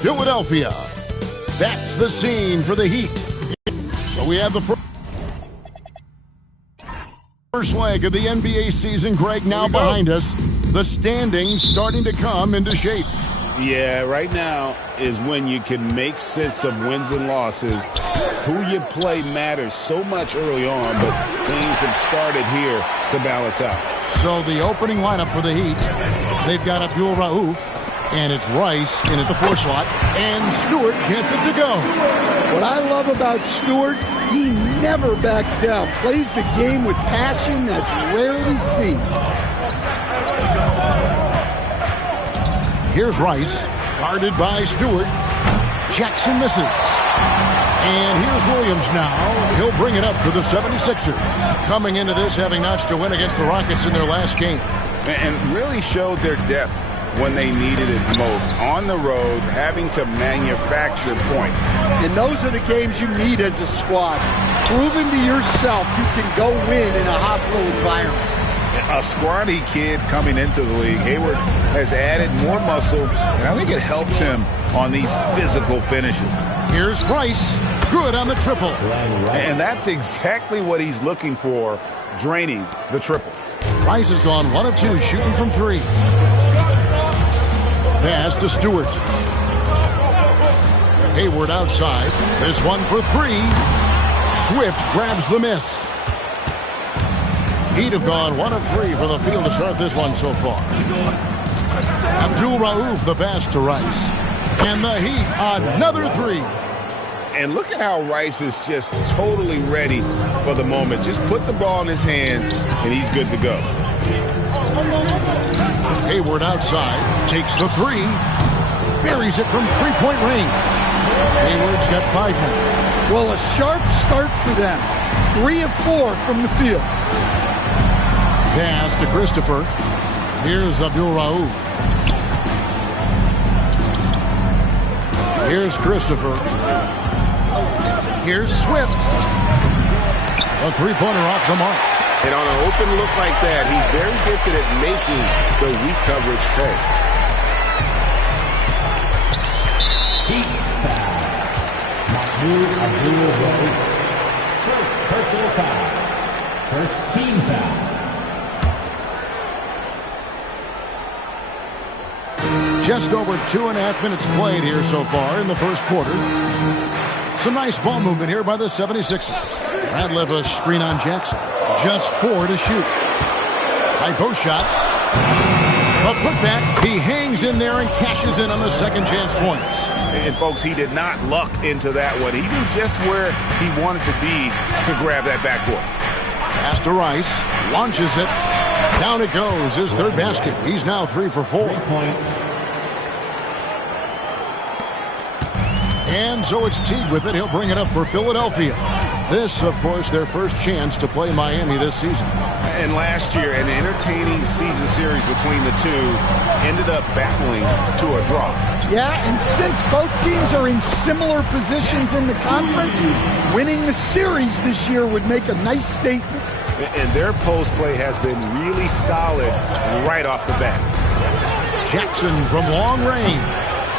Philadelphia. That's the scene for the Heat. So we have the first leg of the NBA season, Greg, now behind us. The standings starting to come into shape. Yeah, right now is when you can make sense of wins and losses. Who you play matters so much early on, but things have started here to balance out. So the opening lineup for the Heat, they've got Abdul Rauf, and it's Rice in at the 4 slot, and Stewart gets it to go. What I love about Stewart, he never backs down, plays the game with passion that's rarely seen. Here's Rice, guarded by Stewart. Jackson misses. And here's Williams now. He'll bring it up for the 76ers. Coming into this, having notched a win against the Rockets in their last game. And really showed their depth when they needed it most. On the road, having to manufacture points. And those are the games you need as a squad. Proving to yourself you can go win in a hostile environment. A scrawny kid coming into the league. Hayward has added more muscle, and I think it helps him on these physical finishes. Here's Rice. Good on the triple. And that's exactly what he's looking for, draining the triple. Rice has gone 1 of 2, shooting from 3. Pass to Stewart. Hayward outside. This one for 3. Swift grabs the miss. Heat have gone 1 of 3 for the field to start this one so far. Abdul Rauf, the pass to Rice. And the Heat, another 3. And look at how Rice is just totally ready for the moment. Just put the ball in his hands, and he's good to go. Hayward outside, takes the 3. Buries it from 3-point range. Hayward's got 5 more. Well, a sharp start for them. 3 of 4 from the field. Pass to Christopher. Here's Abdul Rauf. Here's Christopher. Here's Swift. A 3-pointer off the mark. And on an open look like that, he's very gifted at making the weak coverage pay. Heat foul. First personal foul. First team foul. Just over 2.5 minutes played here so far in the first quarter. Some nice ball movement here by the 76ers. Radlev a screen on Jackson. Just 4 to shoot. High post shot. A putback. He hangs in there and cashes in on the second chance points. And folks, he did not luck into that one. He knew just where he wanted to be to grab that backboard. Pass to Rice. Launches it. Down it goes. His third basket. He's now 3 for 4. And so it's Teague with it. He'll bring it up for Philadelphia. This, of course, their first chance to play Miami this season. And last year, an entertaining season series between the two ended up battling to a draw. Yeah, and since both teams are in similar positions in the conference, winning the series this year would make a nice statement. And their post play has been really solid right off the bat. Jackson from long range.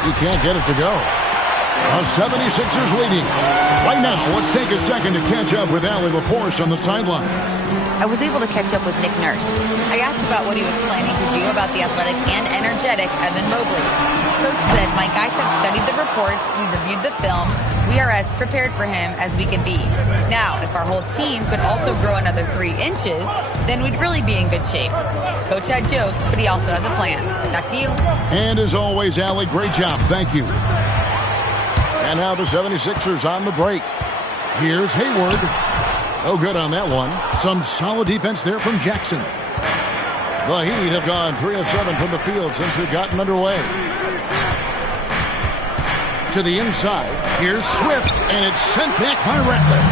He can't get it to go. The 76ers leading. Right now, let's take a second to catch up with Allie LaForce on the sidelines. I was able to catch up with Nick Nurse. I asked about what he was planning to do about the athletic and energetic Evan Mobley. Coach said, "My guys have studied the reports, we reviewed the film, we are as prepared for him as we can be. Now, if our whole team could also grow another 3 inches, then we'd really be in good shape." Coach had jokes, but he also has a plan. Back to you. And as always, Allie, great job. Thank you. And now the 76ers on the break. Here's Hayward. No good on that one. Some solid defense there from Jackson. The Heat have gone 3 of 7 from the field since we've gotten underway. To the inside. Here's Swift, and it's sent back by Ratliff.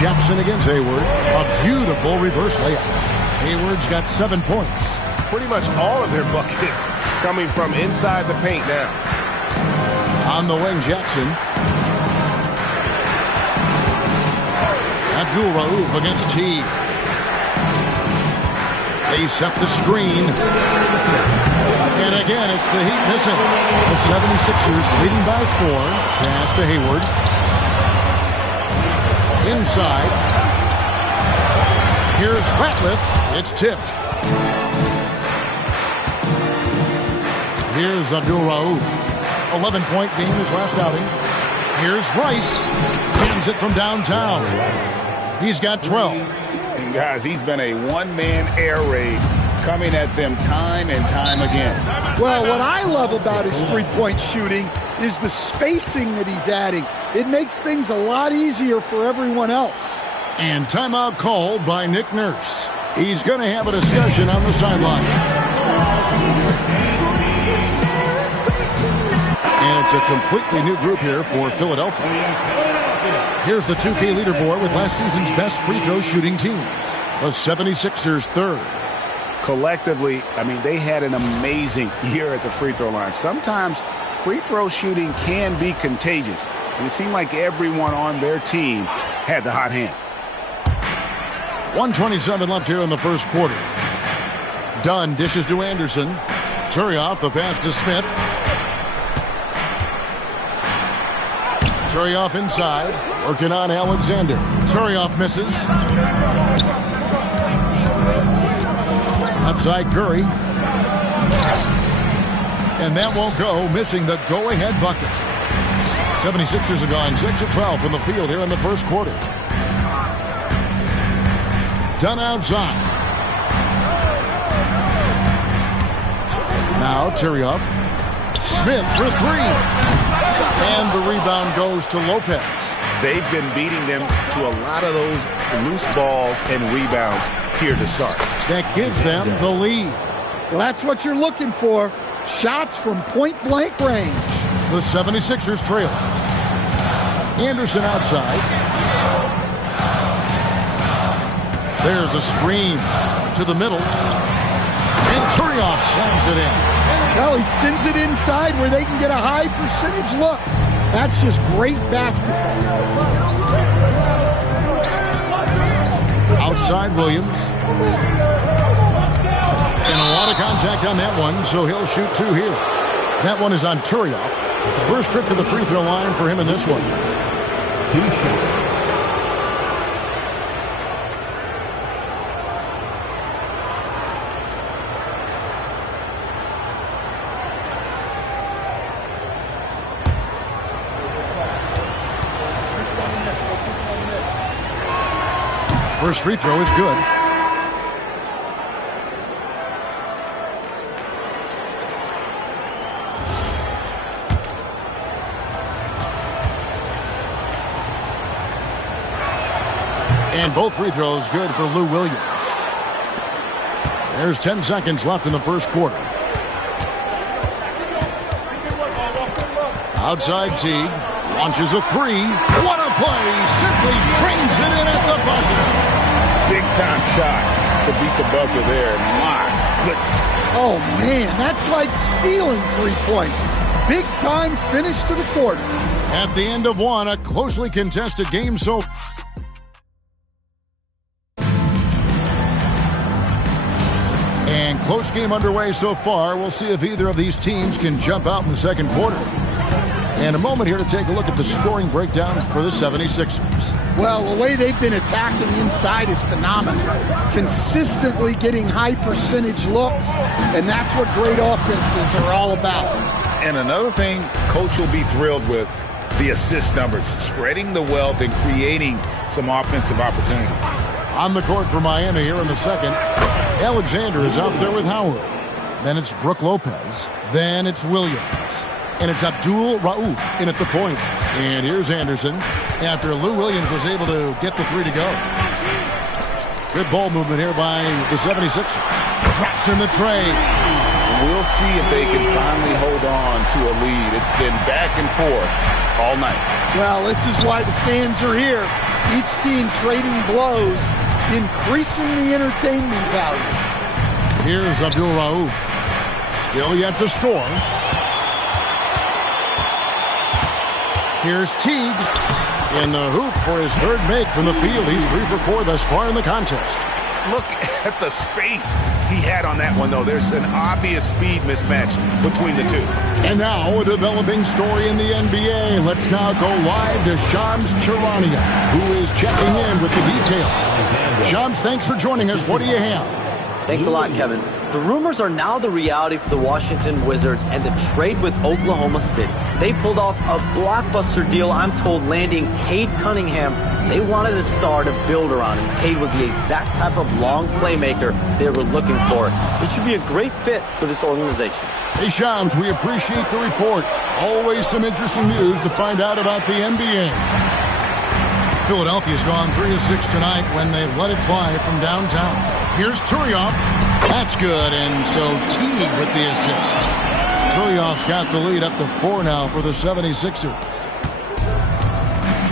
Jackson against Hayward. A beautiful reverse layup. Hayward's got 7 points. Pretty much all of their buckets coming from inside the paint now. On the wing, Jackson. Abdul Rauf against Teague. They set the screen. And again, it's the Heat missing. The 76ers leading by 4. Pass to Hayward. Inside. Here's Ratliff. It's tipped. Here's Abdul-Rauf. 11-point game his last outing. Here's Rice. Hands it from downtown. He's got 12. And guys, he's been a one-man air raid coming at them time and time again. Well, what I love about his three-point shooting is the spacing that he's adding. It makes things a lot easier for everyone else. And timeout called by Nick Nurse. He's going to have a discussion on the sideline. And it's a completely new group here for Philadelphia. Here's the 2K leaderboard with last season's best free throw shooting teams. The 76ers third. Collectively, I mean, they had an amazing year at the free throw line. Sometimes free throw shooting can be contagious. And it seemed like everyone on their team had the hot hand. 1:27 left here in the first quarter. Dunn dishes to Anderson. Turioff, the pass to Smith. Turioff inside, working on Alexander. Turioff misses. Outside Curry. And that won't go, missing the go-ahead bucket. 76ers have gone 6 of 12 from the field here in the first quarter. Dunn outside. Now Turioff. Smith for 3. And the rebound goes to Lopez. They've been beating them to a lot of those loose balls and rebounds here to start. That gives them the lead. Well, that's what you're looking for. Shots from point-blank range. The 76ers trail. Anderson outside. There's a screen to the middle. And Turioff slams it in. Well, he sends it inside where they can get a high percentage look. That's just great basketball. Outside Williams. And a lot of contact on that one, so he'll shoot 2 here. That one is on Turioff. First trip to the free throw line for him in this one. 2 shots. First free throw is good. And both free throws good for Lou Williams. There's 10 seconds left in the first quarter. Outside Teague. Launches a 3. What a play. Simply trains it in at the buzzer. Big time shot to beat the buzzer there. My goodness. Oh, man, that's like stealing 3 points. Big time finish to the quarter. At the end of one, a closely contested game so... And close game underway so far. We'll see if either of these teams can jump out in the second quarter. And a moment here to take a look at the scoring breakdown for the 76ers. Well, the way they've been attacking inside is phenomenal. Consistently getting high percentage looks, and that's what great offenses are all about. And another thing Coach will be thrilled with, the assist numbers, spreading the wealth and creating some offensive opportunities. On the court for Miami here in the second, Alexander is out there with Howard. Then it's Brook Lopez. Then it's Williams. And it's Abdul-Rauf in at the point. And here's Anderson after Lou Williams was able to get the 3 to go. Good ball movement here by the 76ers. Drops in the tray. We'll see if they can finally hold on to a lead. It's been back and forth all night. Well, this is why the fans are here. Each team trading blows, increasing the entertainment value. Here's Abdul-Rauf. Still yet to score. Here's Teague in the hoop for his third make from the field. He's 3 for 4 thus far in the contest. Look at the space he had on that one, though. There's an obvious speed mismatch between the two. And now a developing story in the NBA. Let's now go live to Shams Charania, who is checking in with the details. Shams, thanks for joining us. What do you have? Thanks a lot, Kevin. The rumors are now the reality for the Washington Wizards and the trade with Oklahoma City. They pulled off a blockbuster deal, I'm told, landing Cade Cunningham. They wanted a star to build around, and Cade was the exact type of long playmaker they were looking for. It should be a great fit for this organization. Hey, Shams, we appreciate the report. Always some interesting news to find out about the NBA. Philadelphia's gone 3 of 6 tonight when they've let it fly from downtown. Here's Turioff. That's good, and so Teague with the assist. Turioff's got the lead up to 4 now for the 76ers.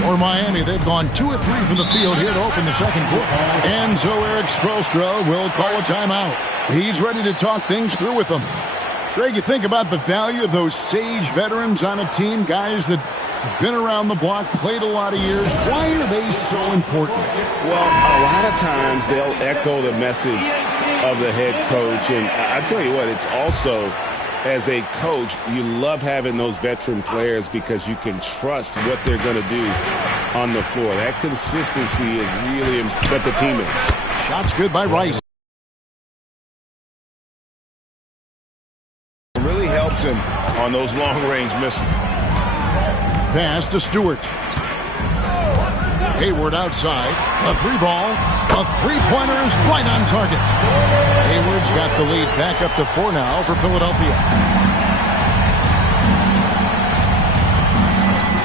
For Miami, they've gone 2 of 3 from the field here to open the second quarter. And so Eric Spoelstra will call a timeout. He's ready to talk things through with them. Greg, you think about the value of those sage veterans on a team, guys that been around the block, played a lot of years. Why are they so important? Well, a lot of times they'll echo the message of the head coach. And I tell you what, it's also, as a coach, you love having those veteran players because you can trust what they're going to do on the floor. That consistency is really what the team is. Shots good by Rice. It really helps him on those long-range misses. Pass to Stewart. Hayward outside. A 3-ball. A 3-pointer is right on target. Hayward's got the lead back up to 4 now for Philadelphia.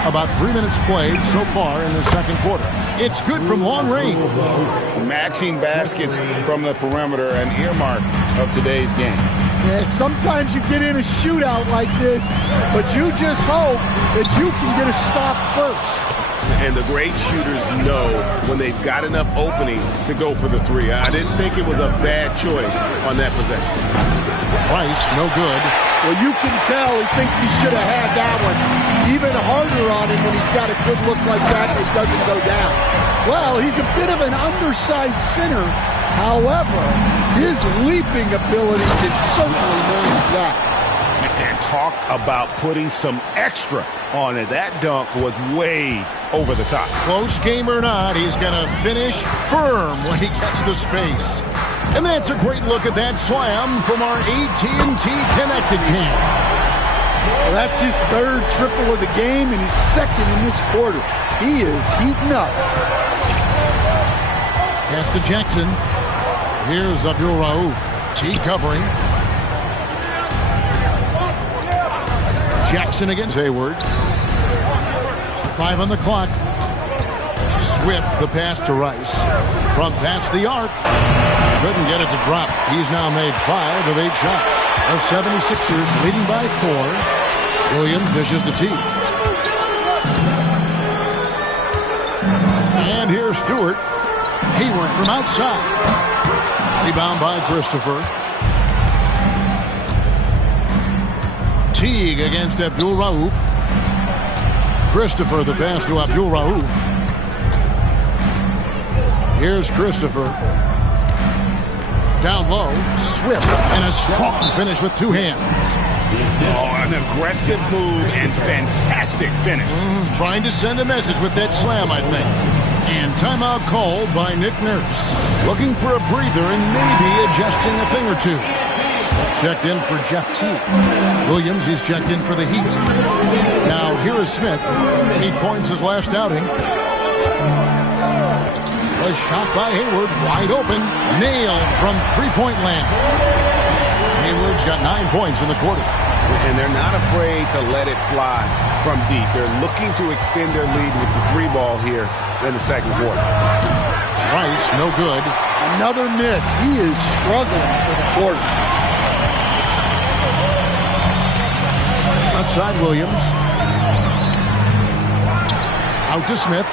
About 3 minutes played so far in the second quarter. It's good from long range. Matching baskets from the perimeter, an earmark of today's game. Yeah, sometimes you get in a shootout like this, but you just hope that you can get a stop first. And the great shooters know when they've got enough opening to go for the 3. I didn't think it was a bad choice on that possession. Rice, no good. Well, you can tell he thinks he should have had that one. Even harder on him when he's got a good look like that, it doesn't go down. Well, he's a bit of an undersized center. However, his leaping ability can certainly mask that. And talk about putting some extra on it. That dunk was way over the top. Close game or not, he's going to finish firm when he gets the space. And that's a great look at that slam from our AT&T Connected Cam. Well, that's his 3rd triple of the game and his 2nd in this quarter. He is heating up. Pass to Jackson. Here's Abdul Rauf. T covering. Jackson against Hayward. 5 on the clock. Swift, the pass to Rice. From past the arc. Couldn't get it to drop. He's now made 5 of 8 shots. The 76ers leading by 4. Williams dishes to T. And here's Stewart. Hayward from outside. Rebound by Christopher. Teague against Abdul Rauf. Christopher, the pass to Abdul Rauf. Here's Christopher. Down low. Swift. And a strong finish with 2 hands. Oh, an aggressive move and fantastic finish. Trying to send a message with that slam, I think. And timeout called by Nick Nurse. Looking for a breather and maybe adjusting a thing or two. Smith checked in for Jeff T. Williams, he's checked in for the Heat. Now here is Smith. 8 points his last outing. A shot by Hayward, wide open. Nailed from 3-point land. Hayward's got 9 points in the quarter. And they're not afraid to let it fly from deep. They're looking to extend their lead with the 3-ball here in the second quarter. Rice, no good. Another miss. He is struggling for the quarter. Outside Williams. Out to Smith.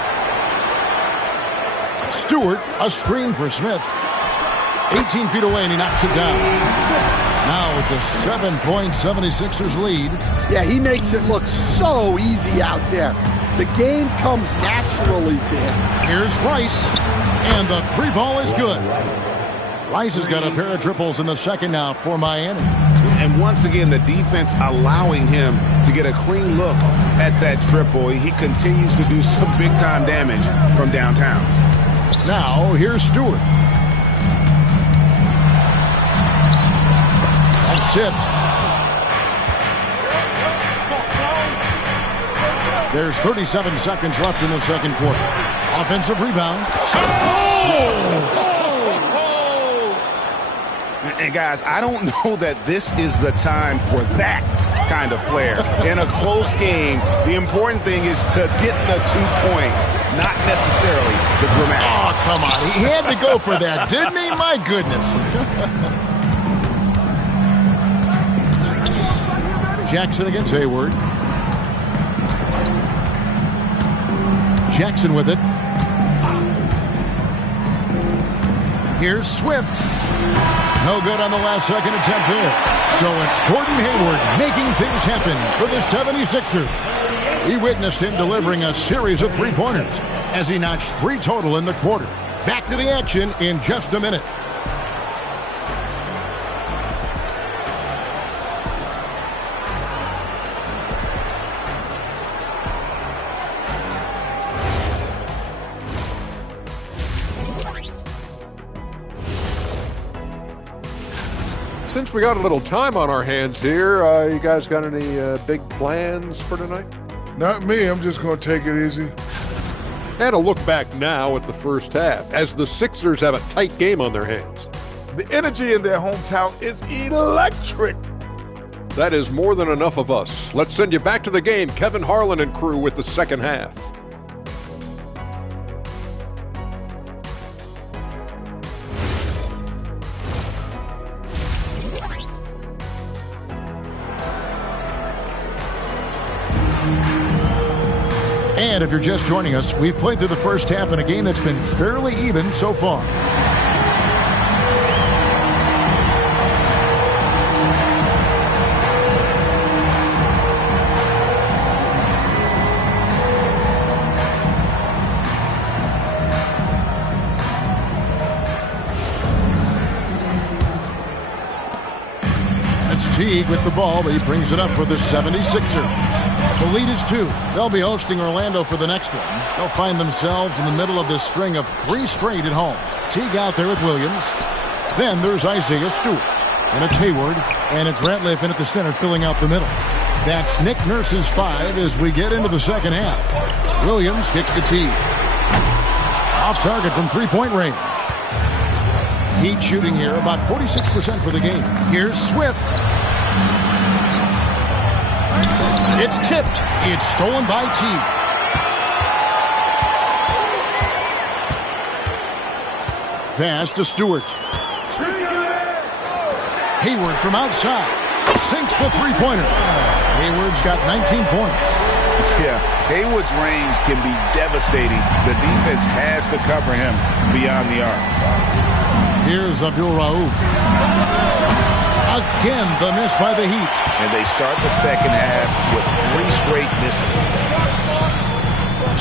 Stewart, a screen for Smith. 18 feet away, and he knocks it down. Now it's a 7-point 76ers lead. Yeah, he makes it look so easy out there. The game comes naturally to him. Here's Rice, and the 3-ball is good. Rice has got a pair of triples in the second now for Miami. And once again, the defense allowing him to get a clean look at that triple. He continues to do some big-time damage from downtown. Now, here's Stewart. That's tipped. There's 37 seconds left in the second quarter. Offensive rebound. And guys, I don't know that this is the time for that kind of flair. In a close game, the important thing is to get the 2 points, not necessarily the dramatics. Oh, come on. He had to go for that, didn't he? My goodness. Jackson against Hayward. Jackson with it. Here's Swift. No good on the last second attempt there. So it's Gordon Hayward making things happen for the 76ers. We witnessed him delivering a series of three-pointers as he notched 3 total in the quarter. Back to the action in just a minute. Since we got a little time on our hands here, you guys got any big plans for tonight? Not me. I'm just going to take it easy. And a look back now at the first half, as the Sixers have a tight game on their hands. The energy in their hometown is electric. That is more than enough of us. Let's send you back to the game, Kevin Harlan and crew with the second half. And if you're just joining us, we've played through the first half in a game that's been fairly even so far. And it's Teague with the ball, but he brings it up for the 76ers. The lead is 2. They'll be hosting Orlando for the next one. They'll find themselves in the middle of this string of 3 straight at home. Teague out there with Williams. Then there's Isaiah Stewart. And it's Hayward. And it's Ratliff in at the center filling out the middle. That's Nick Nurse's 5 as we get into the second half. Williams kicks to Teague. Off target from three-point range. Heat shooting here about 46% for the game. Here's Swift. It's tipped. It's stolen by Teague. Pass to Stewart. Hayward from outside. Sinks the three-pointer. Hayward's got 19 points. Yeah, Hayward's range can be devastating. The defense has to cover him beyond the arc. Here's Abdul Rauf. Again, the miss by the Heat. And they start the second half with 3 straight misses.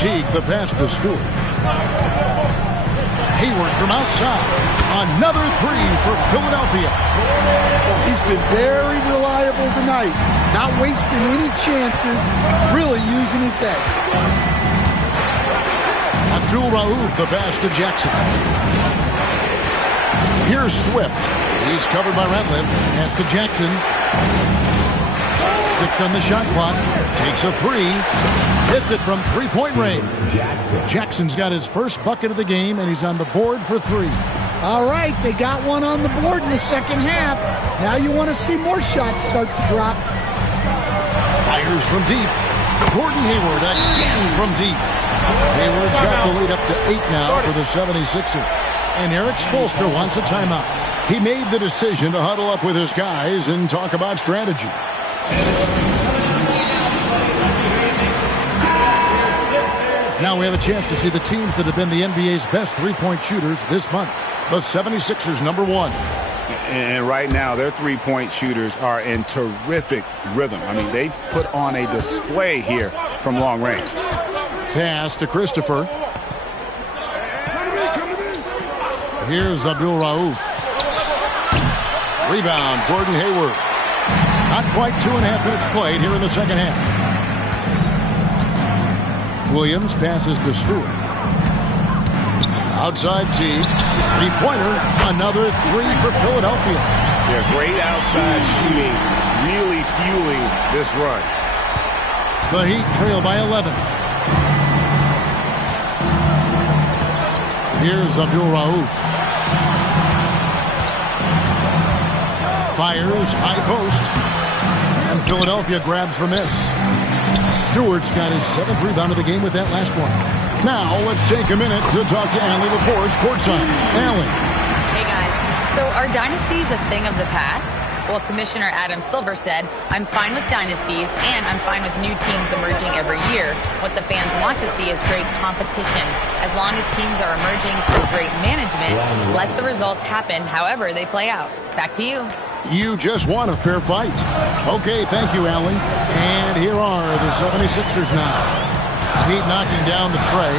Teague the pass to Stewart. Hayward from outside. Another 3 for Philadelphia. He's been very reliable tonight. Not wasting any chances. Really using his head. Abdul Rauf the pass to Jackson. Here's Swift. He's covered by Ratliff. Pass to Jackson. 6 on the shot clock. Takes a 3. Hits it from three-point range. Jackson's got his first bucket of the game, and he's on the board for 3. All right, they got one on the board in the second half. Now you want to see more shots start to drop. Fires from deep. Gordon Hayward again from deep. Hayward's got the lead up to 8 now for the 76ers. And Eric Spoelstra wants a timeout. He made the decision to huddle up with his guys and talk about strategy. Now we have a chance to see the teams that have been the NBA's best three-point shooters this month. The 76ers, number 1. And right now, their three-point shooters are in terrific rhythm. I mean, they've put on a display here from long range. Pass to Christopher. Here's Abdul Rauf. Rebound, Gordon Hayward. Not quite 2.5 minutes played here in the second half. Williams passes to Stewart. Outside T. Three-pointer. Another three for Philadelphia. Yeah, great outside shooting. Really fueling this run. The Heat trail by 11. Here's Abdul Rauf. Fires, high post. And Philadelphia grabs the miss. Stewart's got his 7th rebound of the game with that last one. Now, let's take a minute to talk to Allie LaForce courtside. Allie. Hey, guys. So are dynasties a thing of the past? Well, Commissioner Adam Silver said, I'm fine with dynasties, and I'm fine with new teams emerging every year. What the fans want to see is great competition. As long as teams are emerging through great management, let the results happen however they play out. Back to you. You just won a fair fight. Okay, thank you, Allie. And here are the 76ers now. Heat knocking down the tray.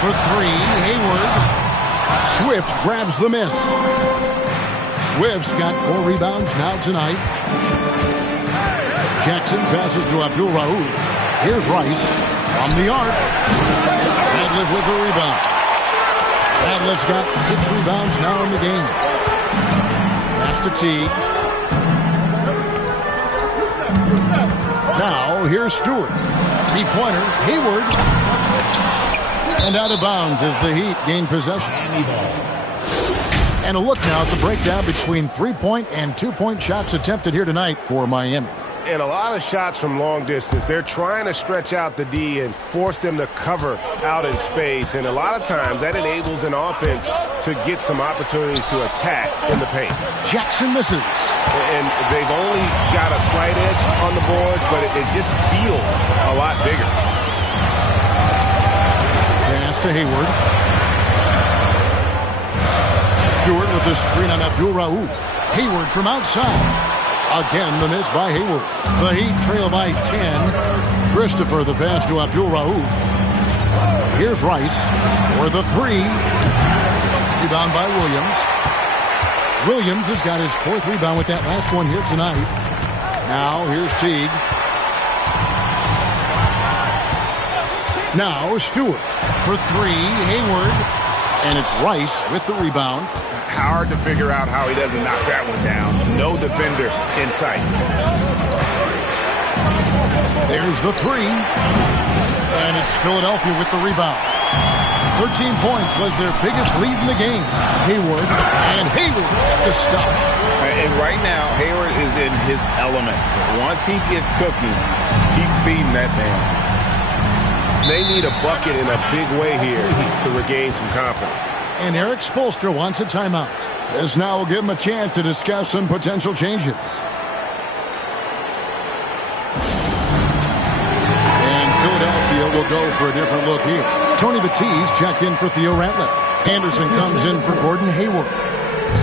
For three, Hayward. Swift grabs the miss. Swift's got 4 rebounds now tonight. Jackson passes to Abdul Rauf. Here's Rice from the arc. Radliff with the rebound. Radliff's got 6 rebounds now in the game. Pass to Teague. Now, here's Stewart. Three-pointer, Hayward. And out of bounds as the Heat gain possession. And a look now at the breakdown between 3-point and 2-point shots attempted here tonight for Miami. And a lot of shots from long distance. They're trying to stretch out the D and force them to cover out in space. And a lot of times that enables an offense to get some opportunities to attack in the paint. Jackson misses. And they've only got a slight edge on the boards, but it just feels a lot bigger. Pass to Hayward. Stewart with the screen on Abdul Rauf. Hayward from outside. Again, the miss by Hayward. The Heat trail by 10. Christopher, the pass to Abdul Rauf. Here's Rice for the three. Rebound by Williams. Williams has got his 4th rebound with that last one here tonight. Now, here's Teague. Now, Stewart for three. Hayward. And it's Rice with the rebound. Hard to figure out how he doesn't knock that one down. No defender in sight. There's the three. And it's Philadelphia with the rebound. 13 points was their biggest lead in the game. Hayward. And Hayward at the stuff. And right now, Hayward is in his element. Once he gets cooking, keep feeding that man. They need a bucket in a big way here to regain some confidence. And Eric Spoelstra wants a timeout. This now will give him a chance to discuss some potential changes. And Philadelphia will go for a different look here. Tony Batiste checked in for Theo Ratliff. Anderson comes in for Gordon Hayward.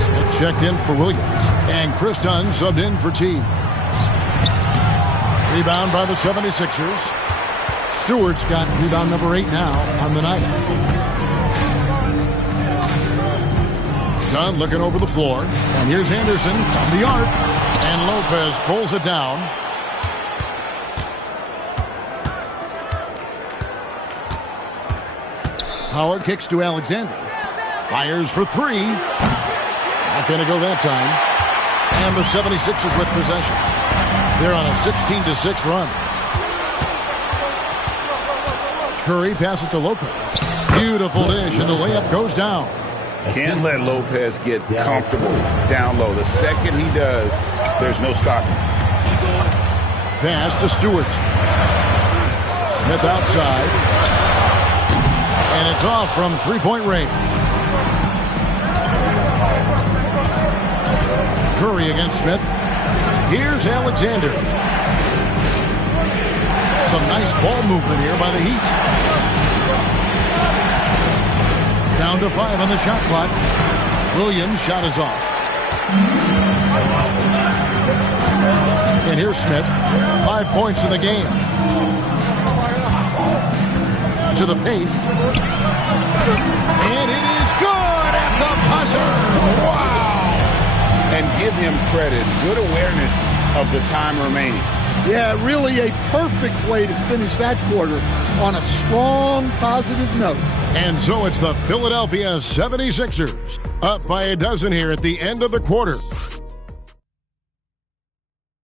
Smith checked in for Williams. And Chris Dunn subbed in for T. Rebound by the 76ers. Stewart's got rebound number 8 now on the night. Dunn looking over the floor. And here's Anderson from the arc. And Lopez pulls it down. Howard kicks to Alexander. Fires for three. Not going to go that time. And the 76ers with possession. They're on a 16-6 run. Curry passes to Lopez. Beautiful dish, and the layup goes down. Can't let Lopez get comfortable down low. The second he does, there's no stopping. Pass to Stewart. Smith outside. And it's off from three-point range. Curry against Smith. Here's Alexander. Some nice ball movement here by the Heat. Down to 5 on the shot clock. Williams' shot is off. And here's Smith. 5 points in the game. To the paint. And it is good at the buzzer. Wow. And give him credit. Good awareness of the time remaining. Yeah, really a perfect way to finish that quarter on a strong, positive note. And so it's the Philadelphia 76ers up by a dozen here at the end of the quarter.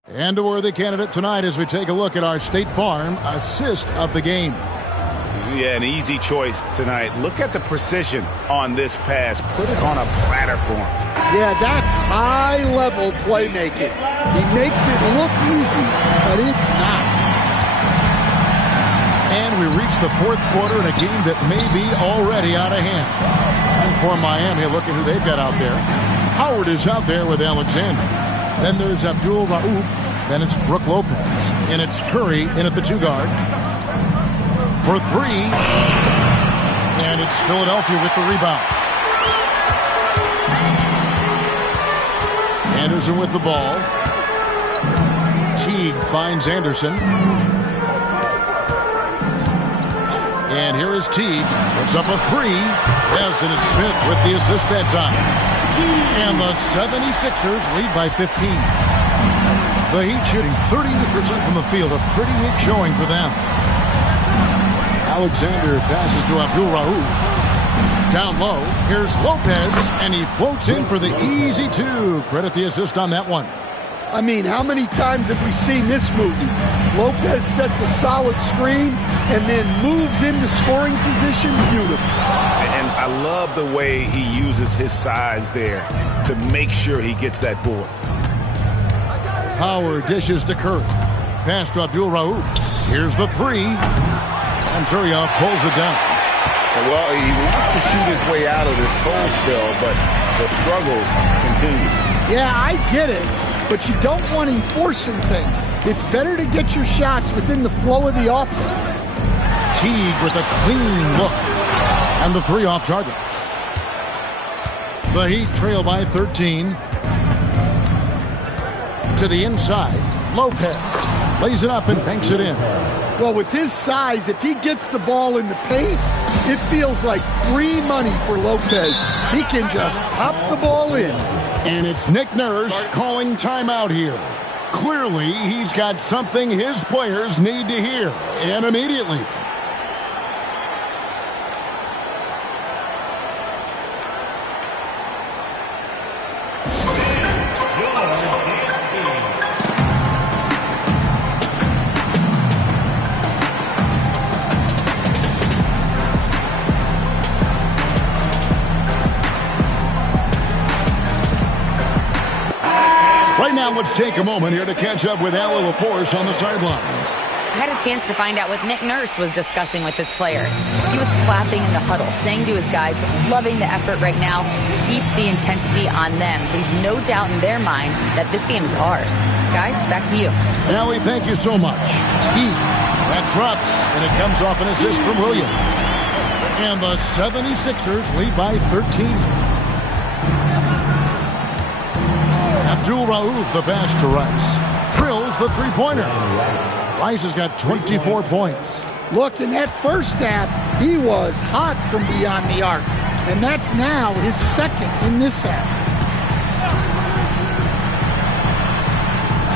And a worthy candidate tonight as we take a look at our State Farm assist of the game. Yeah, an easy choice tonight. Look at the precision on this pass. Put it on a platter for him. Yeah, that's high-level playmaking. He makes it look easy, but it's not. And we reach the fourth quarter in a game that may be already out of hand. And for Miami, look at who they've got out there. Howard is out there with Alexander. Then there's Abdul Rauf. Then it's Brook Lopez. And it's Curry in at the 2-guard. For 3. And it's Philadelphia with the rebound. Anderson with the ball. Teague finds Anderson. And here is Teague. Puts up a 3. Yes, and it's Smith with the assist that time. And the 76ers lead by 15. The Heat shooting 38% from the field. A pretty weak showing for them. Alexander passes to Abdul Rauf. Down low, here's Lopez, and he floats in for the easy 2. Credit the assist on that one. I mean, how many times have we seen this movie? Lopez sets a solid screen and then moves into scoring position beautifully. And I love the way he uses his size there to make sure he gets that board. Howard dishes to Curry. Pass to Abdul Rauf. Here's the 3. And Turioff pulls it down. Well, he wants to shoot his way out of this cold spell, but the struggles continue. Yeah, I get it, but you don't want him forcing things. It's better to get your shots within the flow of the offense. Teague with a clean look. And the 3 off target. The Heat trail by 13. To the inside, Lopez lays it up and banks it in. Well, with his size, if he gets the ball in the paint, it feels like free money for Lopez. He can just pop the ball in. And it's Nick Nurse calling timeout here. Clearly, he's got something his players need to hear, and immediately. Let's take a moment here to catch up with Allie LaForce on the sidelines. I had a chance to find out what Nick Nurse was discussing with his players. He was clapping in the huddle, saying to his guys, loving the effort right now, keep the intensity on them. Leave no doubt in their mind that this game is ours. Guys, back to you. Allie, thank you so much. Teague, that drops, and it comes off an assist from Williams. And the 76ers lead by 13. Abdul Rauf, the pass to Rice. Drills the 3-pointer. Rice has got 24 points. Look, in that first half, he was hot from beyond the arc. And that's now his second in this half.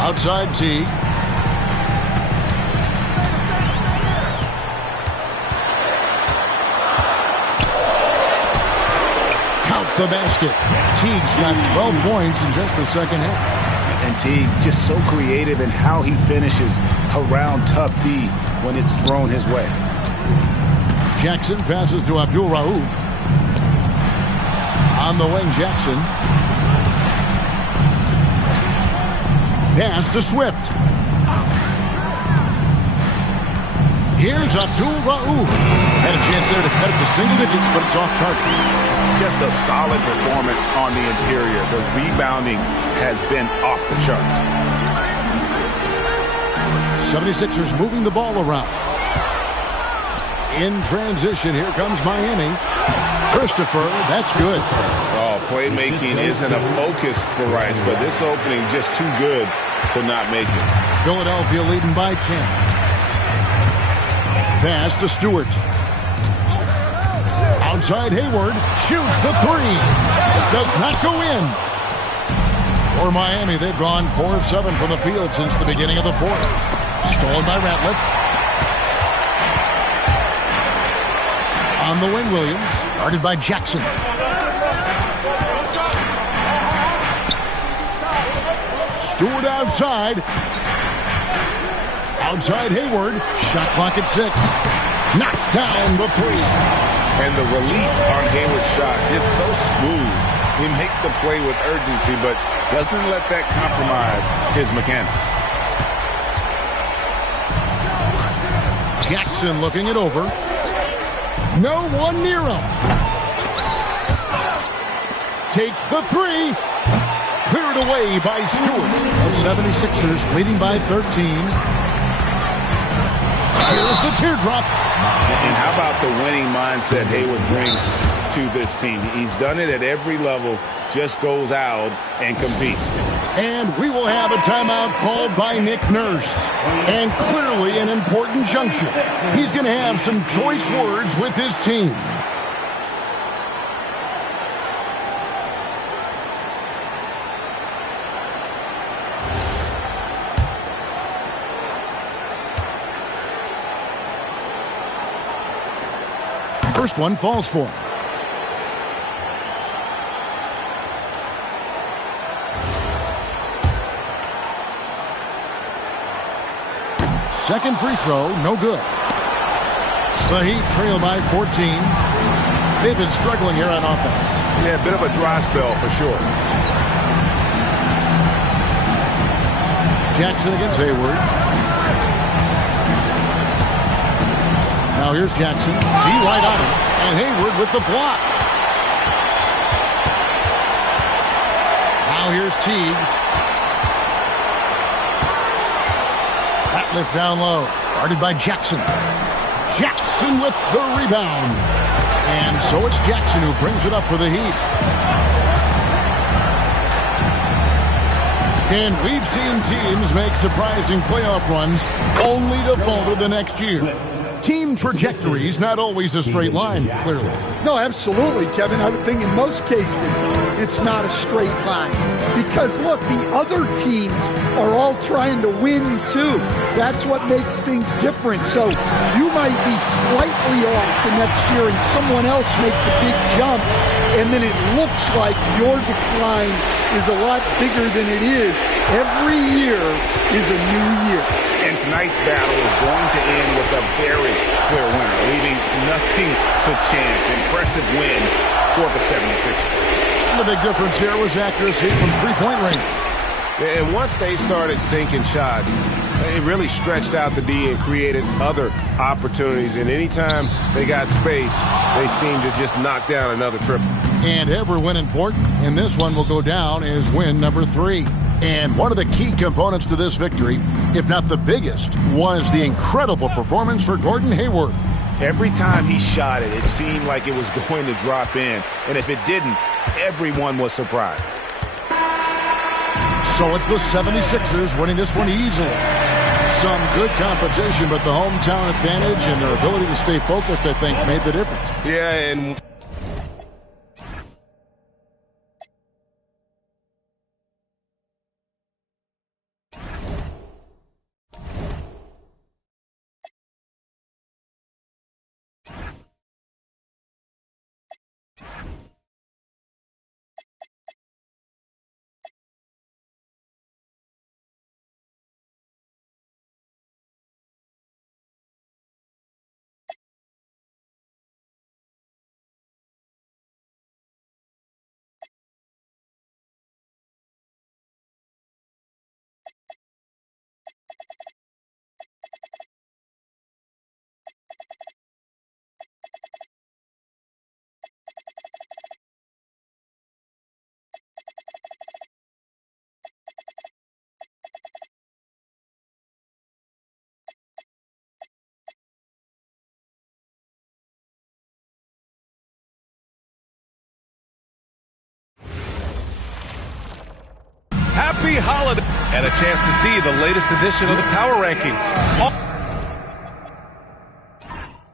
Outside Teague. The basket. Teague's got 12 points in just the second half. And Teague just so creative in how he finishes around tough D when it's thrown his way. Jackson passes to Abdul Rauf. On the wing, Jackson. Pass to Swift. Here's Abdul Rauf. Had a chance there to cut it to single digits, but it's off target. Just a solid performance on the interior. The rebounding has been off the charts. 76ers moving the ball around. In transition, here comes Miami. Christopher, that's good. Oh, playmaking isn't a focus for Rice, but this opening just too good to not make it. Philadelphia leading by 10. Pass to Stewart. Outside Hayward, shoots the 3. It does not go in. For Miami, they've gone 4 of 7 from the field since the beginning of the fourth. Stolen by Ratliff. On the wing, Williams. Guarded by Jackson. Stewart outside. Outside Hayward. Shot clock at 6. Knocks down the 3. And the release on Hayward's shot is so smooth. He makes the play with urgency, but doesn't let that compromise his mechanics. Jackson looking it over. No one near him. Takes the 3. Cleared away by Stewart. The 76ers leading by 13. Here's the teardrop. And how about the winning mindset Hayward brings to this team? He's done it at every level, just goes out and competes. And we will have a timeout called by Nick Nurse. And clearly an important juncture. He's going to have some choice words with his team. First one falls for him. Second free throw, no good. The Heat trail by 14. They've been struggling here on offense. Yeah, a bit of a dry spell for sure. Jackson against Hayward. Now here's Jackson. He right on him. And Hayward with the block. Now here's Teague. Ratliff down low. Guarded by Jackson. Jackson with the rebound. And so it's Jackson who brings it up for the Heat. And we've seen teams make surprising playoff runs only to falter the next year. Team trajectories not always a straight line, clearly. No, absolutely, Kevin. I would think in most cases it's not a straight line. Because, look, the other teams are all trying to win, too. That's what makes things different. So you might be slightly off the next year and someone else makes a big jump, and then it looks like your decline is a lot bigger than it is. Every year is a new year. And tonight's battle is going to end with a very clear winner, leaving nothing to chance. Impressive win for the 76ers. And the big difference here was accuracy from three-point range. And once they started sinking shots, they really stretched out the D and created other opportunities. And anytime they got space, they seemed to just knock down another triple. And every win important, and this one will go down as win number 3. And one of the key components to this victory, if not the biggest, was the incredible performance for Gordon Hayward. Every time he shot it, it seemed like it was going to drop in. And if it didn't, everyone was surprised. So it's the 76ers winning this one easily. Some good competition, but the hometown advantage and their ability to stay focused, I think, made the difference. Yeah, and Happy holiday and a chance to see the latest edition of the Power Rankings.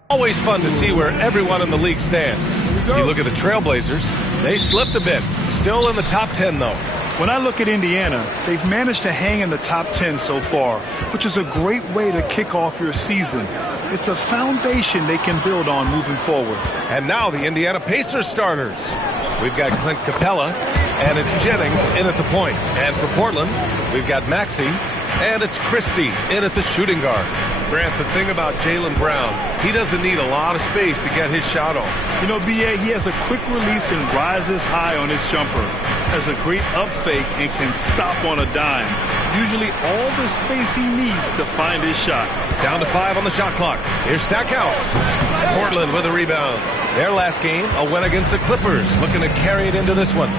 Always fun to see where everyone in the league stands. You look at the Trailblazers, they slipped a bit. Still in the top 10, though. When I look at Indiana, they've managed to hang in the top 10 so far, which is a great way to kick off your season. It's a foundation they can build on moving forward. And now the Indiana Pacers starters. We've got Clint Capella, and it's Jennings in at the point. And for Portland, we've got Maxey, and it's Christie in at the shooting guard. Grant, the thing about Jaylen Brown, he doesn't need a lot of space to get his shot off. You know, B.A., he has a quick release and rises high on his jumper. Has a great up fake and can stop on a dime. Usually all the space he needs to find his shot. Down to 5 on the shot clock. Here's Stackhouse. Portland with a rebound. Their last game, a win against the Clippers. Looking to carry it into this one.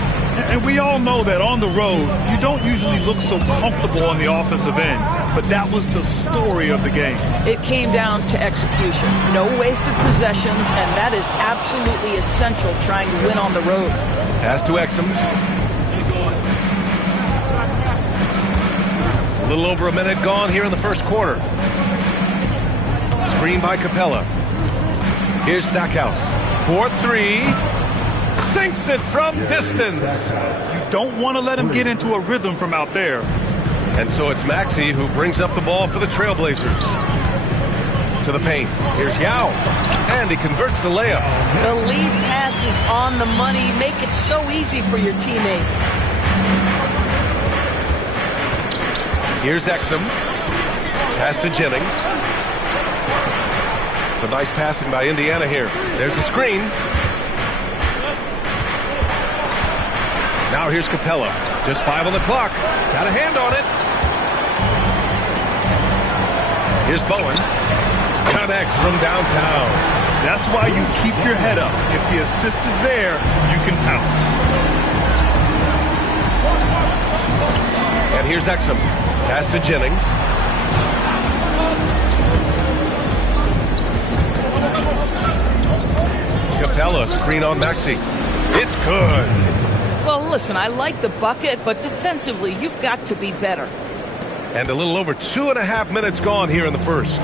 And we all know that on the road, you don't usually look so comfortable on the offensive end. But that was the story of the game. It came down to execution. No wasted possessions, and that is absolutely essential trying to win on the road. Pass to Exum. A little over a minute gone here in the first quarter. Screen by Capella. Here's Stackhouse. 4-3. Sinks it from distance. You don't want to let him get into a rhythm from out there. And so it's Maxey who brings up the ball for the Trailblazers. To the paint. Here's Yao. And he converts the layup. The lead pass is on the money. Make it so easy for your teammate. Here's Exum. Pass to Jennings. So nice passing by Indiana here. There's the screen. Now here's Capella. Just 5 on the clock. Got a hand on it. Here's Bowen. Connects from downtown. That's why you keep your head up. If the assist is there, you can pounce. And here's Exum. Pass to Jennings. Capella, screen on Maxey. It's good. Well, listen, I like the bucket, but defensively, you've got to be better. And a little over 2.5 minutes gone here in the first.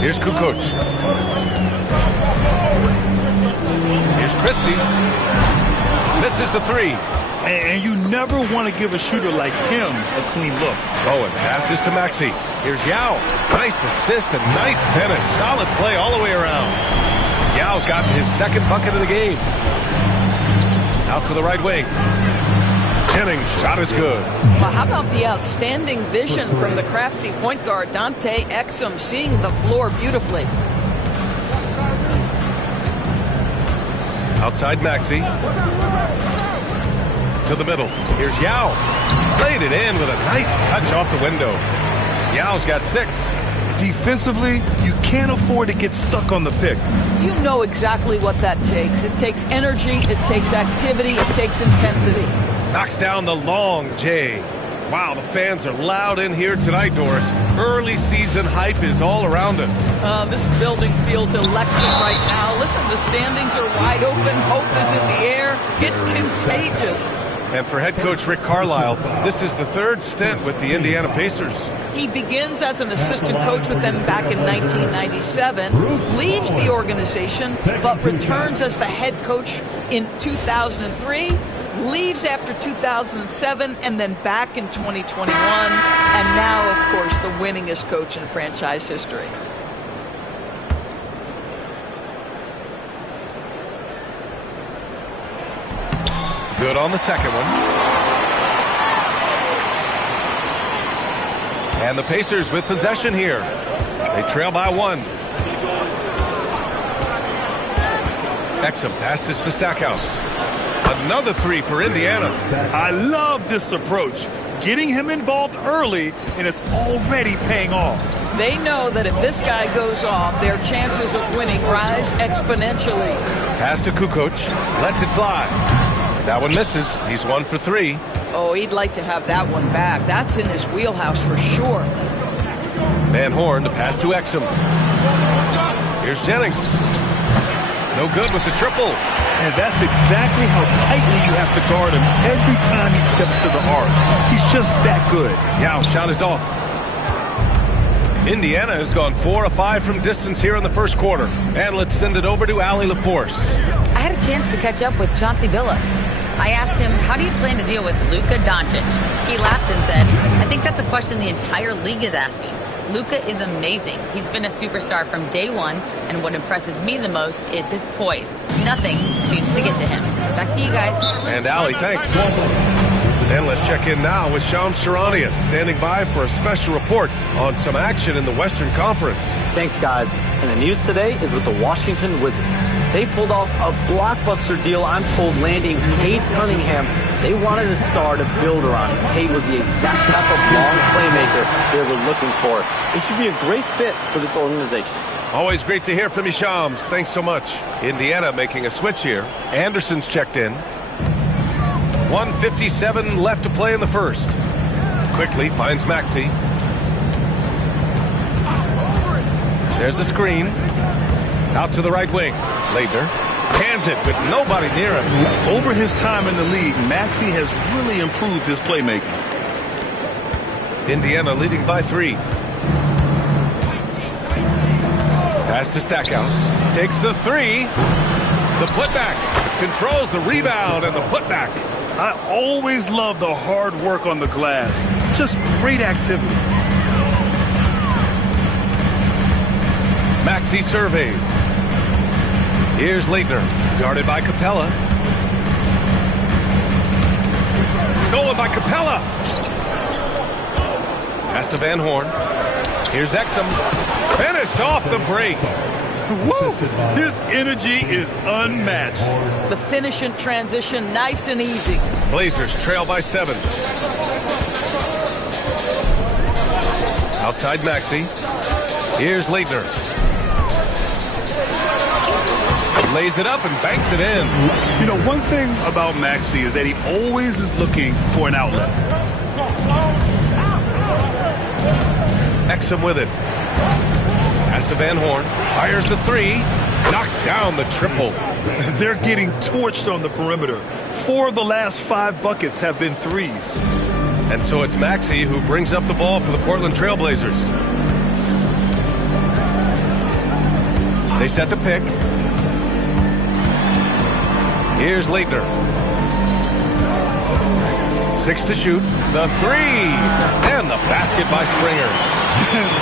Here's Kukoc. Here's Christie. Misses the 3. And you never want to give a shooter like him a clean look. Bowen passes to Maxey. Here's Yao. Nice assist and nice finish. Solid play all the way around. Yao's gotten his second bucket of the game. Out to the right wing. Jennings' shot is good. Well, how about the outstanding vision from the crafty point guard, Dante Exum, seeing the floor beautifully. Outside Maxey. To the middle. Here's Yao. Played it in with a nice touch off the window. Yao's got 6. Defensively, you can't afford to get stuck on the pick. You know exactly what that takes. It takes energy, it takes activity, it takes intensity. Knocks down the long J. Wow, the fans are loud in here tonight, Doris. Early season hype is all around us. This building feels electric right now. Listen, the standings are wide open. Hope is in the air. It's contagious. And for head coach Rick Carlisle, this is the 3rd stint with the Indiana Pacers. He begins as an assistant coach with them back in 1997, leaves the organization, but returns as the head coach in 2003, leaves after 2007, and then back in 2021, and now, of course, the winningest coach in franchise history. Good on the second one. And the Pacers with possession here. They trail by 1. Exum passes to Stackhouse. Another 3 for Indiana. I love this approach. Getting him involved early, and it's already paying off. They know that if this guy goes off, their chances of winning rise exponentially. Pass to Kukoc. Lets it fly. That one misses. He's 1 for 3. Oh, he'd like to have that one back. That's in his wheelhouse for sure. Van Horn to pass to Exum. Here's Jennings. No good with the triple. And that's exactly how tightly you have to guard him every time he steps to the arc. He's just that good. Yao shot is off. Indiana has gone 4 of 5 from distance here in the first quarter. And let's send it over to Allie LaForce. I had a chance to catch up with Chauncey Billups. I asked him, how do you plan to deal with Luka Doncic? He laughed and said, I think that's a question the entire league is asking. Luka is amazing. He's been a superstar from day one, and what impresses me the most is his poise. Nothing seems to get to him. Back to you guys. And Allie, thanks. And let's check in now with Shams Charania, standing by for a special report on some action in the Western Conference. Thanks, guys. And the news today is with the Washington Wizards. They pulled off a blockbuster deal, I'm told, landing Cade Cunningham. They wanted a star to build around. Cade was the exact type of long playmaker they were looking for. It should be a great fit for this organization. Always great to hear from you, Shams. Thanks so much. Indiana making a switch here. Anderson's checked in. 1:57 left to play in the first. Quickly finds Maxey. There's a screen. Out to the right wing. Leitner hands it with nobody near him. Over his time in the league, Maxey has really improved his playmaking. Indiana leading by 3. Pass to Stackhouse. Takes the 3. The putback. Controls the rebound and the putback. I always love the hard work on the glass. Just great activity. Maxey surveys. Here's Leitner, guarded by Capella. Stolen by Capella. Pass to Van Horn. Here's Exum. Finished off the break. Woo! His energy is unmatched. The finish in transition, nice and easy. Blazers trail by 7. Outside Maxey. Here's Leitner. Lays it up and banks it in. You know, one thing about Maxey is that he always is looking for an outlet. Exum with it. Pass to Van Horn. Fires the 3. Knocks down the triple. They're getting torched on the perimeter. 4 of the last 5 buckets have been threes. And so it's Maxey who brings up the ball for the Portland Trailblazers. They set the pick. Here's Leitner. 6 to shoot. The 3. And the basket by Springer.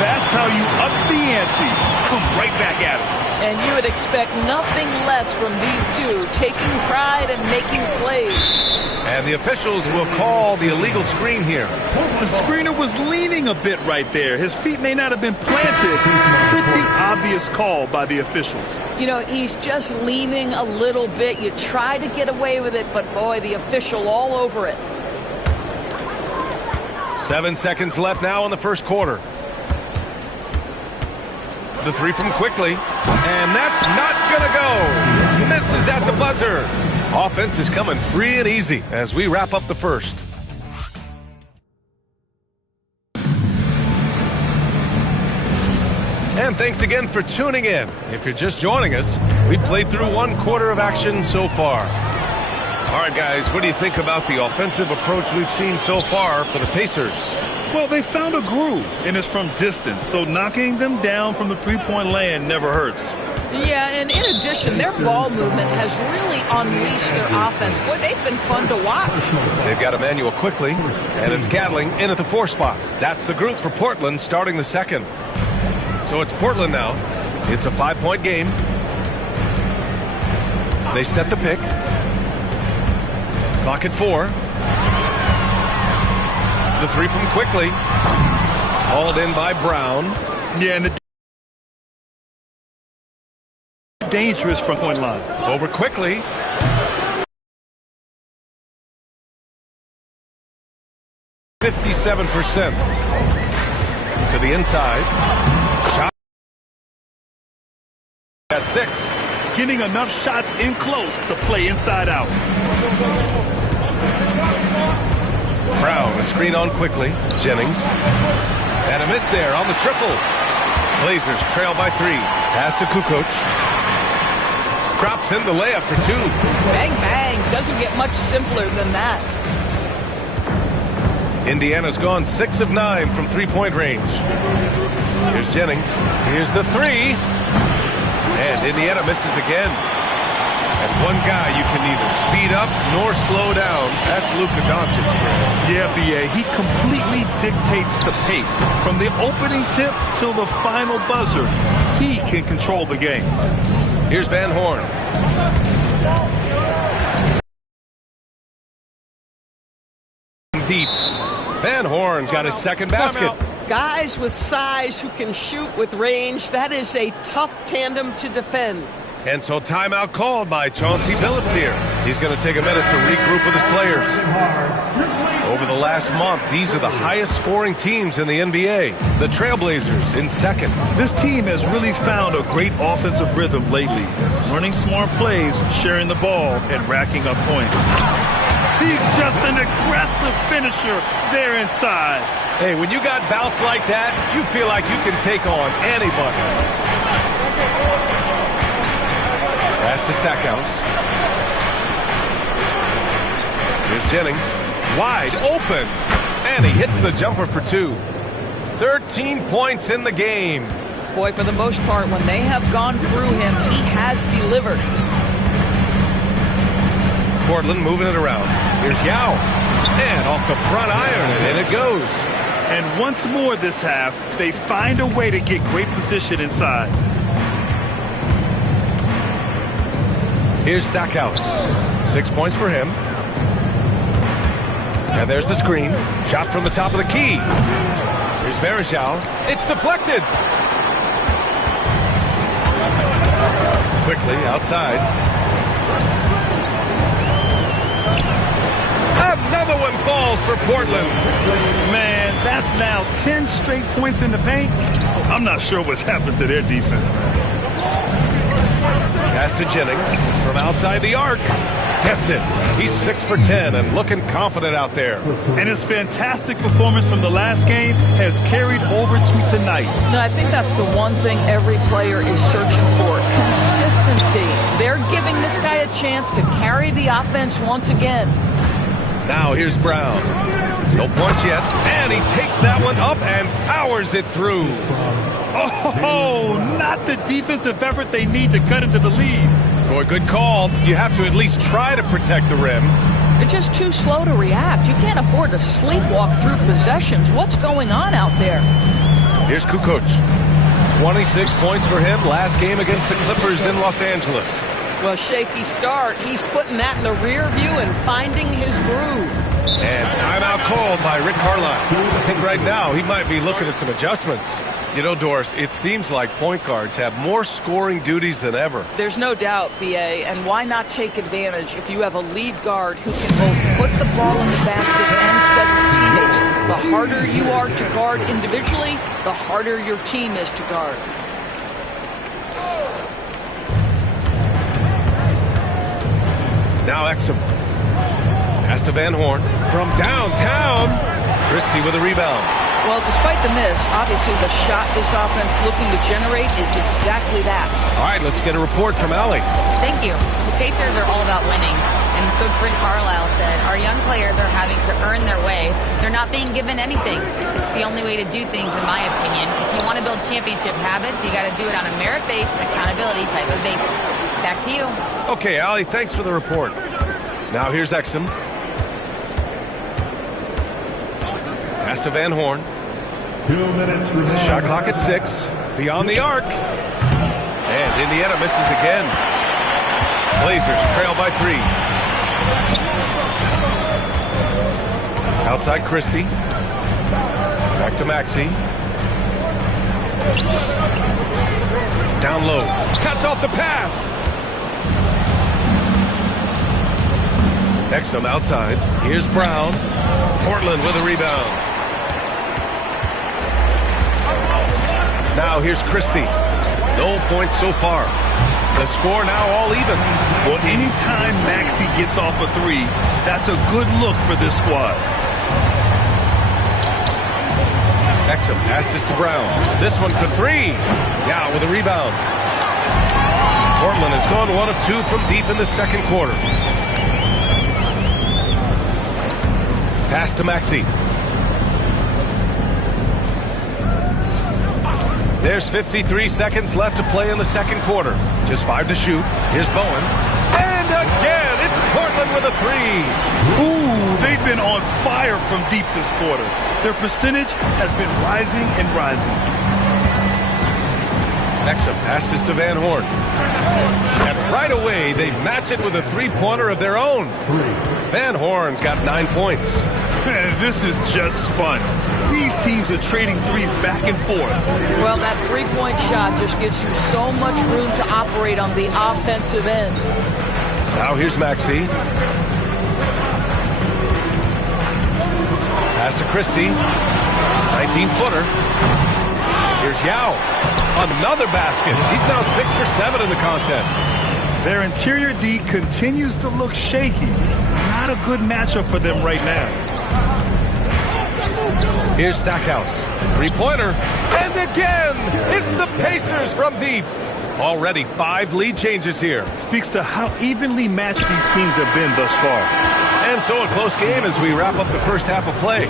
That's how you up the ante. Come right back at him. And you would expect nothing less from these two, taking pride and making plays. And the officials will call the illegal screen here. The screener was leaning a bit right there. His feet may not have been planted. Pretty obvious call by the officials. You know, he's just leaning a little bit. You try to get away with it, but boy, the official all over it. 7 seconds left now in the first quarter. The 3 from Quickly. And that's not going to go. Misses at the buzzer. Offense is coming free and easy as we wrap up the first. And thanks again for tuning in. If you're just joining us, we played through 1 quarter of action so far. All right, guys, what do you think about the offensive approach we've seen so far for the Pacers? Well, they found a groove, and it's from distance, so knocking them down from the three-point land never hurts. Yeah, and in addition, their ball movement has really unleashed their offense. Boy, they've been fun to watch. They've got Emmanuel Quickly, and it's Gatling in at the 4 spot. That's the group for Portland starting the second. So it's Portland now. It's a 5-point game. They set the pick. Clock at 4. The 3 from Quickly. Hauled in by Brown. Yeah, and the dangerous from point line. Over Quickly. %57% to the inside. Shot at 6. Getting enough shots in close to play inside out. Brown, a screen on Quickly. Jennings. And a miss there on the triple. Blazers trail by 3. Pass to Kukoc. Drops in the layup for 2. Bang, bang. Doesn't get much simpler than that. Indiana's gone 6 of 9 from 3-point range. Here's Jennings. Here's the 3. And Indiana misses again. And one guy you can neither speed up nor slow down. That's Luka Doncic. Yeah, B.A. He completely dictates the pace. From the opening tip till the final buzzer, he can control the game. Here's Van Horn. Deep. Van Horn's got his second basket. Guys with size who can shoot with range, that is a tough tandem to defend. And so timeout called by Chauncey Billups here. He's going to take a minute to regroup with his players. Over the last month, these are the highest scoring teams in the NBA. The Trailblazers in second. This team has really found a great offensive rhythm lately. Running smart plays, sharing the ball, and racking up points. He's just an aggressive finisher there inside. Hey, when you got bounce like that, you feel like you can take on anybody. Pass to Stackhouse. Here's Jennings. Wide open. And he hits the jumper for 2. 13 points in the game. Boy, for the most part, when they have gone through him, he has delivered. Portland moving it around. Here's Yao. And off the front iron, and in it goes. And once more this half, they find a way to get great position inside. Here's Stackhouse. 6 points for him. And there's the screen. Shot from the top of the key. Here's Varejao. It's deflected. Quickly outside. Another one falls for Portland. Man, that's now 10 straight points in the paint. I'm not sure what's happened to their defense, man. Pass to Jennings from outside the arc. Gets it. He's 6 for 10 and looking confident out there. And his fantastic performance from the last game has carried over to tonight. No, I think that's the one thing every player is searching for. Consistency. They're giving this guy a chance to carry the offense once again. Now here's Brown. No points yet. And he takes that one up and powers it through. Oh, not the defensive effort they need to cut into the lead. Boy, good call. You have to at least try to protect the rim. You're just too slow to react. You can't afford to sleepwalk through possessions. What's going on out there? Here's Kukoc. 26 points for him last game against the Clippers in Los Angeles. Well, shaky start. He's putting that in the rear view and finding his groove. And timeout called by Rick Carlisle. I think right now he might be looking at some adjustments. You know, Doris, it seems like point guards have more scoring duties than ever. There's no doubt, B.A., and why not take advantage if you have a lead guard who can both put the ball in the basket and set his teammates. The harder you are to guard individually, the harder your team is to guard. Now Exum. Pass to Van Horn. From downtown. Christie with a rebound. Well, despite the miss, obviously the shot this offense looking to generate is exactly that. All right, let's get a report from Allie. Thank you. The Pacers are all about winning. And Coach Rick Carlisle said, our young players are having to earn their way. They're not being given anything. It's the only way to do things, in my opinion. If you want to build championship habits, you got to do it on a merit-based, accountability type of basis. Back to you. Okay, Allie, thanks for the report. Now here's Exum. Pass to Van Horn. 2 minutes remaining. Shot clock at 6. Beyond the arc. And Indiana misses again. Blazers trail by 3. Outside Christie. Back to Maxey. Down low. Cuts off the pass. Exum outside. Here's Brown. Portland with a rebound. Now here's Christie. No points so far. The score now all even. Well, anytime Maxey gets off a 3, that's a good look for this squad. Exum passes to Brown. This one for 3. Now with a rebound. Portland has gone 1 of 2 from deep in the second quarter. Pass to Maxey. There's 53 seconds left to play in the second quarter. Just 5 to shoot. Here's Bowen. again, it's Portland with a three. Ooh, they've been on fire from deep this quarter. Their percentage has been rising and rising. Exum passes to Van Horn. And right away, they match it with a three-pointer of their own. Van Horn's got 9 points. This is just fun. These teams are trading threes back and forth. Well, that three-point shot just gives you so much room to operate on the offensive end. Now here's Maxey. Pass to Christie. 19-footer. Here's Yao. Another basket. He's now 6 for 7 in the contest. Their interior D continues to look shaky. Not a good matchup for them right now. Here's Stackhouse. Three-pointer. And again, it's the Pacers from deep. Already 5 lead changes here. Speaks to how evenly matched these teams have been thus far. And so a close game as we wrap up the first half of play.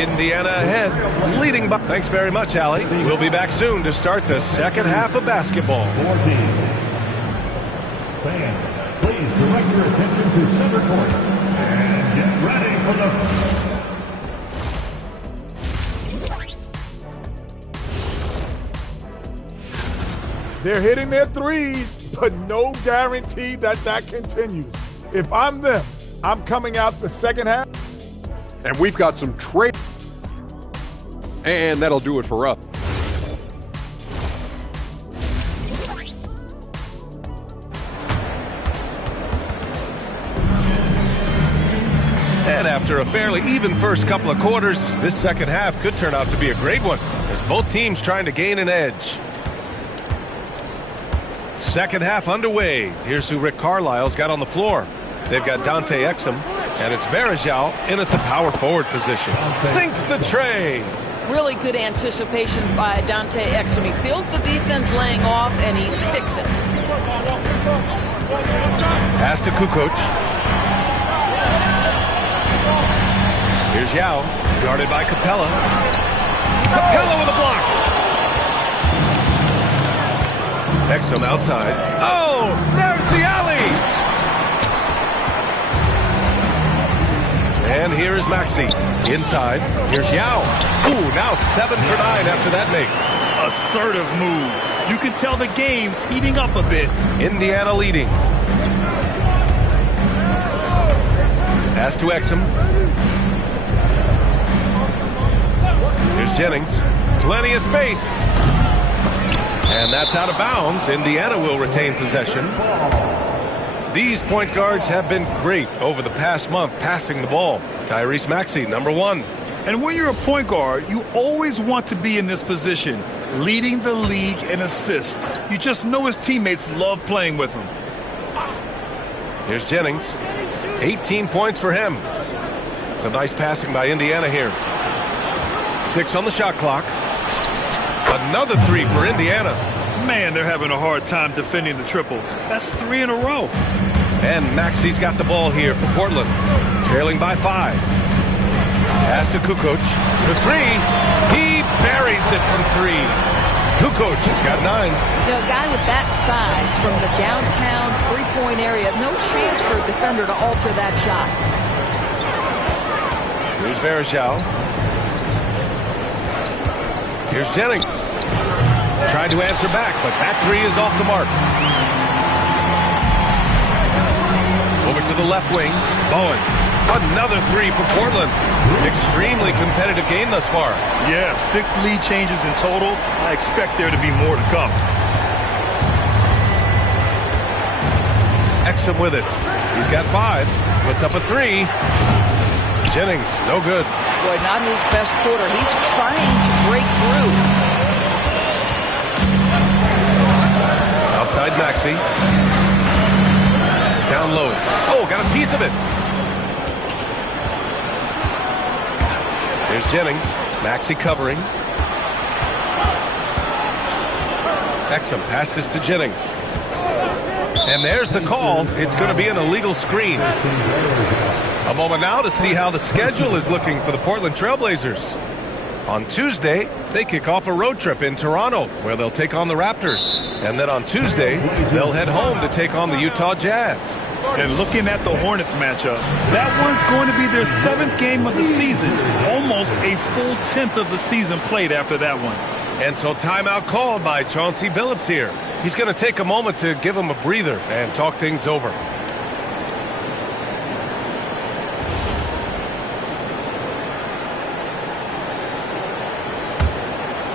Indiana ahead, leading by... Thanks very much, Allie. We'll be back soon to start the second half of basketball. Fans, please direct your attention to center court and get ready for the... They're hitting their threes, but no guarantee that that continues. If I'm them, I'm coming out the second half. And we've got some trade. And that'll do it for us. And after a fairly even first couple of quarters, this second half could turn out to be a great one as both teams trying to gain an edge. Second half underway. Here's who Rick Carlisle's got on the floor. They've got Dante Exum, and it's Varejao in at the power forward position. Sinks the tray. Really good anticipation by Dante Exum. He feels the defense laying off, and he sticks it. Pass to Kukoc. Here's Yao, guarded by Capella. Capella with a block. Exum outside. Oh, there's the alley. And here is Maxey. Inside. Here's Yao. Ooh, now 7 for 9 after that make. Assertive move. You can tell the game's heating up a bit. Indiana leading. Pass to Exum. Here's Jennings. Plenty of space. And that's out of bounds. Indiana will retain possession. These point guards have been great over the past month passing the ball. Tyrese Maxey, number 1. And when you're a point guard, you always want to be in this position, leading the league in assists. You just know his teammates love playing with him. Here's Jennings. 18 points for him. Some nice passing by Indiana here. 6 on the shot clock. Another 3 for Indiana. Man, they're having a hard time defending the triple. That's 3 in a row. And Maxey's got the ball here for Portland. Trailing by 5. Pass to Kukoc. For 3. He buries it from 3. Kukoc has got 9. You know, a guy with that size from the downtown three-point area, no chance for a defender to alter that shot. Here's Varejao. Here's Jennings. Tried to answer back, but that 3 is off the mark. Over to the left wing. Bowen. Another 3 for Portland. Extremely competitive game thus far. Yeah, 6 lead changes in total. I expect there to be more to come. Exum with it. He's got 5. Puts up a 3. Jennings, no good. Boy, not his best quarter. He's trying to break through. Outside Maxey. Down low. Oh, got a piece of it. Here's Jennings. Maxey covering. Exum passes to Jennings. And there's the call. It's going to be an illegal screen. A moment now to see how the schedule is looking for the Portland Trailblazers. On Tuesday, they kick off a road trip in Toronto, where they'll take on the Raptors. And then on Tuesday, they'll head home to take on the Utah Jazz. And looking at the Hornets matchup, that one's going to be their 7th game of the season. Almost a full 10th of the season played after that one. And so timeout called by Chauncey Billups here. He's going to take a moment to give him a breather and talk things over.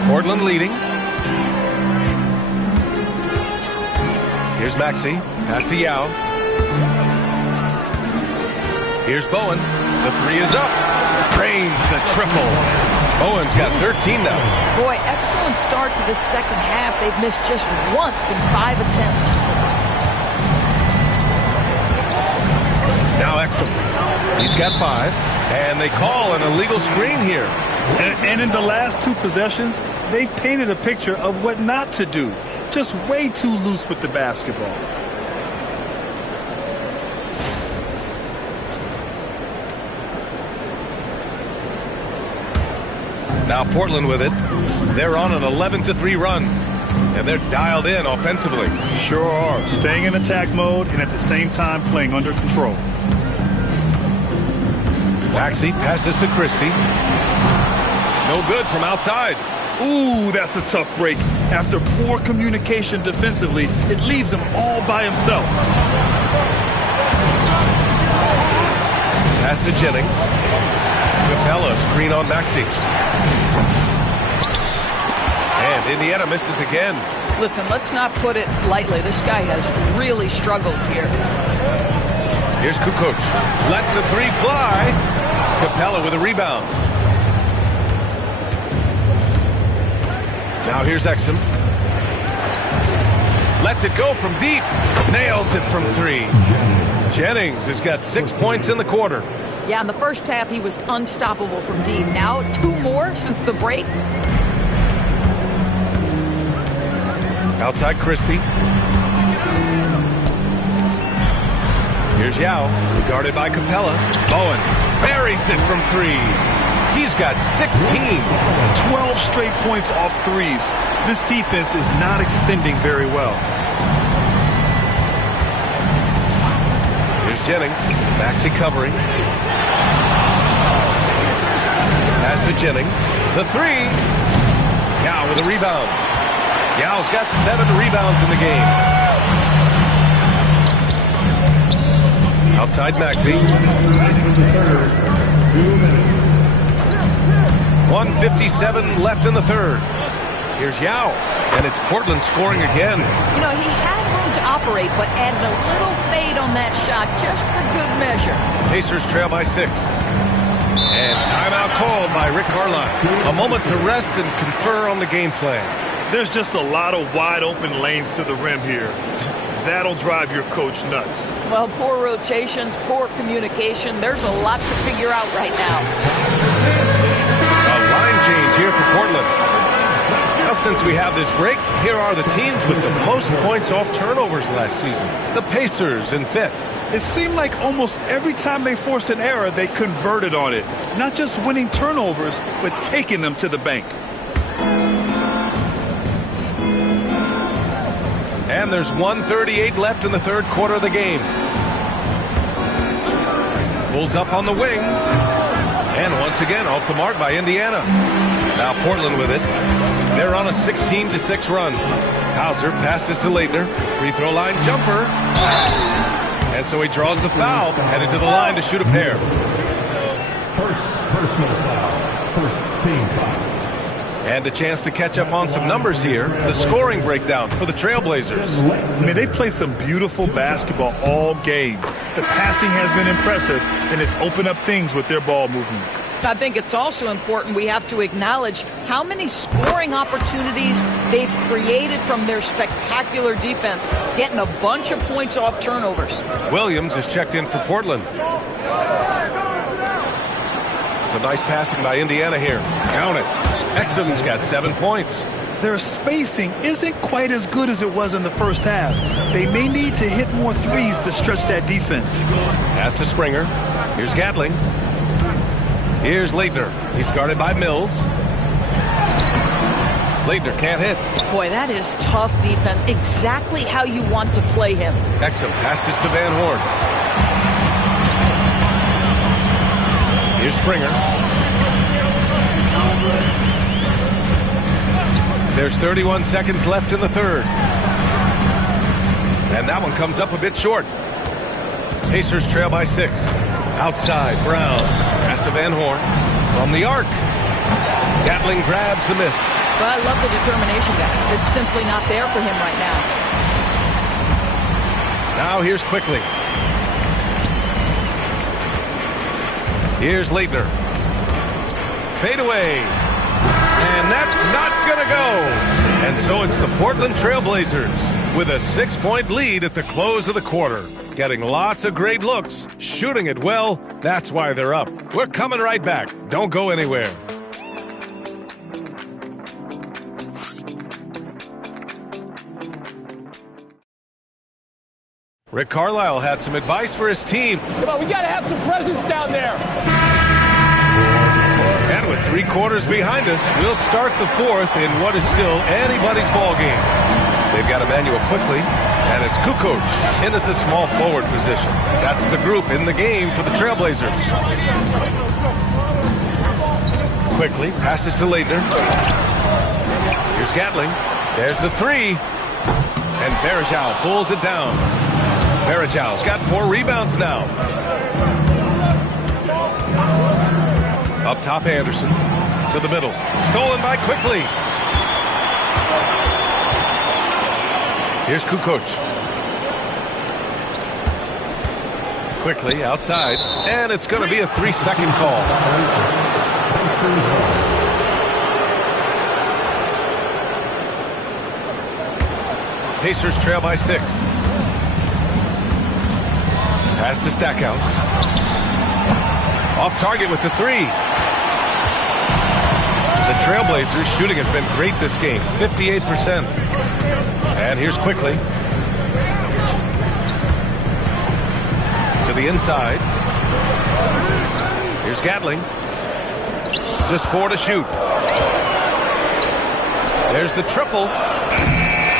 Portland leading. Here's Maxey. Pass to Yao. Here's Bowen. The three is up. Cranes the triple. Bowen's got 13 now. Boy, excellent start to the second half. They've missed just once in 5 attempts. Now Exum. He's got 5. And they call an illegal screen here. And in the last 2 possessions, they've painted a picture of what not to do. Just way too loose with the basketball. Now Portland with it. They're on an 11-3 run. And they're dialed in offensively. Sure are. Staying in attack mode and at the same time playing under control. Maxey passes to Christie. No good from outside. Ooh, that's a tough break. After poor communication defensively, it leaves him all by himself. Pass to Jennings. Capella screen on Maxey. And Indiana misses again. Listen, let's not put it lightly. This guy has really struggled here. Here's Kukoc. Lets a three fly. Capella with a rebound. Now here's Exum. Lets it go from deep. Nails it from 3. Jennings has got 6 points in the quarter. Yeah, in the first half, he was unstoppable from deep. Now 2 more since the break. Outside Christie. Here's Yao, guarded by Capella. Bowen buries it from 3. He's got 16. 12 straight points off threes. This defense is not extending very well. Here's Jennings. Maxey covering. Pass to Jennings. The 3. Yao with a rebound. Yao's got 7 rebounds in the game. Outside Maxey. 1:57 left in the third. Here's Yao, and it's Portland scoring again. You know, he had room to operate, but added a little fade on that shot just for good measure. Pacers trail by 6. And timeout called by Rick Carlisle. A moment to rest and confer on the game plan. There's just a lot of wide open lanes to the rim here. That'll drive your coach nuts. Well, poor rotations, poor communication. There's a lot to figure out right now. A line change here for Portland. Now, since we have this break, here are the teams with the most points off turnovers last season. The Pacers in 5th. It seemed like almost every time they forced an error, they converted on it. Not just winning turnovers, but taking them to the bank. And there's 1:38 left in the third quarter of the game. Pulls up on the wing. And once again, off the mark by Indiana. Now Portland with it. They're on a 16-6 run. Hauser passes to Leitner. Free throw line jumper. And so he draws the foul, headed to the line to shoot a pair. First personal foul. First team foul. And a chance to catch up on some numbers here. The scoring breakdown for the Trailblazers. I mean, they've played some beautiful basketball all game. The passing has been impressive, and it's opened up things with their ball movement. I think it's also important we have to acknowledge how many scoring opportunities they've created from their spectacular defense, getting a bunch of points off turnovers. Williams is checked in for Portland. So nice passing by Indiana here. Count it. Exum's got 7 points. Their spacing isn't quite as good as it was in the first half. They may need to hit more threes to stretch that defense. Pass to Springer. Here's Gatling. Here's Leitner. He's guarded by Mills. Leitner can't hit. Boy, that is tough defense. Exactly how you want to play him. Exum passes to Van Horn. Here's Springer. There's 31 seconds left in the third. And that one comes up a bit short. Pacers trail by 6. Outside, Brown. Pass to Van Horn. From the arc. Gatling grabs the miss. Well, I love the determination, guys. It's simply not there for him right now. Now here's Quickly. Here's Leitner. Fade away. And that's not going to go. And so it's the Portland Trailblazers with a 6-point lead at the close of the quarter. Getting lots of great looks, shooting it well. That's why they're up. We're coming right back. Don't go anywhere. Rick Carlisle had some advice for his team. Come on, we got to have some presence down there. And with 3 quarters behind us, we'll start the fourth in what is still anybody's ball game. They've got Emmanuel Quickly, and it's Kukoc in at the small forward position. That's the group in the game for the Trailblazers. Quickly passes to Leitner. Here's Gatling. There's the 3. And Varejao pulls it down. Varejao's got 4 rebounds now. Up top, Anderson. To the middle. Stolen by Quickly. Here's Kukoc. Quickly outside. And it's going to be a 3-second call. Pacers trail by 6. Pass to Stackhouse. Off target with the 3. The Trailblazers' shooting has been great this game, 58%. And here's Quickly. To the inside. Here's Gatling. Just 4 to shoot. There's the triple.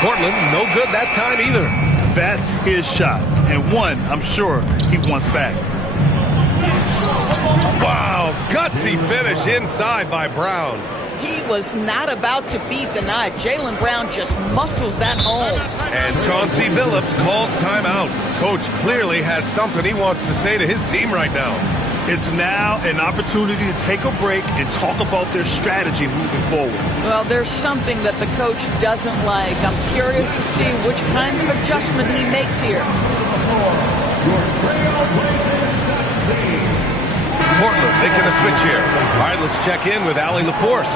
Portland, no good that time either. That's his shot, and one I'm sure he wants back. Wow, gutsy finish inside by Brown. He was not about to be denied. Jaylen Brown just muscles that home. And Chauncey Billups calls timeout. Coach clearly has something he wants to say to his team right now. It's now an opportunity to take a break and talk about their strategy moving forward. Well, there's something that the coach doesn't like. I'm curious to see which kind of adjustment he makes here. Portland making a switch here. All right, let's check in with Allie LaForce.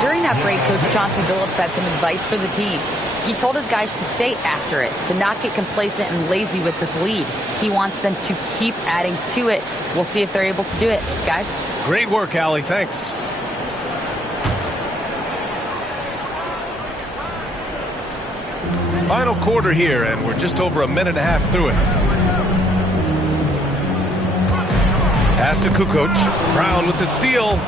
During that break, Coach Chauncey Billups had some advice for the team. He told his guys to stay after it, to not get complacent and lazy with this lead. He wants them to keep adding to it. We'll see if they're able to do it. Guys? Great work, Allie. Thanks. Final quarter here, and we're just over a minute and a half through it. Pass to Kukoc. Brown with the steal.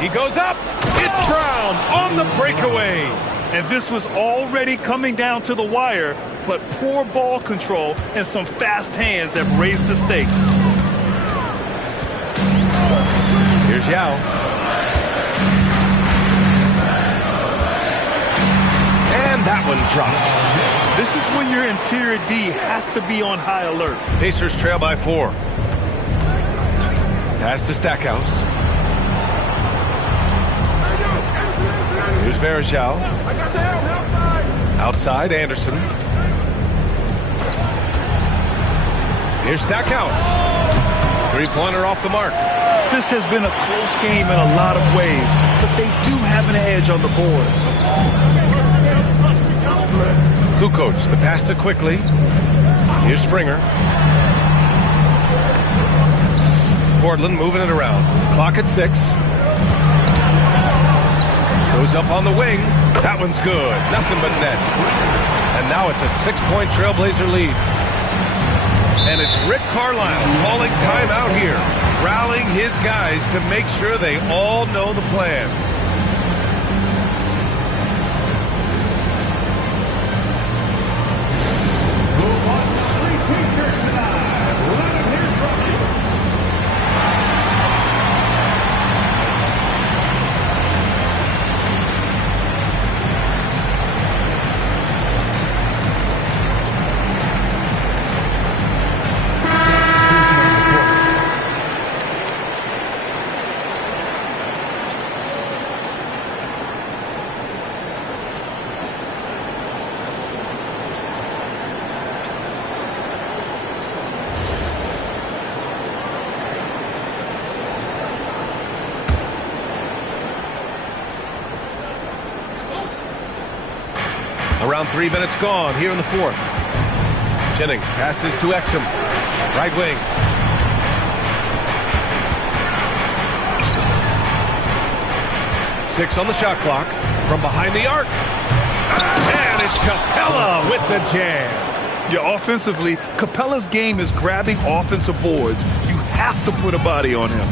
He goes up. It's Brown on the breakaway. And this was already coming down to the wire, but poor ball control and some fast hands have raised the stakes. Here's Yao. And that one drops. This is when your interior D has to be on high alert. Pacers trail by 4. Pass to Stackhouse. Here's Varejao. Outside, Anderson. Here's Stackhouse. 3-pointer off the mark. This has been a close game in a lot of ways, but they do have an edge on the boards. Kukoc, the pass to Quickly. Here's Springer. Portland moving it around. Clock at 6. Goes up on the wing. That one's good. Nothing but net. And now it's a 6-point Trailblazer lead. And it's Rick Carlisle calling timeout here, rallying his guys to make sure they all know the plan. Around 3 minutes gone here in the fourth. Jennings passes to Exum. Right wing. Six on the shot clock. From behind the arc. And it's Capella with the jam. Yeah, offensively, Capella's game is grabbing offensive boards. You have to put a body on him.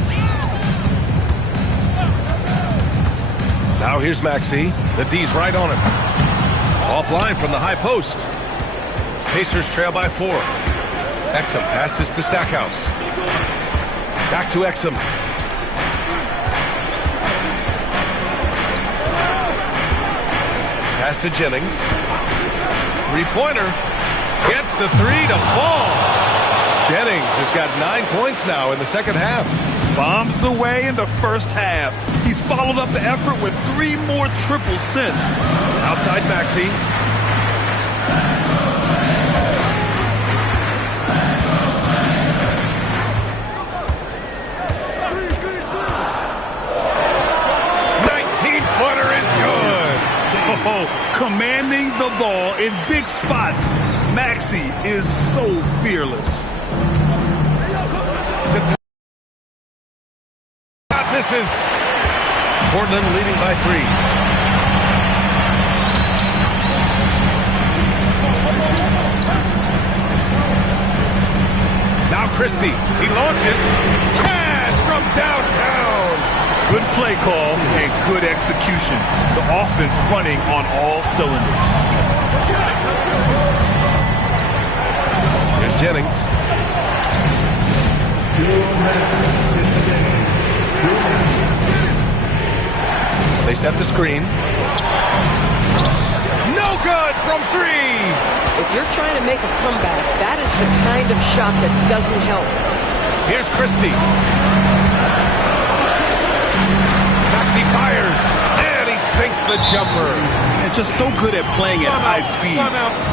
Now here's Maxey. The D's right on him. Offline from the high post. Pacers trail by 4. Exum passes to Stackhouse. Back to Exum. Pass to Jennings. Three-pointer. Gets the three to fall. Jennings has got 9 points now in the second half. Bombs away in the first half. He's followed up the effort with 3 more triples since. Outside Maxey. Oh, commanding the ball in big spots. Maxey is so fearless. Misses. Portland leading by 3. Now Christie. He launches. Cash from downtown. Good play call and good execution. The offense running on all cylinders. Here's Jennings. They set the screen. No good from 3. If you're trying to make a comeback, that is the kind of shot that doesn't help. Here's Christie. Maxey fires, and he sinks the jumper. And just so good at playing at high speed.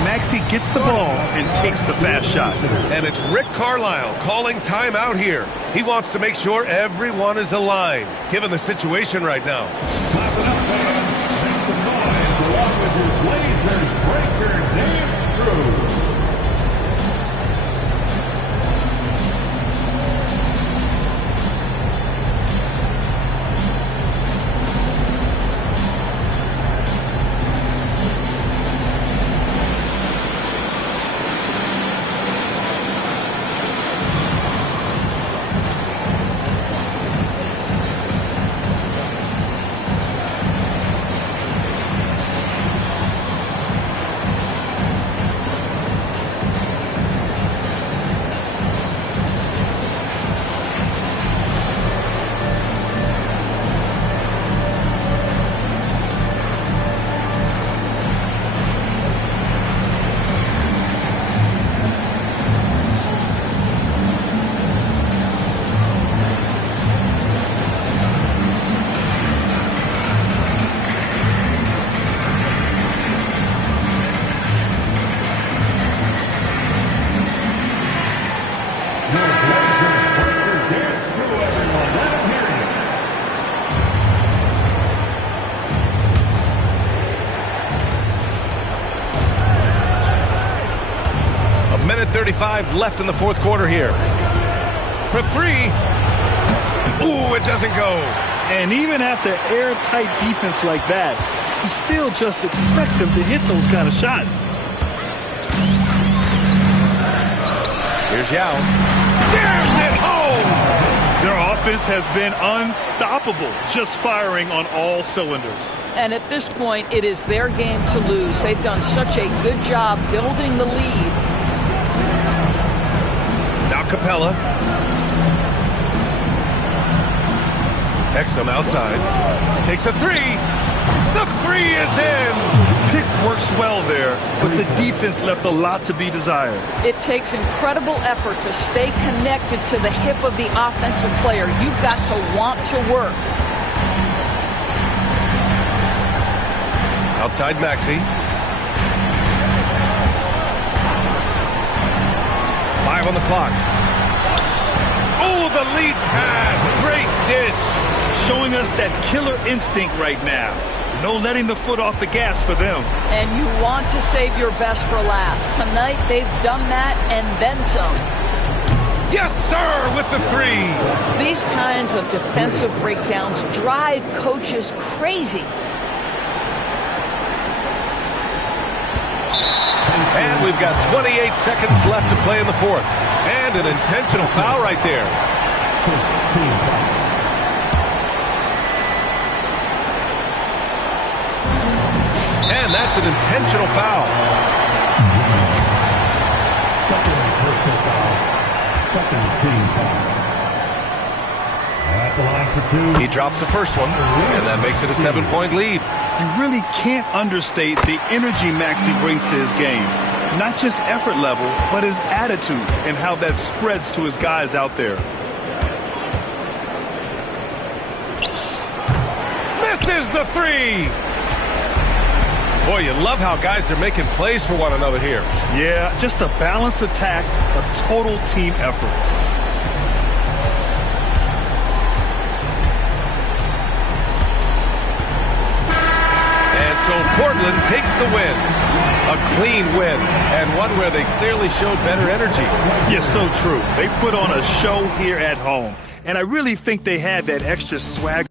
Maxey gets the ball and takes the fast shot. And it's Rick Carlisle calling timeout here. He wants to make sure everyone is aligned, given the situation right now. Minute 35 left in the fourth quarter here. For 3. Ooh, it doesn't go. And even after airtight defense like that, you still just expect him to hit those kind of shots. Here's Yao. Jams it home! Their offense has been unstoppable, just firing on all cylinders. And at this point, it is their game to lose. They've done such a good job building the lead. Now Capella. Exum outside. Takes a 3. The 3 is in. Pick works well there, but the defense left a lot to be desired. It takes incredible effort to stay connected to the hip of the offensive player. You've got to want to work. Outside Maxey. 5 on the clock. Oh, the lead pass. Great dish. Showing us that killer instinct right now. No letting the foot off the gas for them. And you want to save your best for last. Tonight, they've done that and then some. Yes, sir, with the three. These kinds of defensive breakdowns drive coaches crazy. And we've got 28 seconds left to play in the fourth. And an intentional foul right there. And that's an intentional foul. Second personal foul. Second team foul. At the line for two. He drops the first one, and that makes it a 7-point lead. You really can't understate the energy Maxey brings to his game. Not just effort level, but his attitude and how that spreads to his guys out there. Misses the three. Boy, you love how guys are making plays for one another here. Yeah, just a balanced attack, a total team effort. So Portland takes the win. A clean win, and one where they clearly showed better energy. Yes, so true. They put on a show here at home, and I really think they had that extra swag.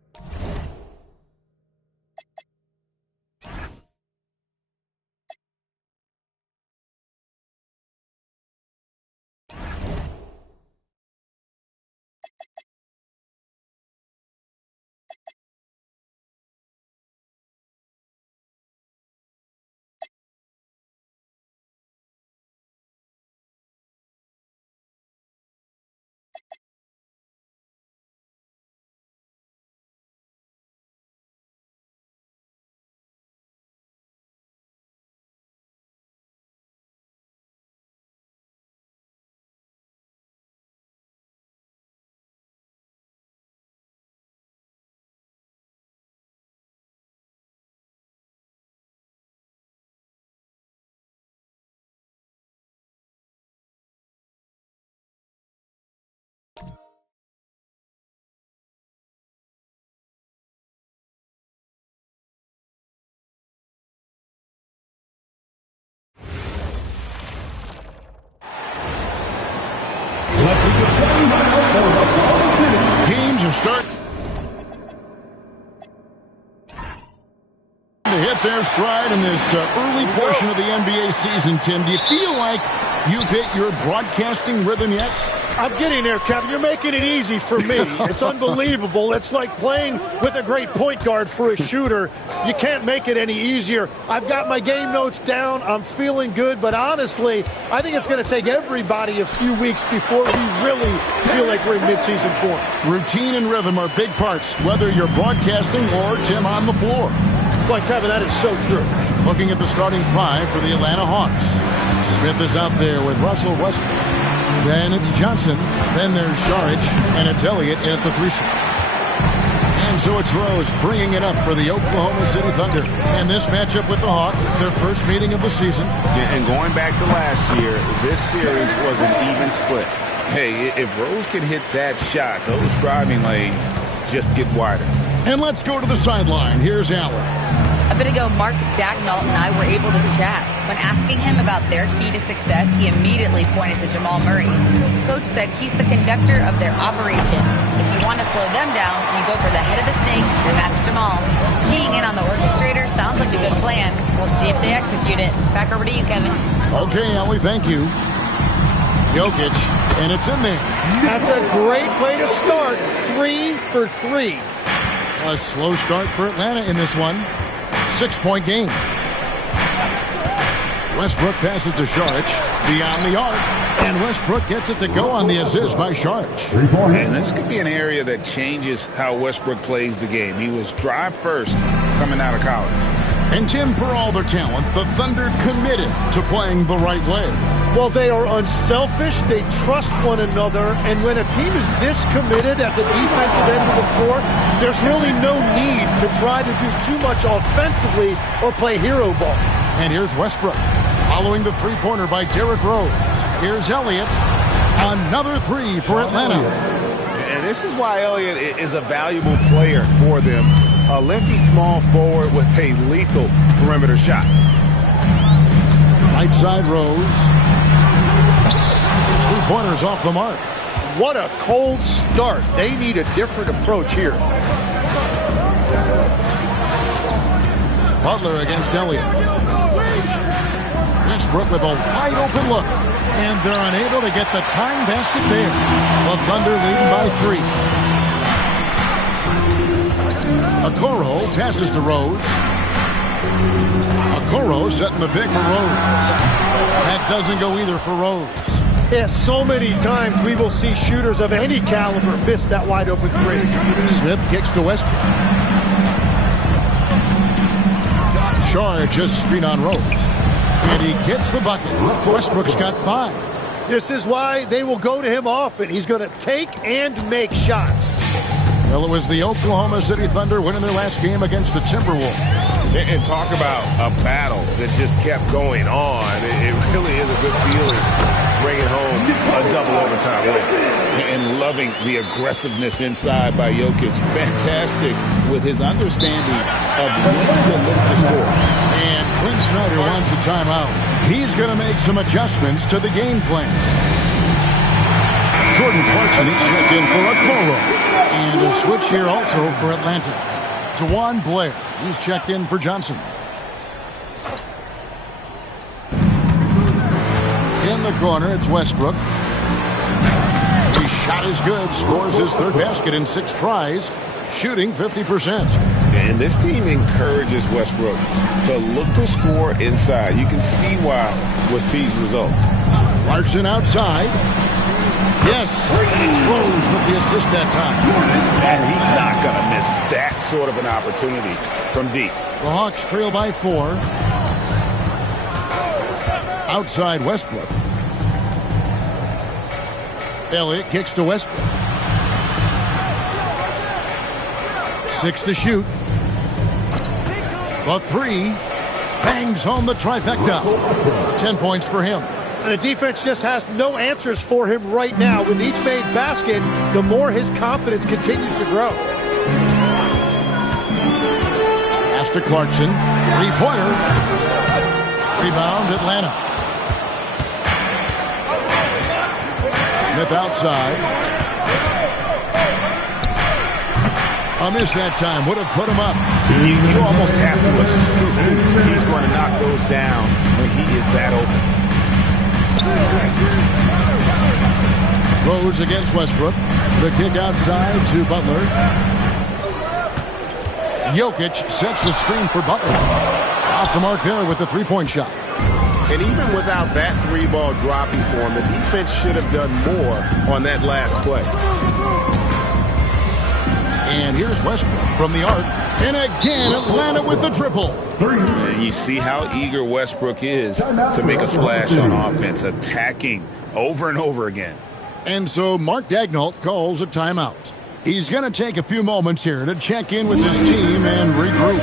Teams are starting to hit their stride in this early portion of the NBA season, Tim. Do you feel like you've hit your broadcasting rhythm yet? I'm getting there, Kevin. You're making it easy for me. It's unbelievable. It's like playing with a great point guard for a shooter. You can't make it any easier. I've got my game notes down. I'm feeling good. But honestly, I think it's going to take everybody a few weeks before we really feel like we're in midseason form. Routine and rhythm are big parts, whether you're broadcasting or Tim on the floor. Boy, Kevin, that is so true. Looking at the starting five for the Atlanta Hawks. Smith is out there with Russell Westbrook. Then it's Johnson. Then there's Saric. And it's Elliott at the free throw. And so it's Rose bringing it up for the Oklahoma City Thunder. And this matchup with the Hawks is their first meeting of the season. Yeah, and going back to last year, this series was an even split. Hey, if Rose can hit that shot, those driving lanes just get wider. And let's go to the sideline. Here's Allen. A bit ago, Mark Dagnall and I were able to chat. When asking him about their key to success, he immediately pointed to Jamal Murray's. Coach said he's the conductor of their operation. If you want to slow them down, you go for the head of the snake, and that's Jamal. Keying in on the orchestrator sounds like a good plan. We'll see if they execute it. Back over to you, Kevin. Okay, Ellie, thank you. Jokic, and it's in there. That's a great way to start. 3 for 3. A slow start for Atlanta in this one. 6-point game. Westbrook passes to Saric beyond the arc, and Westbrook gets it to go on the assist by Saric. And this could be an area that changes how Westbrook plays the game. He was drive first coming out of college. And Tim, for all their talent, the Thunder committed to playing the right way. Well, they are unselfish. They trust one another. And when a team is this committed at the defensive end of the floor, there's really no need to try to do too much offensively or play hero ball. And here's Westbrook following the three-pointer by Derrick Rose. Here's Elliott. Another three for Atlanta. And this is why Elliott is a valuable player for them. A lengthy small forward with a lethal perimeter shot. Right side Rose. Three-pointers off the mark. What a cold start. They need a different approach here. Butler against Elliott. Westbrook with a wide open look. And they're unable to get the tying basket there. The Thunder leading by 3. Okoro passes to Rose. Okoro setting the pick for Rose. That doesn't go either for Rose. Yeah, so many times we will see shooters of any caliber miss that wide open 3. Smith kicks to Westbrook. Shard just screen on Rose. And he gets the bucket. Westbrook's got 5. This is why they will go to him often. He's going to take and make shots. Well, it was the Oklahoma City Thunder winning their last game against the Timberwolves. And talk about a battle that just kept going on. It really is a good feeling bringing home a double overtime win. And loving the aggressiveness inside by Jokic. Fantastic with his understanding of when to look to score. And Quinn Snyder wants a timeout. He's going to make some adjustments to the game plan. Jordan Clarkson is checked in for Okoro. And a switch here also for Atlanta. Dewan Blair, he's checked in for Johnson. In the corner, it's Westbrook. His shot is good, scores his 3rd basket in 6 tries, shooting 50%. And this team encourages Westbrook to look to score inside. You can see why with these results. Clarkson outside. Yes, and explodes with the assist that time. And he's not going to miss that sort of an opportunity from deep. The Hawks trail by 4. Outside Westbrook. Elliott kicks to Westbrook. 6 to shoot. The 3 bangs home the trifecta. 10 points for him. And the defense just has no answers for him right now. With each made basket, the more his confidence continues to grow. Pass to Clarkson. 3-pointer. Rebound, Atlanta. Smith outside. A miss that time. Would have put him up. You almost have to assume he's going to knock those down when he is that open. Rose against Westbrook. The kick outside to Butler. Jokic sets the screen for Butler. Off the mark there with the 3-point shot. And even without that 3-ball dropping for him, the defense should have done more on that last play. And here's Westbrook from the arc. And again, Atlanta with the triple. And you see how eager Westbrook is to make a splash on offense, attacking over and over again. And so Mark Daigneault calls a timeout. He's going to take a few moments here to check in with his team and regroup.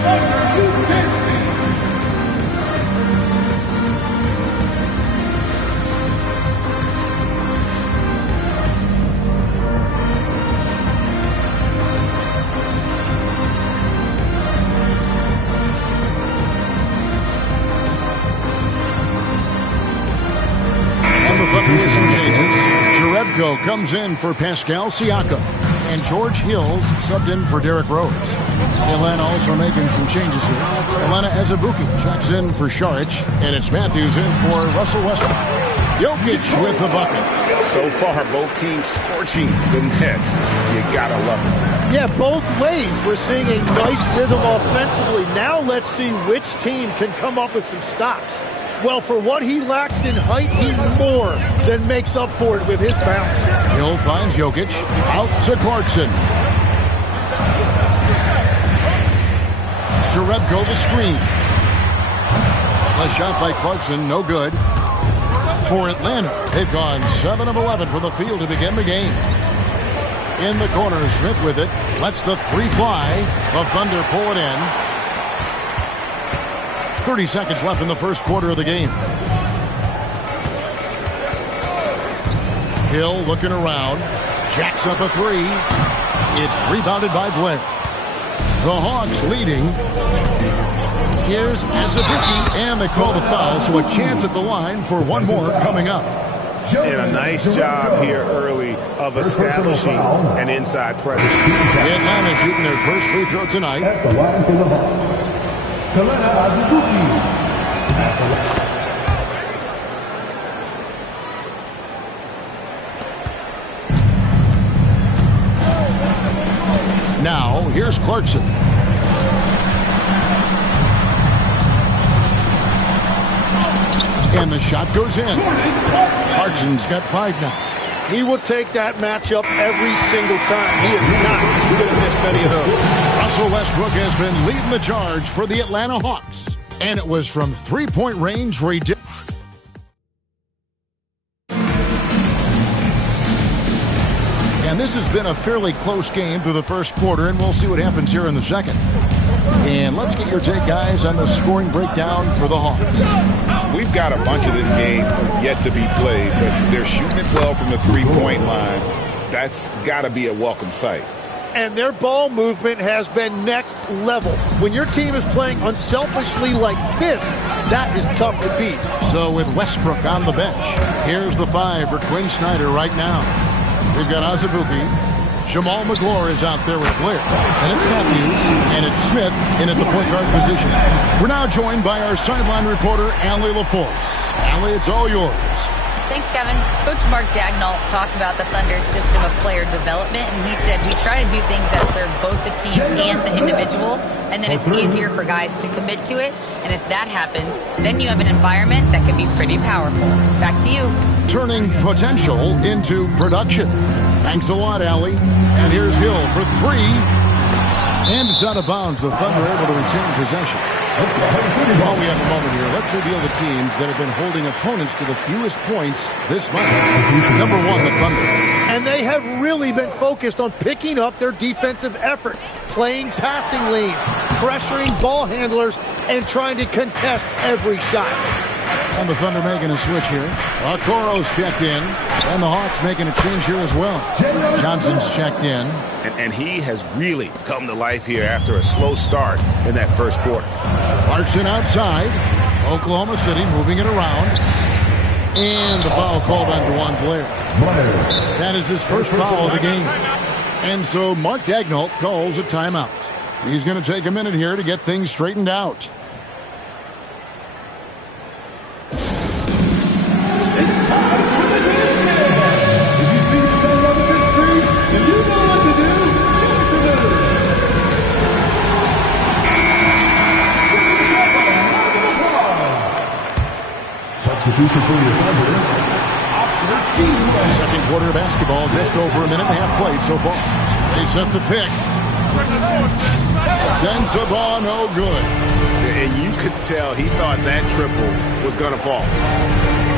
Some changes. Jerebko comes in for Pascal Siakam, and George Hills subbed in for Derrick Rose. Atlanta also making some changes here. Atlanta Azubuike checks in for Šarić, and it's Matthews in for Russell Westbrook. Jokic with the bucket. So far, both teams scorching the Nets. You gotta love it. Yeah, both ways. We're seeing a nice rhythm offensively. Now let's see which team can come up with some stops. Well, for what he lacks in height, he more than makes up for it with his bounce. Hill finds Jokic. Out to Clarkson. Jerebko the screen. A shot by Clarkson, no good. For Atlanta, they've gone 7 of 11 from the field to begin the game. In the corner, Smith with it. Lets the 3 fly. The Thunder pull it in. 30 seconds left in the first quarter of the game. Hill looking around. Jacks up a 3. It's rebounded by Blair. The Hawks leading. Here's Azubuike, and they call the foul, so a chance at the line for one more coming up. And a nice job here early of establishing an inside presence. Atlanta shooting their first free throw tonight. At the line for the Hawks, Azubuike. Now, here's Clarkson. And the shot goes in. Clarkson's got 5 now. He will take that matchup every single time. He is not going to miss many of those. Russell Westbrook has been leading the charge for the Atlanta Hawks. And it was from three-point range where he did. And this has been a fairly close game through the first quarter, and we'll see what happens here in the second. And let's get your take, guys, on the scoring breakdown for the Hawks. We've got a bunch of this game yet to be played, but they're shooting it well from the three-point line. That's got to be a welcome sight. And their ball movement has been next level. When your team is playing unselfishly like this, that is tough to beat. So with Westbrook on the bench, here's the 5 for Quinn Snyder right now. We've got Azubuike. Jamal McGlure is out there with Blair. And it's Matthews. And it's Smith in at the point guard position. We're now joined by our sideline reporter, Allie LaForce. Allie, it's all yours. Thanks, Kevin. Coach Mark Daigneault talked about the Thunder's system of player development, and he said we try to do things that serve both the team and the individual, and then it's easier for guys to commit to it. And if that happens, then you have an environment that can be pretty powerful. Back to you. Turning potential into production. Thanks a lot, Allie. And here's Hill for 3. And it's out of bounds. The Thunder able to retain possession. While we have a moment here, let's reveal the teams that have been holding opponents to the fewest points this month. Number 1, the Thunder. And they have really been focused on picking up their defensive effort, playing passing lanes, pressuring ball handlers, and trying to contest every shot. And the Thunder making a switch here. Okoro's checked in. And the Hawks making a change here as well. Johnson's checked in. And he has really come to life here after a slow start in that first quarter. Clarkson outside. Oklahoma City moving it around. And the foul called on DeJuan Blair. That is his first foul of the game. And so Mark Daigneault calls a timeout. He's going to take a minute here to get things straightened out. Substitution for your Thunder, Afcr S3. Second quarter of basketball, just over a minute and a half played so far. They set the pick. Sends the ball, no good. And you could tell he thought that triple was going to fall.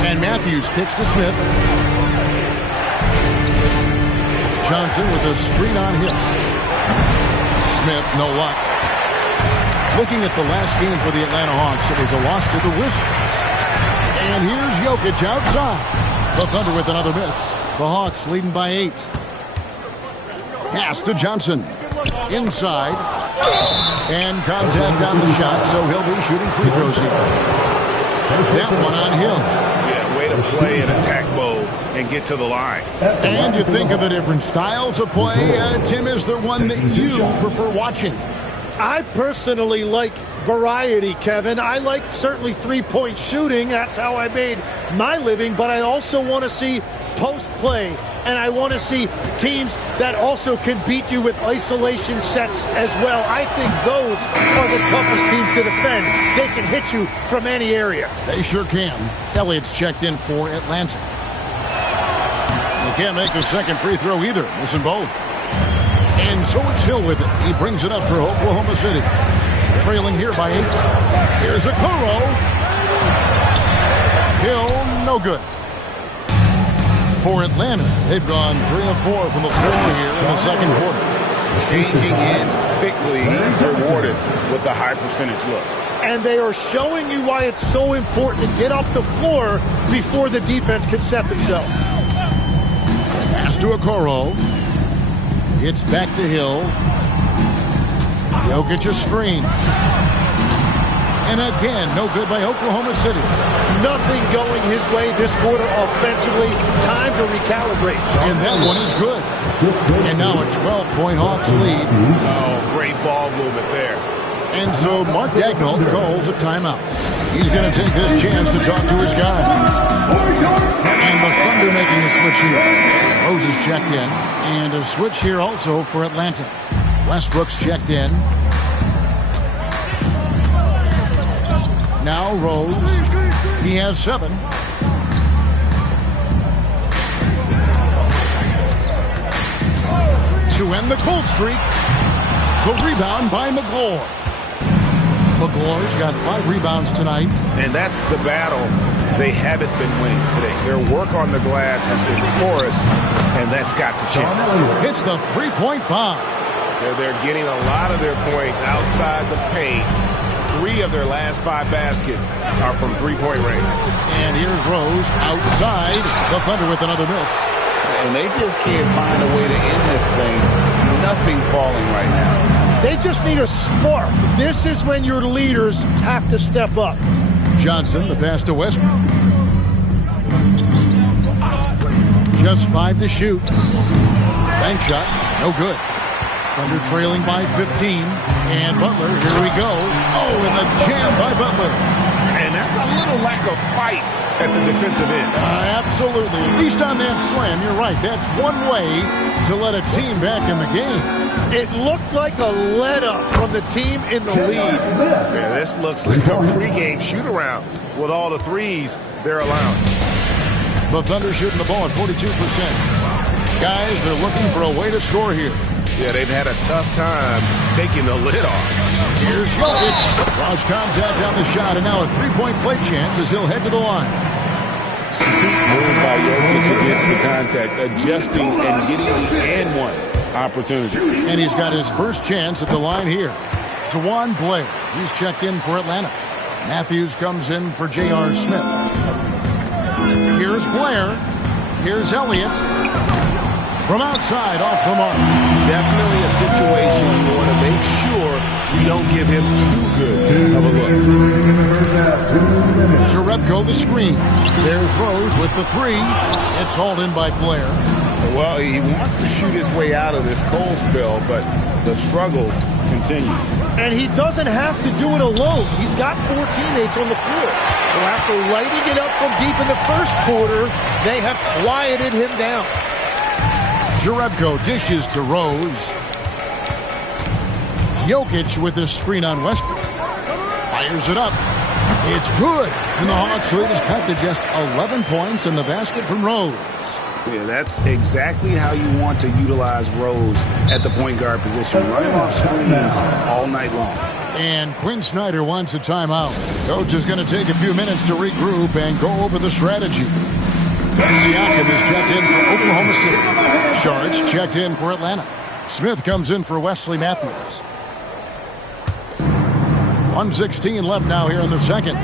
And Matthews kicks to Smith. Johnson with a screen on him. Smith, no luck. Looking at the last game for the Atlanta Hawks, it was a loss to the Wizards. And here's Jokic outside. The Thunder with another miss. The Hawks leading by 8. Pass to Johnson. Inside. And contact on the shot, so he'll be shooting free throws here. That one on Hill. Yeah, way to play an attack mode and get to the line. And you think of the different styles of play. Tim, is there one that you prefer watching? I personally like variety, Kevin. I like certainly three-point shooting. That's how I made my living. But I also want to see post play. And I want to see teams that also can beat you with isolation sets as well. I think those are the toughest teams to defend. They can hit you from any area. They sure can. Elliott's checked in for Atlanta. They can't make the second free throw either. Missing both. And so it's Hill with it. He brings it up for Oklahoma City. Trailing here by 8. Here's Okoro. Hill, no good. For Atlanta, they've gone 3 of 4 from the floor here in the second quarter. Changing ends quickly. He's rewarded with the high percentage look. And they are showing you why it's so important to get off the floor before the defense can set themselves. Pass to Okoro. It's back to Hill. Jokic a screen. And again, no good by Oklahoma City. Nothing going his way this quarter offensively. Time to recalibrate. And that one is good. And now a 12-point Hawks lead. Oh, great ball movement there. And so Mark Dagnall calls a timeout. He's going to take this chance to talk to his guys. And the Thunder making a switch here. Rose is checked in. And a switch here also for Atlanta. Westbrook's checked in. Now Rose. He has 7. To end the cold streak. The rebound by McGlure. McGlure's got 5 rebounds tonight. And that's the battle they haven't been winning today. Their work on the glass has been porous, and that's got to change. Hits the three-point bomb. They're getting a lot of their points outside the paint. 3 of their last 5 baskets are from three-point range. And here's Rose outside. The Thunder with another miss. And they just can't find a way to end this thing. Nothing falling right now. They just need a spark. This is when your leaders have to step up. Johnson, the pass to Westbrook. Just 5 to shoot. Bank shot, no good. Thunder trailing by 15. And Butler, here we go. Oh, and the jam by Butler. And that's a little lack of fight at the defensive end. Absolutely. At least on that slam, you're right. That's one way to let a team back in the game. It looked like a let-up from the team in the lead. Yeah, this looks like a pregame shoot-around with all the threes they're allowing. The Thunder shooting the ball at 42%. Guys, they're looking for a way to score here. Yeah, they've had a tough time taking the lid off. Here's Jokic. Draws contact on the shot, and now a three-point play chance as he'll head to the line. Move by Jokic against the contact, adjusting and getting the and one opportunity. And he's got his first chance at the line here. Dewan Blair. He's checked in for Atlanta. Matthews comes in for J.R. Smith. Here's Blair. Here's Elliott. From outside, off the mark. Definitely a situation you want to make sure you don't give him too good of a look. Jerebko the screen. There's Rose with the 3. It's hauled in by Blair. Well, he wants to shoot his way out of this cold spell, but the struggles continue. And he doesn't have to do it alone. He's got 4 teammates on the floor. So after lighting it up from deep in the first quarter, they have quieted him down. Jerebko dishes to Rose. Jokic with the screen on Westbrook. Fires it up. It's good. And the Hawks lead is cut to just 11 points in the basket from Rose. Yeah, that's exactly how you want to utilize Rose at the point guard position. Running off screens all night long. And Quinn Snyder wants a timeout. Coach is going to take a few minutes to regroup and go over the strategy. Siakam is checked in for Oklahoma City. Sharge checked in for Atlanta. Smith comes in for Wesley Matthews. 1:16 left now here in the second.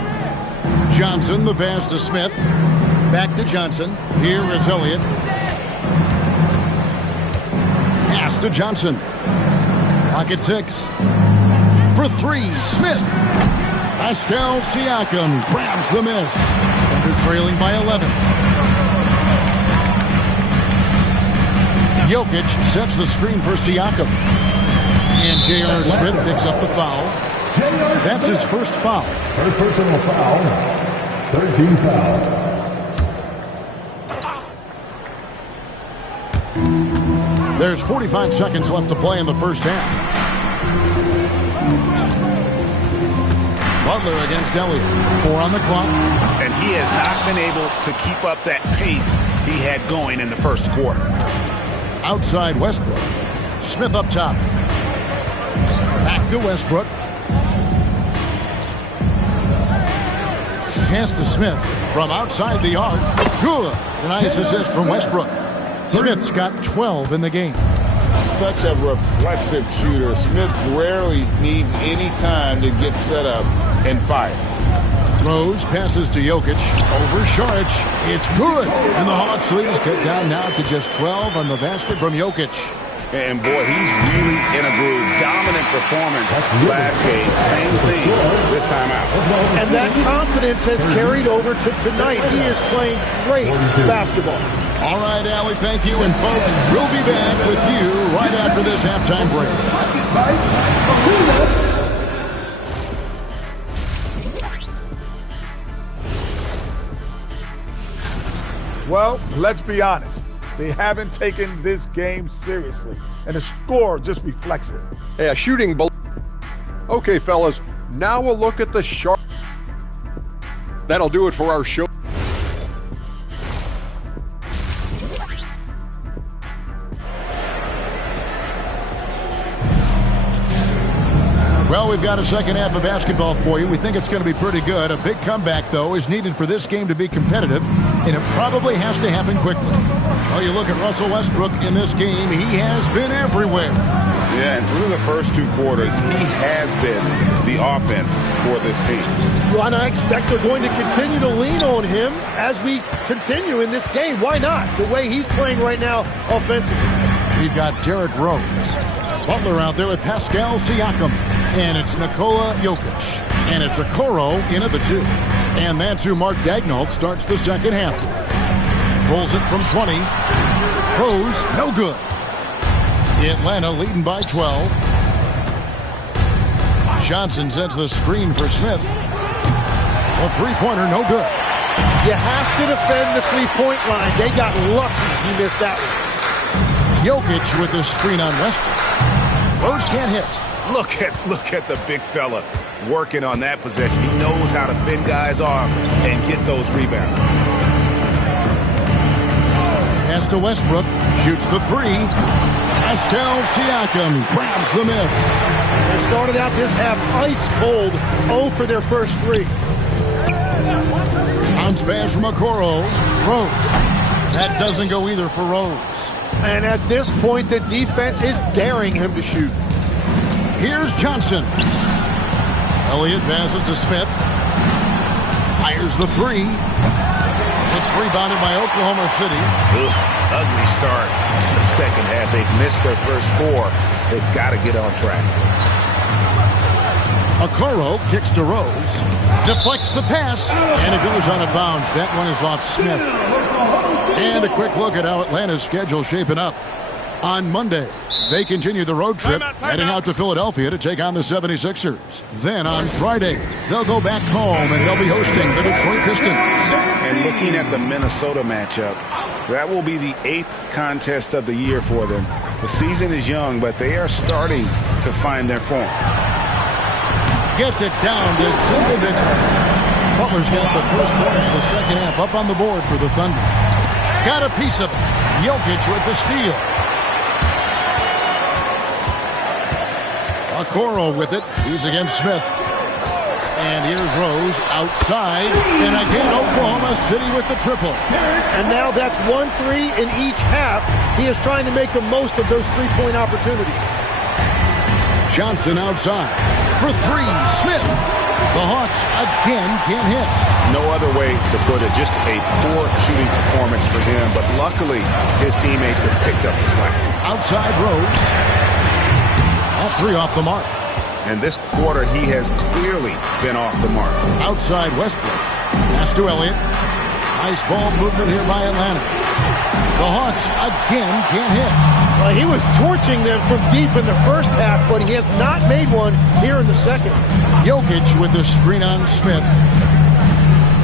Johnson, the pass to Smith. Back to Johnson. Here is Elliott. Pass to Johnson. Clock at 6. For 3, Smith. Pascal Siakam grabs the miss. Thunder trailing by 11. Jokic sets the screen for Siakam. And J.R. Smith picks up the foul. That's his first foul. First personal foul. 13 foul. There's 45 seconds left to play in the first half. Butler against Elliott. 4 on the clock. And he has not been able to keep up that pace he had going in the first quarter. Outside Westbrook. Smith up top. Back to Westbrook. Pass to Smith from outside the arc. Good. A nice assist from Westbrook. Smith's got 12 in the game. Such a reflexive shooter. Smith rarely needs any time to get set up and fire. Rose passes to Jokic. Over Saric. It's good. And the Hawks lead is cut down now to just 12 on the basket from Jokic. And boy, he's really in a groove. Dominant performance last game. Same thing this time out. And that confidence has carried over to tonight. He is playing great basketball. All right, Allie, thank you. And, folks, we'll be back with you right after this halftime break. Well, let's be honest. They haven't taken this game seriously, and the score just reflects it. Yeah, shooting. Okay, fellas, now we'll look at the sharp. That'll do it for our show. Well, we've got a second half of basketball for you. We think it's going to be pretty good. A big comeback, though, is needed for this game to be competitive, and it probably has to happen quickly. Well, you look at Russell Westbrook in this game. He has been everywhere. Yeah, and through the first 2 quarters, he has been the offense for this team. Well, and I expect they're going to continue to lean on him as we continue in this game. Why not? The way he's playing right now offensively. We've got Derrick Rose. Butler out there with Pascal Siakam. And it's Nikola Jokic. And it's Okoro in at the 2. And that's who Mark Daigneault starts the second half. Pulls it from 20. Rose, no good. Atlanta leading by 12. Johnson sends the screen for Smith. A three-pointer, no good. You have to defend the three-point line. They got lucky he missed that one. Jokic with the screen on Westbrook. Rose can't hit. Look at the big fella working on that possession. He knows how to fend guys off and get those rebounds. Pass to Westbrook. Shoots the 3. Pascal Siakam grabs the miss. They started out this half ice cold. 0 for their first 3. Bounce pass from Okoro. Rose. That doesn't go either for Rose. And at this point, the defense is daring him to shoot. Here's Johnson. Elliott passes to Smith. Fires the 3. It's rebounded by Oklahoma City. Ugly start to the second half. They've missed their first 4. They've got to get on track. Okoro kicks to Rose. Deflects the pass. And it goes out of bounds. That one is off Smith. And a quick look at how Atlanta's schedule shaping up. On Monday, they continue the road trip, heading out to Philadelphia to take on the 76ers. Then on Friday, they'll go back home and they'll be hosting the Detroit Pistons. And looking at the Minnesota matchup, that will be the 8th contest of the year for them. The season is young, but they are starting to find their form. Gets it down to single digits. Butler's got the first points of the second half up on the board for the Thunder. Got a piece of it. Jokic with the steal. Okoro with it. He's against Smith. And here's Rose outside. And again, Oklahoma City with the triple. And now that's 1-3 in each half. He is trying to make the most of those three-point opportunities. Johnson outside. For 3, Smith. The Hawks again can't hit. No other way to put it. Just a poor shooting performance for him. But luckily, his teammates have picked up the slack. Outside Rose. All 3 off the mark. And this quarter, he has clearly been off the mark. Outside Westbrook. Pass to Elliott. Nice ball movement here by Atlanta. The Hawks again can't hit. Well, he was torching them from deep in the first half, but he has not made one here in the second. Jokic with the screen on Smith.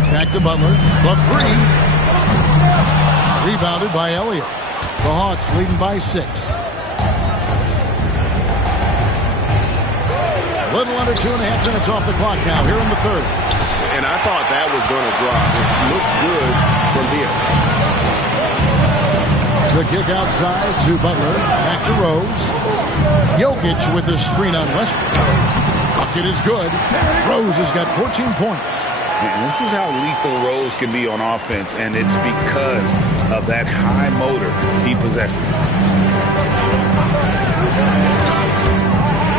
Back to Butler. The 3. Rebounded by Elliott. The Hawks leading by 6. A little under 2.5 minutes off the clock now here in the third. And I thought that was going to drop. It looked good from here. The kick outside to Butler. Back to Rose. Jokic with the screen on Westbrook. Bucket is good. Rose has got 14 points. And this is how lethal Rose can be on offense, and it's because of that high motor he possesses.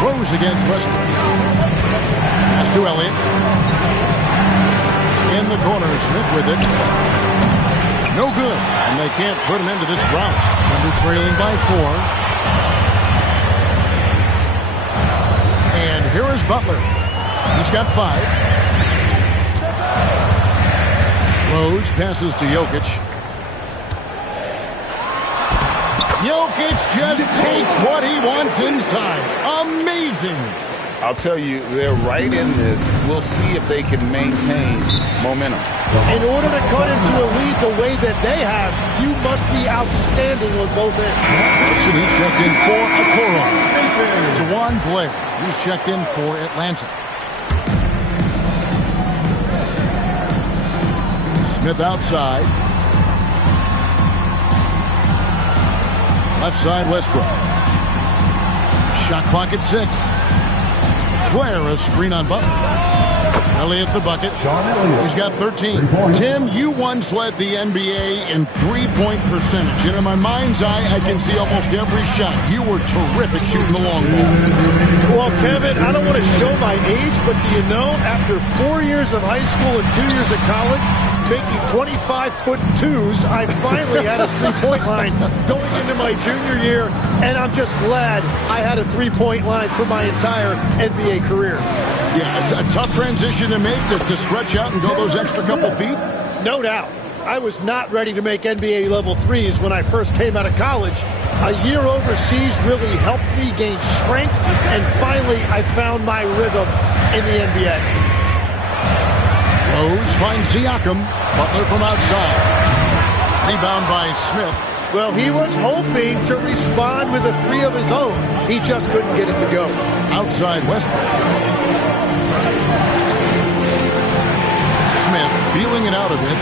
Rose against Westbrook. Pass to Elliott. In the corner, Smith with it. No good. And they can't put an end to this drought. Under trailing by 4. Here's Butler. He's got 5. Rose passes to Jokic. Jokic just takes what he wants inside. Amazing. I'll tell you, they're right in this. We'll see if they can maintain momentum. In order to cut into a lead the way that they have, you must be outstanding on both ends. Clarkson, he's checked in for Okoro. Dewan Blair, he's checked in for Atlanta. Smith outside. Left side, Westbrook. Shot clock at 6. Blair, a screen on Butler. Elliott the bucket. He's got 13. Tim, you once led the NBA in three-point percentage. And in my mind's eye, I can see almost every shot. You were terrific shooting the long ball. Well, Kevin, I don't want to show my age, but do you know, after 4 years of high school and 2 years of college, making 25-foot-2s, I finally had a three-point line going into my junior year, and I'm just glad I had a three-point line for my entire NBA career. Yeah, it's a tough transition to make to stretch out and go those extra couple feet. No doubt. I was not ready to make NBA level 3s when I first came out of college. A year overseas really helped me gain strength, and finally I found my rhythm in the NBA. Rose finds Siakam. Butler from outside. Rebound by Smith. Well, he was hoping to respond with a 3 of his own. He just couldn't get it to go. Outside Westbrook. Smith feeling it out a bit.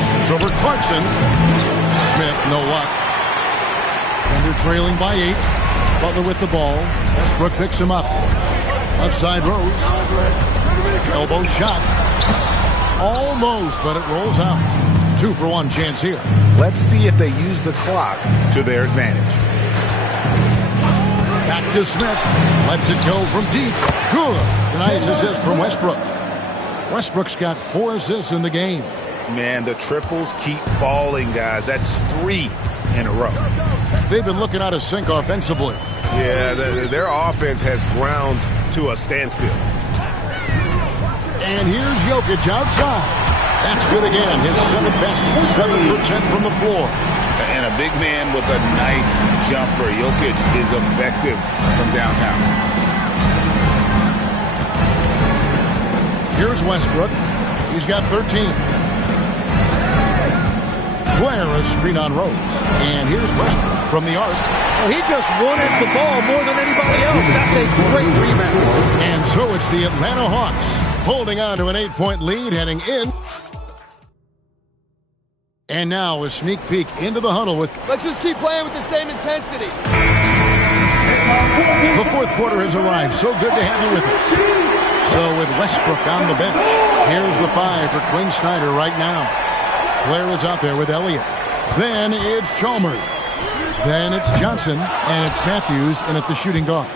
Shoots over Clarkson. Smith, no luck. Thunder trailing by 8. Butler with the ball. Westbrook picks him up. Outside Rose. Elbow shot. Almost, but it rolls out. 2-for-1 chance here. Let's see if they use the clock to their advantage. Back to Smith. Lets it go from deep. Good. Nice assist from Westbrook. Westbrook's got 4 assists in the game. Man, the triples keep falling, guys. That's 3 in a row. They've been looking out of sync offensively. Yeah, their offense has ground to a standstill. And here's Jokic outside. That's good again. His 7th basket, 7 for 10 from the floor. And a big man with a nice jumper. Jokic is effective from downtown. Here's Westbrook. He's got 13. Blair, a screen on Rose. And here's Westbrook from the arc. Well, he just wanted the ball more than anybody else. That's a great rebound. And so it's the Atlanta Hawks holding on to an 8-point lead heading in. And now a sneak peek into the huddle with... Let's just keep playing with the same intensity. The fourth quarter has arrived. So good to have you with us. So with Westbrook on the bench, here's the 5 for Quinn Snyder right now. Blair is out there with Elliott. Then it's Chalmers. Then it's Johnson. And it's Matthews in at the shooting guard.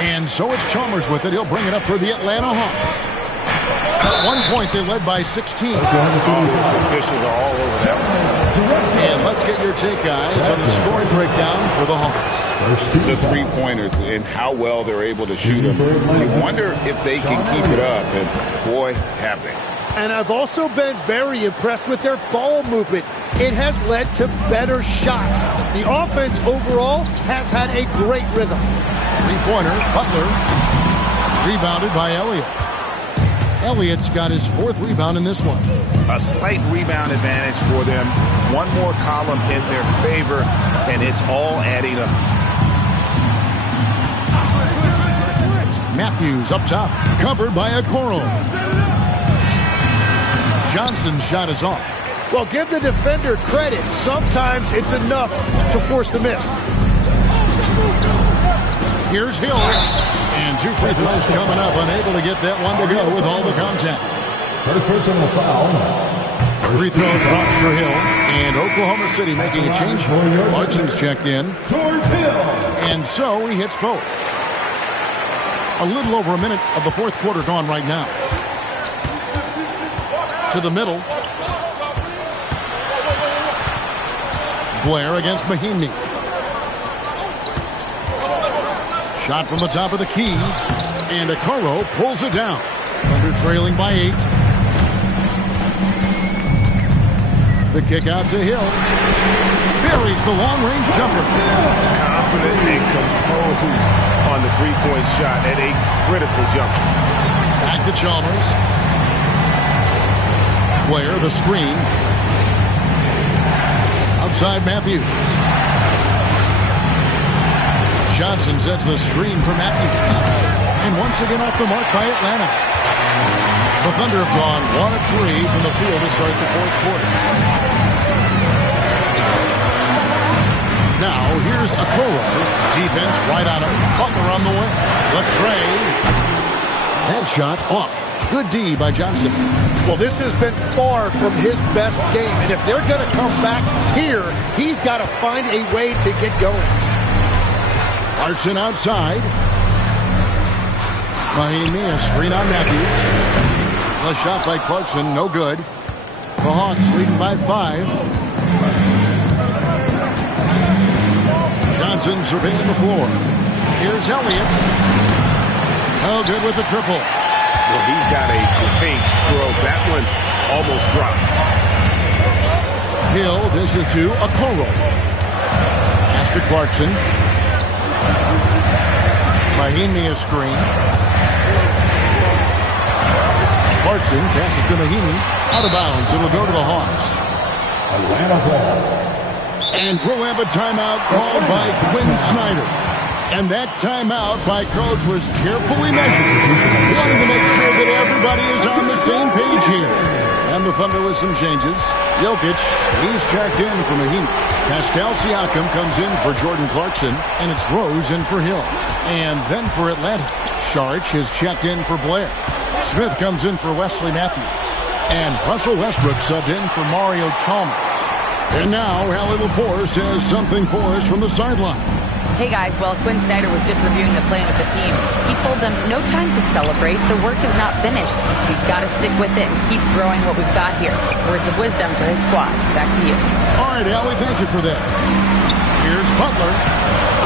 And so it's Chalmers with it. He'll bring it up for the Atlanta Hawks. At one point, they led by 16. Officials are all over that one. And let's get your take, guys, on the scoring breakdown for the Hawks. The three-pointers and how well they're able to shoot them. You wonder if they can keep it up, and boy, have they. And I've also been very impressed with their ball movement. It has led to better shots. The offense overall has had a great rhythm. Three-pointer, Butler, rebounded by Elliott. Elliott's got his 4th rebound in this one. A slight rebound advantage for them. One more column in their favor, and it's all adding up. Matthews up top, covered by Okoro. Johnson's shot is off. Well, give the defender credit. Sometimes it's enough to force the miss. Here's Hill. And 2 free throws coming up. Unable to get that one to go with all the contact. First personal foul. Free throw drops for Hill. And Oklahoma City making a change. Clarkson's checked in. And so he hits both. A little over a minute of the fourth quarter gone right now. To the middle. Blair against Mahinmi. Shot from the top of the key. And Okoro pulls it down. Thunder trailing by 8. The kick out to Hill. Buries the long-range jumper. Confident and composed on the three-point shot at a critical juncture. Back to Chalmers. Blair, the screen. Outside Matthews. Johnson sets the screen for Matthews. And once again off the mark by Atlanta. The Thunder have gone 1 of 3 from the field to start the fourth quarter. Now, here's Okoro. Defense right on him. Butler on the way. The tray. That shot off. Good D by Johnson. Well, this has been far from his best game. And if they're going to come back here, he's got to find a way to get going. Clarkson outside. Miami, a screen on Matthews. The shot by Clarkson, no good. The Hawks leading by 5. Johnson surveying the floor. Here's Elliott. Oh, good with the triple. Well, he's got a great stroke. That one almost dropped. Hill dishes to Okoro. Pass to Clarkson. Mahinmi a screen. Clarkson passes to Mahinmi. Out of bounds. It'll go to the Hawks. Atlanta ball. And we'll have a timeout called by Quinn Snyder. And that timeout by Coach was carefully measured. Wanting to make sure that everybody is on the same page here. And the Thunder with some changes. Jokic, he's checked in for Mahinmi. Pascal Siakam comes in for Jordan Clarkson. And it's Rose in for Hill. And then for Atlanta, Sharch has checked in for Blair. Smith comes in for Wesley Matthews. And Russell Westbrook subbed in for Mario Chalmers. And now, Hallie LaForce has something for us from the sideline. Hey guys, well, Quinn Snyder was just reviewing the plan with the team. He told them, no time to celebrate. The work is not finished. We've got to stick with it and keep growing what we've got here. Words of wisdom for his squad. Back to you. All right, Hallie, thank you for that. Here's Butler.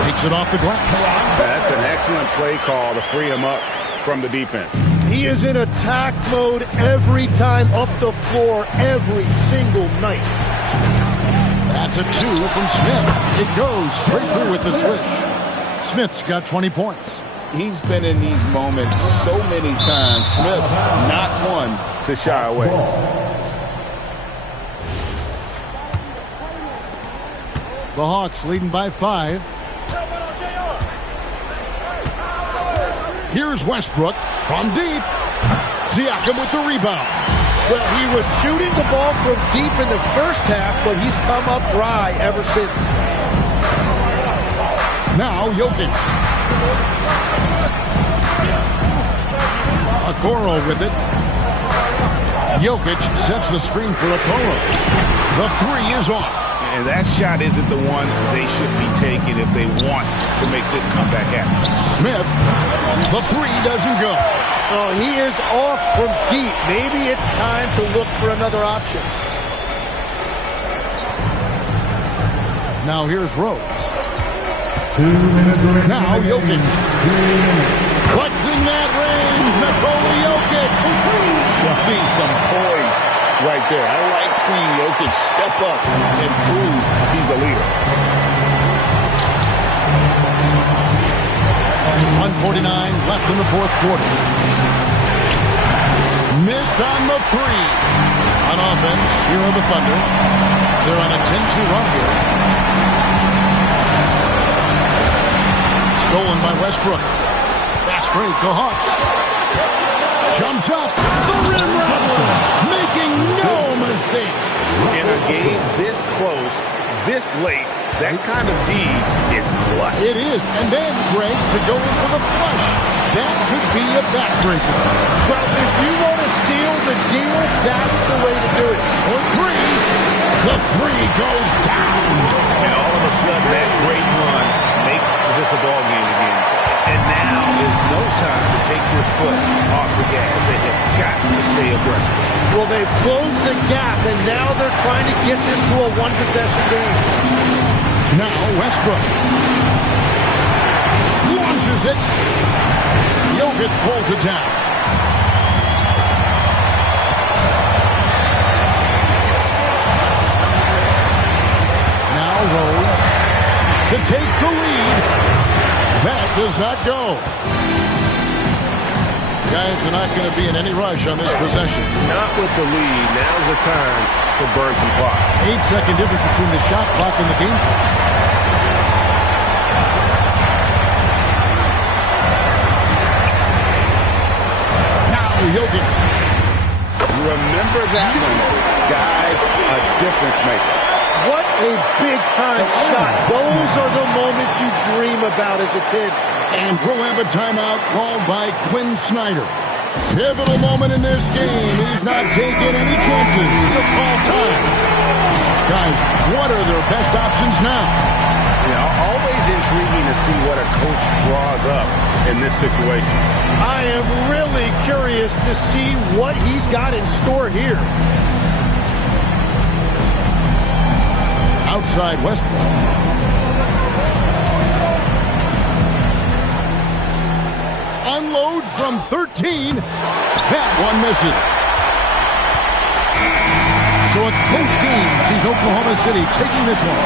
Takes it off the glass. That's an excellent play call to free him up from the defense. He is in attack mode every time up the floor, every single night. That's a 2 from Smith. It goes straight through with the swish. Smith's got 20 points. He's been in these moments so many times. Smith, not one to shy away. The Hawks leading by 5. Here's Westbrook from deep. Siakam with the rebound. Well, he was shooting the ball from deep in the first half, but he's come up dry ever since. Now Jokic. Okoro with it. Jokic sets the screen for Okoro. The 3 is off. And that shot isn't the one they should be taking if they want to make this comeback happen. Smith, the 3 doesn't go. Oh, he is off from deep. Maybe it's time to look for another option. Now here's Rose. 2 minutes remaining. Now Jokic. 2 minutes. Clutching that range, Nikola Jokic. Showing some poise right there. I like seeing Jokic step up and prove he's a leader. 1:49 left in the fourth quarter. Missed on the 3. On offense, here are the Thunder. They're on a 10-2 run here. Stolen by Westbrook. Fast break, the Hawks. Jumps up. The rim runner. Making no mistake. In a game this close, this late, that kind of D is clutch. It is. And then, Greg, to go in for the flush. That could be a backbreaker. Well, if you want to seal the deal, that's the way to do it. For 3. The 3 goes down. And all of a sudden, that great run makes this a ball game again. And now is no time to take your foot off the gas. They have got to stay aggressive. Well, they've closed the gap, and now they're trying to get this to a one-possession game. Now Westbrook launches it. Jokic pulls it down. Now Rose to take the lead. That does not go. Guys are not going to be in any rush on this possession. Not with the lead. Now's the time to burn some clock. 8-second difference between the shot clock and the game clock. Now Jokic. Remember that one, guys. A difference maker. What a big-time shot. Those are the moments you dream about as a kid. And we'll have a timeout called by Quinn Snyder. Pivotal moment in this game. He's not taking any chances. He'll call time. Guys, what are their best options now? Always intriguing to see what a coach draws up in this situation. I am really curious to see what he's got in store here. Outside Westbrook. Unloads from 13. That one misses. So a close game sees Oklahoma City taking this one.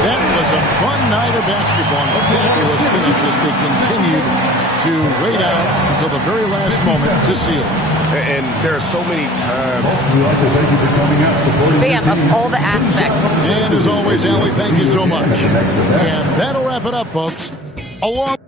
That was a fun night of basketball. Fabulous finish as they continued to wait out until the very last moment to seal. And there are so many times. We'd like to thank you for coming out, supporting Bam, of all the aspects. And as always, Allie, thank you so much. And that'll wrap it up, folks. Along.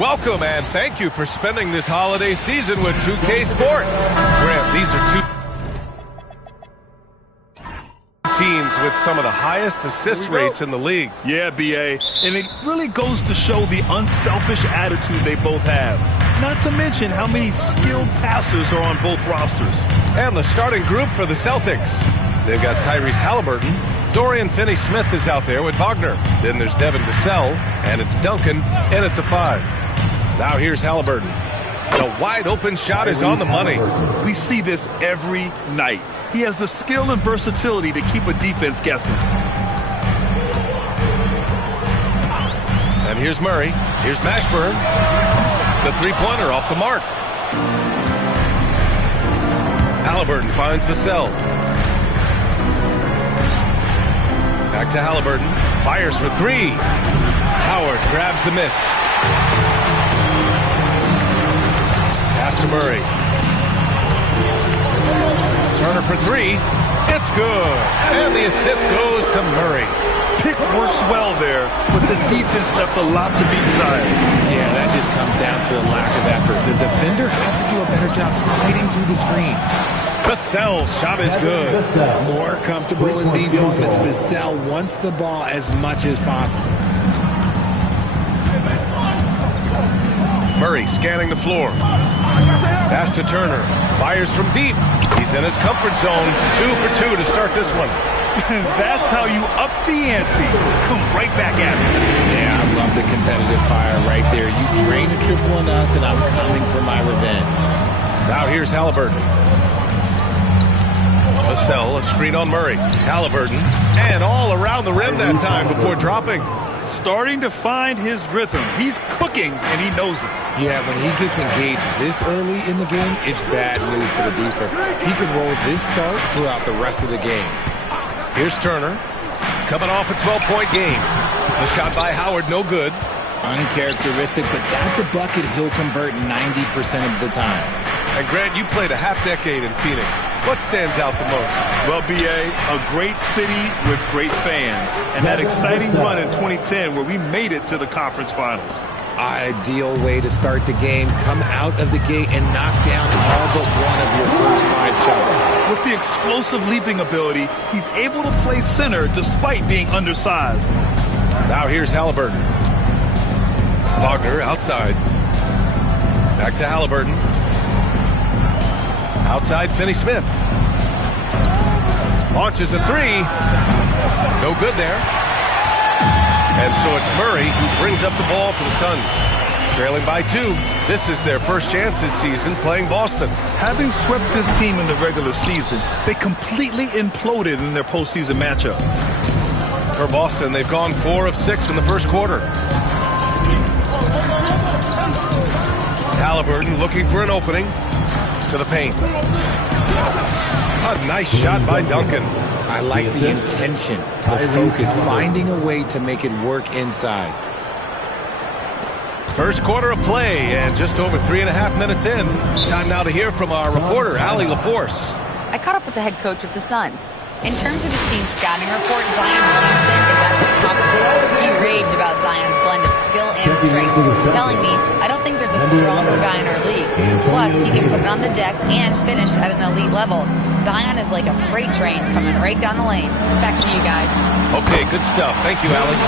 Welcome and thank you for spending this holiday season with 2K Sports. Graham, these are two teams with some of the highest assist rates in the league. Yeah, B.A., and it really goes to show the unselfish attitude they both have. Not to mention how many skilled passers are on both rosters. And the starting group for the Celtics. They've got Tyrese Halliburton. Dorian Finney-Smith is out there with Wagner. Then there's Devin Vassell, and it's Duncan in at the 5. Now here's Halliburton. The wide-open shot is on the money. We see this every night. He has the skill and versatility to keep a defense guessing. And here's Murray. Here's Mashburn. The three-pointer off the mark. Halliburton finds Vassell. Back to Halliburton. Fires for 3. Howard grabs the miss. Pass to Murray. Turner for 3. It's good. And the assist goes to Murray. Pick works well there, but the defense left a lot to be desired. Yeah, that just comes down to a lack of effort. The defender has to do a better job sliding through the screen. Vassell's shot is good. More comfortable in these moments. Vassell wants the ball as much as possible. Murray scanning the floor. Pass to Turner. Fires from deep. He's in his comfort zone. 2 for 2 to start this one. That's how you up the ante. Come right back at me. Yeah, I love the competitive fire right there. You drain a triple on us, and I'm coming for my revenge. Now here's Halliburton. Vassell, a screen on Murray. Halliburton, and all around the rim that time before dropping. Starting to find his rhythm. He's cooking, and he knows it. Yeah, when he gets engaged this early in the game, it's bad news for the defense. He can roll this start throughout the rest of the game. Here's Turner, coming off a 12-point game. The shot by Howard, no good. Uncharacteristic, but that's a bucket he'll convert 90% of the time. And Grant, you played a half-decade in Phoenix. What stands out the most? Well, B.A., a great city with great fans. And that exciting run in 2010 where we made it to the conference finals. Ideal way to start the game. Come out of the gate and knock down all but one of your first 5 shots. With the explosive leaping ability, he's able to play center despite being undersized. Now here's Halliburton. Wagner outside. Back to Halliburton. Outside Finney-Smith. Launches a 3. No good there. And so it's Murray who brings up the ball for the Suns. Trailing by 2. This is their first chance this season playing Boston. Having swept this team in the regular season, they completely imploded in their postseason matchup. For Boston, they've gone 4 of 6 in the first quarter. Halliburton looking for an opening to the paint. A nice shot by Duncan. I like the intention, the focus, finding a way to make it work inside. First quarter of play, and just over 3.5 minutes in. Time now to hear from our reporter, Allie LaForce. I caught up with the head coach of the Suns. In terms of his team's scouting report, Zion Williamson is at the top of it. He raved about Zion's blend of skill and strength, telling me, I don't think there's a stronger guy in our league. Plus, he can put it on the deck and finish at an elite level. Zion is like a freight train coming right down the lane. Back to you guys. Okay, good stuff. Thank you, Allie.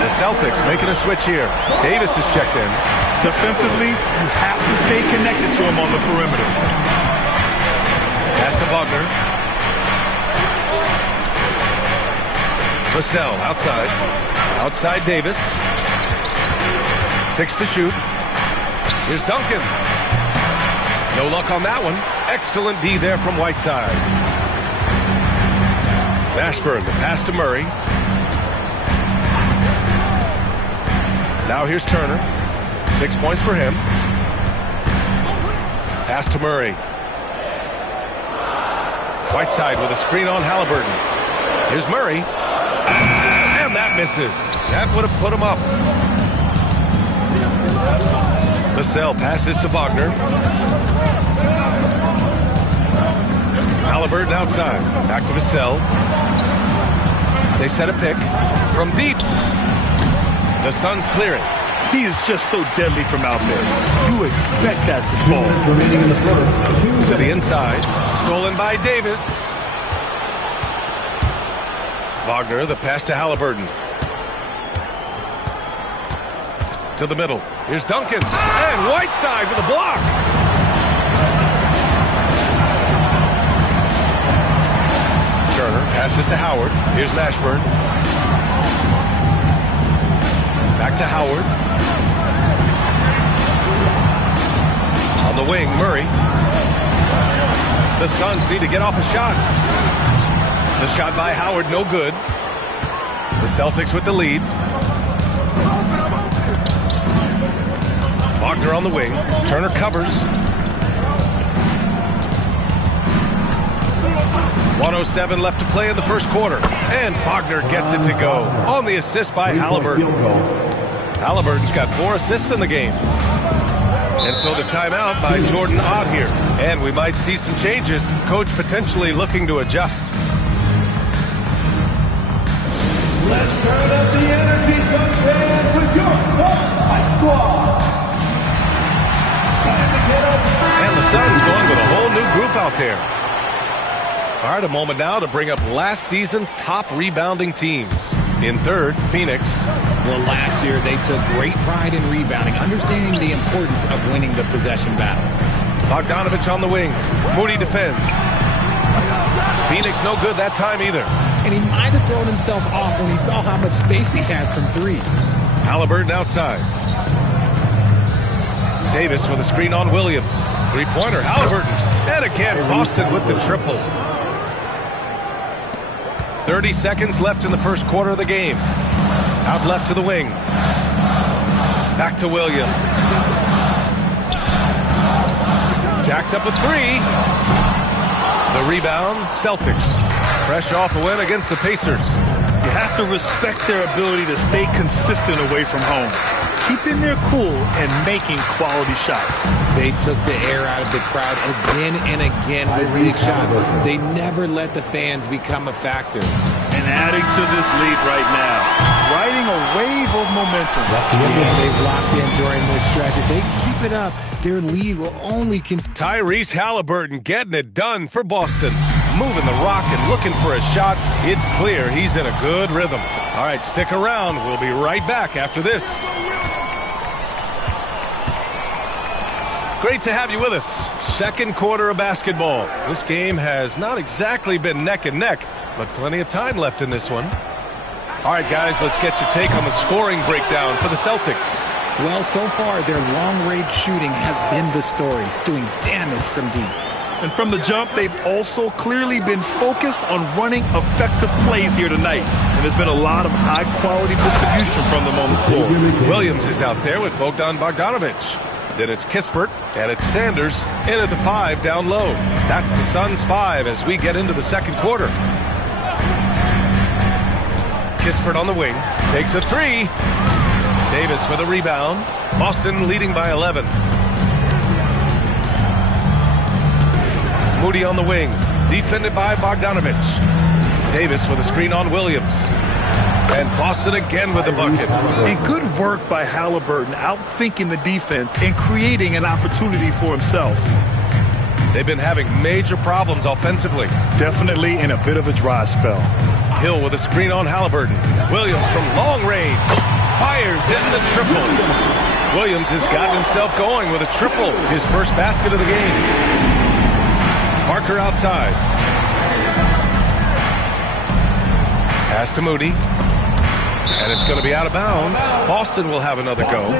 The Celtics making a switch here. Davis is checked in. Defensively, you have to stay connected to him on the perimeter. Pass to Wagner. Vassell outside. Outside Davis. 6 to shoot. Here's Duncan. No luck on that one. Excellent D there from Whiteside. Mashburn, the pass to Murray. Now here's Turner. 6 points for him. Pass to Murray. Whiteside with a screen on Halliburton. Here's Murray. And that misses. That would have put him up. Vassell passes to Wagner. Halliburton outside. Back to Vassell. They set a pick from deep. The Suns clear it. He is just so deadly from out there. You expect that to fall. To the inside. Stolen by Davis. Wagner, the pass to Halliburton. To the middle. Here's Duncan. And Whiteside with a block. Turner passes to Howard. Here's Mashburn. Back to Howard. On the wing, Murray. The Suns need to get off a shot. The shot by Howard, no good. The Celtics with the lead. Wagner on the wing. Turner covers. 1:07 left to play in the first quarter. And Wagner gets it to go on the assist by Halliburton. Halliburton's got 4 assists in the game. And so the timeout by Jordan Ott here. And we might see some changes. Coach potentially looking to adjust. Let's turn up the energy, Suns fans, with your Spotlight Squad. And the Suns going with a whole new group out there. All right, a moment now to bring up last season's top rebounding teams. In third, Phoenix. Well, last year they took great pride in rebounding, understanding the importance of winning the possession battle. Bogdanovich on the wing. Moody defends. Phoenix no good that time either. and he might have thrown himself off when he saw how much space he had from three. Halliburton outside. Davis with a screen on Williams. Three-pointer, Halliburton. And again, Boston with the triple. 30 seconds left in the first quarter of the game. Out left to the wing. Back to Williams. Jacks up a three. The rebound, Celtics. Fresh off a win against the Pacers. You have to respect their ability to stay consistent away from home, keeping their cool and making quality shots. They took the air out of the crowd again and again with big shots. They never let the fans become a factor. And adding to this lead right now, riding a wave of momentum. Yeah, they've locked in during this stretch. If they keep it up, their lead will only continue. Tyrese Halliburton getting it done for Boston. Moving the rock and looking for a shot. It's clear he's in a good rhythm. All right, stick around. We'll be right back after this. Great to have you with us. Second quarter of basketball. This game has not exactly been neck and neck, but plenty of time left in this one. All right, guys, let's get your take on the scoring breakdown for the Celtics. Well, so far, their long-range shooting has been the story, doing damage from deep. And from the jump, they've also clearly been focused on running effective plays here tonight. And there's been a lot of high-quality distribution from them on the floor. Williams is out there with Bogdan Bogdanović. Then it's Kispert, and it's Sanders in at the 5 down low. That's the Suns' 5 as we get into the second quarter. Kispert on the wing, takes a 3. Davis with a rebound. Boston leading by 11. Moody on the wing, defended by Bogdanović. Davis with a screen on Williams. And Boston again with the bucket. And good work by Halliburton, outthinking the defense and creating an opportunity for himself. They've been having major problems offensively. Definitely in a bit of a dry spell. Hill with a screen on Halliburton. Williams from long range. Fires in the triple. Williams has gotten himself going with a triple. His first basket of the game. Parker outside. Pass to Moody. And it's going to be out of bounds. Boston will have another go.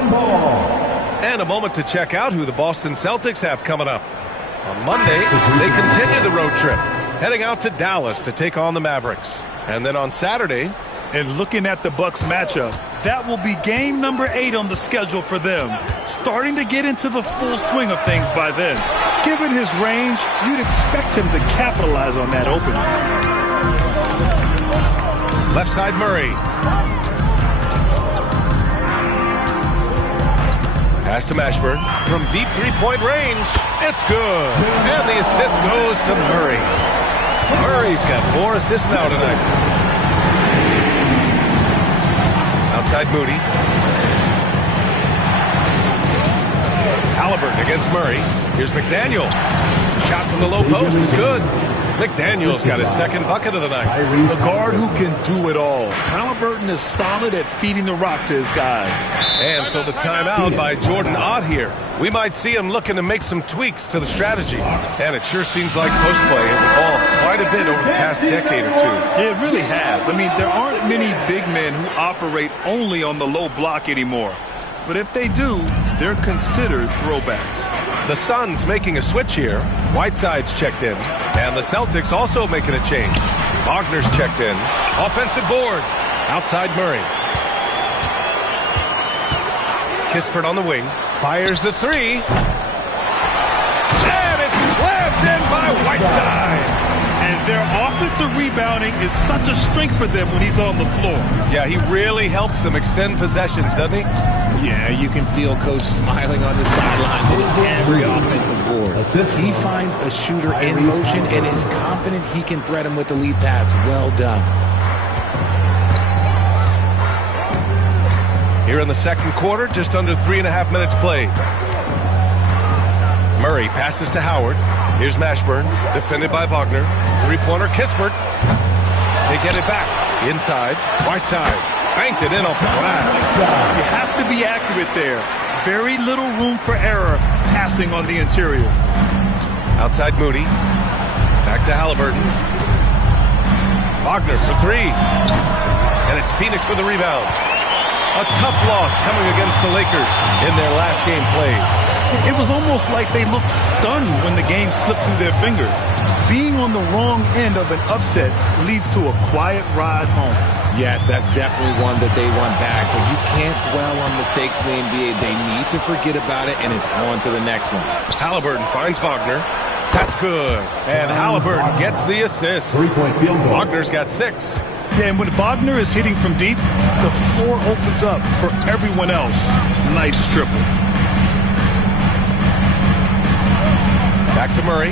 And a moment to check out who the Boston Celtics have coming up. On Monday, they continue the road trip, heading out to Dallas to take on the Mavericks. And then on Saturday, and looking at the Bucks matchup, that will be game number 8 on the schedule for them, starting to get into the full swing of things by then. Given his range, you'd expect him to capitalize on that opening. Left side Murray. Pass to Mashburn from deep three-point range. It's good. And the assist goes to Murray. Murray's got 4 assists now tonight. Outside Moody. Halliburton against Murray. Here's McDaniel. Shot from the low post is good. McDaniel's got his second bucket of the night. A guard who can do it all. Halliburton is solid at feeding the rock to his guys. And so the timeout by Jordan Ott here. We might see him looking to make some tweaks to the strategy. And it sure seems like post play has evolved quite a bit over the past decade or two. Yeah, it really has. I mean, there aren't many big men who operate only on the low block anymore. But if they do, they're considered throwbacks. The Suns making a switch here. Whiteside's checked in. And the Celtics also making a change. Wagner's checked in. Offensive board. Outside Murray. Kispert on the wing. Fires the 3. And it's slammed in by Whiteside. And their offensive rebounding is such a strength for them when he's on the floor. Yeah, he really helps them extend possessions, doesn't he? Yeah, you can feel Coach smiling on the sidelines with every offensive board. He finds a shooter in motion and is confident he can thread him with the lead pass. Well done. Here in the second quarter, just under 3.5 minutes played. Murray passes to Howard. Here's Mashburn, defended by Wagner. Three-pointer, Kispert. They get it back. Inside, Whiteside. Banked it in off the glass. You have to be accurate there. Very little room for error passing on the interior. Outside Moody. Back to Halliburton. Wagner for three. And it's Phoenix with the rebound. A tough loss coming against the Lakers in their last game played. It was almost like they looked stunned when the game slipped through their fingers. Being on the wrong end of an upset leads to a quiet ride home. Yes, that's definitely one that they want back, but you can't dwell on mistakes in the NBA. They need to forget about it, and it's on to the next one. Halliburton finds Wagner. That's good. And Halliburton gets the assist. 3-point field goal. Wagner's got 6. Yeah, and when Wagner is hitting from deep, the floor opens up for everyone else. Nice triple. Back to Murray.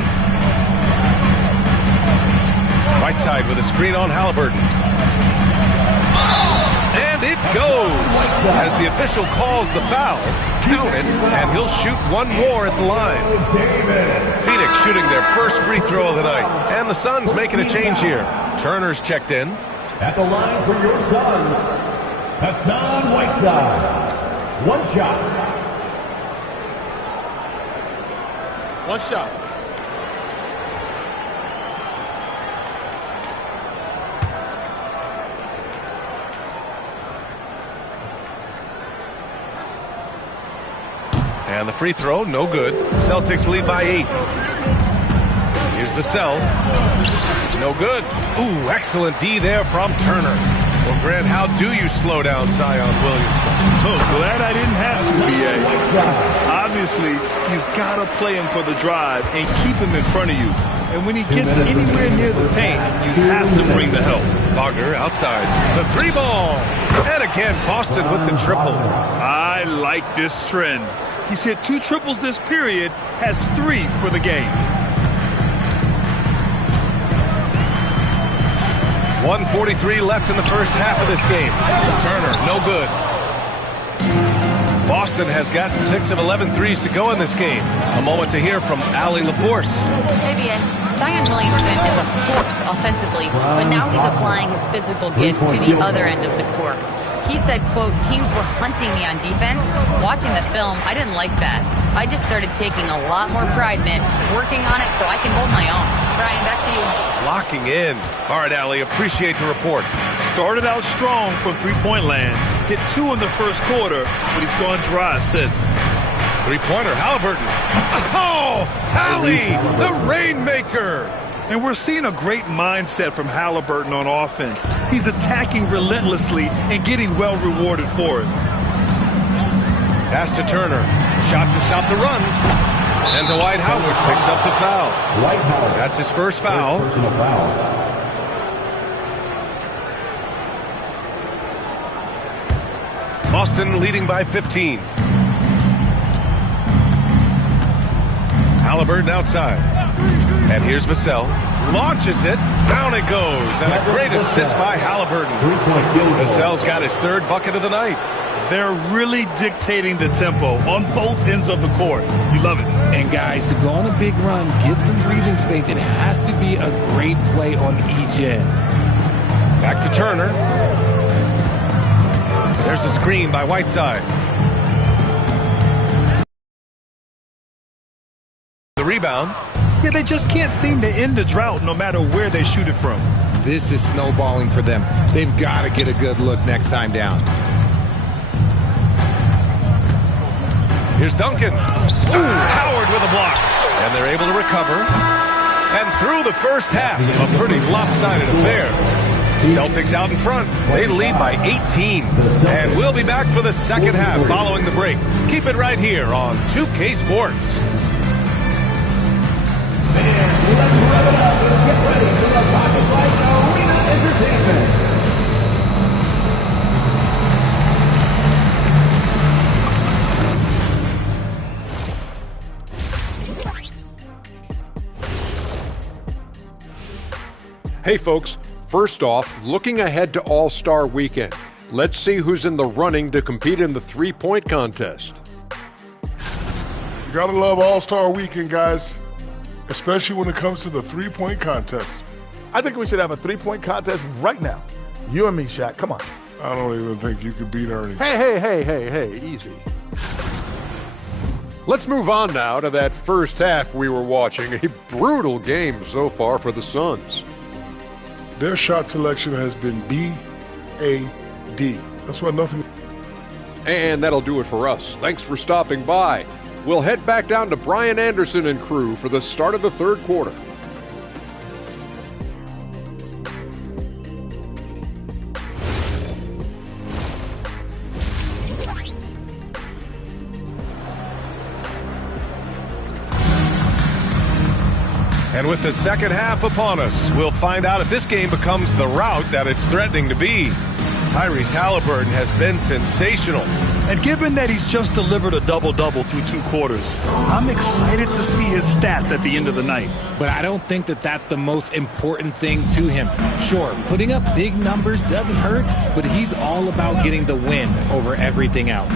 Right side with a screen on Halliburton. And it goes. As the official calls the foul, count it, and he'll shoot one more at the line. Phoenix shooting their first free throw of the night. And the Suns making a change here. Turner's checked in. At the line for your Suns, Hassan Whiteside. One shot. One shot. And the free throw, no good. Celtics lead by 8. Here's Vassell. No good. Ooh, excellent D there from Turner. Well, Grant, how do you slow down Zion Williamson? Oh, glad I didn't have to, B.A. Obviously, you've got to play him for the drive and keep him in front of you. And when he gets anywhere near the paint, you have to bring the help. Wagner outside. The three ball. And again, Boston with the triple. I like this trend. He's hit 2 triples this period, has 3 for the game. 1:43 left in the first half of this game. Turner, no good. Boston has gotten 6 of 11 threes to go in this game. A moment to hear from Allie LaForce. Maybe Zion Williamson is a force offensively, but now he's applying his physical gifts to the other end of the court. He said, quote, teams were hunting me on defense. Watching the film, I didn't like that. I just started taking a lot more pride in it, working on it so I can hold my own. Brian, back to you. Locking in. All right, Allie, appreciate the report. Started out strong from three-point land. Hit 2 in the first quarter, but he's gone dry since. Three-pointer, Halliburton. Oh, Allie, the Rainmaker. And we're seeing a great mindset from Halliburton on offense. He's attacking relentlessly and getting well rewarded for it. Pass to Turner. Shot to stop the run. And Dwight Howard picks up the foul. Dwight Howard. That's his first foul. Personal foul. Boston leading by 15. Halliburton outside. And here's Vassell. Launches it. Down it goes. And a great assist by Halliburton. Vassell's got his 3rd bucket of the night. They're really dictating the tempo on both ends of the court. You love it. And guys, to go on a big run, get some breathing space, it has to be a great play on each end. Back to Turner. There's a screen by Whiteside. The rebound. Yeah, they just can't seem to end the drought no matter where they shoot it from. This is snowballing for them. They've got to get a good look next time down. Here's Duncan. Ooh, Howard with a block. And they're able to recover. And through the first half, a pretty lopsided affair. Celtics out in front. They lead by 18. And we'll be back for the second half following the break. Keep it right here on 2K Sports. And let's rev it up. Let's get ready for the Pocket Light Arena Entertainment. Hey folks, first off, looking ahead to All-Star Weekend. Let's see who's in the running to compete in the three-point contest. You gotta love All-Star Weekend, guys, especially when it comes to the three-point contest. I think we should have a three-point contest right now. You and me, Shaq, come on. I don't even think you could beat Ernie. Hey, easy. Let's move on now to that first half we were watching. A brutal game so far for the Suns. Their shot selection has been B-A-D. That's why nothing... And that'll do it for us. Thanks for stopping by. We'll head back down to Brian Anderson and crew for the start of the third quarter. And with the second half upon us, we'll find out if this game becomes the rout that it's threatening to be. Tyrese Halliburton has been sensational. And given that he's just delivered a double-double through 2 quarters, I'm excited to see his stats at the end of the night. But I don't think that that's the most important thing to him. Sure, putting up big numbers doesn't hurt, but he's all about getting the win over everything else.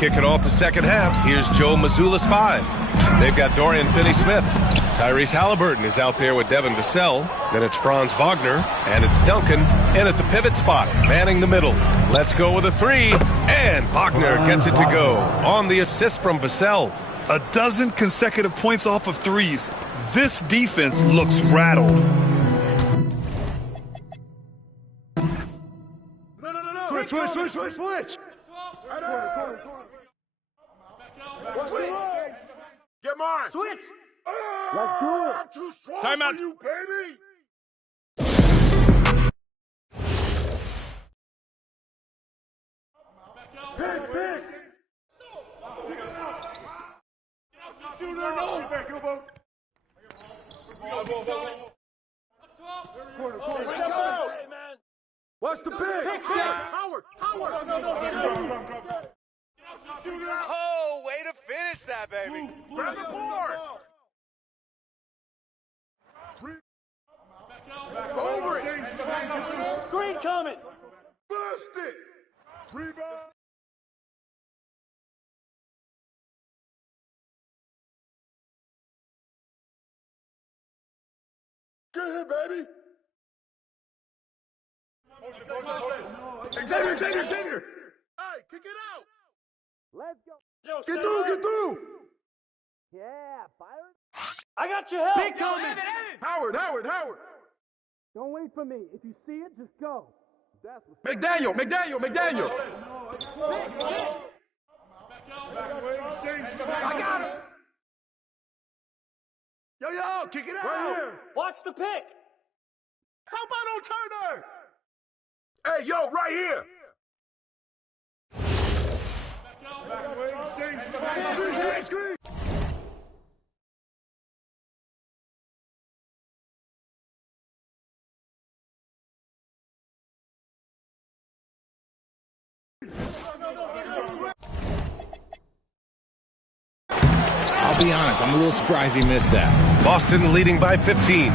Kicking off the second half, here's Joe Mazzulla's 5. They've got Dorian Finney-Smith. Tyrese Halliburton is out there with Devin Vassell. Then it's Franz Wagner, and it's Duncan in at the pivot spot, manning the middle. Let's go with a 3, and Wagner gets it to go on the assist from Vassell. 12 consecutive points off of threes. This defense looks rattled. Switch. Get mine. Switch. Let's do it. I'm too strong for you, baby. Pick. Shooter, no. Step out. Watch the pick. Howard. Oh, way to finish that, baby. Grab the board. Go over it. Screen coming. Bust it. Rebound. Get hit, baby. Xavier. Hey, kick it out. Let's go. Get through. Yeah, Byron. I got your help. Big coming. Howard. Don't wait for me. If you see it, just go. That's what's McDaniel. I got him. Yo, kick it out. right here. Watch the pick. How about on Turner? Hey, yo, right here. Screen. I'll be honest, I'm a little surprised he missed that. Boston leading by 15.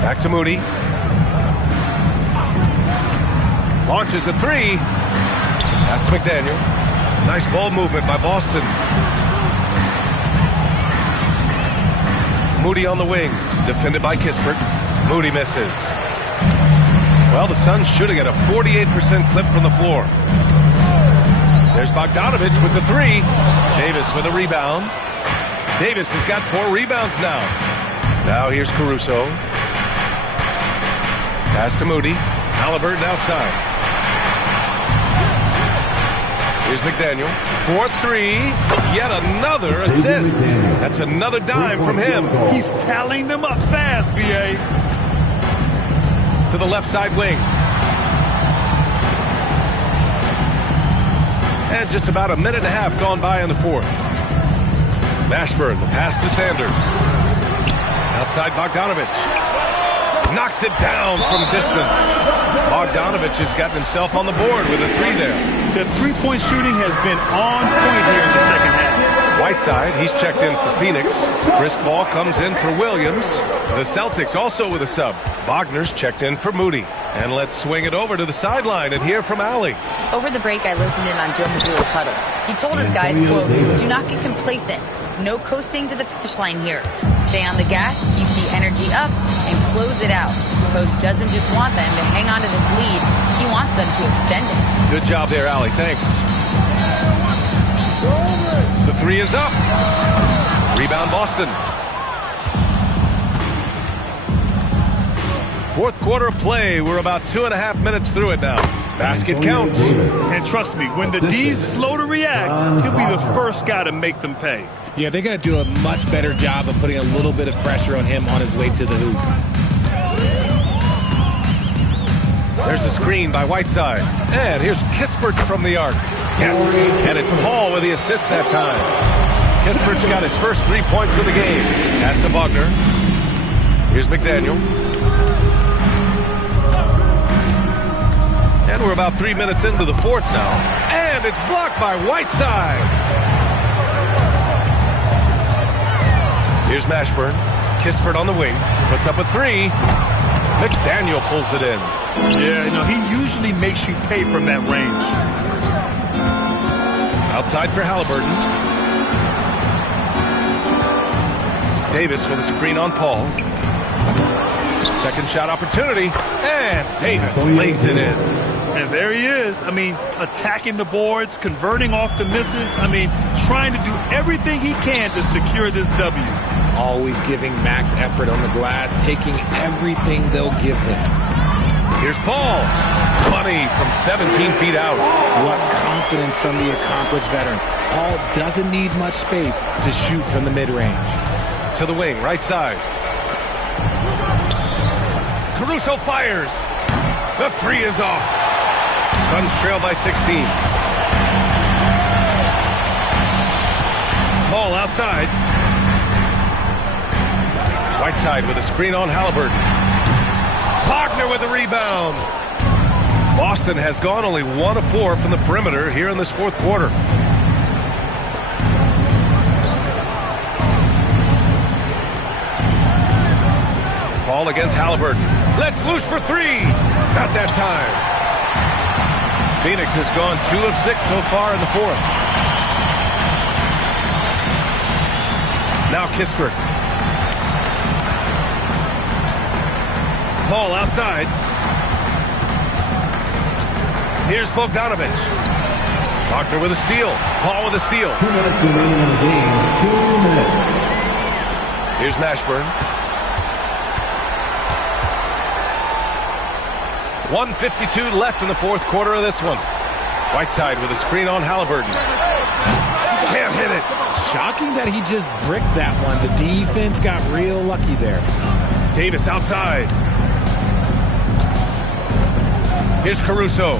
Back to Moody. Launches a 3. Pass to McDaniel. Nice ball movement by Boston. Moody on the wing. Defended by Kispert. Moody misses. Well, the Suns shooting at a 48% clip from the floor. There's Bogdanovich with the 3. Davis with a rebound. Davis has got 4 rebounds now. Now here's Caruso. Pass to Moody. Halliburton outside. Here's McDaniel. 4-3. Yet another assist. That's another dime from him. He's tallying them up fast, B.A. To the left side wing. And just about a minute and a half gone by in the fourth. Mashburn, the pass to Sanders. Outside Bogdanovich. Knocks it down from distance. Bogdanovich has gotten himself on the board with a 3 there. The three-point shooting has been on point here in the second half. Whiteside, he's checked in for Phoenix. Chris Paul comes in for Williams. The Celtics also with a sub. Wagner's checked in for Moody. And let's swing it over to the sideline and hear from Allie. Over the break, I listened in on Joe Mazzulla's huddle. He told his guys, quote, "Do not get complacent. No coasting to the finish line here. Stay on the gas, keep the energy up, and close it out. Coach doesn't just want them to hang on to this lead. He wants them to extend it." Good job there, Allie. Thanks. The 3 is up. Rebound Boston. Fourth quarter of play. We're about 2.5 minutes through it now. Basket counts. And trust me, when the D's slow to react, he'll be the first guy to make them pay. Yeah, they're going to do a much better job of putting a little bit of pressure on him on his way to the hoop. There's the screen by Whiteside. And here's Kispert from the arc. Yes, and it's Paul with the assist that time. Kispert's got his first 3 points of the game. Pass to Wagner. Here's McDaniel. And we're about 3 minutes into the fourth now. And it's blocked by Whiteside. Here's Mashburn. Kispert on the wing. Puts up a three. McDaniel pulls it in. Yeah, he usually makes you pay from that range. Outside for Halliburton. Davis with a screen on Paul. Second shot opportunity. And Davis lays it in. And there he is. Attacking the boards, converting off the misses. Trying to do everything he can to secure this W. Always giving max effort on the glass, taking everything they'll give him. Here's Paul. Money from 17 feet out. What confidence from the accomplished veteran. Paul doesn't need much space to shoot from the mid-range. To the wing, right side. Caruso fires. The three is off. Suns trail by 16. Paul outside. Whiteside with a screen on Halliburton. Wagner with the rebound. Boston has gone only 1 of 4 from the perimeter here in this fourth quarter. Paul against Halliburton. Let's loose for three. Not that time. Phoenix has gone 2 of 6 so far in the fourth. Now Kispert. Paul outside. Here's Bogdanovich. Wagner with a steal. Paul with a steal. 2 minutes remaining in the game. 2 minutes. Here's Mashburn. 1:52 left in the fourth quarter of this one. Whiteside with a screen on Halliburton. Can't hit it. Shocking that he just bricked that one. The defense got real lucky there. Davis outside. Here's Caruso.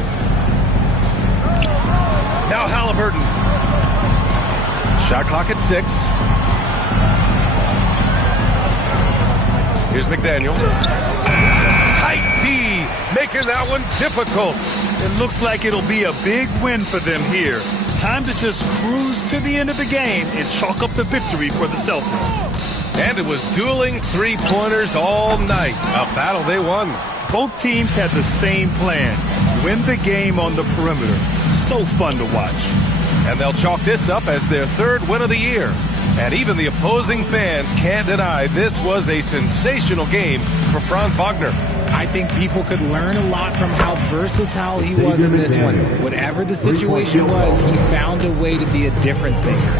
Now Halliburton. Shot clock at 6. Here's McDaniel. Tight D, making that one difficult. It looks like it'll be a big win for them here. Time to just cruise to the end of the game and chalk up the victory for the Celtics. And it was dueling three-pointers all night. A battle they won. Both teams had the same plan. Win the game on the perimeter. So fun to watch. And they'll chalk this up as their 3rd win of the year. And even the opposing fans can't deny this was a sensational game for Franz Wagner. I think people could learn a lot from how versatile he was in this one. Whatever the situation was, he found a way to be a difference maker.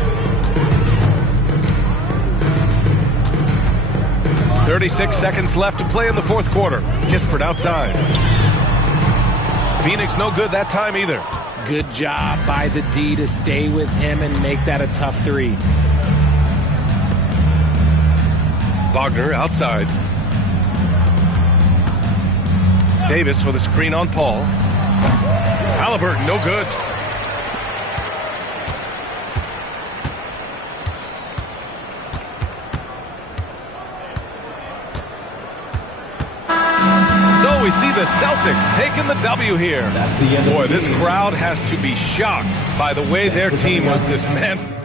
36 seconds left to play in the fourth quarter. Kispert outside. Phoenix no good that time either. Good job by the D to stay with him and make that a tough three. Wagner outside. Davis with a screen on Paul. Halliburton no good. So we see the Celtics taking the W here. Boy, this crowd has to be shocked by the way their team was dismantled.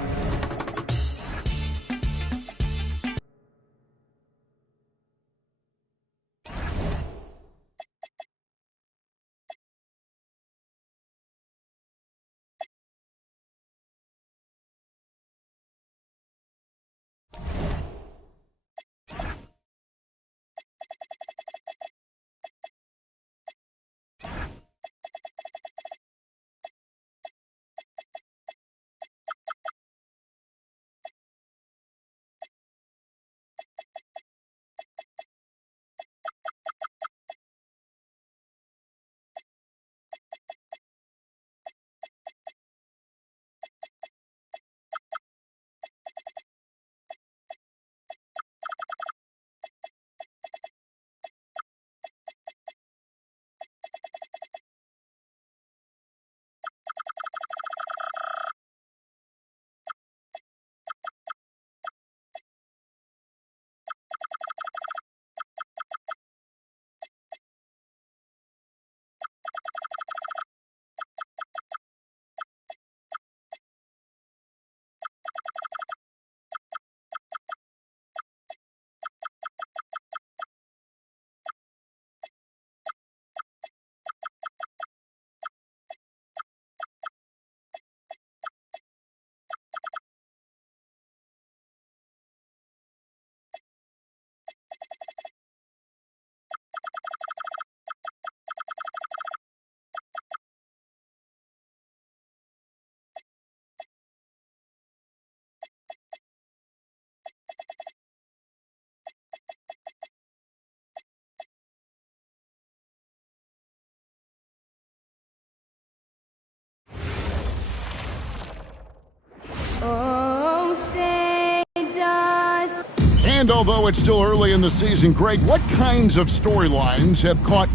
And although it's still early in the season, Greg, what kinds of storylines have caught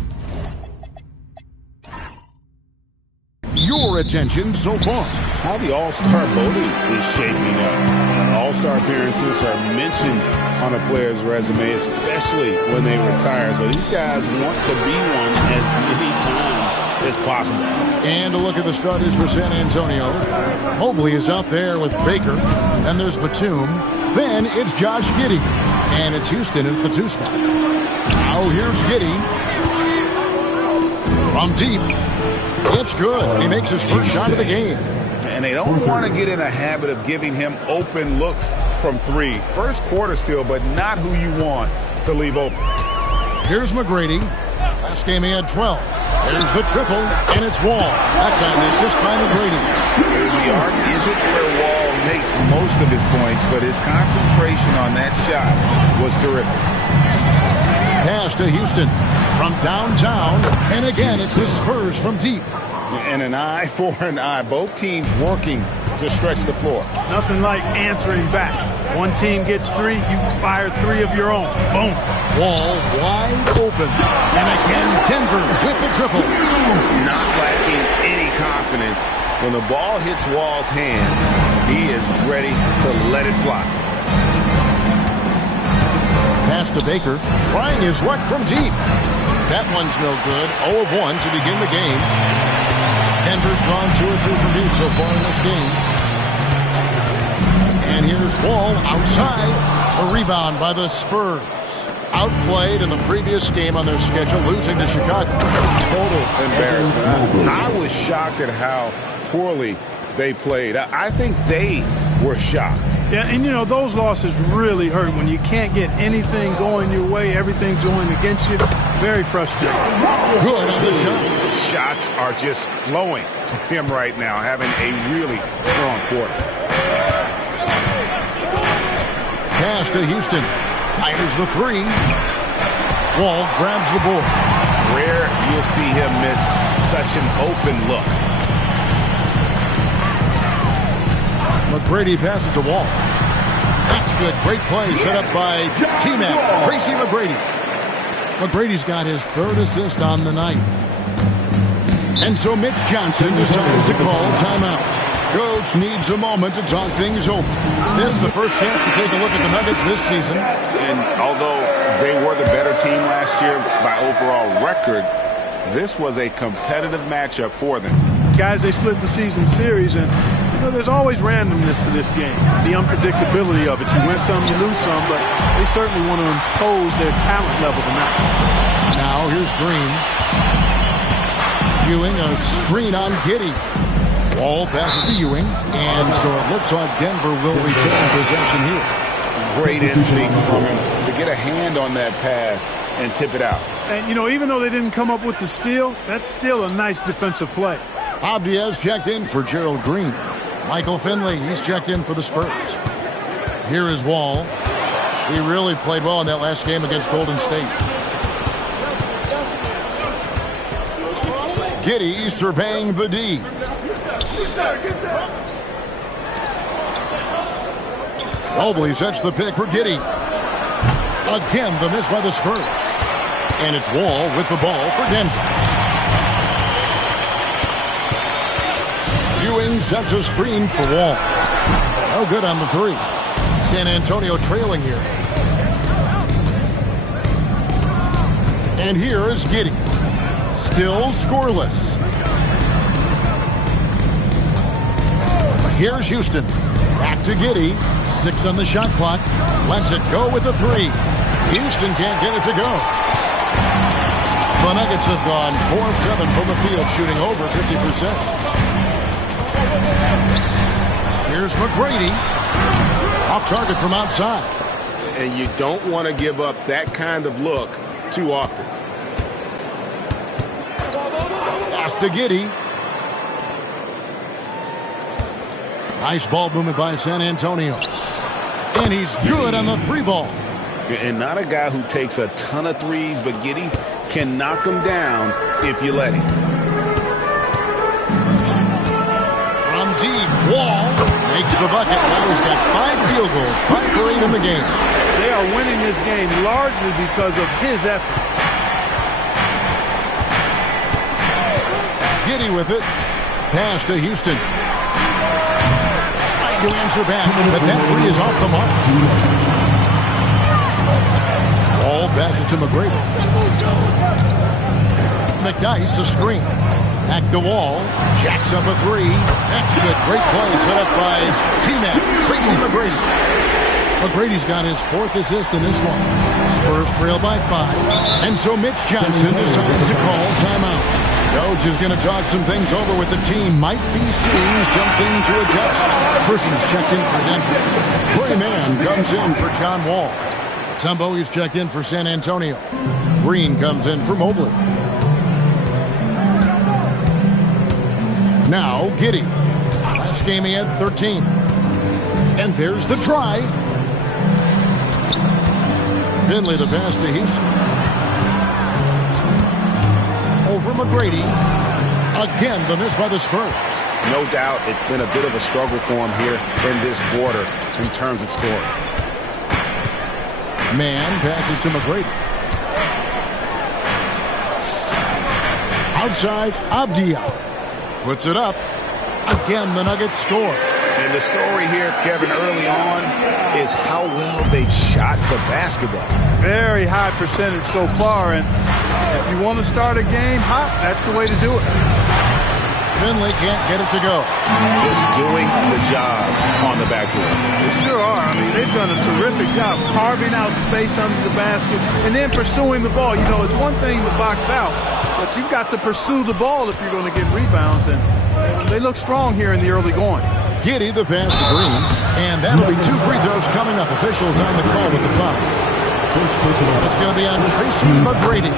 your attention so far? How the All-Star voting is shaping up. All-Star appearances are mentioned on a player's resume, especially when they retire. So these guys want to be one as many times as possible. And a look at the starters for San Antonio. Mobley is out there with Baker. Then there's Batum. Then it's Josh Giddey. And it's Houston at the 2 spot. Now here's Giddey. From deep. It's good. He makes his first shot of the game. And they don't want to get in a habit of giving him open looks from 3. First quarter still, but not who you want to leave open. Here's McGrady. Last game he had 12. There's the triple, and it's Wall. That's an assist by McGrady. The arc isn't where Wall makes most of his points, but his concentration on that shot was terrific. Pass to Houston from downtown, and again it's the Spurs from deep. And an eye for an eye. Both teams working to stretch the floor. Nothing like answering back. One team gets 3, you fire 3 of your own. Boom. Wall wide open. And again, Denver with the triple. Not lacking any confidence. When the ball hits Wall's hands, he is ready to let it fly. Pass to Baker. Trying his luck from deep. That one's no good. 0 of 1 to begin the game. Denver's gone 2 or 3 from deep so far in this game. And here's Wall outside. A rebound by the Spurs. Outplayed in the previous game on their schedule, losing to Chicago. Total embarrassment. I was shocked at how poorly they played. I think they were shocked. Yeah, and you know, those losses really hurt when you can't get anything going your way, everything's going against you. Very frustrating. Good on the shot. Shots are just flowing for him right now, having a really strong quarter. Pass to Houston. Fires the 3. Wall grabs the board. Rare you'll see him miss such an open look. McGrady passes to Wall. That's good. Great play set up by T-Mac, Tracy McGrady. McGrady's got his 3rd assist on the night. And so Mitch Johnson decides to call timeout. Coach needs a moment to talk things over. This is the first chance to take a look at the Nuggets this season. And although they were the better team last year by overall record, this was a competitive matchup for them. Guys, they split the season series, and you know, there's always randomness to this game. The unpredictability of it. You win some, you lose some, but they certainly want to impose their talent level tonight. Now here's Green. Ewing, a screen on Giddey. Wall passes to Ewing, and so it looks like Denver will retain possession here. Great instincts from him to get a hand on that pass and tip it out. And, you know, even though they didn't come up with the steal, that's still a nice defensive play. Bob Diaz checked in for Gerald Green. Michael Finley, he's checked in for the Spurs. Here is Wall. He really played well in that last game against Golden State. Giddey surveying the D. Mobley sets the pick for Giddey. Again, the miss by the Spurs. And it's Wall with the ball for Denver. Ewing sets a screen for Wall. No good on the 3. San Antonio trailing here. And here is Giddey. Still scoreless. Here's Houston. Back to Giddey. 6 on the shot clock. Lets it go with the 3. Houston can't get it to go. The Nuggets have gone 4 of 7 from the field, shooting over 50%. Here's McGrady. Off target from outside. And you don't want to give up that kind of look too often. Pass to Giddey. Nice ball movement by San Antonio. And he's good on the 3 ball. And not a guy who takes a ton of threes, but Giddey can knock them down if you let him. From deep, Wall. Makes the bucket. Now he's got 5 field goals, 5 for 8 in the game. They are winning this game largely because of his effort. Giddey with it. Pass to Houston. Trying to answer back, but that three is off the mark. Ball passes to McGrady. McDice a screen. Back to Wall. Jacks up a three. That's good. Great play set up by T-Mac. Tracy McGrady. McGrady's got his 4th assist in this one. Spurs trail by 5. And so Mitch Johnson decides to call timeout. Coach is going to talk some things over with the team. Might be seeing something to adjust. Persons checked in for Denver. Trey Mann comes in for John Wall. Tumbo is checked in for San Antonio. Green comes in for Mobley. Now Giddey. Last game he had 13. And there's the drive. Finley the pass to Houston. Over McGrady. Again, the miss by the Spurs. No doubt it's been a bit of a struggle for him here in this quarter in terms of scoring. Mann passes to McGrady. Outside, Avdia. Puts it up. Again, the Nuggets score. And the story here, Kevin, early on is how well they've shot the basketball. Very high percentage so far, and if you want to start a game hot, that's the way to do it. Finley can't get it to go. Just doing the job on the backboard. They sure are. I mean, they've done a terrific job carving out space under the basket and then pursuing the ball. You know, it's one thing to box out, but you've got to pursue the ball if you're going to get rebounds, and they look strong here in the early going. Giddey the pass to Green, and that'll be 2 free throws coming up. Officials on the call with the foul. It's going to be on Tracy McGrady.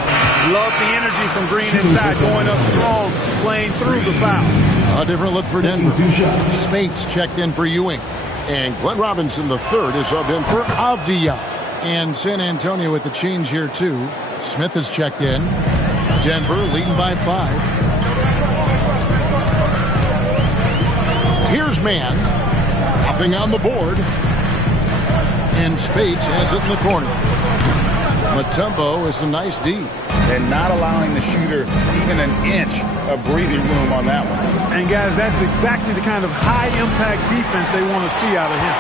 Love the energy from Green inside, going up strong, playing through the foul. A different look for Denver. Spates checked in for Ewing. And Glenn Robinson the third is subbed in for Avdia. And San Antonio with the change here too. Smith is checked in. Denver leading by 5. Here's Mann. Nothing on the board. And Spates has it in the corner. Mutombo is a nice D. And not allowing the shooter even an inch of breathing room on that one. And guys, that's exactly the kind of high-impact defense they want to see out of him.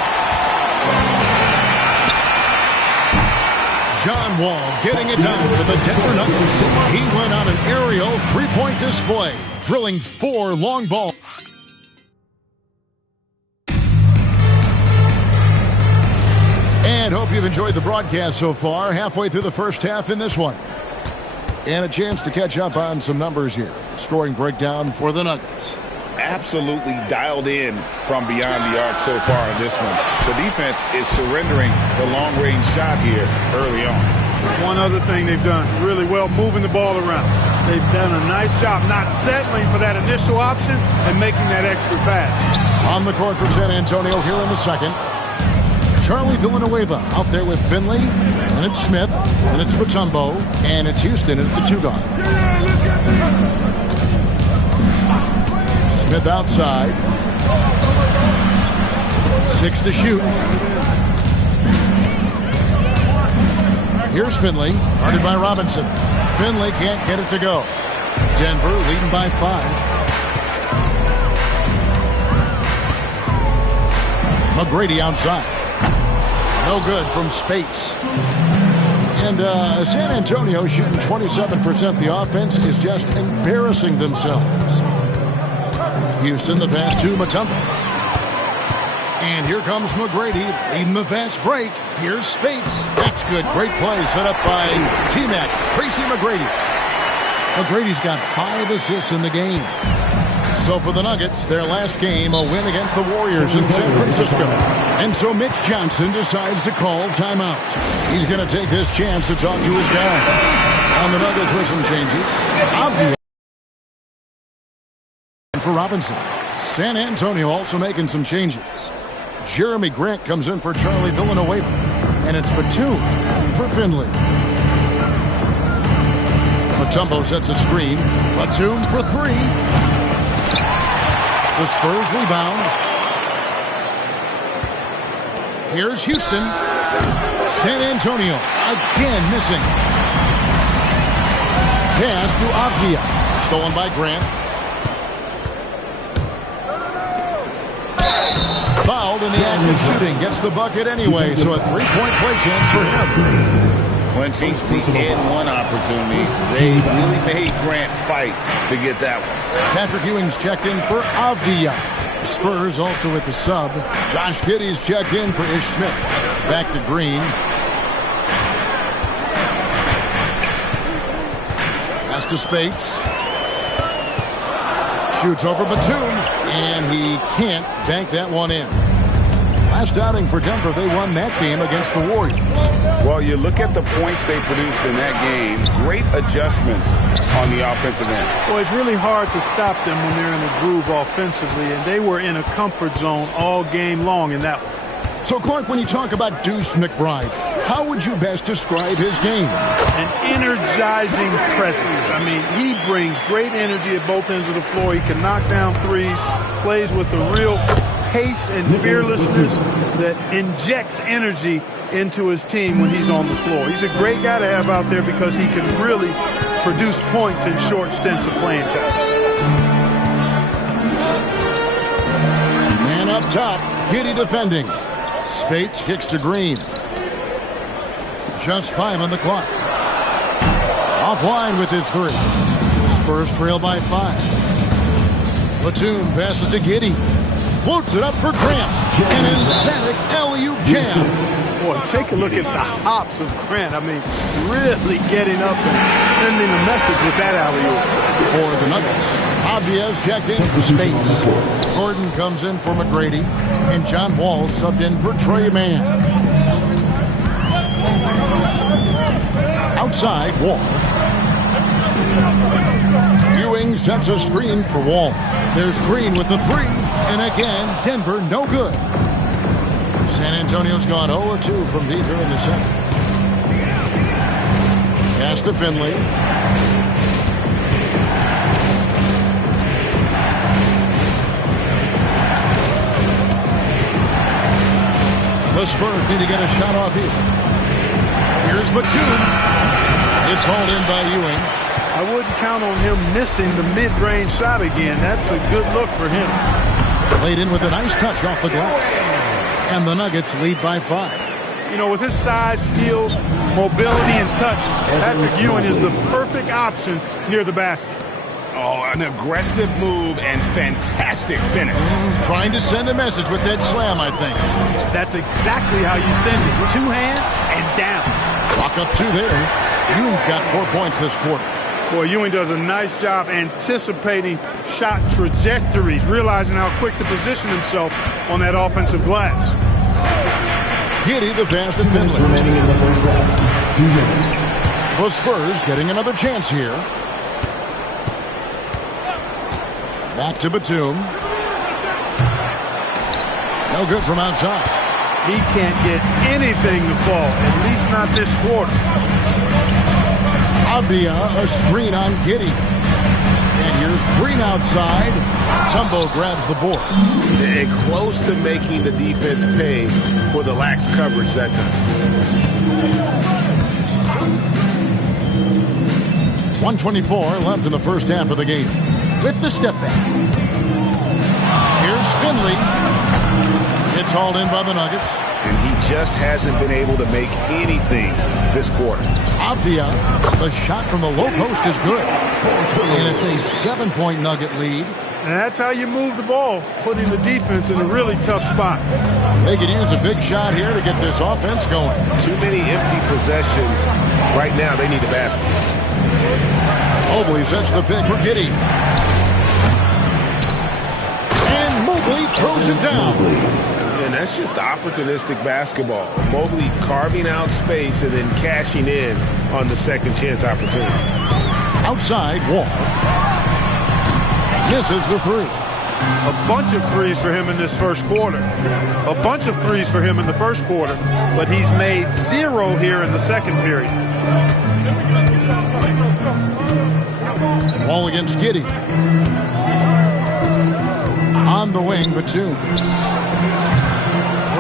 John Wall getting it done for the Denver Nuggets. He went on an aerial 3-point display, drilling 4 long balls. And hope you've enjoyed the broadcast so far. Halfway through the first half in this one. And a chance to catch up on some numbers here. Scoring breakdown for the Nuggets. Absolutely dialed in from beyond the arc so far in this one. The defense is surrendering the long-range shot here early on. One other thing they've done really well, moving the ball around. They've done a nice job not settling for that initial option and making that extra pass. On the court for San Antonio here in the second. Charlie Villanueva out there with Finley, and it's Smith, and it's Mutombo, and it's Houston at the 2 guard. Smith outside. 6 to shoot. Here's Finley, guarded by Robinson. Finley can't get it to go. Denver leading by 5. McGrady outside. No good from Spates. And San Antonio shooting 27%. The offense is just embarrassing themselves. Houston the pass to Mutombo. And here comes McGrady leading the fast break. Here's Spates. That's good. Great play set up by T-Mac. Tracy McGrady. McGrady's got 5 assists in the game. So for the Nuggets, their last game, a win against the Warriors in San Francisco. And so Mitch Johnson decides to call timeout. He's going to take this chance to talk to his guy. On the Nuggets with some changes. Obvious for Robinson. San Antonio also making some changes. Jeremy Grant comes in for Charlie Villanueva. And it's Batum for Finley. Mutombo sets a screen. Batum for 3. The Spurs rebound. Here's Houston. San Antonio again missing. Pass to Avdia. Stolen by Grant. Fouled in the act of shooting. Gets the bucket anyway, so a three-point play chance for him. Clinching the and one opportunities. They really made Grant fight to get that one. Patrick Ewing's checked in for Avdia. The Spurs also with the sub. Josh Giddey's checked in for Ish Smith. Back to Green. Pass to Spates. Shoots over Batum, and he can't bank that one in. Last outing for Denver, they won that game against the Warriors. Well, you look at the points they produced in that game. Great adjustments on the offensive end. Well, it's really hard to stop them when they're in a groove offensively, and they were in a comfort zone all game long in that one. So, Clark, when you talk about Deuce McBride, how would you best describe his game? An energizing presence. I mean, he brings great energy at both ends of the floor. He can knock down threes, plays with a real pace and fearlessness that injects energy into his team when he's on the floor. He's a great guy to have out there because he can really produce points in short stints of playing time. Man up top, Giddey defending. Spates kicks to Green. Just 5 on the clock. Offline with his 3. Spurs trail by 5. Batum passes to Giddey. Floats it up for Grant. An emphatic alley-oop jam. Boy, take a look at the hops of Grant. I mean, really getting up and sending a message with that alley-oop. For the Nuggets, Avdia's checked in for Spates. Gordon comes in for McGrady. And John Wall subbed in for Trey Mann. Outside, Wall. Ewing sets a screen for Wall. There's Green with the 3. And again, Denver no good. San Antonio's gone 0-2 from deep here in the second. Pass to Finley. The Spurs need to get a shot off here. Here's Batum. It's hauled in by Ewing. I wouldn't count on him missing the mid-range shot again. That's a good look for him. Played in with a nice touch off the glass. And the Nuggets lead by 5. You know, with his size, skills, mobility, and touch, Patrick Ewing is the perfect option near the basket. Oh, an aggressive move and fantastic finish. Trying to send a message with that slam, I think. That's exactly how you send it. 2 hands and down. Clock up 2 there. Ewing's got 4 points this quarter. Boy, Ewing does a nice job anticipating shot trajectories, realizing how quick to position himself on that offensive glass. Giddey the pass to Finley. Remaining in the first half. 2 minutes. The Spurs getting another chance here. Back to Batum. No good from outside. He can't get anything to fall, at least not this quarter. Avdia, a screen on Giddey. And here's Green outside. Tumbo grabs the board. And close to making the defense pay for the lax coverage that time. 1:24 left in the first half of the game. With the step back. Here's Finley. It's hauled in by the Nuggets. And he just hasn't been able to make anything this quarter. Avdia, the shot from the low post is good. And it's a 7-point Nugget lead. And that's how you move the ball, putting the defense in a really tough spot. They could use a big shot here to get this offense going. Too many empty possessions. Right now, they need a basket. Mobley sets the pick for Giddey. And Mobley throws it down. And that's just opportunistic basketball. Mobley carving out space and then cashing in on the second chance opportunity. Outside, Wall. Misses the 3. A bunch of threes for him in this first quarter. A bunch of threes for him in the first quarter, but he's made 0 here in the second period. Wall against Giddey. On the wing, Batum.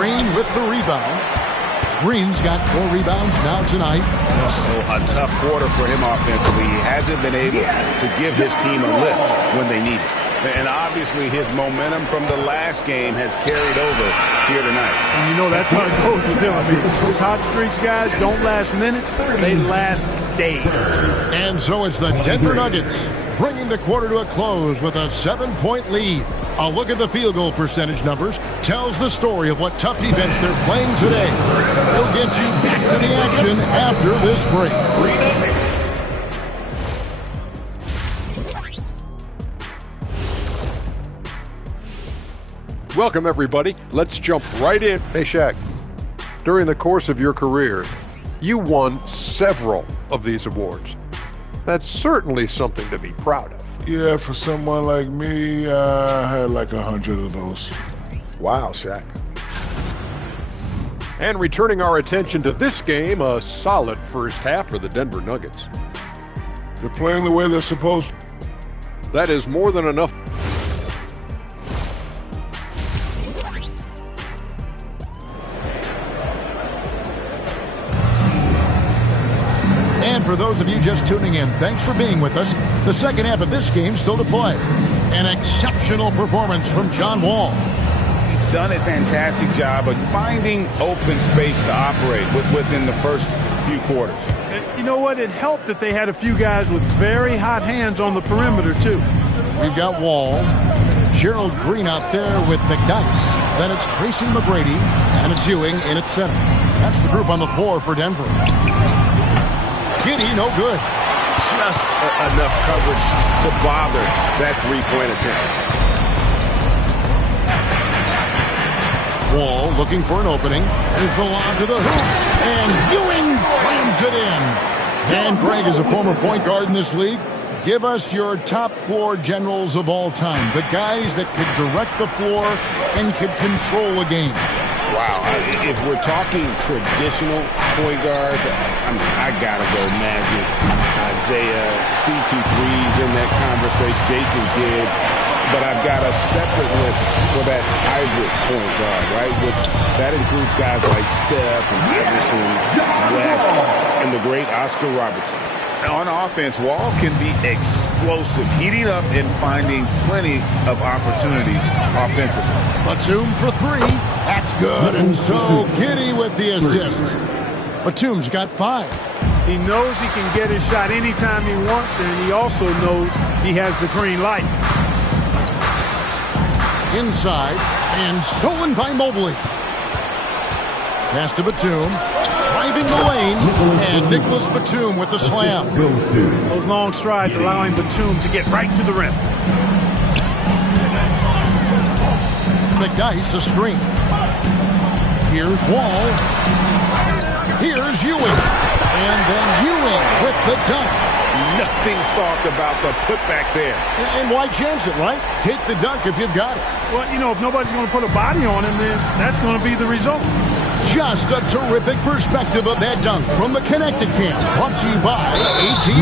Green with the rebound. Green's got 4 rebounds now tonight. So a tough quarter for him offensively. He hasn't been able to give his team a lift when they need it. And obviously his momentum from the last game has carried over here tonight. And you know that's how it goes with him. I mean, those hot streaks, guys, don't last minutes. They last days. And so it's the Denver Nuggets bringing the quarter to a close with a 7-point lead. A look at the field goal percentage numbers tells the story of what tough defense they're playing today. We'll get you back to the action after this break. Welcome, everybody. Let's jump right in. Hey, Shaq, during the course of your career, you won several of these awards. That's certainly something to be proud of. Yeah, for someone like me, I had like 100 of those. Wow, Shaq. And returning our attention to this game, a solid first half for the Denver Nuggets. They're playing the way they're supposed to. That is more than enough. And for those of you just tuning in, thanks for being with us. The second half of this game still to play. An exceptional performance from John Wall. He's done a fantastic job of finding open space to operate within the first few quarters. You know what? It helped that they had a few guys with very hot hands on the perimeter, too. We've got Wall, Gerald Green out there with McDyess. Then it's Tracy McGrady, and it's Ewing in at center. That's the group on the floor for Denver. Giddy, no good. Just enough coverage to bother that three-point attempt. Wall looking for an opening. There's the lob to the hoop. And Ewing slams it in. And Greg is a former point guard in this league. Give us your top floor generals of all time. The guys that could direct the floor and could control a game. Wow, if we're talking traditional point guards, I mean, I gotta go Magic, Isaiah, CP3's in that conversation, Jason Kidd, but I've got a separate list for that hybrid point guard, right? Which that includes guys like Steph and Iverson, West, and the great Oscar Robertson. On offense, Wall can be explosive, heating up and finding plenty of opportunities offensively. Batum for 3. That's good. And so Giddy with the assist. Batum's got 5. He knows he can get his shot anytime he wants, and he also knows he has the green light. Inside, and stolen by Mobley. Pass to Batum. Driving the lane, and Nicholas Batum with the slam. Those long strides allowing Batum to get right to the rim. McDyess a screen. Here's Wall. Here's Ewing. And then Ewing with the dunk. Nothing soft about the putback there. And why chance it, right? Take the dunk if you've got it. Well, you know, if nobody's going to put a body on him, then that's going to be the result. Just a terrific perspective of that dunk from the Connected Camp. Brought to you by AT&T.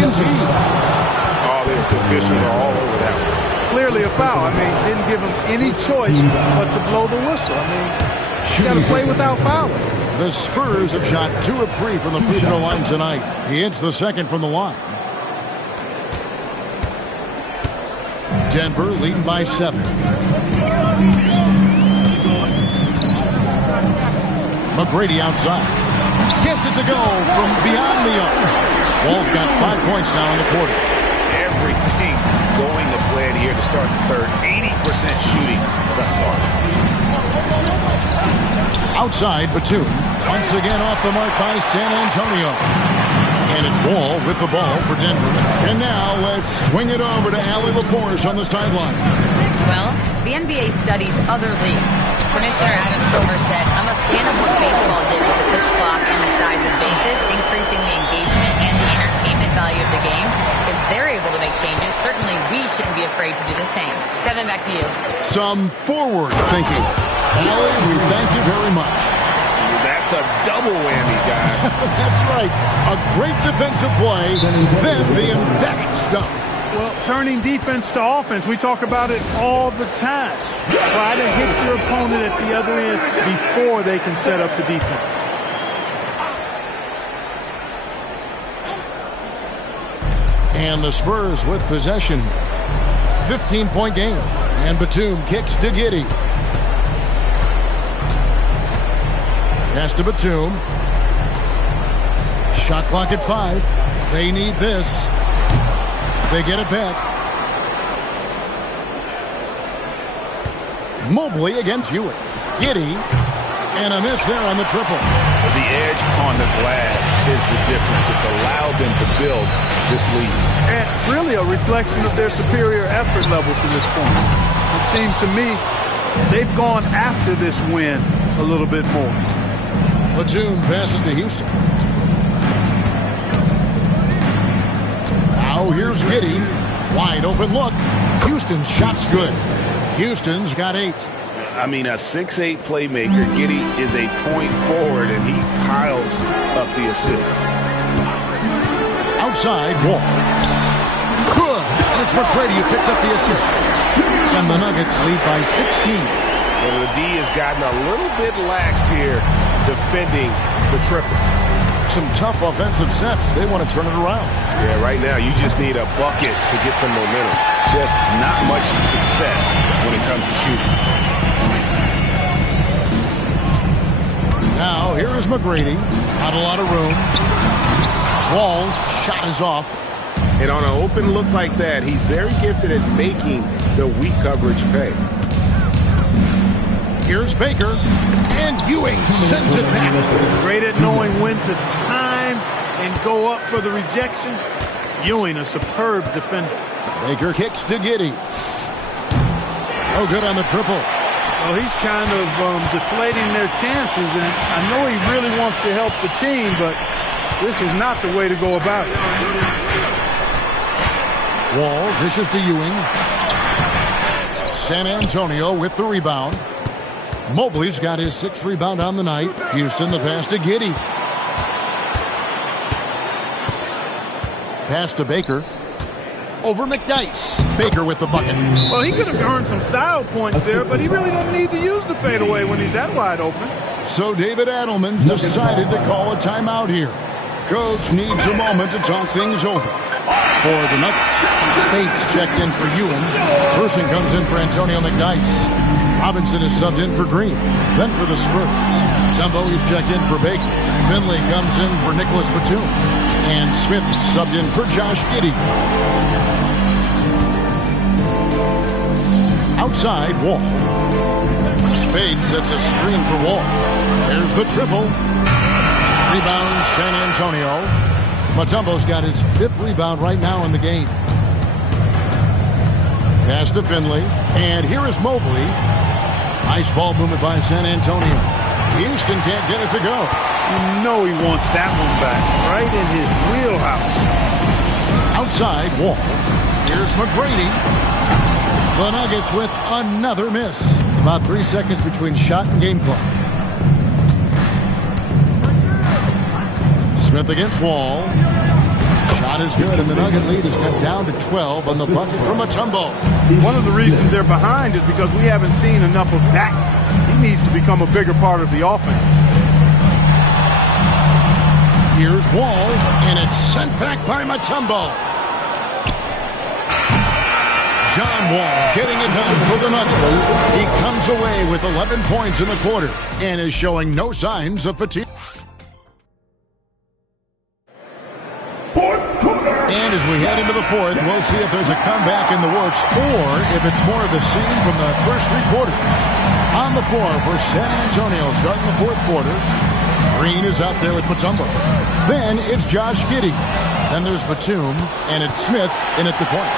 All the officials are all over that one. Clearly a foul. I mean, didn't give him any choice but to blow the whistle. I mean, you got to play without fouling. The Spurs have shot 2 of 3 from the free throw line tonight. He hits the second from the line. Denver leading by 7. McGrady outside. Gets it to go from beyond the arc. Wall's got 5 points now in the quarter. Everything going to plan here to start the third. 80% shooting thus far. Outside, Batum. Once again off the mark by San Antonio. And it's Wall with the ball for Denver. And now let's swing it over to Allie LaForce on the sideline. Well, the NBA studies other leagues. Commissioner Adam Silver said, I'm a fan of what baseball did with the pitch clock and the size of bases, increasing the engagement and the entertainment value of the game. If they're able to make changes, certainly we shouldn't be afraid to do the same. Kevin, back to you. Some forward thinking. Allie, we thank you very much. That's a double whammy, guys. That's right. A great defensive play, then the emphatic stuff. Well, turning defense to offense, we talk about it all the time. Try to hit your opponent at the other end before they can set up the defense. And the Spurs with possession. 15-point game. And Batum kicks to Giddey. Pass to Batum. Shot clock at 5. They need this. They get it back. Mobley against Ewing. Giddey. And a miss there on the triple. The edge on the glass is the difference. It's allowed them to build this lead. And really a reflection of their superior effort level to this point. It seems to me they've gone after this win a little bit more. Batum passes to Houston. Now here's Giddey. Wide open look. Houston's shot's good. Houston's got 8. I mean, a 6'8 playmaker. Giddey is a point forward, and he piles up the assist. Outside, Wall. Good. And it's McGrady who picks up the assist. And the Nuggets lead by 16. Well, the D has gotten a little bit laxed here defending the triple. Some tough offensive sets. They want to turn it around. Yeah, right now you just need a bucket to get some momentum. Just not much success when it comes to shooting. Now, here is McGrady. Not a lot of room. Wall's shot is off. And on an open look like that, he's very gifted at making the weak coverage pay. Here's Baker. And Ewing sends it back. Great at knowing when to time and go up for the rejection. Ewing, a superb defender. Baker kicks to Giddey. Oh, good on the triple. Well, he's kind of deflating their chances, and I know he really wants to help the team, but this is not the way to go about it. Wall dishes to Ewing. San Antonio with the rebound. Mobley's got his 6th rebound on the night. Houston, the pass to Giddey. Pass to Baker. Over McDyess. Baker with the bucket. Well, he could have earned some style points there, but he really doesn't need to use the fadeaway when he's that wide open. So David Adelman's decided to call a timeout here. Coach needs a moment to talk things over. For the Nuggets, Spates checked in for Ewing. Person comes in for Antonio McDyess. Robinson is subbed in for Green. Then for the Spurs, Tembo is checked in for Baker. Finley comes in for Nicholas Batum. And Smith subbed in for Josh Giddey. Outside, Wall. Spade sets a screen for Wall. There's the triple. Rebound, San Antonio. Mutombo's got his 5th rebound right now in the game. Pass to Finley. And here is Mobley. Nice ball movement by San Antonio. Houston can't get it to go. You know he wants that one back. Right in his wheelhouse. Outside, Wall. Here's McGrady. The Nuggets with another miss. About 3 seconds between shot and game clock. Smith against Wall. Shot is good, and the Nugget lead has cut down to 12 on the bucket from Mutombo. One of the reasons they're behind is because we haven't seen enough of that. He needs to become a bigger part of the offense. Here's Wall, and it's sent back by Mutombo. John Wall getting it done for the Nuggets. He comes away with 11 points in the quarter and is showing no signs of fatigue. And as we head into the 4th, we'll see if there's a comeback in the works or if it's more of the same from the first 3 quarters. On the floor for San Antonio starting the 4th quarter. Green is out there with Mutombo. Then it's Josh Giddey. Then there's Batum, and it's Smith in at the point.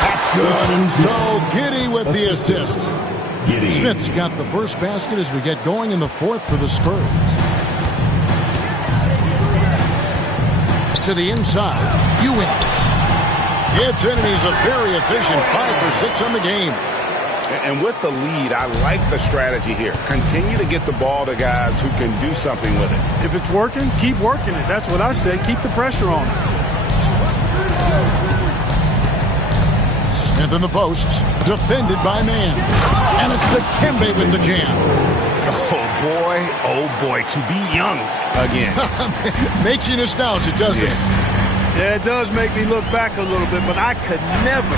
That's good, and so Giddey with the assist. Smith's got the first basket as we get going in the 4th for the Spurs. To the inside, Ewing. Gets in, and he's a very efficient 5 for 6 on the game. And with the lead, I like the strategy here. Continue to get the ball to guys who can do something with it. If it's working, keep working it. That's what I say. Keep the pressure on. And then the posts, defended by Man. And it's Dikembe with the jam. Oh boy, to be young again. Makes you nostalgic, doesn't it? Yeah, it does make me look back a little bit, but I could never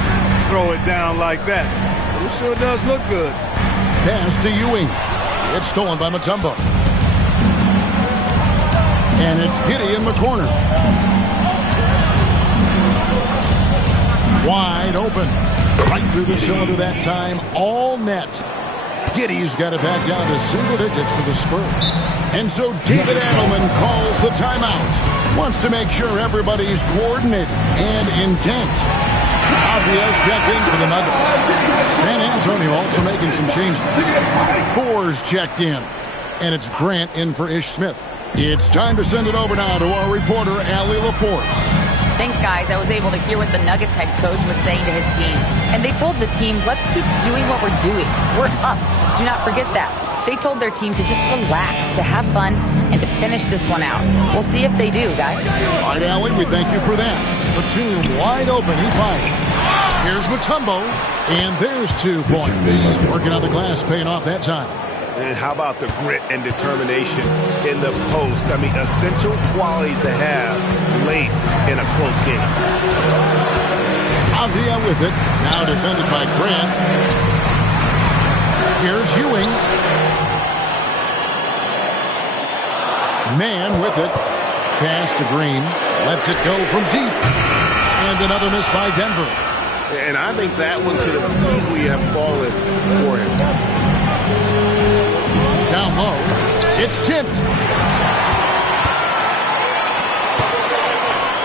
throw it down like that. It sure does look good. Pass to Ewing. It's stolen by Mutombo. And it's Giddey in the corner. Wide open. Right through the cylinder that time. All net. Giddey's got it back down to single digits for the Spurs. And so David Adelman calls the timeout. Wants to make sure everybody's coordinated and intent. Obvious checked in for the Nuggets. San Antonio also making some changes. Fours checked in. And it's Grant in for Ish Smith. It's time to send it over now to our reporter, Allie LaForce. Thanks, guys. I was able to hear what the Nuggets head coach was saying to his team. And they told the team, let's keep doing what we're doing. We're up. Do not forget that. They told their team to just relax, to have fun, and to finish this one out. We'll see if they do, guys. All right, Allie, we thank you for that. Batum wide open. He fired. Here's Mutombo, and there's 2 points. Working on the glass, paying off that time. And how about the grit and determination in the post? I mean, essential qualities to have late in a close game. Avdia with it. Now defended by Grant. Here's Ewing. Man with it. Pass to Green. Lets it go from deep. And another miss by Denver. And I think that one could have easily have fallen for him. Down low. It's tipped.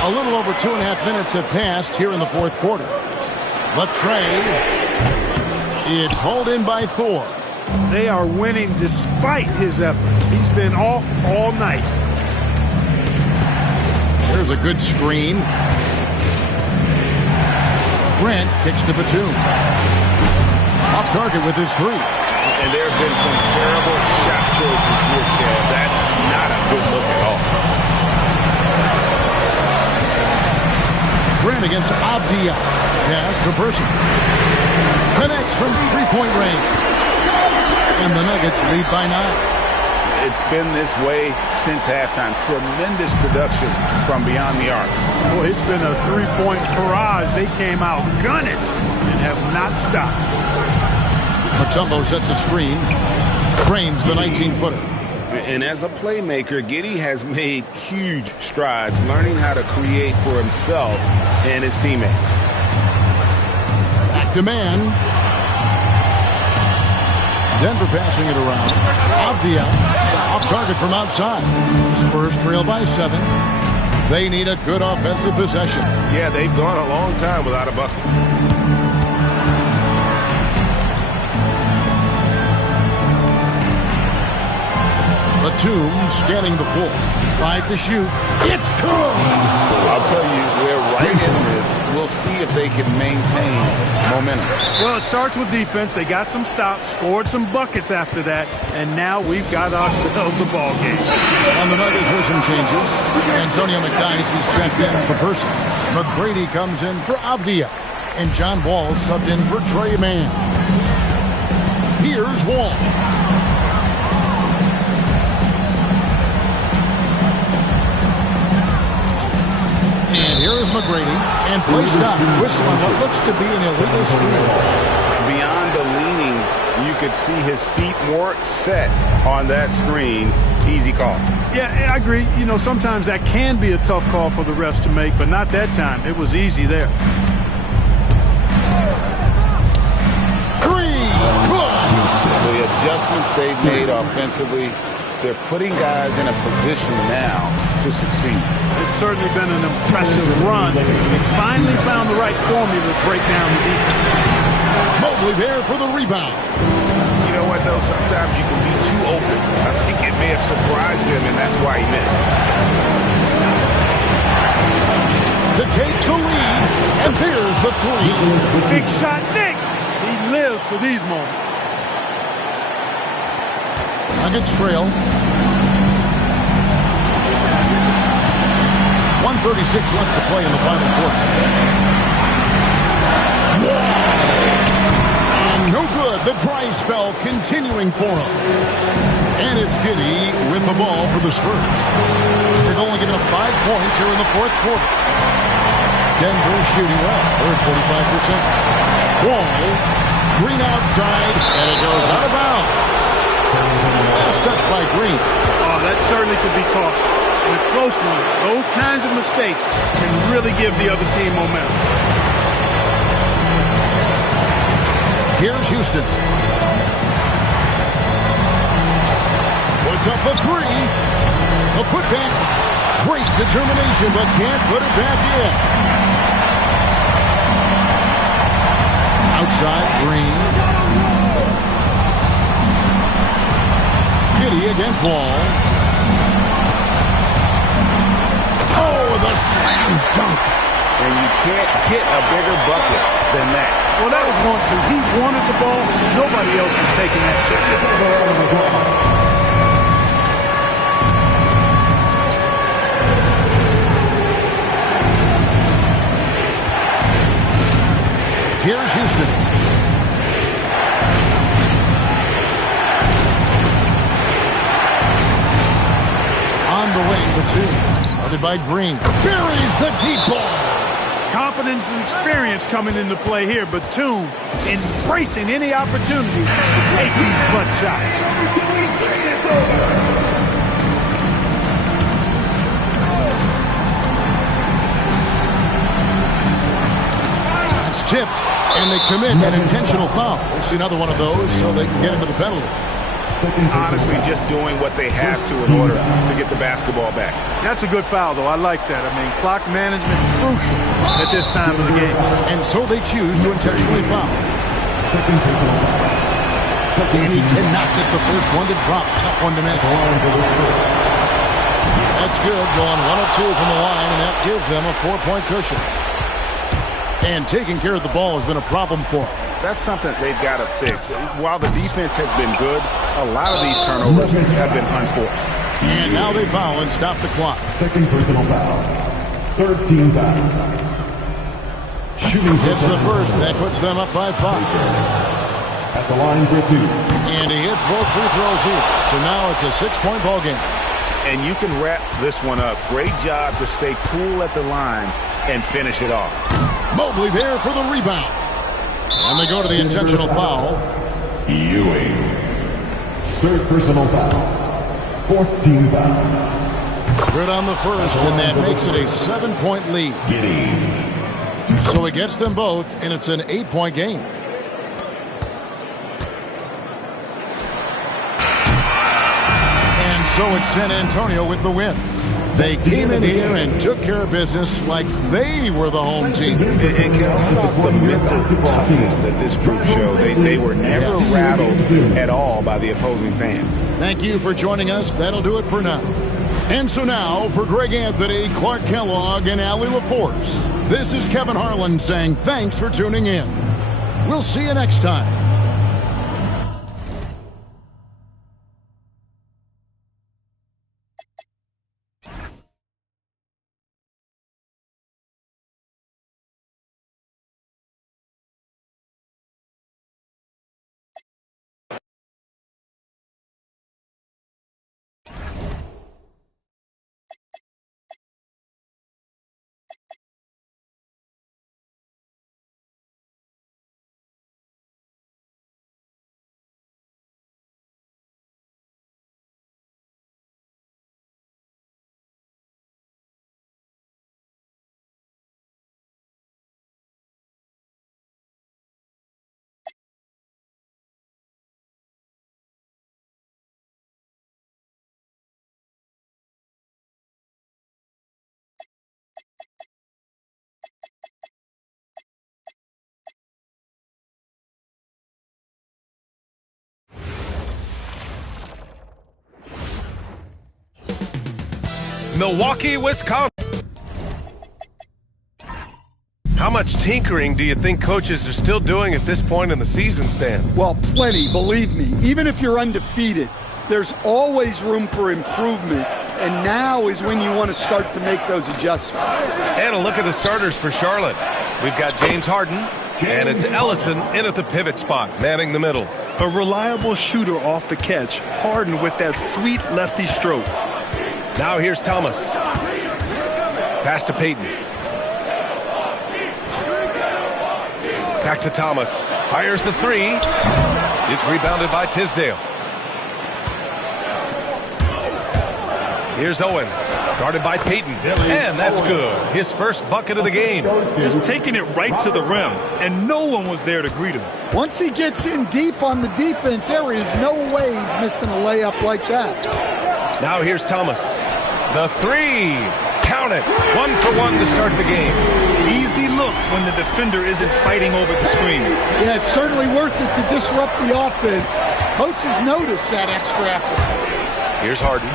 A little over 2.5 minutes have passed here in the fourth quarter. Latrey. It's hauled in by Thor. They are winning despite his efforts. He's been off all night. There's a good screen. Grant kicks to Batum. Off target with his 3. And there have been some terrible shot choices here, Kev. That's not a good look at all. Grant against Avdia. Pass to Person. Connects from 3-point range. And the Nuggets lead by 9. It's been this way since halftime. Tremendous production from beyond the arc. Well, it's been a 3-point barrage. They came out gunning and have not stopped. Mutombo sets a screen. Cranes the 19-footer. And as a playmaker, Giddey has made huge strides learning how to create for himself and his teammates. Back to Man. Denver passing it around. Avdia off target from outside. Spurs trail by 7. They need a good offensive possession. Yeah, they've gone a long time without a bucket. Batum scanning the floor. 5 to shoot. It's good! I'll tell you, we're right in this. We'll see if they can maintain momentum. Well, it starts with defense. They got some stops, scored some buckets after that, and now we've got ourselves a ball game. On the Nuggets with some changes. Antonio McDyess is checked in for Person. McGrady comes in for Avdia. And John Wall subbed in for Trey Mann. Here's Wall. And here is McGrady. And play stops. Whistle on what looks to be an illegal screen. Beyond the leaning, you could see his feet more set on that screen. Easy call. Yeah, I agree. You know, sometimes that can be a tough call for the refs to make, but not that time. It was easy there. The adjustments they've made offensively, they're putting guys in a position now to succeed. It's certainly been an impressive run. They finally found the right formula to break down the defense. Mobley there for the rebound. You know what, though? Sometimes you can be too open. I think it may have surprised him, and that's why he missed. To take the lead, and there's the 3. Big shot, Nick. He lives for these moments. Nuggets trail. 1:36 left to play in the final quarter. The dry spell continuing for them. And it's Giddey with the ball for the Spurs. They've only given up 5 points here in the fourth quarter. Denver shooting well. They're at 45%. Wall, Green outside, and it goes out of bounds. Last touch by Green. Oh, that certainly could be costly. In a close one, those kinds of mistakes can really give the other team momentum. Here's Houston. Puts up the three. The putback. Great determination, but can't put it back in. Outside, Green. Giddey against Wall. Oh, the slam dunk. And you can't get a bigger bucket than that. Well, that was 1-2. He wanted the ball. Nobody else was taking that shot. Here's Houston. On the way, the two. Guarded by Green. Buries the deep ball. Confidence and experience coming into play here, but Toon embracing any opportunity to take these clutch shots. It's tipped, and they commit an intentional foul. We'll see another one of those so they can get into the penalty. Honestly, just doing what they have to in order to get the basketball back. That's a good foul, though. I like that. I mean, clock management crucial at this time of the game. And so they choose to intentionally foul. And he cannot get the first one to drop. Tough one to miss. That's good. Going 1 of 2 from the line, and that gives them a 4-point cushion. And taking care of the ball has been a problem for them. That's something they've got to fix. While the defense has been good, a lot of these turnovers have been unforced. And now they foul and stop the clock. Second personal foul. Third team foul. Shooting hits the first. That puts them up by 5. At the line for 2. And he hits both free throws here. So now it's a 6-point ball game. And you can wrap this one up. Great job to stay cool at the line and finish it off. Mobley there for the rebound. And they go to the intentional foul. Ewing. Third personal foul. Fourth team foul. Good on the first, and that makes it a 7-point lead. Giddey. So it gets them both, and it's an 8-point game. And so it's San Antonio with the win. They came in here and took care of business like they were the home team. And how about the mental toughness that this group showed? They were never rattled at all by the opposing fans. Thank you for joining us. That'll do it for now. And so now, for Greg Anthony, Clark Kellogg, and Allie LaForce, this is Kevin Harlan saying thanks for tuning in. We'll see you next time. Milwaukee, Wisconsin. How much tinkering do you think coaches are still doing at this point in the season, Stan? Well, plenty, believe me. Even if you're undefeated, there's always room for improvement, and now is when you want to start to make those adjustments. And a look at the starters for Charlotte. We've got James Harden, And it's Ellison in at the pivot spot, manning the middle. A reliable shooter off the catch. Harden with that sweet lefty stroke. Now here's Thomas. Pass to Payton. Back to Thomas. Fires the three. It's rebounded by Tisdale. Here's Owens. Guarded by Payton. And that's good. His first bucket of the game. Just taking it right to the rim. And no one was there to greet him. Once he gets in deep on the defense, there is no way he's missing a layup like that. Now here's Thomas. The three. Count it. 1 for 1 to start the game. Easy look when the defender isn't fighting over the screen. Yeah, it's certainly worth it to disrupt the offense. Coaches notice that extra effort. Here's Harden.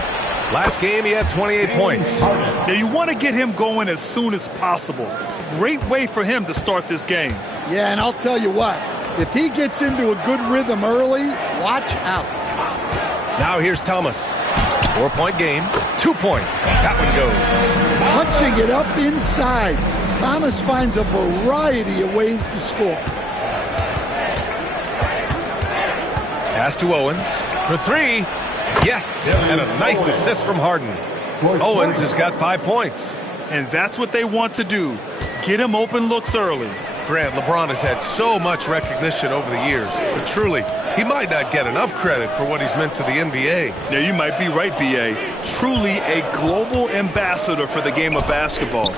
Last game, he had 28 points. Now, you want to get him going as soon as possible. Great way for him to start this game. Yeah, and I'll tell you what. If he gets into a good rhythm early, watch out. Now here's Thomas. 4-point game, 2 points. That one goes. Punching it up inside. Thomas finds a variety of ways to score. Pass to Owens for three. Yes, and a nice assist from Harden. Owens has got 5 points. And that's what they want to do. Get him open looks early. Grant, LeBron has had so much recognition over the years, but truly, he might not get enough credit for what he's meant to the NBA. Yeah, you might be right, B.A. Truly a global ambassador for the game of basketball.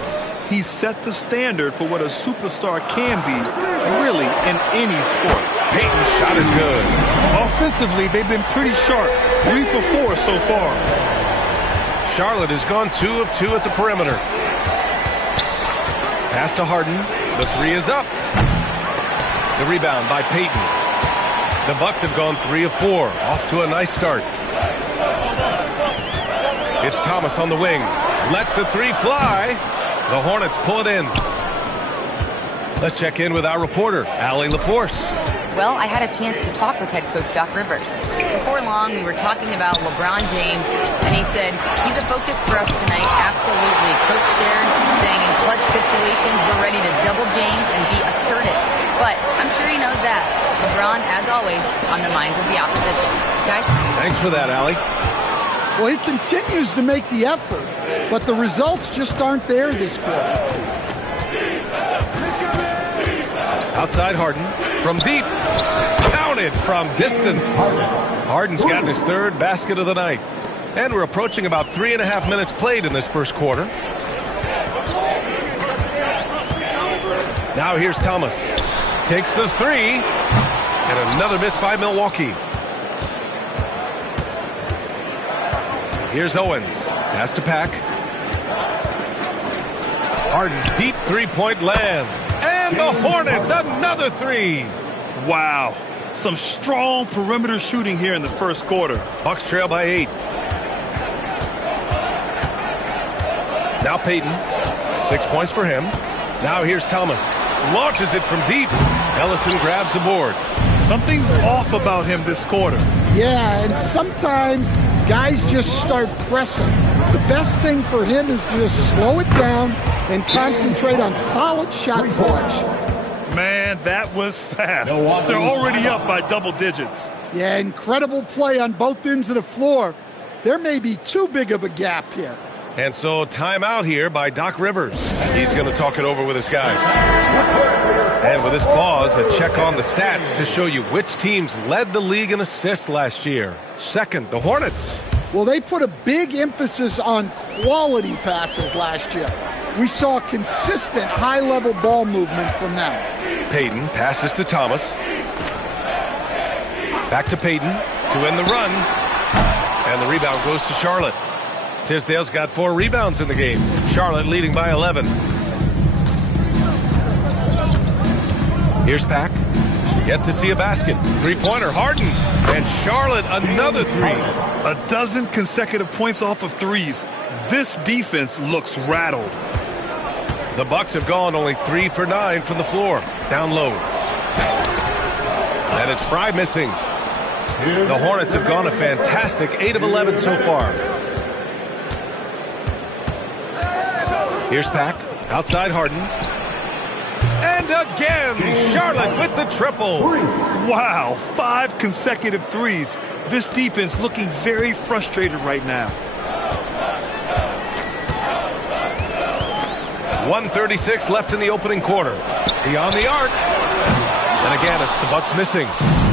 He set the standard for what a superstar can be, really, in any sport. Payton's shot is good. Offensively, they've been pretty sharp. 3 for 4 so far. Charlotte has gone 2 of 2 at the perimeter. Pass to Harden. The three is up. The rebound by Payton. The Bucks have gone 3 of 4. Off to a nice start. It's Thomas on the wing. Lets the three fly. The Hornets pull it in. Let's check in with our reporter, Allie LaForce. Well, I had a chance to talk with head coach Doc Rivers. Before long, we were talking about LeBron James, and he said, he's a focus for us tonight, absolutely. Coach shared, saying in clutch situations, we're ready to double James and be assertive. But I'm sure he knows that. LeBron, as always, on the minds of the opposition. Guys? Thanks for that, Allie. Well, he continues to make the effort, but the results just aren't there this quarter. Outside Harden. From deep. Counted from distance. Harden's gotten his 3rd basket of the night. And we're approaching about 3.5 minutes played in this first quarter. Now here's Thomas. Takes the three. And another miss by Milwaukee. Here's Owens. Pass to Pack. Harden, deep three-point land. And the Hornets, another three. Wow. Some strong perimeter shooting here in the first quarter. Bucks trail by 8. Now Payton. 6 points for him. Now here's Thomas. Launches it from deep. Ellison grabs the board. Something's off about him this quarter. Yeah, and sometimes guys just start pressing. The best thing for him is to just slow it down and concentrate on solid shot selection. Man, that was fast. They're already up by double digits. Yeah, incredible play on both ends of the floor. There may be too big of a gap here. And so timeout here by Doc Rivers. He's going to talk it over with his guys. And with this pause, a check on the stats to show you which teams led the league in assists last year. Second, the Hornets. Well, they put a big emphasis on quality passes last year. We saw consistent high-level ball movement from them. Payton passes to Thomas. Back to Payton to end the run. And the rebound goes to Charlotte. Tisdale's got 4 rebounds in the game. Charlotte leading by 11. Here's Pack. Yet to see a basket. Three-pointer, Harden. And Charlotte, another three. A dozen consecutive points off of threes. This defense looks rattled. The Bucks have gone only 3 for 9 from the floor. Down low. And it's Fry missing. The Hornets have gone a fantastic 8 of 11 so far. Here's Pack. Outside Harden. And And again, Charlotte with the triple. Wow, 5 consecutive threes. This defense looking very frustrated right now. 1:36 left in the opening quarter. Beyond the arc. And again, it's the Bucks missing.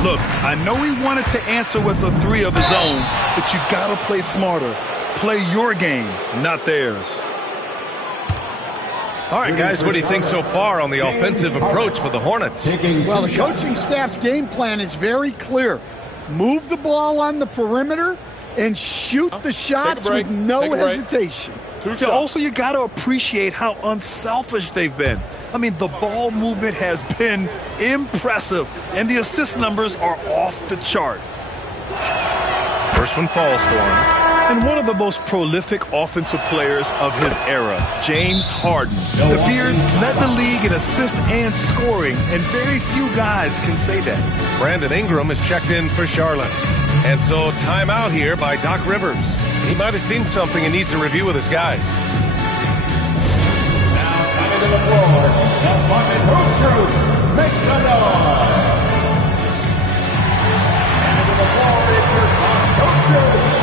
Look, I know he wanted to answer with a 3 of his own, but you gotta play smarter. Play your game, not theirs. All right, guys, what do you think so far on the offensive approach for the Hornets? Well, the coaching staff's game plan is very clear. Move the ball on the perimeter and shoot the shots with no hesitation. Also, you got to appreciate how unselfish they've been. I mean, the ball movement has been impressive, and the assist numbers are off the chart. First one falls for him. And one of the most prolific offensive players of his era, James Harden. The Beards led the league in assists and scoring, and very few guys can say that. Brandon Ingram is checked in for Charlotte. And so timeout here by Doc Rivers. He might have seen something and needs a review with his guys. Now coming to the floor, the Bucket Hoop Crew, make some noise. And to the floor is your Bucket Hoop Crew.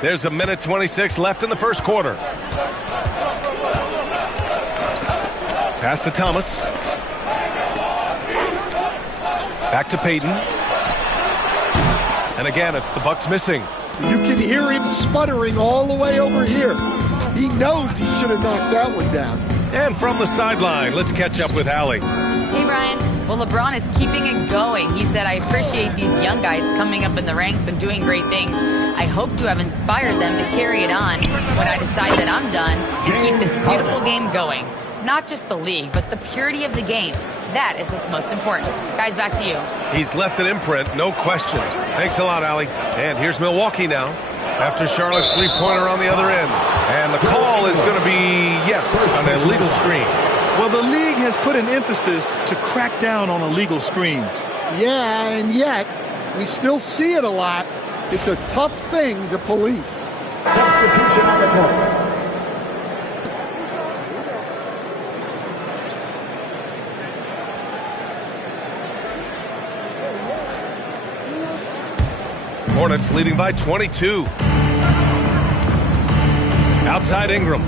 There's a minute 26 left in the first quarter. Pass to Thomas. Back to Payton. And again, it's the Bucks missing. You can hear him sputtering all the way over here. He knows he should have knocked that one down. And from the sideline, let's catch up with Allie. Hey, Brian. Well, LeBron is keeping it going. He said, I appreciate these young guys coming up in the ranks and doing great things. I hope to have inspired them to carry it on when I decide that I'm done and keep this beautiful game going. Not just the league, but the purity of the game. That is what's most important. Guys, back to you. He's left an imprint, no question. Thanks a lot, Allie. And here's Milwaukee now. After Charlotte's three-pointer on the other end. And the call is going to be, yes, an illegal screen. Well, the league has put an emphasis to crack down on illegal screens. Yeah, and yet, we still see it a lot. It's a tough thing to police. Substitution on the court. Hornets leading by 22. Outside Ingram.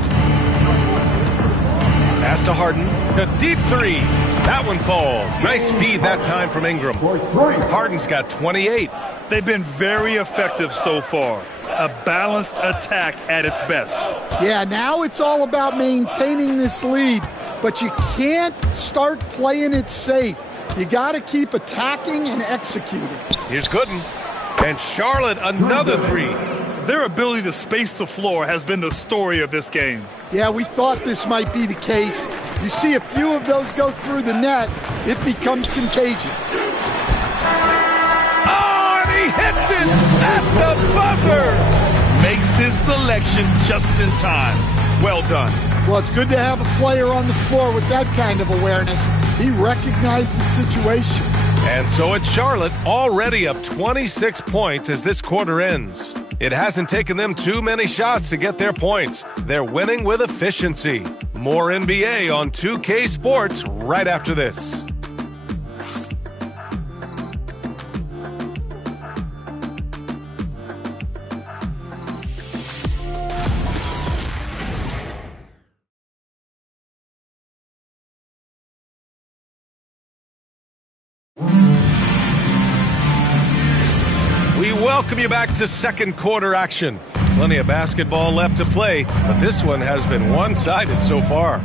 Pass to Harden. A deep three. That one falls. Nice feed that time from Ingram. Harden's got 28. They've been very effective so far. A balanced attack at its best. Yeah, now it's all about maintaining this lead, but you can't start playing it safe. You got to keep attacking and executing. Here's Gooden. And Charlotte, another three. Their ability to space the floor has been the story of this game. Yeah, we thought this might be the case. You see a few of those go through the net, it becomes contagious. Oh, and he hits it at the buzzer. Makes his selection just in time. Well done. Well, it's good to have a player on the floor with that kind of awareness. He recognized the situation. And so it's Charlotte already up 26 points as this quarter ends. It hasn't taken them too many shots to get their points. They're winning with efficiency. More NBA on 2K Sports right after this. Welcome you back to second quarter action. Plenty of basketball left to play, but this one has been one-sided so far.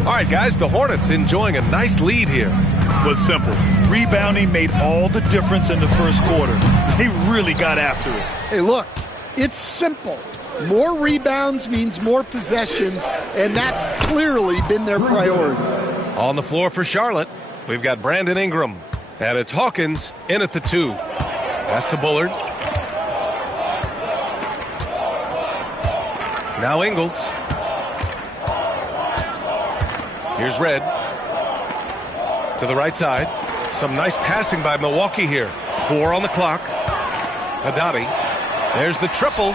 All right, guys, the Hornets enjoying a nice lead here. Was simple. Rebounding made all the difference in the first quarter. They really got after it. Hey, look, it's simple. More rebounds means more possessions, and that's clearly been their priority. On the floor for Charlotte, we've got Brandon Ingram, and it's Hawkins in at the 2. Pass to Bullard. Now Ingles. Here's Red. To the right side. Some nice passing by Milwaukee here. 4 on the clock. Haddadi. There's the triple.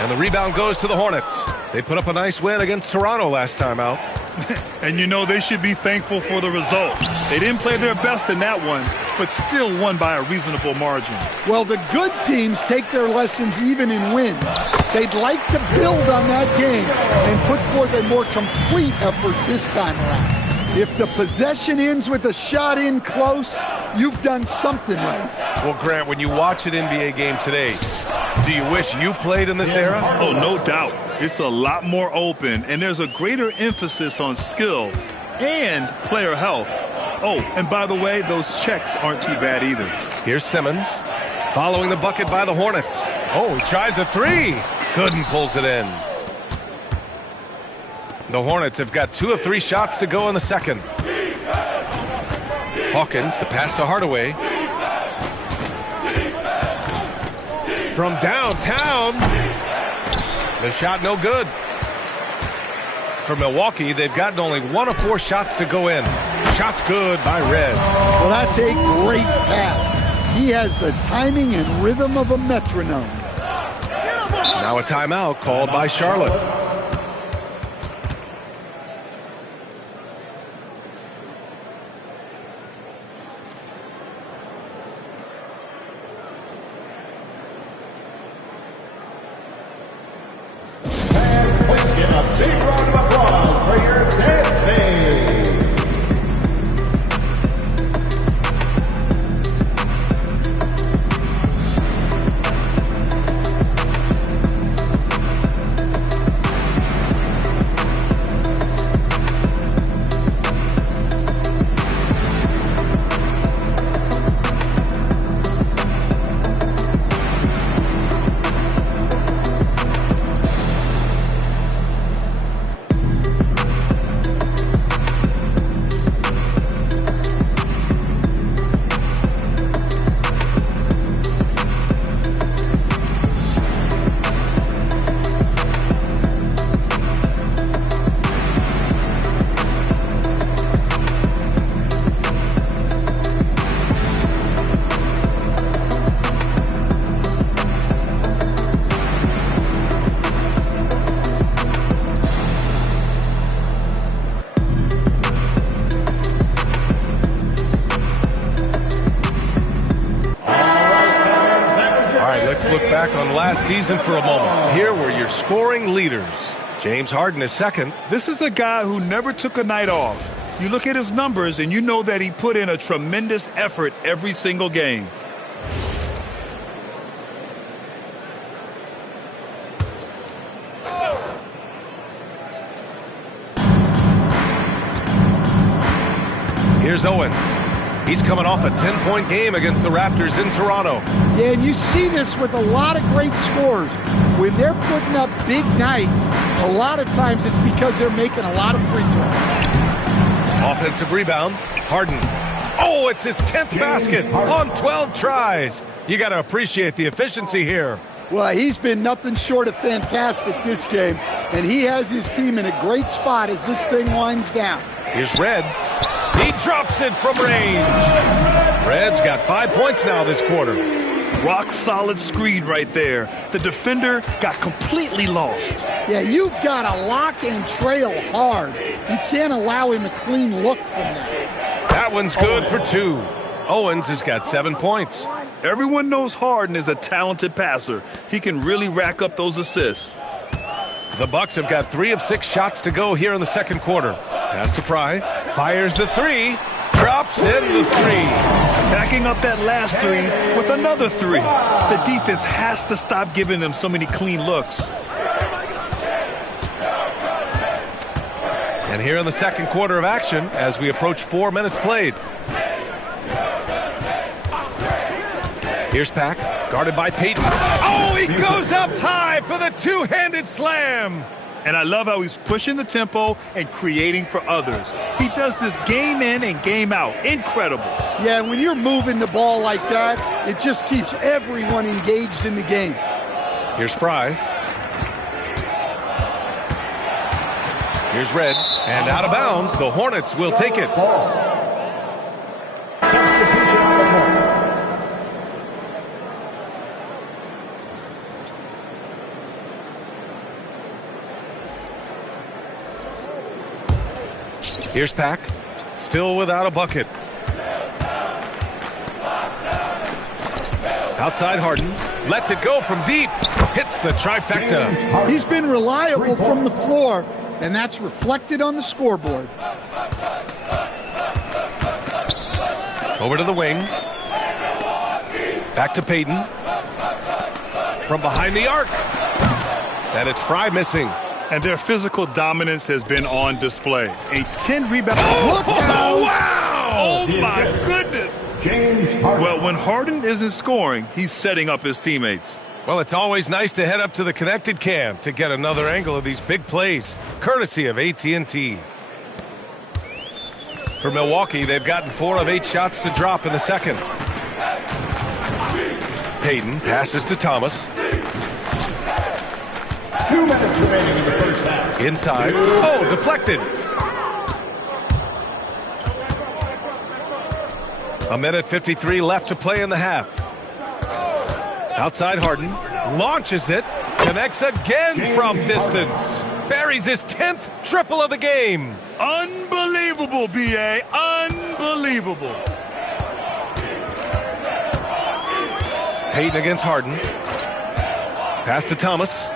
And the rebound goes to the Hornets. They put up a nice win against Toronto last time out. And you know they should be thankful for the result. They didn't play their best in that one, but still won by a reasonable margin. Well, the good teams take their lessons even in wins. They'd like to build on that game and put forth a more complete effort this time around. If the possession ends with a shot in close, you've done something right. Well, Grant, when you watch an NBA game today, do you wish you played in this era? Oh, no doubt. It's a lot more open, and there's a greater emphasis on skill and player health. Oh, and by the way, those checks aren't too bad either. Here's Simmons, following the bucket by the Hornets. Oh, he tries a 3. Gooden pulls it in. The Hornets have got 2 of 3 shots to go in the second. Hawkins, the pass to Hardaway. From downtown. The shot no good. For Milwaukee, they've gotten only 1 of 4 shots to go in. Shot's good by Red. Well, that's a great pass. He has the timing and rhythm of a metronome. Now a timeout called by Charlotte. A big round of applause for your dance day. Last season for a moment. Here were your scoring leaders. James Harden is second. This is a guy who never took a night off. You look at his numbers and you know that he put in a tremendous effort every single game. Here's Owens. He's coming off a 10-point game against the Raptors in Toronto. Yeah, and you see this with a lot of great scores. When they're putting up big nights, a lot of times it's because they're making a lot of free throws. Offensive rebound, Harden. Oh, it's his 10th basket on 12 tries. You got to appreciate the efficiency here. Well, he's been nothing short of fantastic this game, and he has his team in a great spot as this thing winds down. Here's Red. He drops it from range. Red's got 5 points now this quarter. Rock solid screen right there. The defender got completely lost. Yeah, you've got to lock and trail hard. You can't allow him a clean look from that. That one's good for 2. Owens has got 7 points. Everyone knows Harden is a talented passer. He can really rack up those assists. The Bucks have got 3 of 6 shots to go here in the second quarter. Pass to Fry. Fires the 3. Drops in the 3. Backing up that last 3 with another 3. The defense has to stop giving them so many clean looks. And here in the second quarter of action as we approach 4 minutes played. Here's Pack, guarded by Payton. Oh, he goes up high for the two-handed slam. And I love how he's pushing the tempo and creating for others. He does this game in and game out. Incredible. Yeah, when you're moving the ball like that, it just keeps everyone engaged in the game. Here's Fry. Here's Red. And out of bounds, the Hornets will take it. Here's Pack, still without a bucket. Outside Harden, lets it go from deep, hits the trifecta. He's been reliable from the floor, and that's reflected on the scoreboard. Over to the wing. Back to Payton. From behind the arc. And it's Fry missing. And their physical dominance has been on display. A 10 rebound. Oh, wow! Oh, my goodness. Well, when Harden isn't scoring, he's setting up his teammates. Well, it's always nice to head up to the connected cam to get another angle of these big plays, courtesy of AT&T. For Milwaukee, they've gotten 4 of 8 shots to drop in the second. Payton passes to Thomas. 2 minutes remaining in the first half. Inside. Oh, deflected. A minute 53 left to play in the half. Outside Harden. Launches it. Connects again from distance. Buries his 10th triple of the game. Unbelievable, B.A. Unbelievable. Payton against Harden. Pass to Thomas.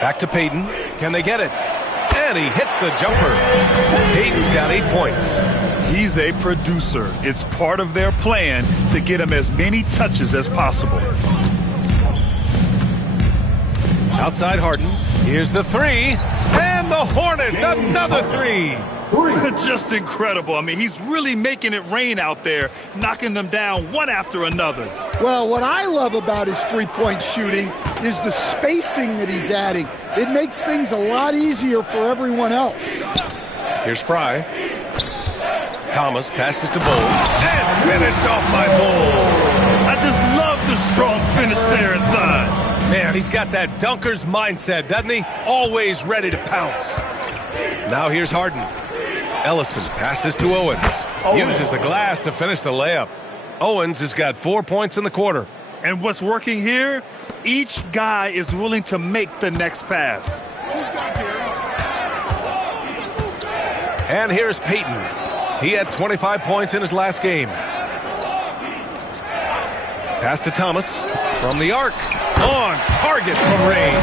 Back to Payton. Can they get it? And he hits the jumper. Payton's got 8 points. He's a producer. It's part of their plan to get him as many touches as possible. Outside Harden. Here's the 3. And the Hornets, another 3. Just incredible. I mean, he's really making it rain out there, knocking them down one after another. Well, what I love about his three-point shooting is the spacing that he's adding. It makes things a lot easier for everyone else. Here's Fry. Thomas passes to Bull. And finished off by Bull. I just love the strong finish there inside. Man, he's got that dunker's mindset, doesn't he? Always ready to pounce. Now here's Harden. Ellison passes to Owens. Uses the glass to finish the layup. Owens has got 4 points in the quarter. And what's working here? Each guy is willing to make the next pass. And here's Payton. He had 25 points in his last game. Pass to Thomas from the arc. On target from range.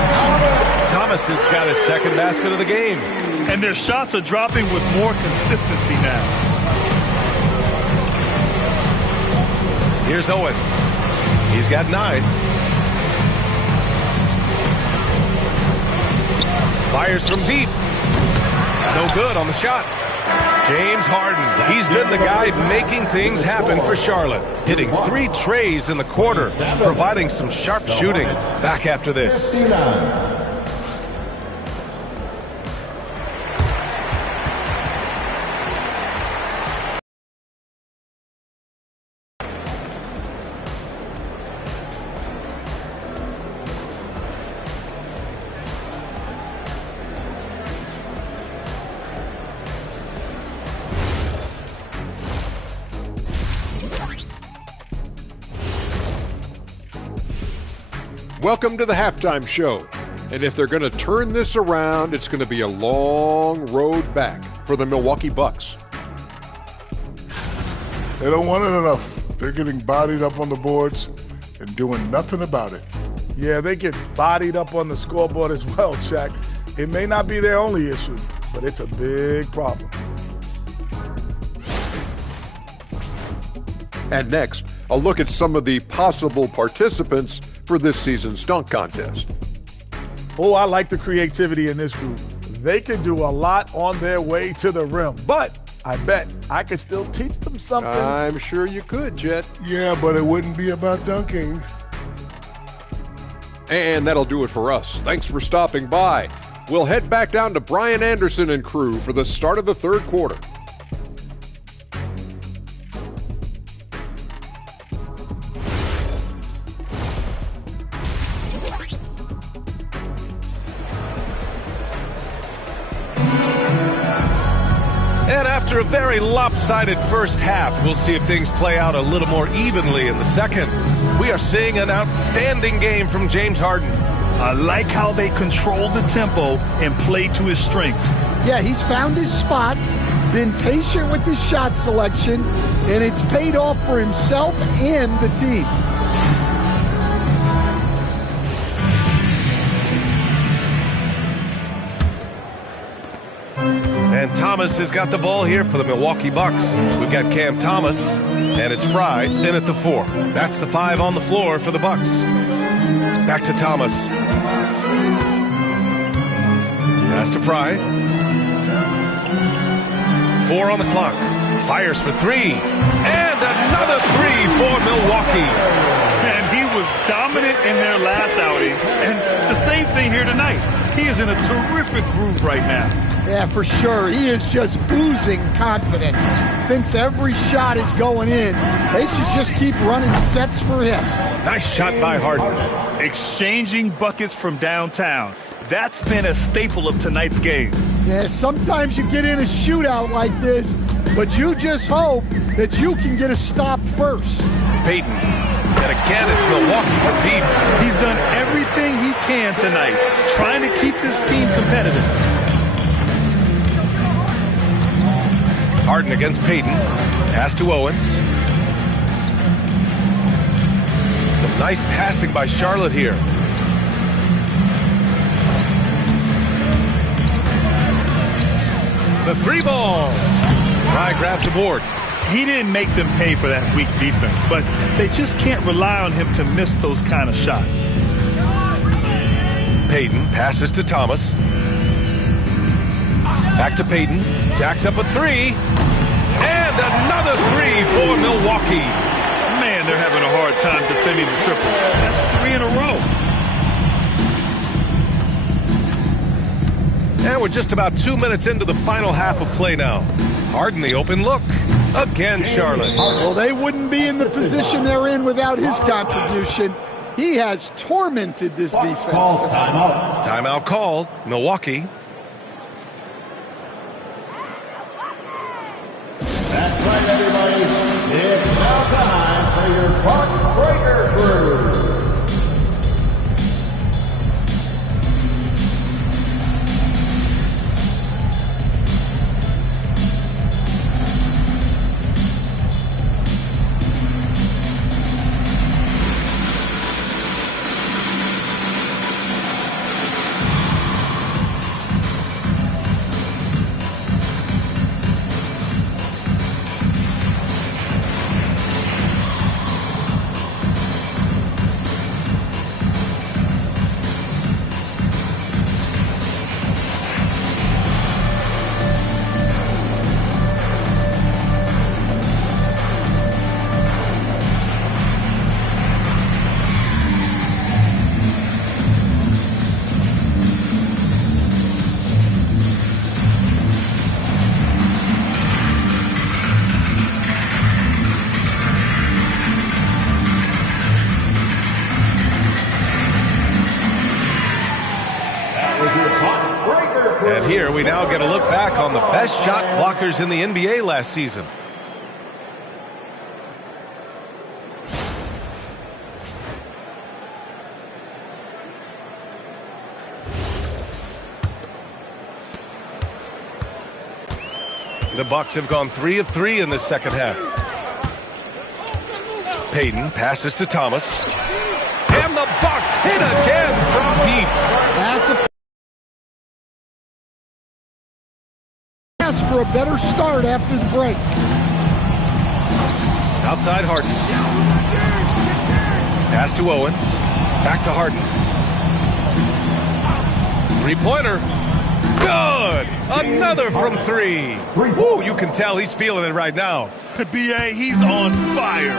Thomas has got his second basket of the game. And their shots are dropping with more consistency now. Here's Owens. He's got 9. Fires from deep. No good on the shot. James Harden. He's been the guy making things happen for Charlotte. Hitting 3 trays in the quarter, providing some sharp shooting. Back after this. Welcome to the halftime show. And if they're going to turn this around, it's going to be a long road back for the Milwaukee Bucks. They don't want it enough. They're getting bodied up on the boards and doing nothing about it. Yeah, they get bodied up on the scoreboard as well, Shaq. It may not be their only issue, but it's a big problem. And next, a look at some of the possible participants for this season's dunk contest. Oh, I like the creativity in this group. They can do a lot on their way to the rim, but I bet I could still teach them something. I'm sure you could, Jet. Yeah, but it wouldn't be about dunking. And that'll do it for us. Thanks for stopping by. We'll head back down to Brian Anderson and crew for the start of the third quarter. And after a very lopsided first half, we'll see if things play out a little more evenly in the second. We are seeing an outstanding game from James Harden. I like how they control the tempo and play to his strengths. Yeah, he's found his spots, been patient with his shot selection, and it's paid off for himself and the team. And Thomas has got the ball here for the Milwaukee Bucks. We've got Cam Thomas, and it's Fry in at the 4. That's the 5 on the floor for the Bucks. Back to Thomas. Pass to Fry. 4 on the clock. Fires for 3. And another 3 for Milwaukee. And he was dominant in their last outing. And the same thing here tonight. He is in a terrific groove right now. Yeah, for sure. He is just oozing confidence. Thinks every shot is going in. They should just keep running sets for him. Nice shot by Harden. Exchanging buckets from downtown. That's been a staple of tonight's game. Yeah, sometimes you get in a shootout like this, but you just hope that you can get a stop first. Payton. And again, it's Milwaukee from deep. He's done everything he can tonight, trying to keep this team competitive. Harden against Payton. Pass to Owens. Some nice passing by Charlotte here. The 3 ball. Fry grabs the board. He didn't make them pay for that weak defense, but they just can't rely on him to miss those kind of shots. Payton passes to Thomas. Back to Payton. Jacks up a 3. And another 3 for Milwaukee. Man, they're having a hard time defending the triple. That's 3 in a row. And we're just about 2 minutes into the final half of play now. Harden the open look. Again, Charlotte. Well, they wouldn't be in the position they're in without his contribution. He has tormented this defense tonight. Timeout called. Milwaukee. That's right, everybody. It's now time for your Bucks Breaker Crew. And here we now get a look back on the best shot blockers in the NBA last season. The Bucks have gone 3 of 3 in this second half. Payton passes to Thomas. And the Bucks hit again from deep. That's a pass for a better start after the break. Outside Harden. Pass to Owens. Back to Harden. Three-pointer. Good! Another from 3. Woo, you can tell he's feeling it right now. B.A., he's on fire.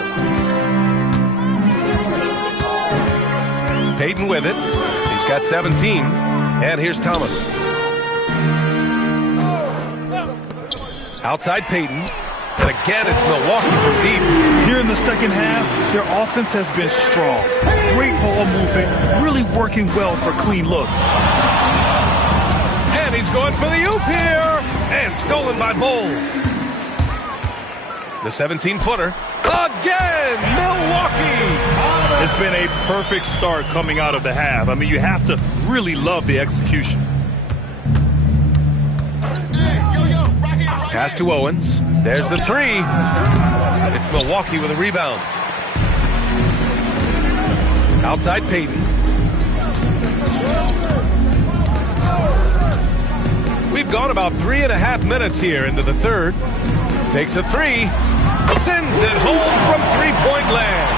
Payton with it. He's got 17. And here's Thomas. Outside Payton. And again, it's Milwaukee from deep. Here in the second half, their offense has been strong. Great ball movement, really working well for clean looks. And he's going for the oop here. And stolen by Bull. The 17-footer. Again, Milwaukee. It's been a perfect start coming out of the half. I mean, you have to really love the execution. Pass to Owens. There's the 3. It's Milwaukee with a rebound. Outside Payton. We've gone about 3.5 minutes here into the third. Takes a 3. Sends it home from three-point land.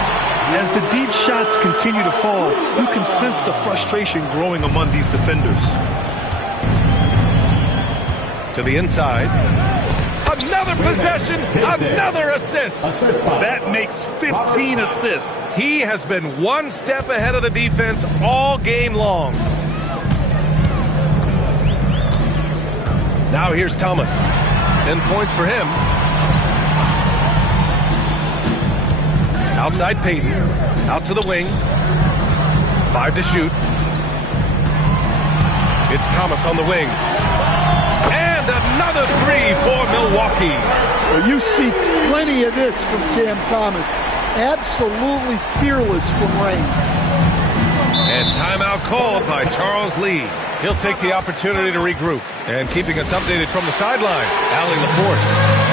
As the deep shots continue to fall, you can sense the frustration growing among these defenders. To the inside. Another possession, another assist. That makes 15 assists. He has been one step ahead of the defense all game long. Now here's Thomas. 10 points for him. Outside Payton. Out to the wing. 5 to shoot. It's Thomas on the wing. And another 3 for Milwaukee. Well, you see plenty of this from Cam Thomas. Absolutely fearless from range. And timeout called by Charles Lee. He'll take the opportunity to regroup. And keeping us updated from the sideline, Allie LaForce.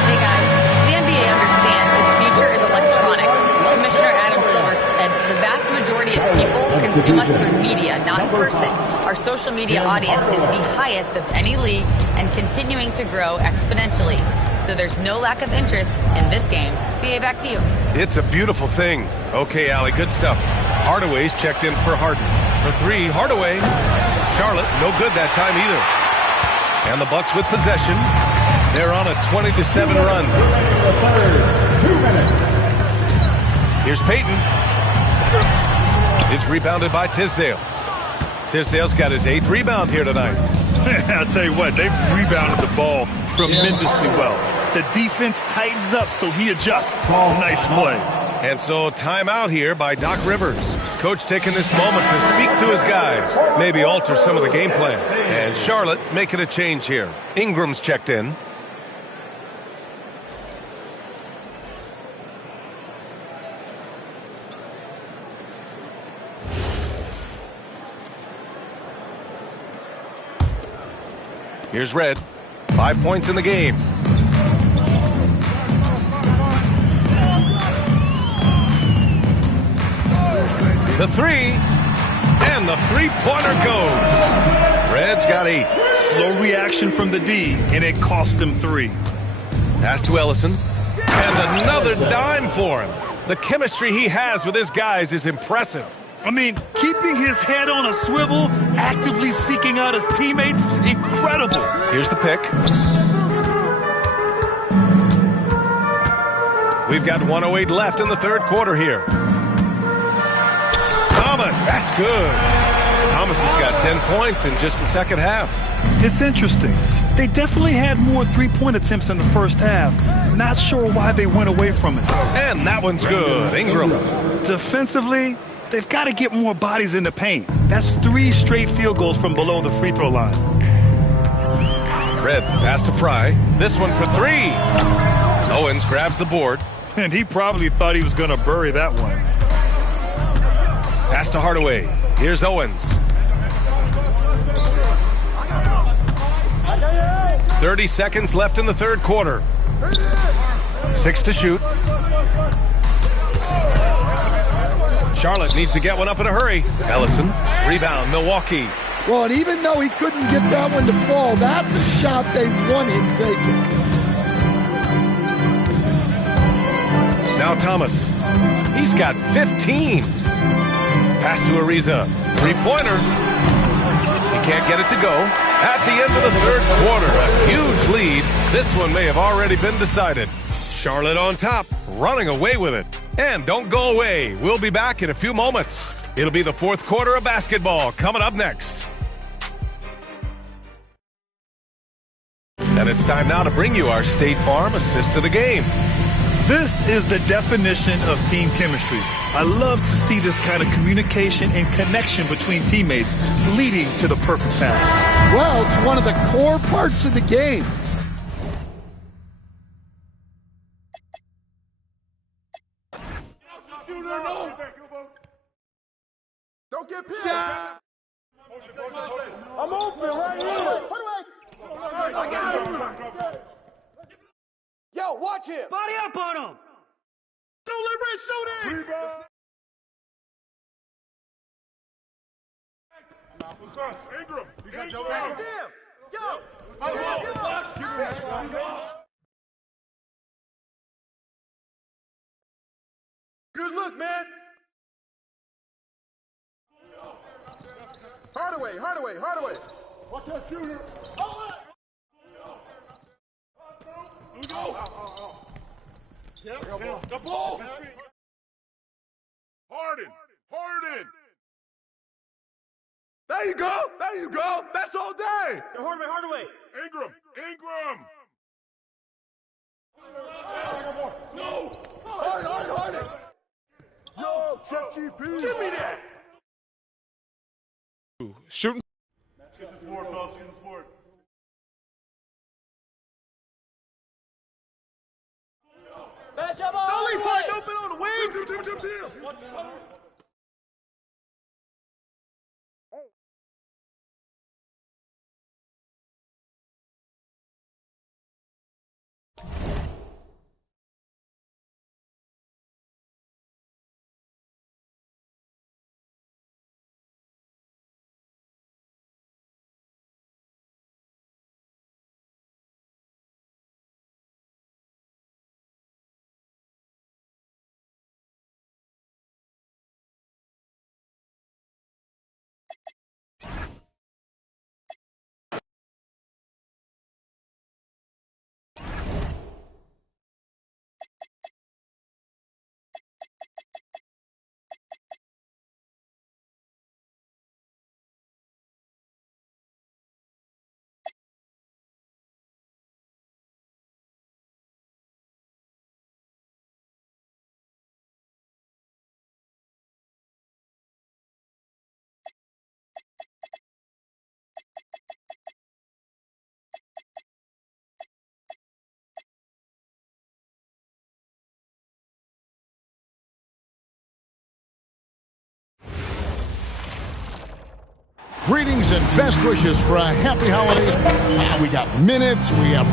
Hey guys, the NBA understands its future is electronic. Commissioner Adam Silver said the vast majority of people consume us through media, not in person. Our social media audience is the highest of any league and continuing to grow exponentially. So there's no lack of interest in this game. BA, back to you. It's a beautiful thing. Okay, Allie, good stuff. Hardaway's checked in for Harden. For 3, Hardaway. Charlotte, no good that time either. And the Bucks with possession. They're on a 20-7 run. 2 minutes. Here's Payton. It's rebounded by Tisdale. Tisdale's got his 8th rebound here tonight. I'll tell you what, they've rebounded the ball tremendously well. The defense tightens up, so he adjusts. Nice play. And so timeout here by Doc Rivers. Coach taking this moment to speak to his guys. Maybe alter some of the game plan. And Charlotte making a change here. Ingram's checked in. Here's Red. 5 points in the game. The 3. And the three-pointer goes. Red's got 8. Slow reaction from the D, and it cost him 3. Pass to Ellison. And another dime for him. The chemistry he has with his guys is impressive. I mean, keeping his head on a swivel, actively seeking out his teammates, incredible. Here's the pick. We've got 1:08 left in the third quarter here. Thomas, that's good. Thomas has got 10 points in just the second half. It's interesting. They definitely had more three-point attempts in the first half. Not sure why they went away from it. And that one's good. Ingram. Defensively, they've got to get more bodies in the paint. That's 3 straight field goals from below the free throw line. Red, pass to Fry. This one for 3. Owens grabs the board. And he probably thought he was going to bury that one. Pass to Hardaway. Here's Owens. 30 seconds left in the third quarter. 6 to shoot. Charlotte needs to get one up in a hurry. Ellison, rebound, Milwaukee. Well, and even though he couldn't get that one to fall, that's a shot they want him taking. Now Thomas. He's got 15. Pass to Ariza. Three-pointer. He can't get it to go. At the end of the third quarter, a huge lead. This one may have already been decided. Charlotte on top, running away with it. And don't go away. We'll be back in a few moments. It'll be the fourth quarter of basketball coming up next. And it's time now to bring you our State Farm assist to the game. This is the definition of team chemistry. I love to see this kind of communication and connection between teammates leading to the perfect pass. Well, it's one of the core parts of the game. Don't get pinned. I'm open right here. Put away. Yo, watch him. Body up on him. Don't let Red shoot it. Ingram. You got your back. Yo. Good look, man. Hardaway. Watch that shooter. The ball. Harden. There you go. That's all day. Hardaway. Ingram. No. Harden. Yo, Chuck GP. Give me that. Shooting. Let's get this board, fellas. Get this board. Match up all the way. Open on the wing. Jump. Greetings and best wishes for a happy holidays. We got minutes, we have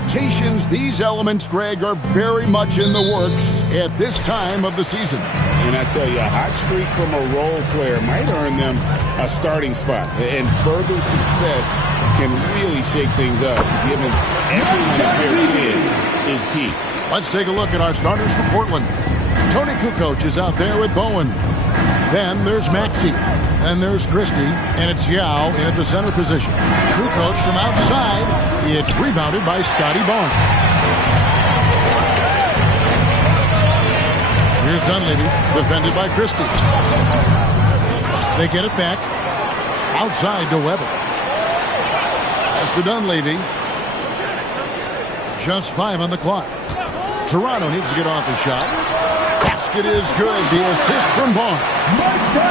rotations. These elements, Greg, are very much in the works at this time of the season. And I tell you, a hot streak from a role player might earn them a starting spot. And further success can really shake things up. Giving everyone a fair chance is key. Let's take a look at our starters for Portland. Tony Kukoc is out there with Bowen. Then there's Maxey. Then there's Christie. And it's Yao in at the center position. Kukoc from outside. It's rebounded by Scotty Barnes. Here's Dunleavy, defended by Christie. They get it back. Outside to Weber. That's to Dunleavy. Just 5 on the clock. Toronto needs to get off a shot. Basket is good. The assist from Barnes.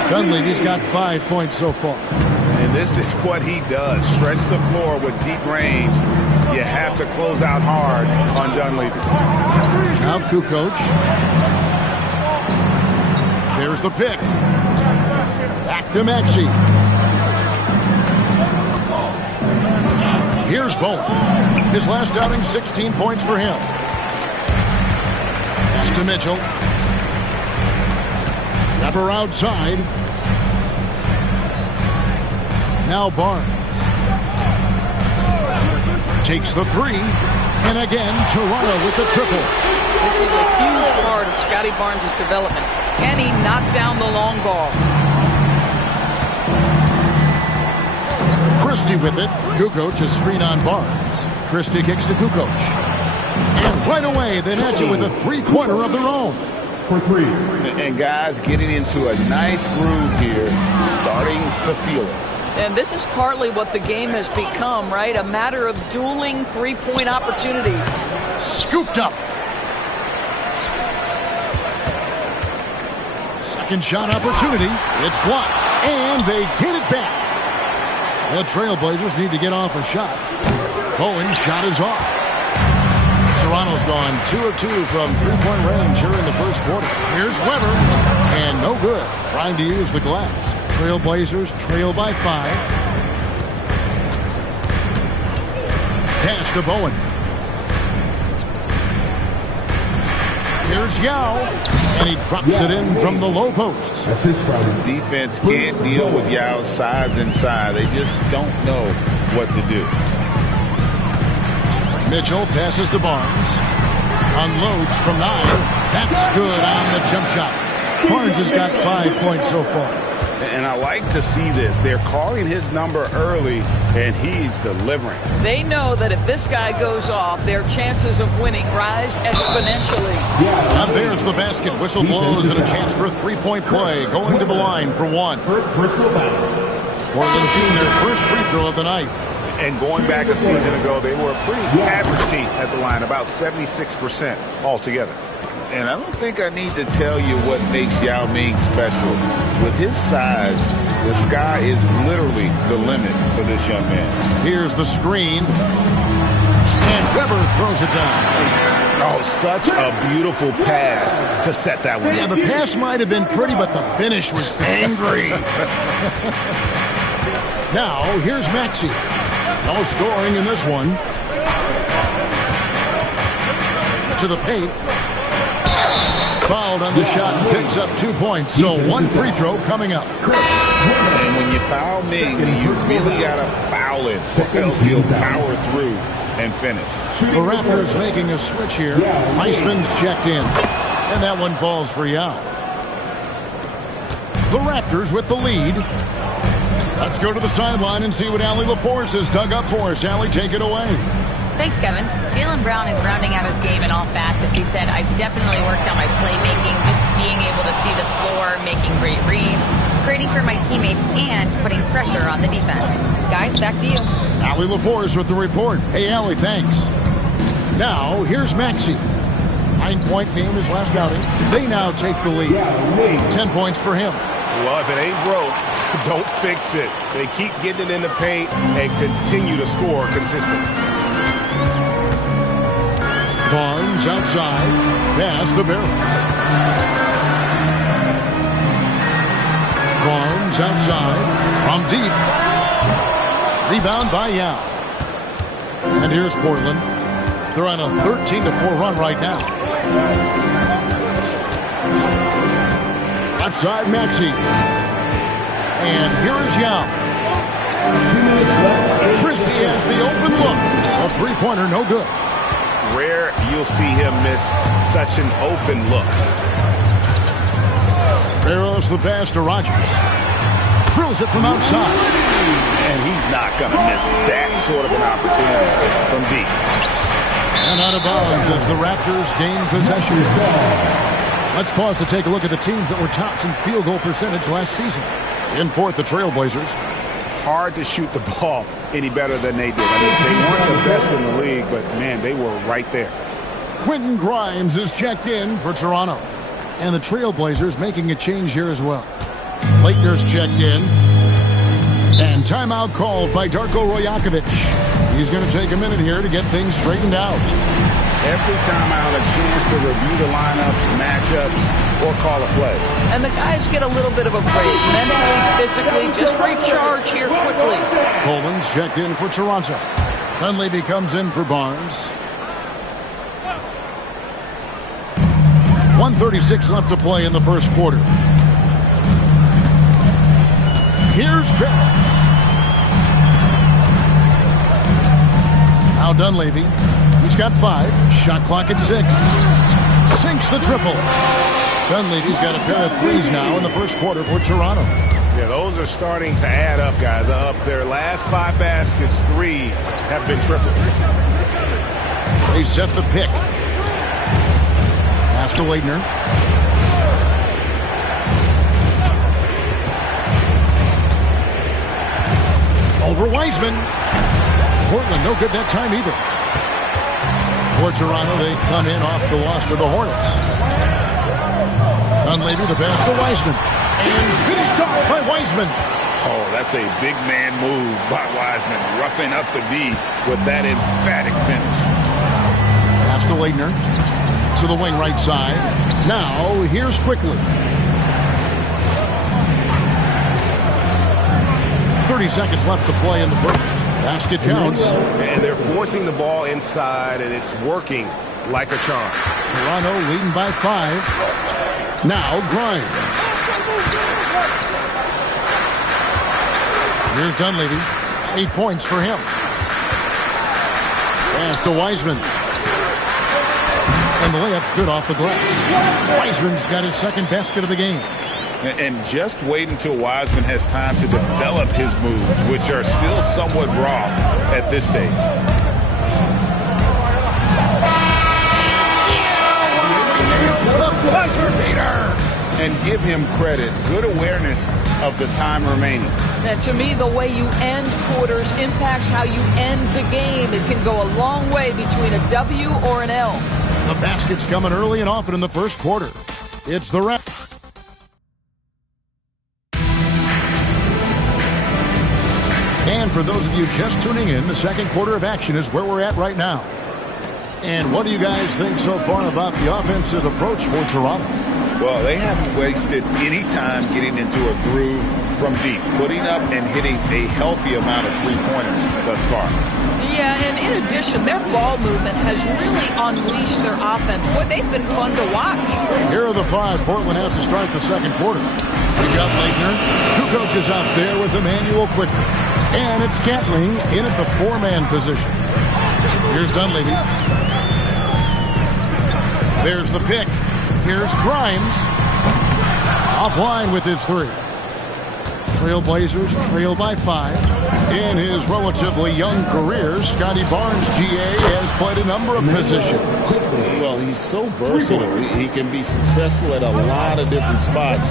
Dunleavy's got 5 points so far. And this is what he does. Stretch the floor with deep range. You have to close out hard on Dunleavy. Now Kukoc. There's the pick. Back to Maxey. Here's Bowen. His last outing, 16 points for him. Pass to Mitchell. Weber outside. Now Barnes. Takes the three. And again, Toronto with the triple. This is a huge part of Scotty Barnes' development. Can he knock down the long ball? Christie with it. Kukoc is screen on Barnes. Christie kicks to Kukoc. And right away, they match it with a three-pointer of their own. For three. And guys getting into a nice groove here, starting to feel it. And this is partly what the game has become, right? A matter of dueling three-point opportunities. Scooped up. Second shot opportunity. It's blocked. And they get it back. The Trailblazers need to get off a shot. Bowen's shot is off. Toronto's gone 2 of 2 from three-point range here in the first quarter. Here's Weber. And no good. Trying to use the glass. Trailblazers trail by 5. Pass to Bowen. Here's Yao. And he drops it in from the low post. Defense can't deal with Yao's size inside. They just don't know what to do. Mitchell passes to Barnes. Unloads from 9. That's good on the jump shot. Barnes has got 5 points so far. And I like to see this. They're calling his number early, and he's delivering. They know that if this guy goes off, their chances of winning rise exponentially. And there's the basket. Whistle blows and a chance for a three-point play. Going to the line for one. Portland Jr., first free throw of the night. And going back a season ago, they were a pretty average team at the line, about 76% altogether. And I don't think I need to tell you what makes Yao Ming special. With his size, the sky is literally the limit for this young man. Here's the screen. And Weber throws it down. Oh, such a beautiful pass to set that one. Yeah, the pass might have been pretty, but the finish was angry. Now, here's Maxey. No scoring in this one. To the paint. Fouled on the shot and picks up 2 points. So one free throw coming up. And when you foul Ming, you really got to foul it, or else he'll power through and finish. The Raptors making a switch here. Iceman's checked in. And that one falls for Yao. The Raptors with the lead. Let's go to the sideline and see what Allie LaForce has dug up for us. Allie, take it away. Thanks, Kevin. Jaylen Brown is rounding out his game in all facets. He said, I've definitely worked on my playmaking, just being able to see the floor, making great reads, creating for my teammates, and putting pressure on the defense. Guys, back to you. Allie LaForce with the report. Hey, Allie, thanks. Now, here's Maxey. 9-point game his last outing. They now take the lead. 10 points for him. Well, if it ain't broke, don't fix it. They keep getting it in the paint and continue to score consistently. Barnes outside. Pass the barrel. Barnes outside. From deep. Rebound by Yao. And here's Portland. They're on a 13-4 run right now. Left side, Maxey. And here is Yao. Christie has the open look. A three-pointer, no good. Rare you'll see him miss such an open look. Barrows the pass to Rogers. Drills it from outside. And he's not going to miss that sort of an opportunity from deep. And out of bounds as the Raptors gain possession. Let's pause to take a look at the teams that were tops in field goal percentage last season. In fourth, the Trailblazers. Hard to shoot the ball any better than they did. I mean, they weren't the best in the league, but, man, they were right there. Quentin Grimes is checked in for Toronto. And the Trailblazers making a change here as well. Leitner's checked in. And timeout called by Darko Rajakovic. He's going to take a minute here to get things straightened out. Every timeout, a chance to review the lineups, matchups, or call a play. And the guys get a little bit of a break, mentally, physically, just recharge here quickly. Coleman's checked in for Toronto. Dunleavy comes in for Barnes. 1:36 left to play in the first quarter. Here's Barnes. Now Dunleavy. He's got 5. Shot clock at 6. Sinks the triple. Dunleavy's got a pair of threes now in the first quarter for Toronto. Yeah, those are starting to add up, guys. Up their last 5 baskets, 3 have been tripled. They set the pick. Pass to Waitner. Over Wiseman. Portland no good that time either. For Toronto, they come in off the loss to the Hornets. Dunleavy, the pass to Wiseman. And finished off by Wiseman. Oh, that's a big man move by Wiseman. Roughing up the D with that emphatic finish. Pass to Waitner. To the wing right side. Now, here's Quickly. 30 seconds left to play in the first. Basket counts. And they're forcing the ball inside, and it's working like a charm. Toronto leading by 5. Now Grimes. Here's Dunleavy. 8 points for him. Pass to Wiseman. And the layup's good off the glass. Wiseman's got his second basket of the game. And just wait until Wiseman has time to develop his moves, which are still somewhat raw at this stage. The buzzer beater! And give him credit. Good awareness of the time remaining. And to me, the way you end quarters impacts how you end the game. It can go a long way between a W or an L. The basket's coming early and often in the first quarter. It's the wrap. And for those of you just tuning in, the second quarter of action is where we're at right now. And what do you guys think so far about the offensive approach for Toronto? Well, they haven't wasted any time getting into a groove from deep, putting up and hitting a healthy amount of three-pointers thus far. Yeah, and in addition, their ball movement has really unleashed their offense. Boy, they've been fun to watch. Here are the 5 Portland has to start the second quarter. We've got Leitner, 2 coaches out there with Emmanuel Quickly. And it's Catling in at the 4-man position. Here's Dunleavy. There's the pick. Here's Grimes. Offline with his 3. Trailblazers trail by 5. In his relatively young career, Scotty Barnes, GA, has played a number of positions. Well, he's so versatile. He can be successful at a lot of different spots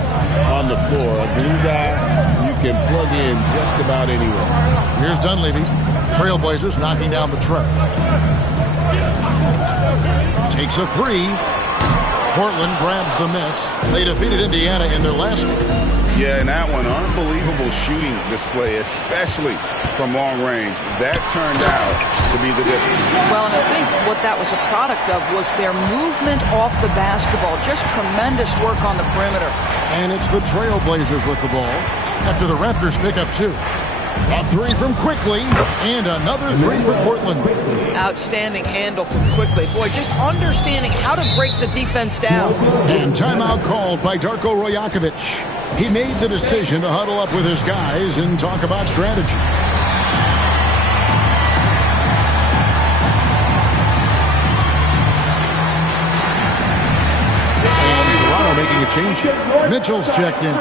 on the floor. A glue guy you can plug in just about anywhere. Here's Dunleavy. Trailblazers knocking down the tray. Takes a 3. Portland grabs the miss. They defeated Indiana in their last game. Yeah, and that one, unbelievable shooting display, especially from long range. That turned out to be the difference. Well, and I think what that was a product of was their movement off the basketball. Just tremendous work on the perimeter. And it's the Trailblazers with the ball after the Raptors pick up 2. A 3 from Quickly, and another 3 for Portland. Outstanding handle from Quickly. Boy, just understanding how to break the defense down. And timeout called by Darko Rojakovic. He made the decision to huddle up with his guys and talk about strategy. And Toronto making a change here. Mitchell's checked in.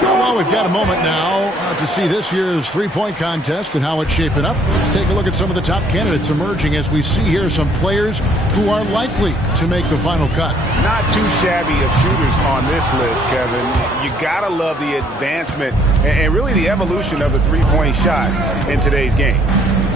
Well, we've got a moment now to see this year's three-point contest and how it's shaping up. Let's take a look at some of the top candidates emerging as we see here some players who are likely to make the final cut. Not too shabby of shooters on this list, Kevin. You got to love the advancement and really the evolution of the three-point shot in today's game.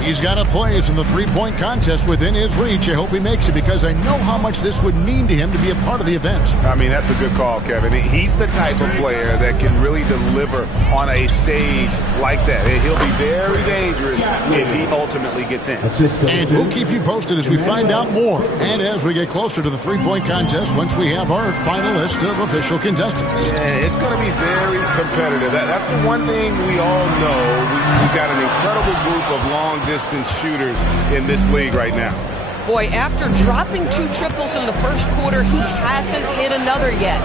He's got a place in the three-point contest within his reach. I hope he makes it because I know how much this would mean to him to be a part of the event. I mean, that's a good call, Kevin. He's the type of player that can really deliver on a stage like that. He'll be very dangerous if he ultimately gets in. And we'll keep you posted as we find out more and as we get closer to the three-point contest once we have our final list of official contestants. Yeah, it's going to be very competitive. That's the one thing we all know. We've got an incredible group of long-distance distance shooters in this league right now. Boy, after dropping 2 triples in the first quarter, he hasn't hit another yet.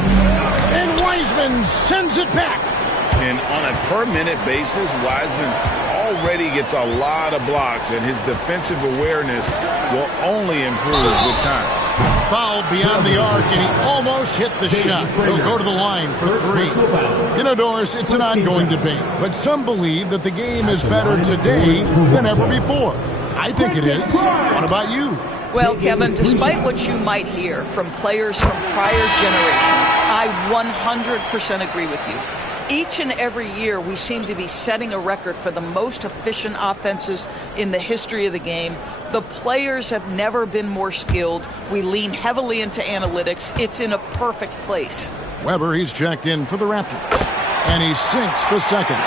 And Wiseman sends it back. And on a per-minute basis, Wiseman already gets a lot of blocks, and his defensive awareness will only improve with time. Fouled beyond the arc, and he almost hit the shot. He'll go to the line for 3. You know, Doris, it's an ongoing debate, but some believe that the game is better today than ever before. I think it is. What about you? Well, Kevin, despite what you might hear from players from prior generations, I 100% agree with you. Each and every year, we seem to be setting a record for the most efficient offenses in the history of the game. The players have never been more skilled. We lean heavily into analytics. It's in a perfect place. Weber, he's checked in for the Raptors, and he sinks the second.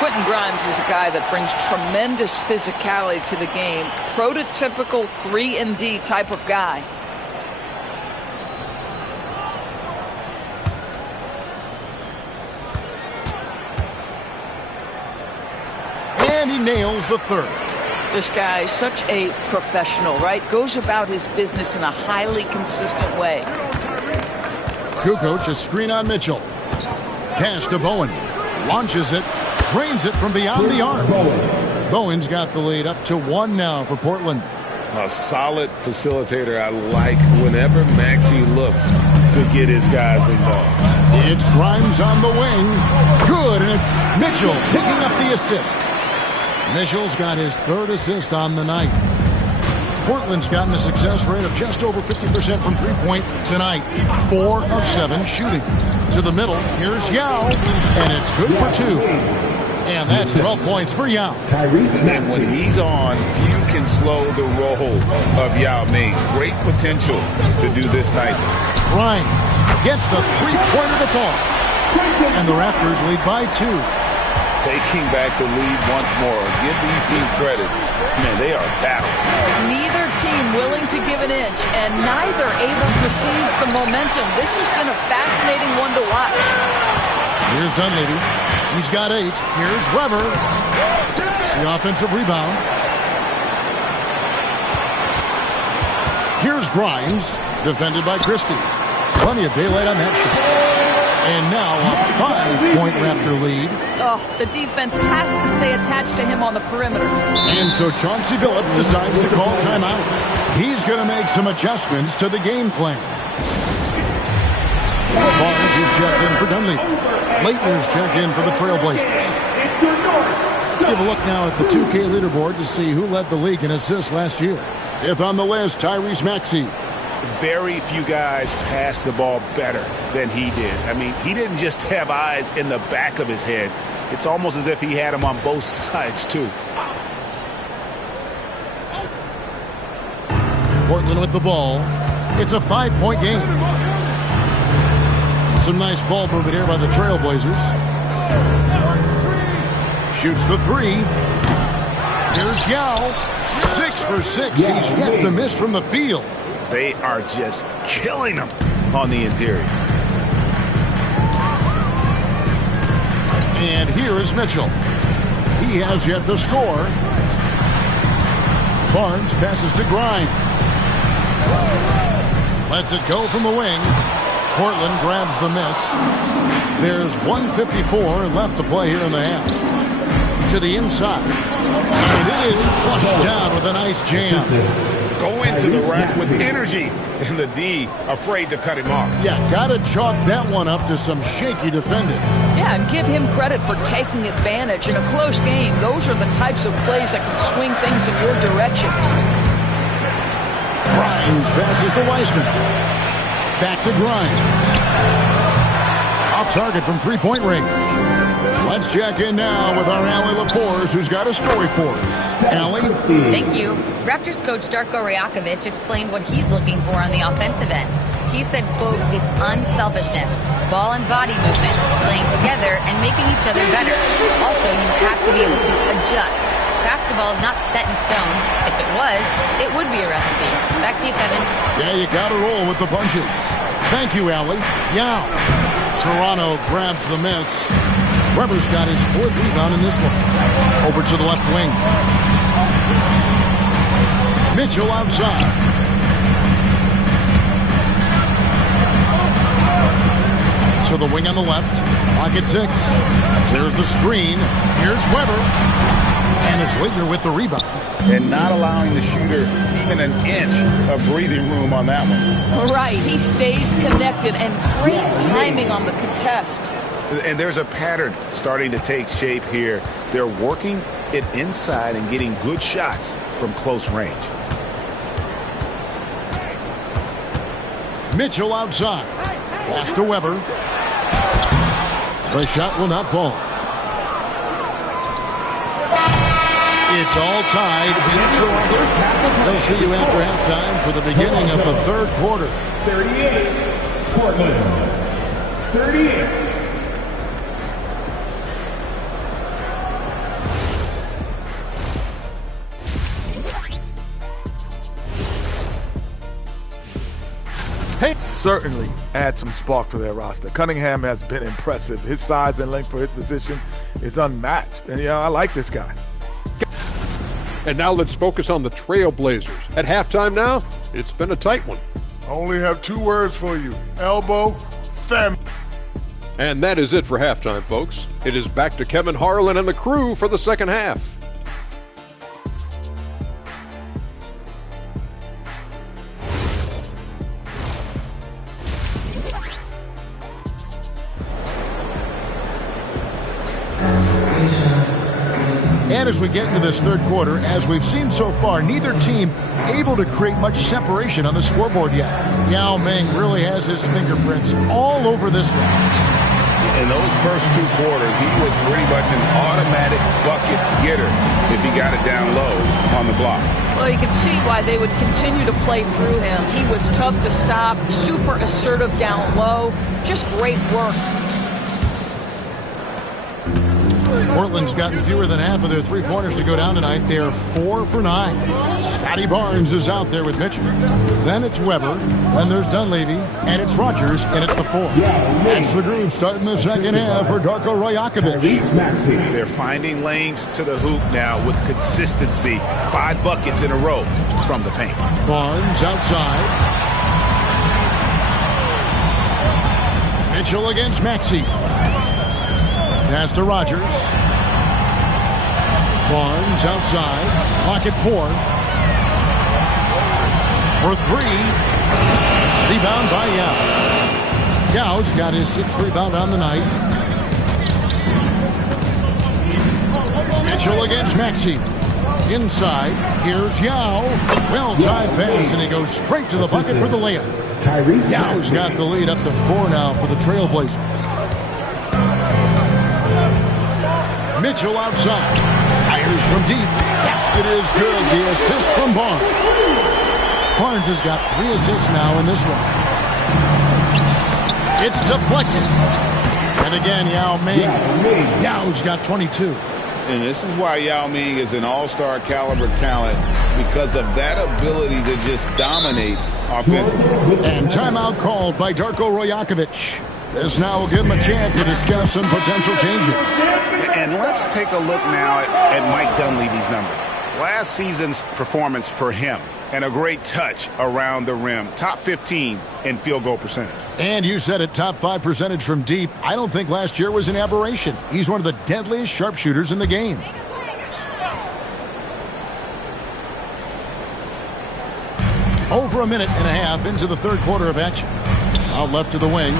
Quentin Grimes is a guy that brings tremendous physicality to the game. Prototypical 3-and-D type of guy. And he nails the third. This guy is such a professional, right? Goes about his business in a highly consistent way. Kukoc, a screen on Mitchell. Pass to Bowen. Launches it. Drains it from beyond the arc. Bowen's got the lead up to 1 now for Portland. A solid facilitator. I like whenever Maxey looks to get his guys involved. It's Grimes on the wing. Good, and it's Mitchell picking up the assist. Mitchell's got his 3rd assist on the night. Portland's gotten a success rate of just over 50% from three-point tonight. 4 of 7 shooting. To the middle, here's Yao, and it's good for 2. And that's 12 points for Yao. And when he's on, few can slow the roll of Yao Ming. Great potential to do this night. Grimes gets the three-pointer to fall. And the Raptors lead by 2. Taking back the lead once more. Give these teams credit. Man, they are battling. Neither team willing to give an inch, and neither able to seize the momentum. This has been a fascinating one to watch. Here's Dunleavy. He's got 8. Here's Weber. The offensive rebound. Here's Grimes, defended by Christie. Plenty of daylight on that shot. And now a 5-point Raptor lead. Oh, the defense has to stay attached to him on the perimeter. And so Chauncey Billups decides to call timeout. He's going to make some adjustments to the game plan. Barnes is checked in for Dunleavy. Leitner's checked in for the Trailblazers. Let's give a look now at the 2K leaderboard to see who led the league in assists last year. 5th on the list, Tyrese Maxey. Very few guys pass the ball better than he did. I mean, he didn't just have eyes in the back of his head. It's almost as if he had them on both sides, too. Portland with the ball. It's a 5-point game. Some nice ball movement here by the Trailblazers. Shoots the 3. Here's Yao. 6 for 6. He's yet to miss from the field. They are just killing them on the interior. And here is Mitchell. He has yet to score. Barnes passes to Grimes. Lets it go from the wing. Portland grabs the miss. There's 1:54 left to play here in the half. To the inside. And it is flushed down with a nice jam. Go into the rack with energy, and the D afraid to cut him off. Yeah, got to chalk that one up to some shaky defending. Yeah, and give him credit for taking advantage in a close game. Those are the types of plays that can swing things in your direction. Grimes passes to Wiseman. Back to Grimes. Off target from three-point range. Let's check in now with our Allie LaForce, who's got a story for us. Allie? Thank you. Raptors coach Darko Rajakovic explained what he's looking for on the offensive end. He said, quote, it's unselfishness, ball and body movement, playing together and making each other better. Also, you have to be able to adjust. Basketball is not set in stone. If it was, it would be a recipe. Back to you, Kevin. Yeah, you got to roll with the punches. Thank you, Allie. Yeah. Toronto grabs the miss. Weber's got his 4th rebound in this one. Over to the left wing. Mitchell outside. So the wing on the left. Pocket 6. There's the screen. Here's Weber. And is Leitner with the rebound. And not allowing the shooter even an inch of breathing room on that one. Right. He stays connected, and great timing on the contest. And there's a pattern starting to take shape here. They're working it inside and getting good shots from close range. Mitchell outside. Pass to Weber. The shot will not fall. It's all tied in Toronto. They'll see you after halftime for the beginning of the third quarter. 38, Portland. 38. Certainly add some spark to their roster. Cunningham has been impressive. His size and length for his position is unmatched. And, I like this guy. And now let's focus on the Trailblazers. At halftime now, it's been a tight one. I only have 2 words for you. Elbow, fem. And that is it for halftime, folks. It is back to Kevin Harlan and the crew for the second half. And as we get into this third quarter, as we've seen so far, neither team able to create much separation on the scoreboard yet. Yao Ming really has his fingerprints all over this one. In those first 2 quarters, he was pretty much an automatic bucket getter if he got it down low on the block. Well, you can see why they would continue to play through him. He was tough to stop, super assertive down low. Just great work. Portland's gotten fewer than half of their three-pointers to go down tonight. They're 4 for 9. Scotty Barnes is out there with Mitchell. Then it's Weber. Then there's Dunleavy. And it's Rogers. And it's the 4. That's the groove starting the second half for Darko Rajakovic. They're finding lanes to the hoop now with consistency. 5 buckets in a row from the paint. Barnes outside. Mitchell against Maxey. Pass to Rogers. Barnes outside. Clock at 4. For 3. Rebound by Yao. Yao's got his 6th rebound on the night. Mitchell against Maxey. Inside. Here's Yao. Well-timed pass, and he goes straight to the bucket for the layup. Yao's got the lead up to 4 now for the Trailblazers. Mitchell outside. Fires from deep. Basket is good. The assist from Barnes. Barnes has got 3 assists now in this one. It's deflected. And again, Yao Ming. Yao's got 22. And this is why Yao Ming is an all-star caliber talent, because of that ability to just dominate offensively. And timeout called by Darko Rajakovic. This now will give him a chance to discuss some potential changes. And let's take a look now at Mike Dunleavy's numbers. Last season's performance for him, and a great touch around the rim. Top 15 in field goal percentage. And you said it, top 5 percentage from deep. I don't think last year was an aberration. He's one of the deadliest sharpshooters in the game. Over a minute and a half into the third quarter of action. Out left to the wing.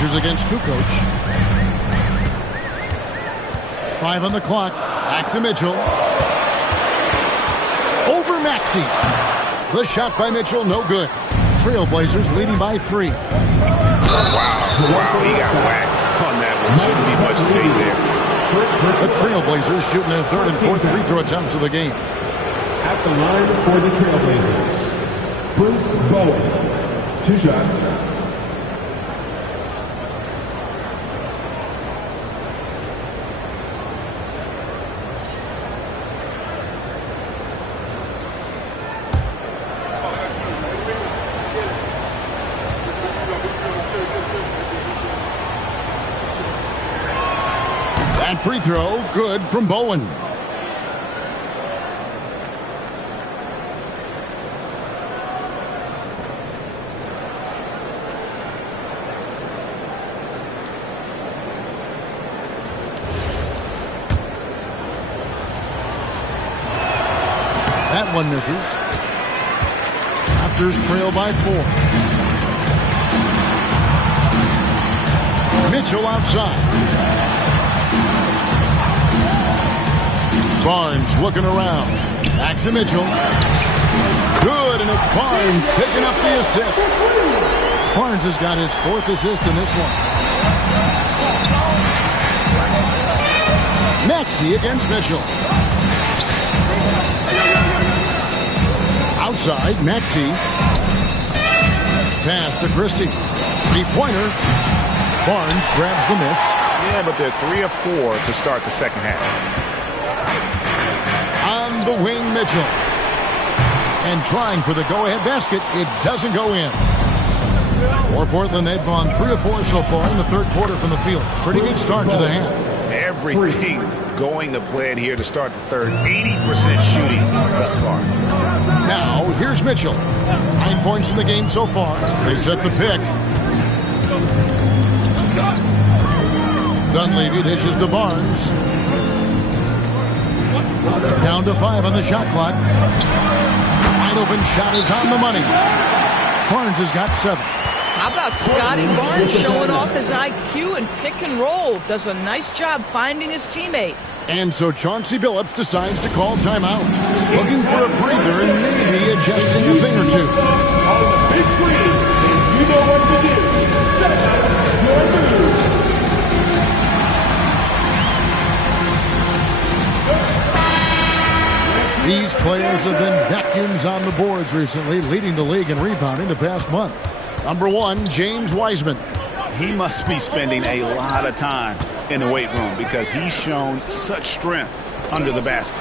Rogers against Kukoc. 5 on the clock. Back to Mitchell. Over Maxey. The shot by Mitchell, no good. Trailblazers leading by 3. Wow, he got whacked on that one. Shouldn't be much debate there. The Trailblazers shooting their 3rd and 4th free throw attempts of the game. At the line for the Trailblazers, Bruce Bowen. 2 shots. That free throw, good from Bowen. That one misses. Raptors trail by 4. Mitchell outside. Barnes looking around. Back to Mitchell. Good, and it's Barnes picking up the assist. Barnes has got his 4th assist in this one. Maxey against Mitchell. Outside, Maxey. Pass to Christie. Three-pointer. Barnes grabs the miss. Yeah, but they're 3 of 4 to start the second half. On the wing, Mitchell. And trying for the go-ahead basket. It doesn't go in. For Portland, they've gone 3 of 4 so far in the third quarter from the field. Pretty good start to the half. Everything going to plan here to start the third. 80% shooting thus far. Now, here's Mitchell. 9 points in the game so far. They set the pick. Dunleavy dishes to Barnes. Down to 5 on the shot clock. Wide open shot is on the money. Barnes has got 7. How about Scotty Barnes showing off his IQ and pick and roll? Does a nice job finding his teammate. And so Chauncey Billups decides to call timeout. Looking for a breather and maybe adjusting a thing or two. On the big screen, you know what to do. Set your move. These players have been vacuums on the boards recently, leading the league in rebounding the past month. Number 1, James Wiseman. He must be spending a lot of time in the weight room because he's shown such strength under the basket.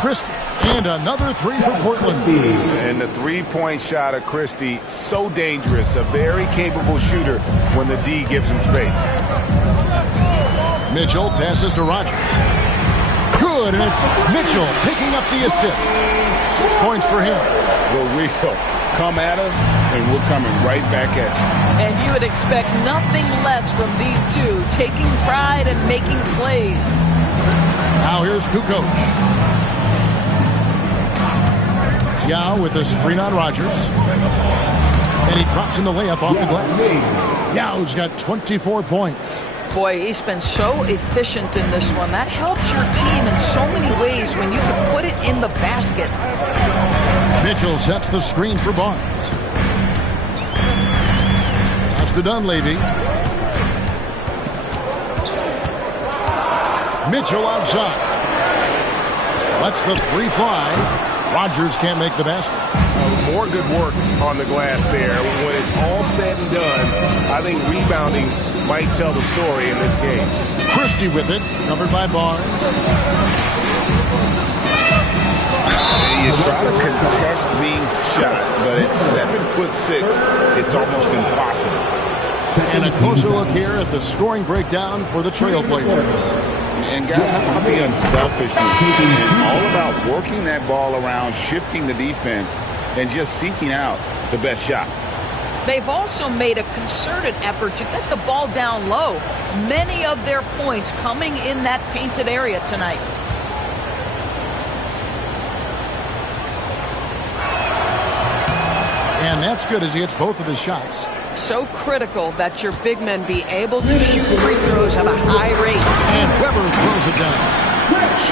Christie, and another 3 for Portland. And the three-point shot of Christie, so dangerous, a very capable shooter when the D gives him space. Mitchell passes to Rogers. Good, and it's Mitchell picking up the assist. 6 points for him. The real come at us, and we're coming right back at you. And you would expect nothing less from these two, taking pride and making plays. Now here's Kukoc. Yao with a screen on Rogers. And he drops in the layup off the glass. Yao's got 24 points. Boy, he's been so efficient in this one. That helps your team in so many ways when you can put it in the basket. Mitchell sets the screen for Barnes. Pass to Dunleavy. Mitchell outside. Lets the 3 fly. Rogers can't make the basket. More good work on the glass there. When it's all said and done, I think rebounding might tell the story in this game. Christie with it, covered by Barnes. You try to contest Bean's shot, but at 7'6", it's almost impossible. And a closer look here at the scoring breakdown for the Trailblazers. And guys, how about the unselfishness? It's all about working that ball around, shifting the defense, and just seeking out the best shot. They've also made a concerted effort to get the ball down low. Many of their points coming in that painted area tonight. And that's good as he hits both of his shots. So critical that your big men be able to shoot free throws at a high rate. And Weber throws it down.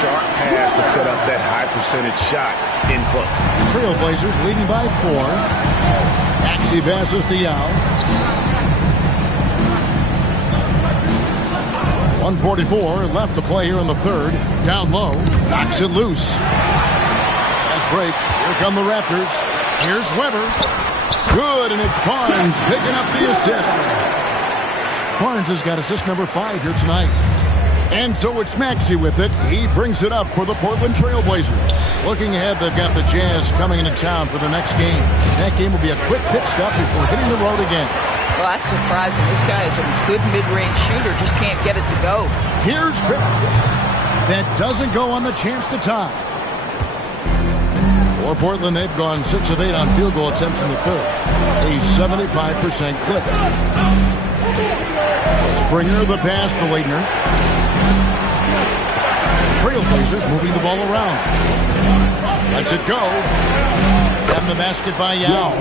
Sharp pass to set up that high percentage shot in close. Trailblazers leading by 4. Maxey passes to Yao. 1:44 left to play here in the third. Down low, knocks it loose. Fast break. Here come the Raptors. Here's Weber. Good, and it's Barnes picking up the assist. Barnes has got assist number 5 here tonight. And so it's Maxey with it. He brings it up for the Portland Trailblazers. Looking ahead, they've got the Jazz coming into town for the next game. That game will be a quick pit stop before hitting the road again. Well, that's surprising. This guy is a good mid-range shooter, just can't get it to go. Here's Barrett. That doesn't go on the chance to tie. For Portland, they've gone 6 of 8 on field goal attempts in the third. A 75% clip. Springer, the pass to Leitner. Trailblazers moving the ball around. Lets it go. And the basket by Yao.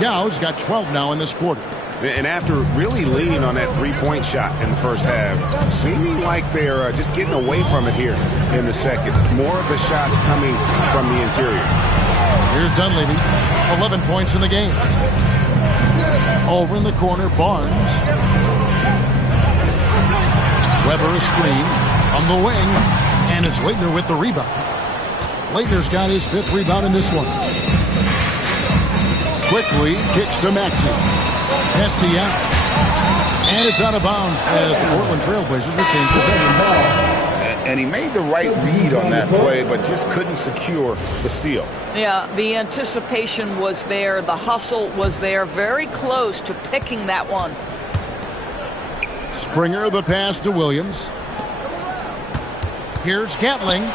Yao's got 12 now in this quarter. And after really leaning on that three-point shot in the first half, seeming like they're just getting away from it here in the second. More of the shots coming from the interior. Here's Dunleavy, 11 points in the game. Over in the corner, Barnes. Weber a screen on the wing, and it's Leitner with the rebound. Leitner's got his 5th rebound in this one. Quickly kicks to Maxey. Testy out. And it's out of bounds as the Portland Trailblazers retain possession. And he made the right read on that play, but just couldn't secure the steal. Yeah, the anticipation was there. The hustle was there. Very close to picking that one. Springer, the pass to Williams. Here's Gatling.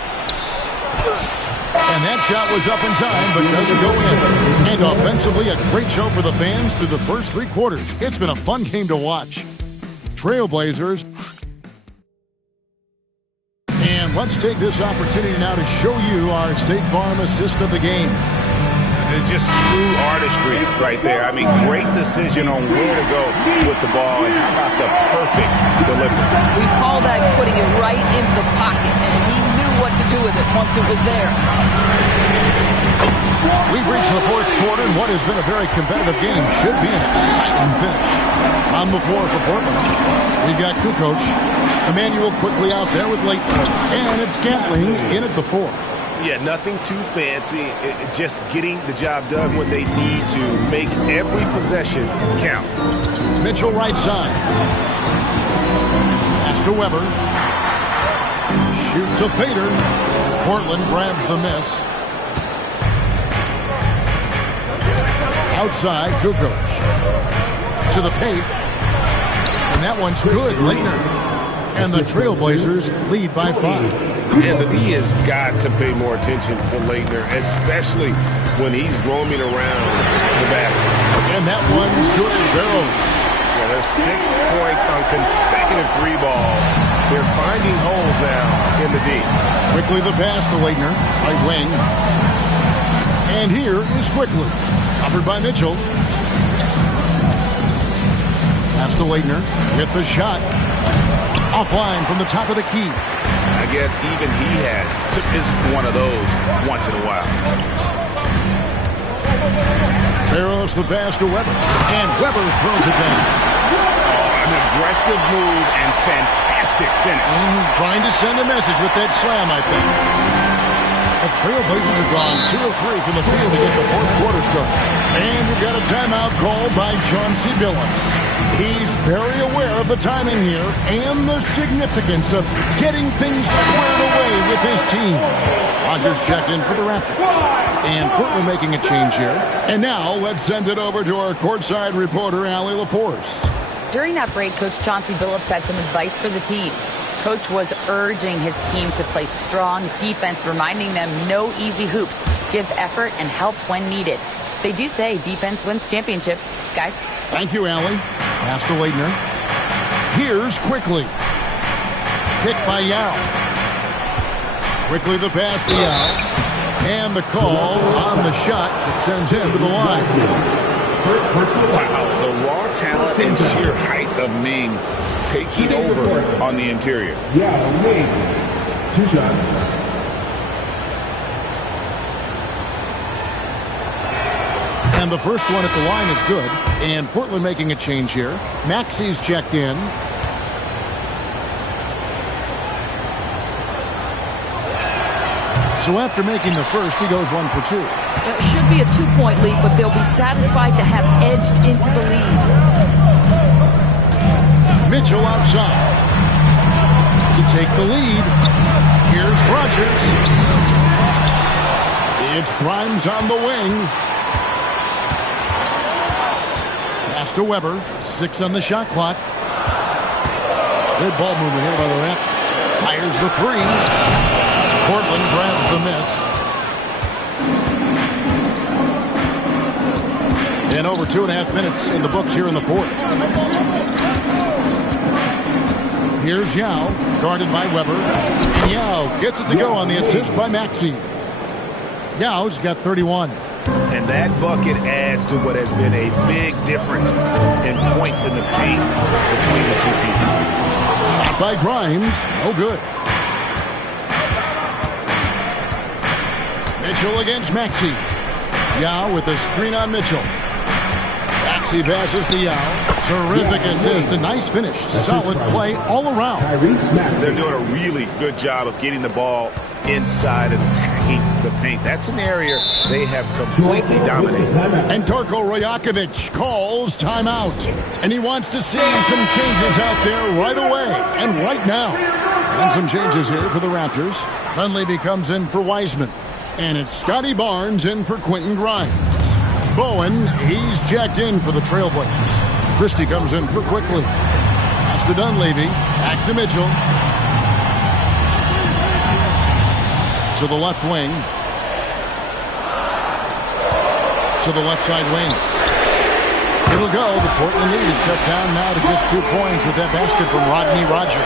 And that shot was up in time, but doesn't go in. And offensively, a great show for the fans through the first 3 quarters. It's been a fun game to watch. Trailblazers. And let's take this opportunity now to show you our State Farm assist of the game. Just true artistry right there. I mean, great decision on where to go with the ball, and how about the perfect delivery. We call that putting it right in the pocket, and he knew what to do with it once it was there. We've reached the 4th quarter, and what has been a very competitive game should be an exciting finish. On the floor for Portland, we've got Kukoc. Emmanuel quickly out there with Leitner, and it's Gatling in at the 4. Yeah, nothing too fancy. Just getting the job done when they need to. Make every possession count. Mitchell right side. Pass to Weber. Shoots a fader. Portland grabs the miss. Outside, Kukoc. To the paint. And that one's good, Leitner. And the Trailblazers lead by 5. And the D has got to pay more attention to Leitner, especially when he's roaming around the basket. And that one's good, Barrows. Yeah, there's 6 points on consecutive 3 balls. They're finding holes now in the D. Quickly the pass to Leitner, right wing. And here is Quickly, covered by Mitchell. Pass to Leitner with the shot. Offline from the top of the key. I guess even he has to miss one of those once in a while. Barrows the pass to Weber. And Weber throws it down. An aggressive move and fantastic finish. Trying to send a message with that slam, I think. The Trailblazers have gone 2 of 3 from the field to get the 4th quarter started. And we've got a timeout called by Chauncey Billups. He's very aware of the timing here and the significance of getting things squared away with his team. Rodgers checked in for the Raptors. And Portland making a change here. And now let's send it over to our courtside reporter, Allie LaForce. During that break, Coach Chauncey Billups had some advice for the team. Coach was urging his team to play strong defense, reminding them no easy hoops, give effort, and help when needed. They do say defense wins championships, guys. Thank you, Allie. Pass to Leitner. Here's Quickly. Picked by Yao. Quickly the pass to Yao. And the call on the shot that sends him to the line. Wow, the raw talent and sheer height of Ming taking over on the interior. Yeah, Ming. 2 shots. And the first one at the line is good. And Portland making a change here. Maxey's checked in. So after making the first, he goes 1 for 2. It should be a 2-point lead, but they'll be satisfied to have edged into the lead. Mitchell outside to take the lead. Here's Rodgers. It's Grimes on the wing. Pass to Weber. 6 on the shot clock. Good ball movement here by the Raptors. Fires the 3. Portland grabs the miss. And over 2.5 minutes in the books here in the fourth. Here's Yao, guarded by Weber. And Yao gets it to go on the assist by Maxey. Yao's got 31. And that bucket adds to what has been a big difference in points in the paint between the two teams. Shot by Grimes. No good. Mitchell against Maxey. Yao with a screen on Mitchell. Maxey passes to Yao. Terrific assist. A nice finish. Solid play all around. They're doing a really good job of getting the ball inside and attacking the paint. That's an area they have completely dominated. And Darko Rajakovic calls timeout. And he wants to see some changes out there right away and right now. And some changes here for the Raptors. Dunleavy comes in for Wiseman. And it's Scotty Barnes in for Quentin Grimes. Bowen, he's jacked in for the Trailblazers. Christie comes in for Quickly. Pass to Dunleavy. Back to Mitchell. To the left wing. To the left side wing. It'll go. The Portland lead is cut down now to just 2 points with that basket from Rodney Rogers.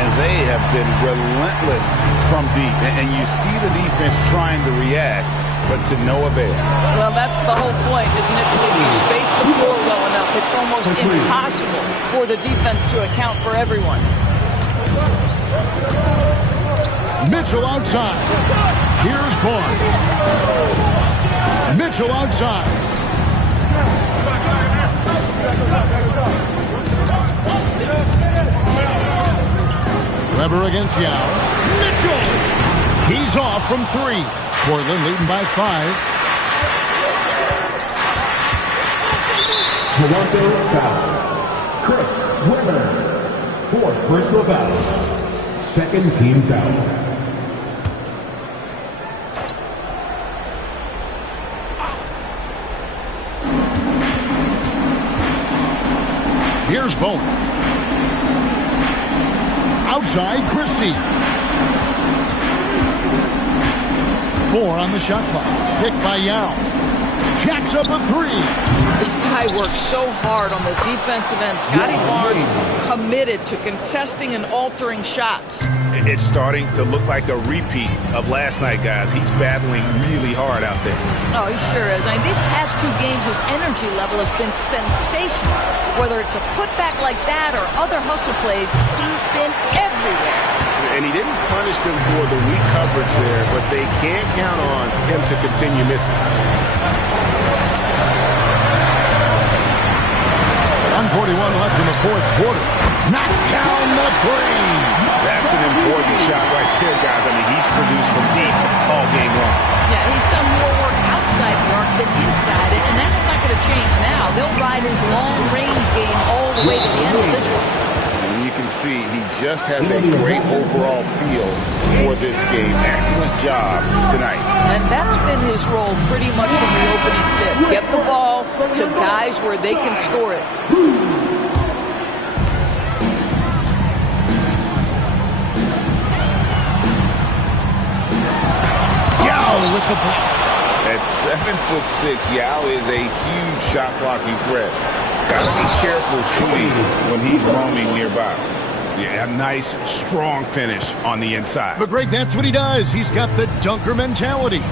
And they have been relentless from deep. And you see the defense trying to react, but to no avail. Well, that's the whole point, isn't it? If you space the floor well enough, it's almost impossible for the defense to account for everyone. Mitchell outside. Here's Barnes. Mitchell outside. Weber against Yao. Mitchell! He's off from 3. Portland leading by 5. Toronto foul. Chris Weber. 4th personal foul. 2nd team foul. Here's Bowen. Outside, Christie. 4 on the shot clock. Picked by Yao. Jacks up a 3. This guy works so hard on the defensive end. Scotty Barnes committed to contesting and altering shots. It's starting to look like a repeat of last night, guys. He's battling really hard out there. Oh, he sure is. I mean, these past 2 games, his energy level has been sensational. Whether it's a putback like that or other hustle plays, he's been everywhere. And he didn't punish them for the weak coverage there, but they can't count on him to continue missing. 1:41 left in the fourth quarter. Knocks down the 3. That's an important shot right there, guys. I mean, he's produced from deep all game long. Yeah, he's done more work outside the arc than inside it, and that's not going to change now. They'll ride his long-range game all the way to the end of this one. And you can see he just has a great overall feel for this game. Excellent job tonight. And that's been his role pretty much from the opening tip. Get the ball to guys where they can score it. Yao with the block. At 7'6", Yao is a huge shot blocking threat. Gotta be careful shooting when he's roaming nearby. Yeah, a nice, strong finish on the inside. But Greg, that's what he does. He's got the dunker mentality.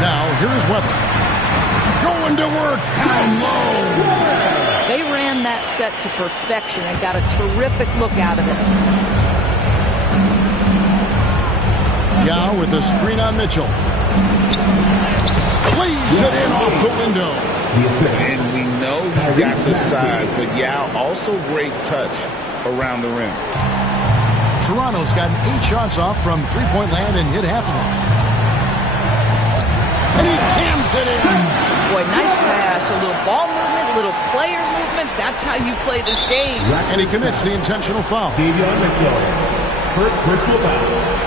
Now, here's Weber. Going to work down low. They ran that set to perfection and got a terrific look out of it. Yao with the screen on Mitchell. Plays it in off the window. And we know he's got the size, but Yao also great touch around the rim. Toronto's gotten 8 shots off from three-point land and hit half of them. And he jams it in. Boy, nice pass. A little ball movement, a little player movement. That's how you play this game. And he commits the intentional foul. Mitchell. 1st personal foul.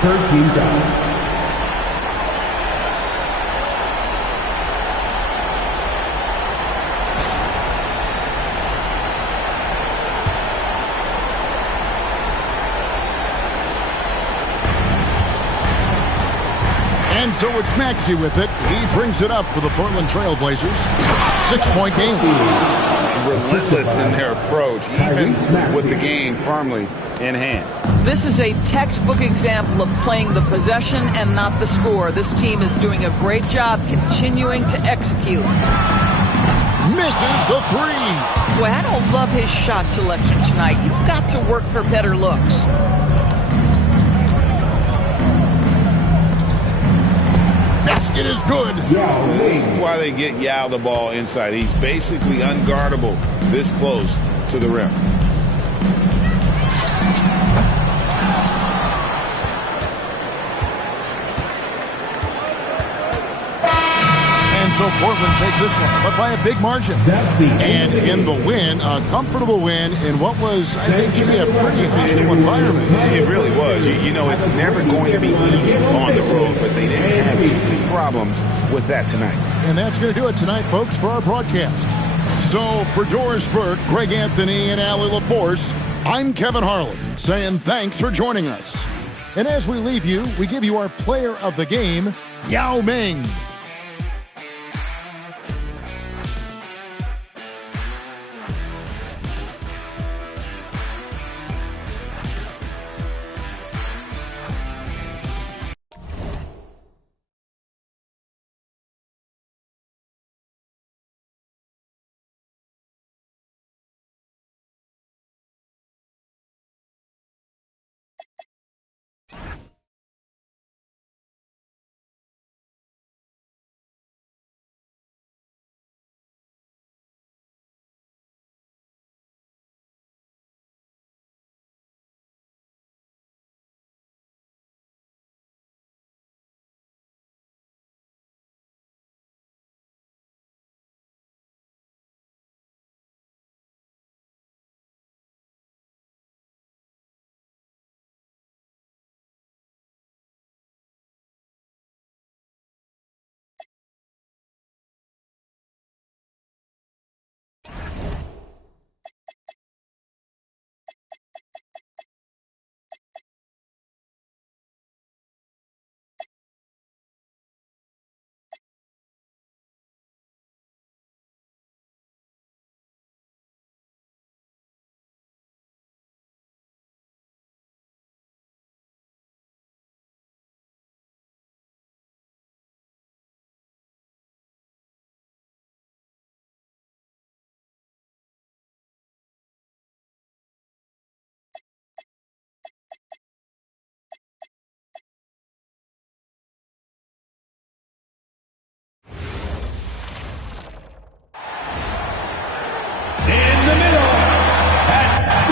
3rd team foul. So it's Maxey with it. He brings it up for the Portland Trail Blazers. 6-point game. Relentless in their approach, even with the game firmly in hand. This is a textbook example of playing the possession and not the score. This team is doing a great job continuing to execute. Misses the three. Boy, I don't love his shot selection tonight. You've got to work for better looks. Basket is good. This is why they get Yao the ball inside. He's basically unguardable this close to the rim. And so Portland takes this one, but by a big margin. And in the win, a comfortable win in what was, I think, to be a pretty hostile environment. It really was. You know, it's never going to be easy on the road, but they didn't have too many problems with that tonight. And that's going to do it tonight, folks, for our broadcast. So for Doris Burke, Greg Anthony, and Allie LaForce, I'm Kevin Harlan, saying thanks for joining us. And as we leave you, we give you our player of the game, Yao Ming.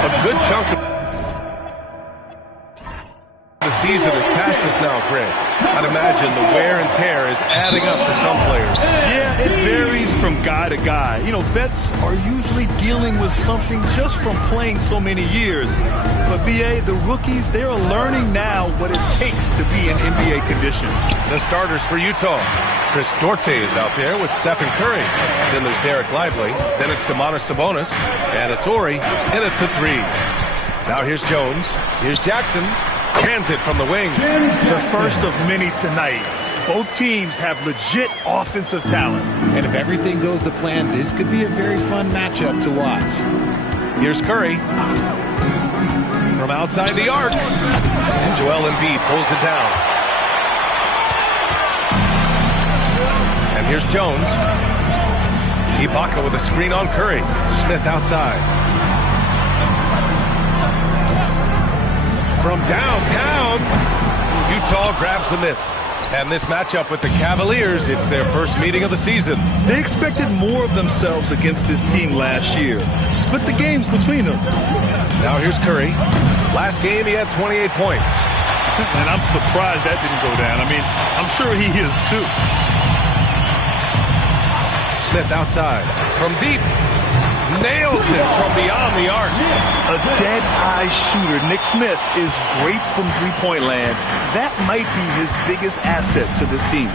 A good chunk of the season has passed us now, Greg. I'd imagine the wear and tear is adding up for some players. Yeah, it varies from guy to guy. You know, vets are usually dealing with something just from playing so many years. But, B.A., the rookies, they're learning now what it takes to be in NBA condition. The starters for Utah. Chris Duarte is out there with Stephen Curry. Then there's Derek Lively. Then it's Domantas Sabonis. And it's Ori in at the three. Now here's Jones. Here's Jackson. Cans it from the wing. The first of many tonight. Both teams have legit offensive talent. And if everything goes to plan, this could be a very fun matchup to watch. Here's Curry. From outside the arc. And Joel Embiid pulls it down. And here's Jones. Ibaka with a screen on Curry. Smith outside. From downtown, Utah grabs the miss. And this matchup with the Cavaliers, it's their first meeting of the season. They expected more of themselves against this team last year. Split the games between them. Now here's Curry. Last game, he had 28 points. And I'm surprised that didn't go down. I mean, I'm sure he is too. Smith outside. From deep. Nails it from beyond the arc. A dead-eye shooter. Nick Smith is great from three-point land. That might be his biggest asset to this team.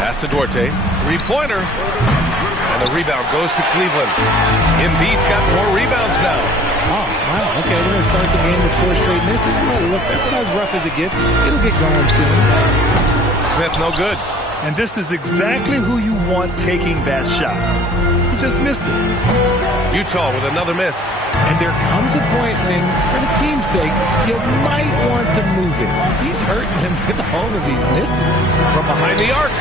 Pass to Duarte. Three-pointer. And the rebound goes to Cleveland. Embiid's got 4 rebounds now. Oh, wow. Okay, we're going to start the game with 4 straight misses. Look, that's about as rough as it gets. It'll get going soon. Smith, no good. And this is exactly who you want taking that shot. He just missed it. Utah with another miss. And there comes a point when, for the team's sake, you might want to move it. He's hurting them with all of these misses. From behind the arc.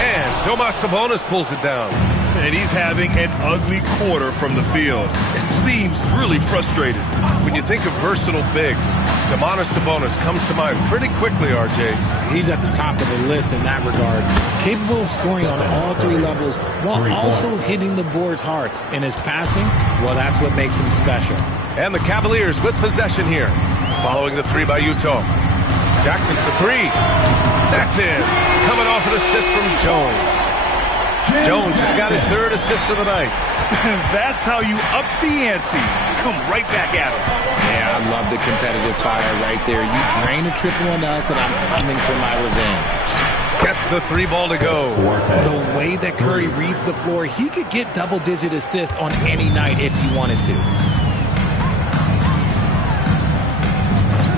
And Domas Sabonis pulls it down. And he's having an ugly quarter from the field. It seems really frustrated. When you think of versatile bigs, Domantas Sabonis comes to mind pretty quickly, RJ. He's at the top of the list in that regard. Capable of scoring on all 3 levels while also hitting the boards hard. And his passing, well, that's what makes him special. And the Cavaliers with possession here. Following the 3 by Utah. Jackson for 3. That's in. Coming off an assist from Jones. Jones has got his 3rd assist of the night. That's how you up the ante. Come right back at him. Yeah, I love the competitive fire right there. You drain a triple on us, and I'm coming for my revenge. Gets the 3 ball to go. The way that Curry reads the floor, he could get double-digit assists on any night if he wanted to.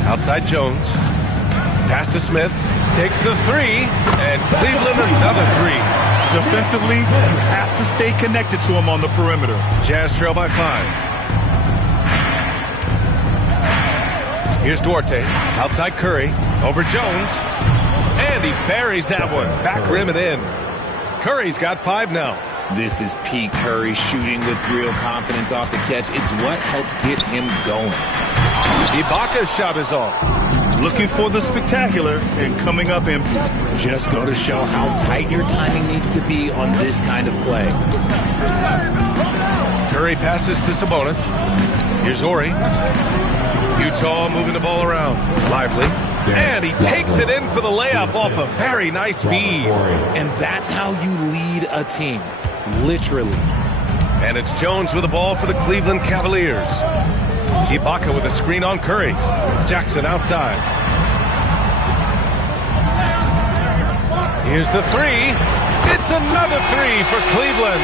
Outside Jones. Pass to Smith. Takes the 3. And Cleveland another 3. Defensively, you have to stay connected to him on the perimeter. Jazz trail by 5. Here's Duarte. Outside Curry. Over Jones. And he buries that one. Back rim and in. Curry's got 5 now. This is peak Curry shooting with real confidence off the catch. It's what helps get him going. Ibaka's shot is off. Looking for the spectacular and coming up empty. Just go to show how tight your timing needs to be on this kind of play. Curry passes to Sabonis. Here's Ori. Utah moving the ball around. Lively. And he takes it in for the layup off a very nice feed. And that's how you lead a team. Literally. And it's Jones with the ball for the Cleveland Cavaliers. Ibaka with a screen on Curry. Jackson outside. Here's the 3. It's another 3 for Cleveland.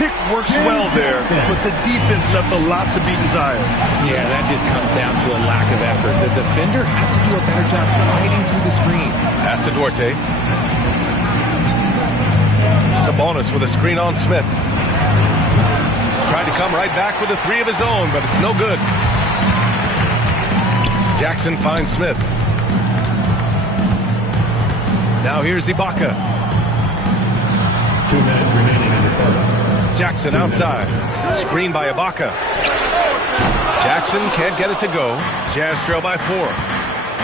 Pick works well there, but the defense left a lot to be desired. Yeah, that just comes down to a lack of effort. The defender has to do a better job fighting through the screen. Pass to Duarte. Sabonis with a screen on Smith. Tried to come right back with a 3 of his own, but it's no good. Jackson finds Smith. Now here's Ibaka. 2 minutes remaining in the first. Jackson outside. Screen by Ibaka. Jackson can't get it to go. Jazz trail by 4.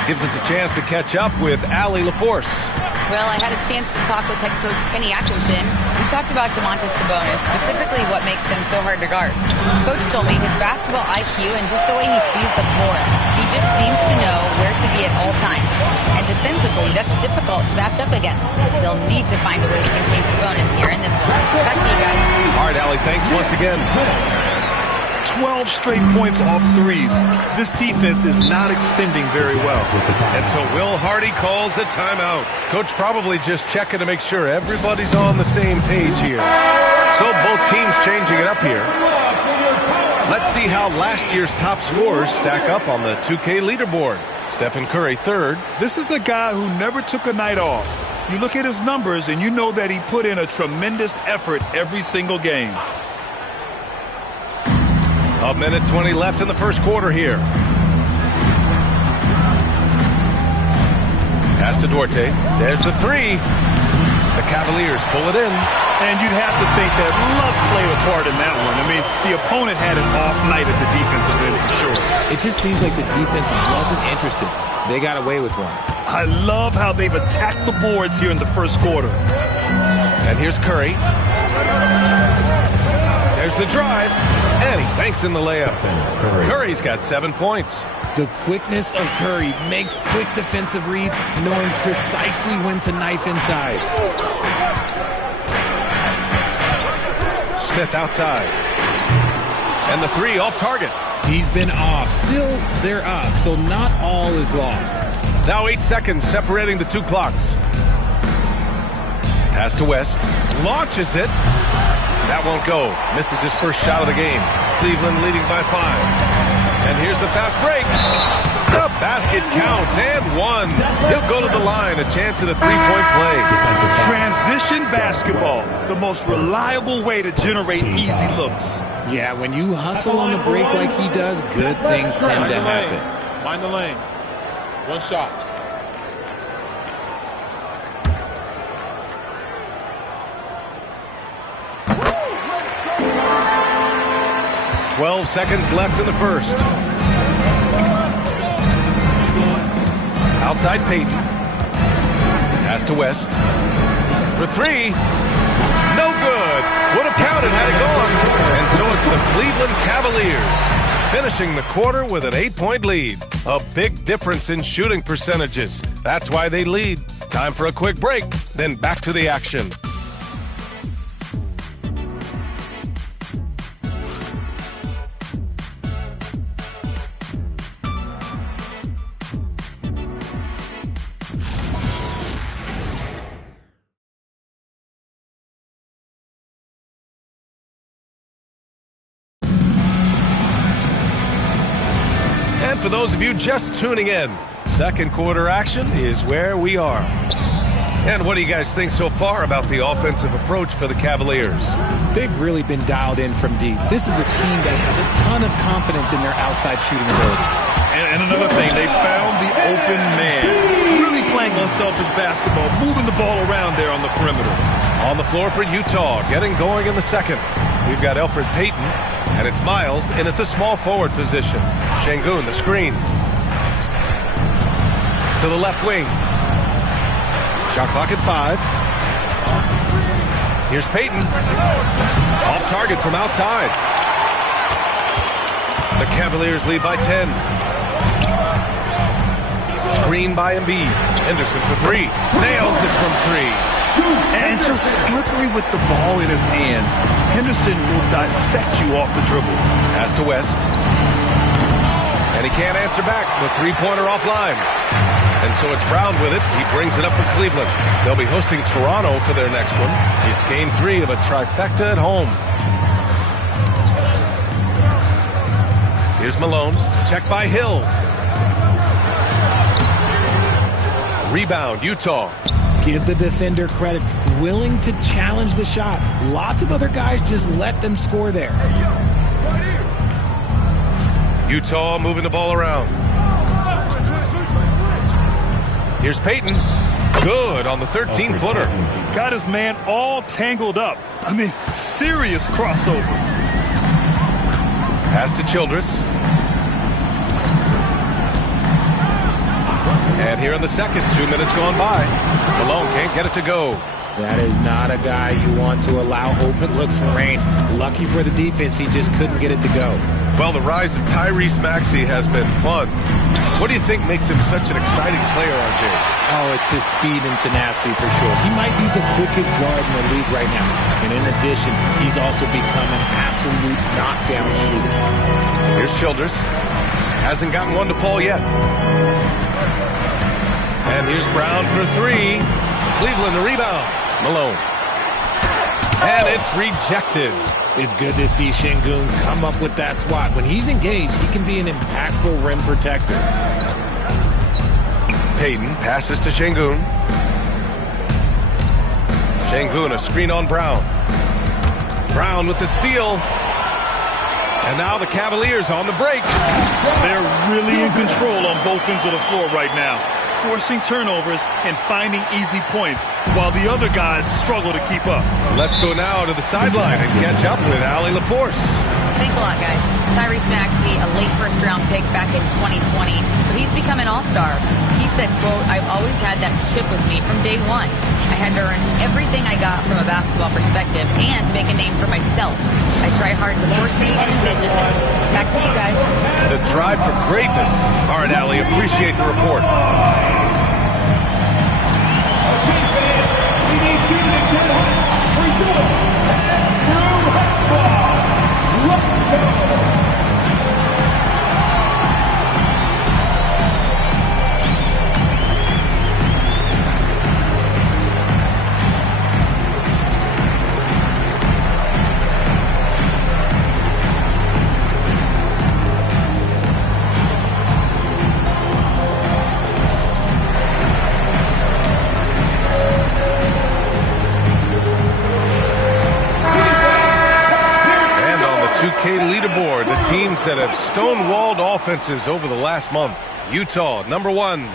Gives us a chance to catch up with Allie LaForce. Well, I had a chance to talk with head coach Kenny Atkinson. We talked about Domantas Sabonis, specifically what makes him so hard to guard. Coach told me his basketball IQ and just the way he sees the floor. He just seems to know where to be at all times. And defensively, that's difficult to match up against. They'll need to find a way to contain Sabonis here in this one. Back to you guys. All right, Allie, thanks once again. 12 straight points off 3s. This defense is not extending very well. And so Will Hardy calls the timeout. Coach probably just checking to make sure everybody's on the same page here. So both teams changing it up here. Let's see how last year's top scorers stack up on the 2K leaderboard. Stephen Curry, 3rd. This is a guy who never took a night off. You look at his numbers and you know that he put in a tremendous effort every single game. A minute 20 left in the first quarter here. Pass to Duarte. There's the 3. The Cavaliers pull it in. And you'd have to think that luck played a part in that one. I mean, the opponent had an off night at the defensive end for sure. It just seems like the defense wasn't interested. They got away with one. I love how they've attacked the boards here in the first quarter. And here's Curry. There's the drive. And he banks in the layup. Curry's got 7 points. The quickness of Curry makes quick defensive reads, knowing precisely when to knife inside. Smith outside. And the 3 off target. He's been off. Still, they're up, so not all is lost. Now 8 seconds separating the 2 clocks. Pass to West. Launches it. That won't go. Misses his first shot of the game. Cleveland leading by 5. And here's the fast break. The basket counts and one. He'll go to the line, a chance at a three-point play. Transition basketball, the most reliable way to generate easy looks. Yeah, when you hustle on the break like he does, good things tend to happen. Mind the lanes. One shot. "12 seconds left in the first. Outside Peyton. Pass to West. For 3. No good. Would have counted had it gone. And so it's the Cleveland Cavaliers finishing the quarter with an 8-point lead. A big difference in shooting percentages. That's why they lead. Time for a quick break, then back to the action. And for those of you just tuning in, second quarter action is where we are. And what do you guys think so far about the offensive approach for the Cavaliers? They've really been dialed in from deep. This is a team that has a ton of confidence in their outside shooting ability. And another thing, they found the open man. Really playing unselfish basketball, moving the ball around there on the perimeter. On the floor for Utah, getting going in the second. We've got Elfrid Payton, and it's Miles in at the small forward position. Şengün, the screen. To the left wing. Shot clock at 5. Here's Payton. Off target from outside. The Cavaliers lead by 10. Screen by Embiid. Henderson for 3. Nails it from 3. And just slippery with the ball in his hands. Henderson will dissect you off the dribble. Pass to West. And he can't answer back. The three-pointer offline. And so it's Brown with it. He brings it up for Cleveland. They'll be hosting Toronto for their next one. It's game 3 of a trifecta at home. Here's Malone. Check by Hill. Rebound, Utah. Give the defender credit. Willing to challenge the shot. Lots of other guys just let them score there. Utah moving the ball around. Here's Payton. Good on the 13-footer. Got his man all tangled up. I mean, serious crossover. Pass to Childress. And here in the second, 2 minutes gone by. Malone can't get it to go. That is not a guy you want to allow open looks from range. Lucky for the defense, he just couldn't get it to go. Well, the rise of Tyrese Maxey has been fun. What do you think makes him such an exciting player, RJ? Oh, it's his speed and tenacity for sure. He might be the quickest guard in the league right now. And in addition, he's also become an absolute knockdown shooter. Here's Childress. Hasn't gotten one to fall yet. And here's Brown for 3. Cleveland the rebound. Malone. And it's rejected. It's good to see Şengün come up with that swat. When he's engaged, he can be an impactful rim protector. Payton passes to Şengün. Şengün, a screen on Brown. Brown with the steal. And now the Cavaliers on the break. They're really in control on both ends of the floor right now, forcing turnovers and finding easy points while the other guys struggle to keep up. Let's go now to the sideline and catch up with Allie LaForce. Thanks a lot, guys. Tyrese Maxey, a late first-round pick back in 2020, but he's become an all-star. He said, quote, "I've always had that chip with me from day one. I had to earn everything I got from a basketball perspective and make a name for myself. I try hard to foresee and envision this." Back to you guys. The drive for greatness. All right, Allie, appreciate the report. We need you to get hot. We're doing 4K leaderboard, the teams that have stonewalled offenses over the last month. Utah, number 1.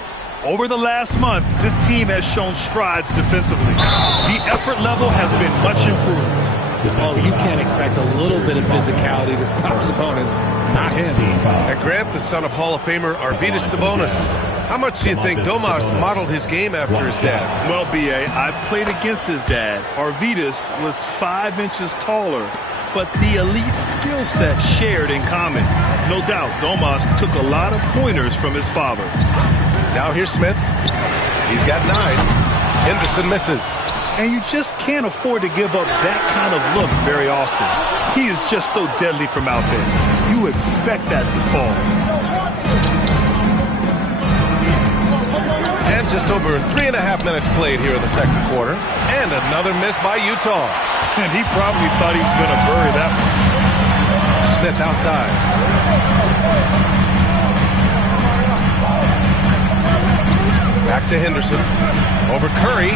Over the last month, this team has shown strides defensively. The effort level has been much improved. Oh, you can't expect a little bit of physicality to stop Sabonis. Not him. And Grant, the son of Hall of Famer Arvydas Sabonis. How much do you think Domas modeled his game after his dad? Well, B.A., I played against his dad. Arvydas was 5 inches taller, but the elite skill set shared in common. No doubt, Domas took a lot of pointers from his father. Now here's Smith. He's got 9. Henderson misses. And you just can't afford to give up that kind of look very often. He is just so deadly from out there. You expect that to fall. And just over 3.5 minutes played here in the second quarter. And another miss by Utah. And he probably thought he was going to bury that one. Smith outside. Back to Henderson. Over Curry.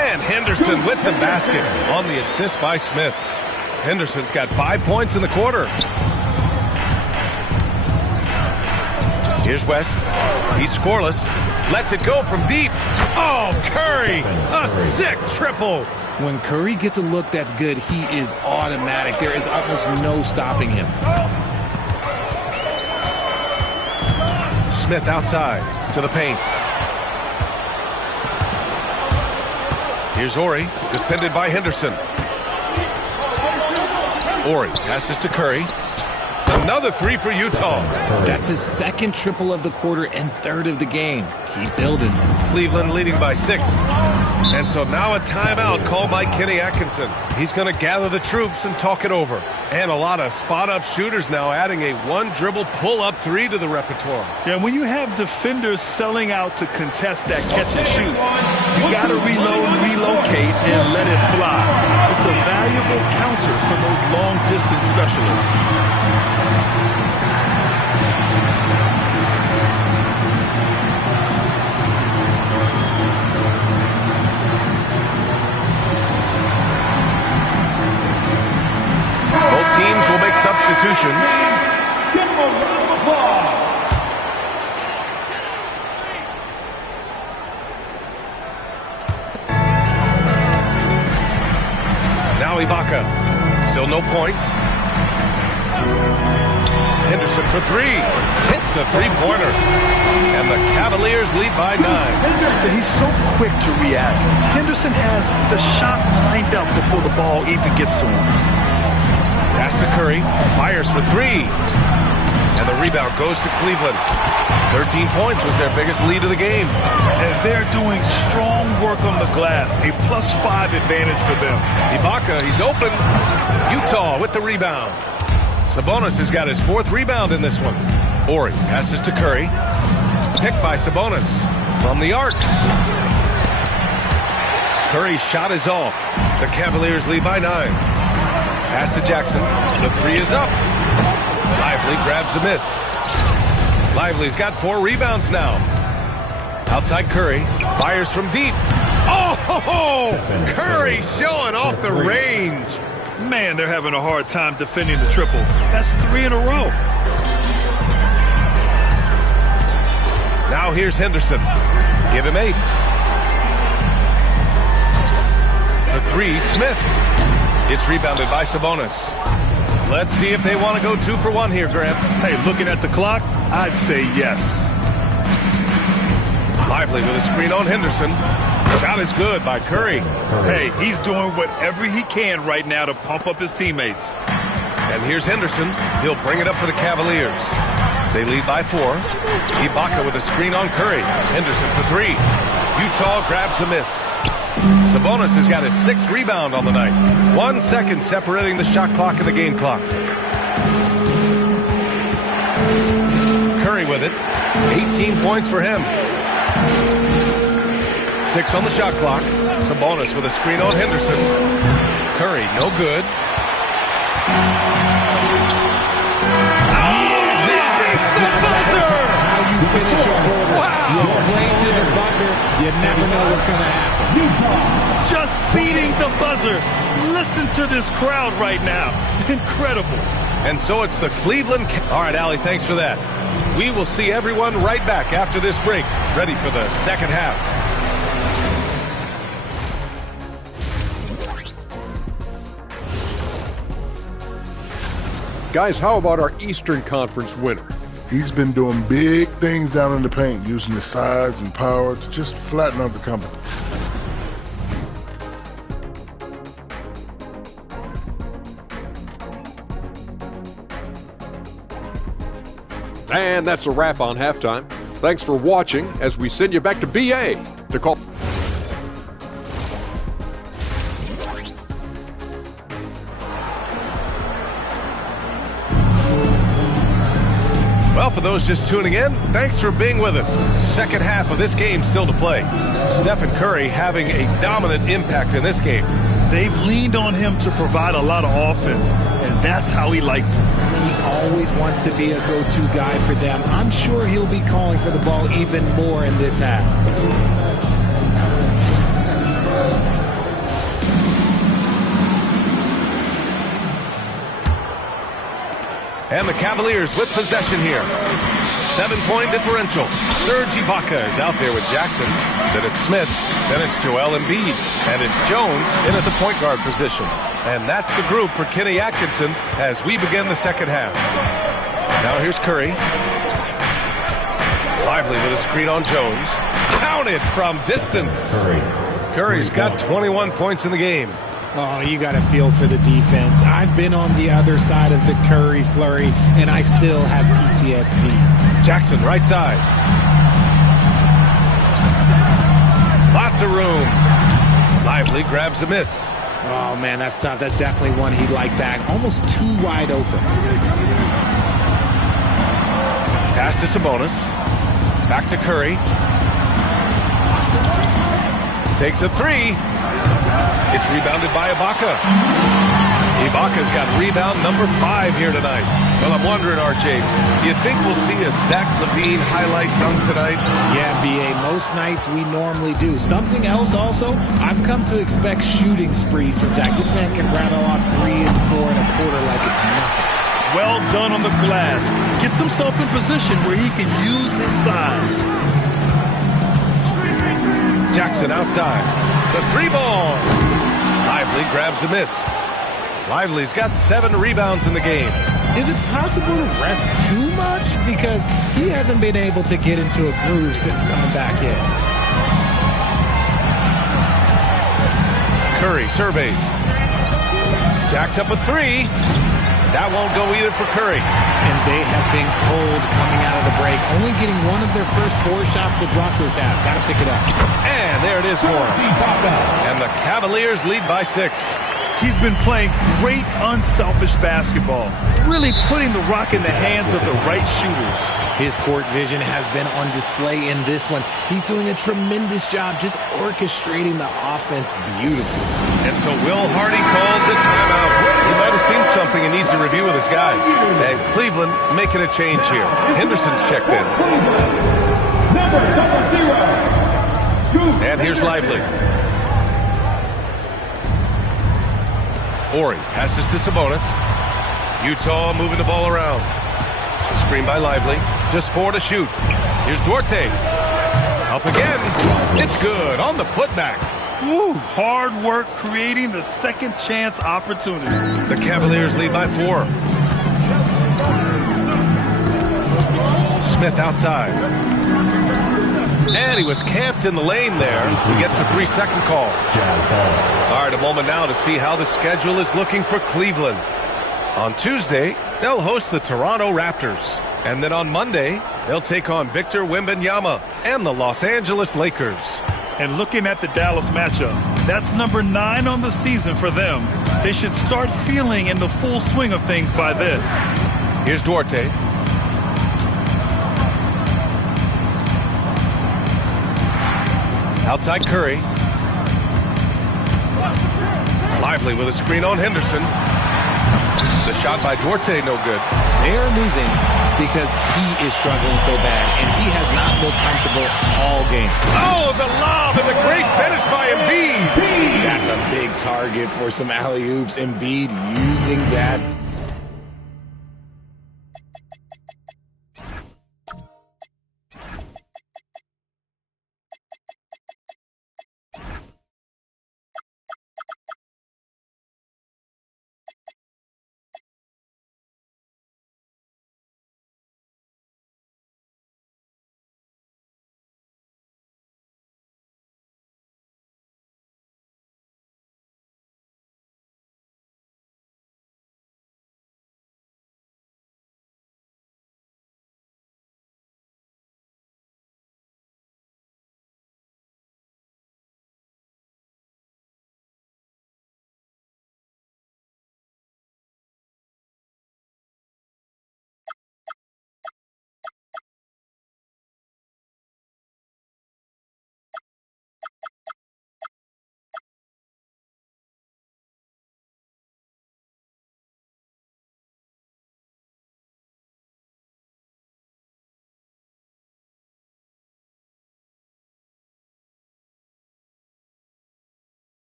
And Henderson with the basket on the assist by Smith. Henderson's got 5 points in the quarter. Here's West. He's scoreless. Lets it go from deep. Oh, Curry! A sick triple. When Curry gets a look that's good, he is automatic. There is almost no stopping him. Smith outside to the paint. Here's Ori, defended by Henderson. Ori passes to Curry. Another 3 for Utah. That's his second triple of the quarter and third of the game. Keep building. Cleveland leading by 6. And so now a timeout called by Kenny Atkinson. He's going to gather the troops and talk it over. And a lot of spot-up shooters now adding a one-dribble pull-up 3 to the repertoire. Yeah, when you have defenders selling out to contest that catch and shoot, you got to reload, relocate, and let it fly. It's a valuable counter for those long-distance specialists. Both teams will make substitutions. Now Ibaka. Still no points. Henderson for 3. Hits the three-pointer. And the Cavaliers lead by 9. He's so quick to react. Henderson has the shot lined up before the ball even gets to him. Pass to Curry, fires for 3. And the rebound goes to Cleveland. 13 points was their biggest lead of the game. And they're doing strong work on the glass. A +5 advantage for them. Ibaka, he's open. Utah with the rebound. Sabonis has got his 4th rebound in this one. Ori passes to Curry. Picked by Sabonis from the arc. Curry's shot is off. The Cavaliers lead by 9. Pass to Jackson. The 3 is up. Lively grabs the miss. Lively's got 4 rebounds now. Outside Curry. Fires from deep. Oh, Curry showing off the range. Man, they're having a hard time defending the triple. That's 3 in a row. Now here's Henderson. Give him 8. The 3, Smith. It's rebounded by Sabonis. Let's see if they want to go 2 for 1 here, Grant. Hey, looking at the clock, I'd say yes. Lively with a screen on Henderson. Shot is good by Curry. Hey, he's doing whatever he can right now to pump up his teammates. And here's Henderson. He'll bring it up for the Cavaliers. They lead by 4. Ibaka with a screen on Curry. Henderson for 3. Utah grabs the miss. Sabonis has got his 6th rebound on the night. 1 second separating the shot clock and the game clock. Curry with it. 18 points for him. 6 on the shot clock. Sabonis with a screen on Henderson. Curry, no good. You finish your quarter. Wow. You play to the buzzer. You never know what's going to happen. Just beating the buzzer. Listen to this crowd right now. Incredible. And so it's the Cleveland. All right, Allie, thanks for that. We will see everyone right back after this break, ready for the second half. Guys, how about our Eastern Conference winner? He's been doing big things down in the paint, using his size and power to just flatten out the company. And that's a wrap on halftime. Thanks for watching as we send you back to BA to call. Well, for those just tuning in, thanks for being with us. Second half of this game still to play. Stephen Curry having a dominant impact in this game. They've leaned on him to provide a lot of offense, and that's how he likes it. He always wants to be a go-to guy for them. I'm sure he'll be calling for the ball even more in this half. And the Cavaliers with possession here. 7-point differential. Serge Ibaka is out there with Jackson. Then it's Smith. Then it's Joel Embiid. And it's Jones in at the point guard position. And that's the group for Kenny Atkinson as we begin the second half. Now here's Curry. Lively with a screen on Jones. Counted from distance. Curry's got 21 points in the game. Oh, you got to feel for the defense. I've been on the other side of the Curry flurry, and I still have PTSD. Jackson, right side. Lots of room. Lively grabs a miss. Oh, man, that's tough. That's definitely one he'd like back. Almost too wide open. Pass to Sabonis. Back to Curry. Takes a three. It's rebounded by Ibaka. Ibaka's got rebound number 5 here tonight. Well, I'm wondering, RJ, do you think we'll see a Zach LaVine highlight dunk tonight? Yeah, B.A., most nights we normally do. Something else also, I've come to expect shooting sprees from Zach. This man can rattle off 3 and 4 and a quarter like it's nothing. Well done on the glass. Gets himself in position where he can use his size. Jackson outside. The 3-ball. Lively grabs a miss. Lively's got 7 rebounds in the game. Is it possible to rest too much? Because he hasn't been able to get into a groove since coming back in. Curry surveys. Jacks up a 3. That won't go either for Curry. And they have been cold coming out of the break. Only getting one of their first 4 shots to drop this half. Got to pick it up. And there it is for him. And the Cavaliers lead by 6. He's been playing great unselfish basketball, really putting the rock in the hands of the right shooters. His court vision has been on display in this one. He's doing a tremendous job just orchestrating the offense beautifully. And so Will Hardy calls a timeout. He might have seen something and needs to review with his guys. And Cleveland making a change here. Henderson's checked in. And here's Lively. Ori passes to Sabonis. Utah moving the ball around. Screen by Lively. Just 4 to shoot. Here's Duarte. Up again. It's good on the putback. Woo, hard work creating the second chance opportunity. The Cavaliers lead by 4. Smith outside. And he was camped in the lane there. He gets a 3-second call. All right, a moment now to see how the schedule is looking for Cleveland. On Tuesday, they'll host the Toronto Raptors. And then on Monday, they'll take on Victor Wembanyama and the Los Angeles Lakers. And looking at the Dallas matchup, that's number 9 on the season for them. They should start feeling in the full swing of things by then. Here's Duarte. Outside Curry. Lively with a screen on Henderson. The shot by Duarte, no good. They're losing because he is struggling so bad, and he has not looked comfortable all game. Oh, the lob and the great finish by Embiid. That's a target for some alley-oops. Embiid using that.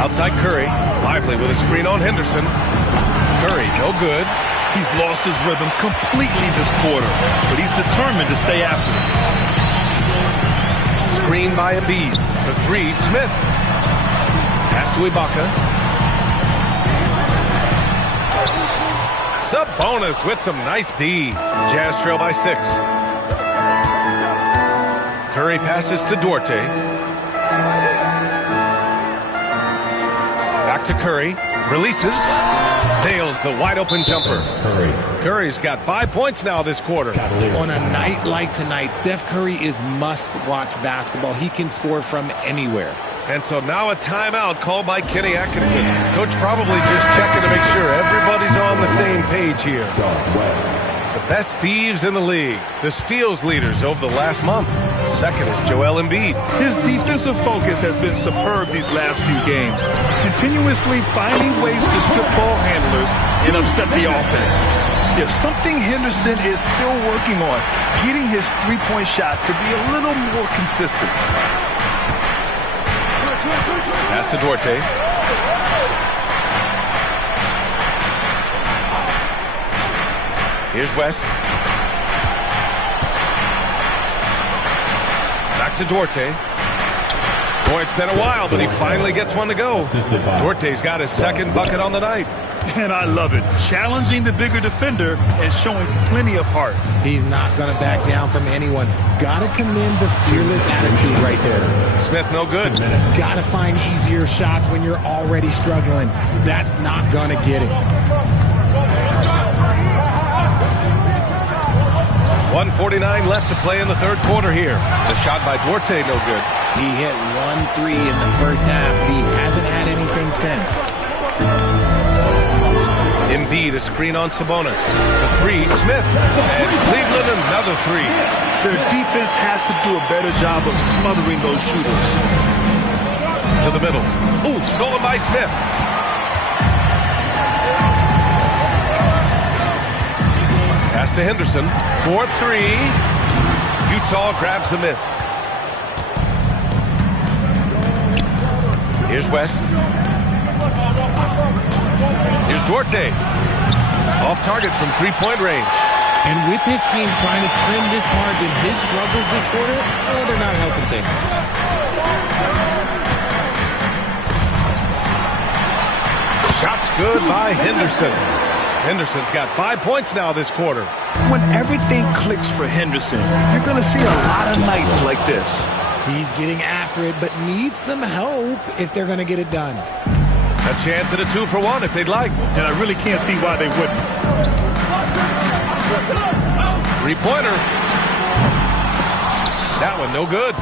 Outside Curry, lively with a screen on Henderson. Curry, no good. He's lost his rhythm completely this quarter, but he's determined to stay after it. Screen by Embiid. The three, Smith. Pass to Ibaka. Sabonis with some nice D. Jazz trail by 6. Curry passes to Duarte. Back to Curry. Releases. Nails the wide-open jumper. Curry's got 5 points now this quarter. On a night like tonight, Steph Curry is must-watch basketball. He can score from anywhere. And so now a timeout called by Kenny Atkinson. Coach probably just checking to make sure everybody's on the same page here. The best thieves in the league. The steals leaders over the last month. Second is Joel Embiid. His defensive focus has been superb these last few games, continuously finding ways to strip ball handlers and upset the offense. There's something Henderson is still working on, getting his three-point shot to be a little more consistent. Pass to Duarte. Here's West. Back to Duarte. Boy, it's been a while, but he finally gets one to go. Duarte's got his second bucket on the night. And I love it. Challenging the bigger defender and showing plenty of heart. He's not going to back down from anyone. Got to commend the fearless attitude right there. Smith, no good. Got to find easier shots when you're already struggling. That's not going to get it. 1:49 left to play in the third quarter here. The shot by Duarte, no good. He hit 1-3 in the first half, but he hasn't had anything since. Embiid, a screen on Sabonis. The three, Smith. And Cleveland, another three. Their defense has to do a better job of smothering those shooters. To the middle. Ooh, stolen by Smith. Pass to Henderson. 4-3. Utah grabs the miss. Here's West. Here's Duarte. Off target from three-point range. And with his team trying to trim this margin, his struggles this quarter, they're not helping things. Shots good by Henderson. Henderson's got 5 points now this quarter. When everything clicks for Henderson, you're going to see a lot of nights like this. He's getting after it, but needs some help if they're going to get it done. A chance at a 2-for-1 if they'd like. And I really can't see why they wouldn't. Three-pointer. That one no good.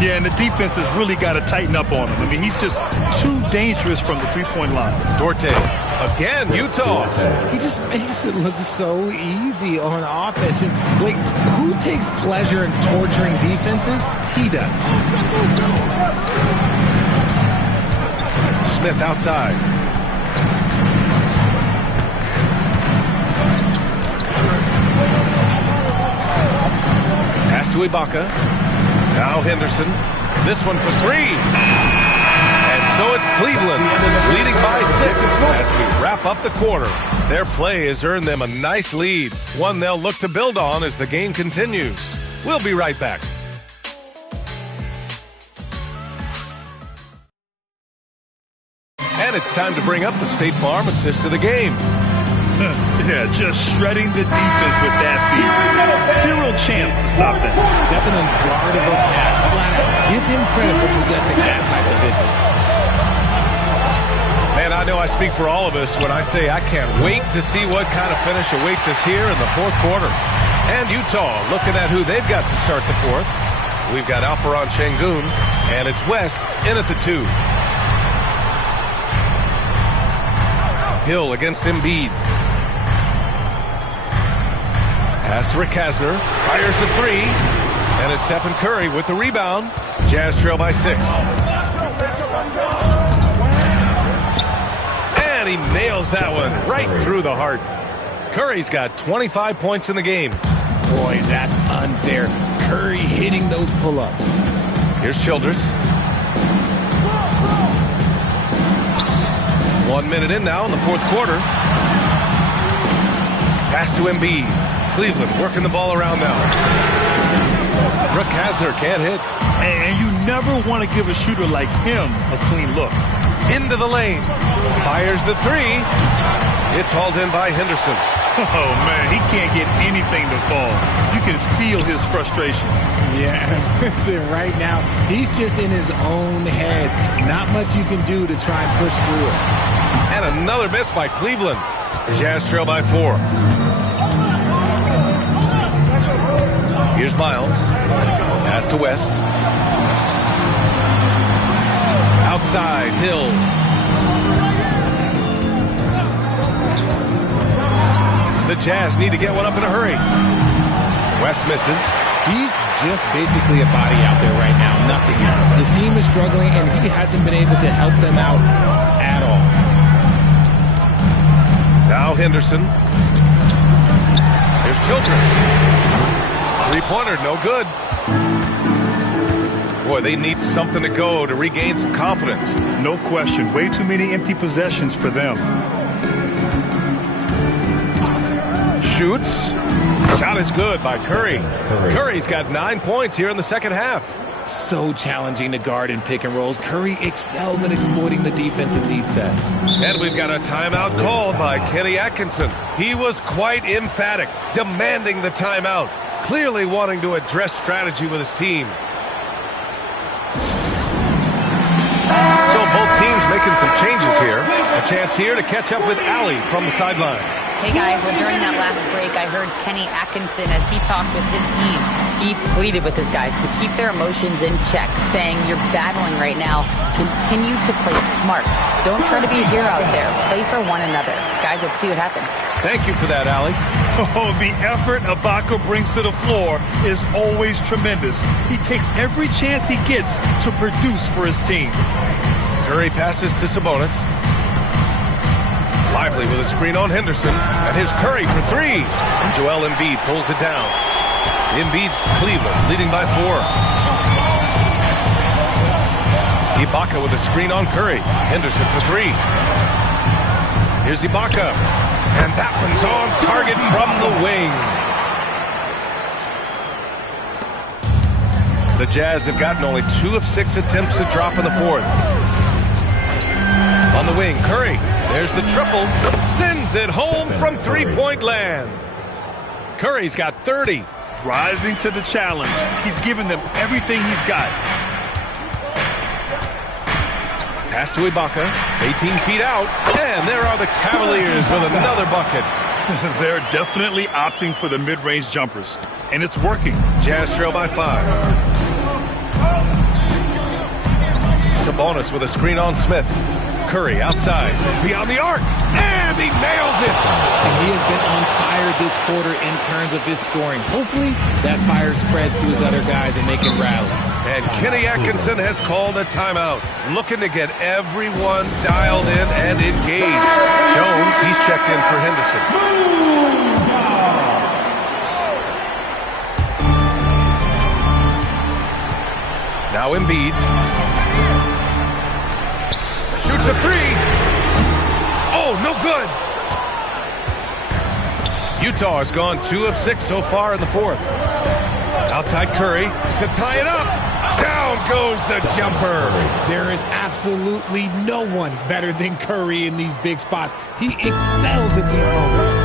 Yeah, and the defense has really got to tighten up on him. I mean, he's just too dangerous from the three-point line. Dorte, again, Utah. He just makes it look so easy on offense. Like, who takes pleasure in torturing defenses? He does. Smith outside. Pass to Ibaka. Now Henderson. This one for three. And so it's Cleveland leading by 6 as we wrap up the quarter. Their play has earned them a nice lead, one they'll look to build on as the game continues. We'll be right back. And it's time to bring up the State Farm assist to the game. Yeah, just shredding the defense with that feed. Zero chance to stop that. That's an unguardable pass. Flat out. Give him credit for possessing that type of vision. Man, I know I speak for all of us when I say I can't wait to see what kind of finish awaits us here in the fourth quarter. And Utah looking at who they've got to start the fourth. We've got Alperon Şengün, and it's West in at the 2. Hill against Embiid. Pass to Rick Kasner, fires the 3, and it's Stephen Curry with the rebound. Jazz trail by 6. And he nails that one right through the heart. Curry's got 25 points in the game. Boy, that's unfair. Curry hitting those pull-ups. Here's Childress. 1 minute in now in the fourth quarter. Pass to Embiid. Cleveland working the ball around now. Rick Kasner can't hit. And you never want to give a shooter like him a clean look. Into the lane. Fires the 3. It's hauled in by Henderson. Oh, man, he can't get anything to fall. You can feel his frustration. Yeah, right now, he's just in his own head. Not much you can do to try and push through it. And another miss by Cleveland. Jazz trail by 4. Here's Miles. Pass to West. Outside, Hill. The Jazz need to get one up in a hurry. West misses. He's just basically a body out there right now, nothing else. The team is struggling, and he hasn't been able to help them out at all. Now Henderson. Here's Childress. Three-pointer, no good. Boy, they need something to go to regain some confidence. No question. Way too many empty possessions for them. Shoots. Shot is good by Curry. Curry's got 9 points here in the second half. So challenging to guard in pick and rolls. Curry excels at exploiting the defense in these sets. And we've got a timeout called by Kenny Atkinson. He was quite emphatic, demanding the timeout, clearly wanting to address strategy with his team. So both teams making some changes here. A chance here to catch up with Allie from the sideline. Hey guys, well during that last break I heard Kenny Atkinson as he talked with his team. He pleaded with his guys to keep their emotions in check, saying you're battling right now. Continue to play smart. Don't try to be a hero out there. Play for one another. Guys, let's see what happens. Thank you for that, Allie. Oh, the effort Ibaka brings to the floor is always tremendous. He takes every chance he gets to produce for his team. Curry passes to Sabonis. Lively with a screen on Henderson. And here's Curry for 3. And Joel Embiid pulls it down. Embiid's Cleveland leading by 4. Ibaka with a screen on Curry. Henderson for 3. Here's Ibaka. And that one's on target from the wing. The Jazz have gotten only 2 of 6 attempts to drop in the fourth. On the wing, Curry. There's the triple. Sends it home from three-point land. Curry's got 30. Rising to the challenge. He's given them everything he's got. Pass to Ibaka. 18 feet out. And there are the Cavaliers with another bucket. They're definitely opting for the mid-range jumpers. And it's working. Jazz trail by 5. Sabonis with a screen on Smith. Curry outside, beyond the arc, and he nails it. And he has been on fire this quarter in terms of his scoring. Hopefully, that fire spreads to his other guys and they can rally. And Kenny Atkinson has called a timeout, looking to get everyone dialed in and engaged. Jones, he's checked in for Henderson. Now Embiid. Shoots a three. Oh, no good. Utah has gone 2 of 6 so far in the fourth. Outside Curry to tie it up. Down goes the jumper. There is absolutely no one better than Curry in these big spots. He excels at these moments.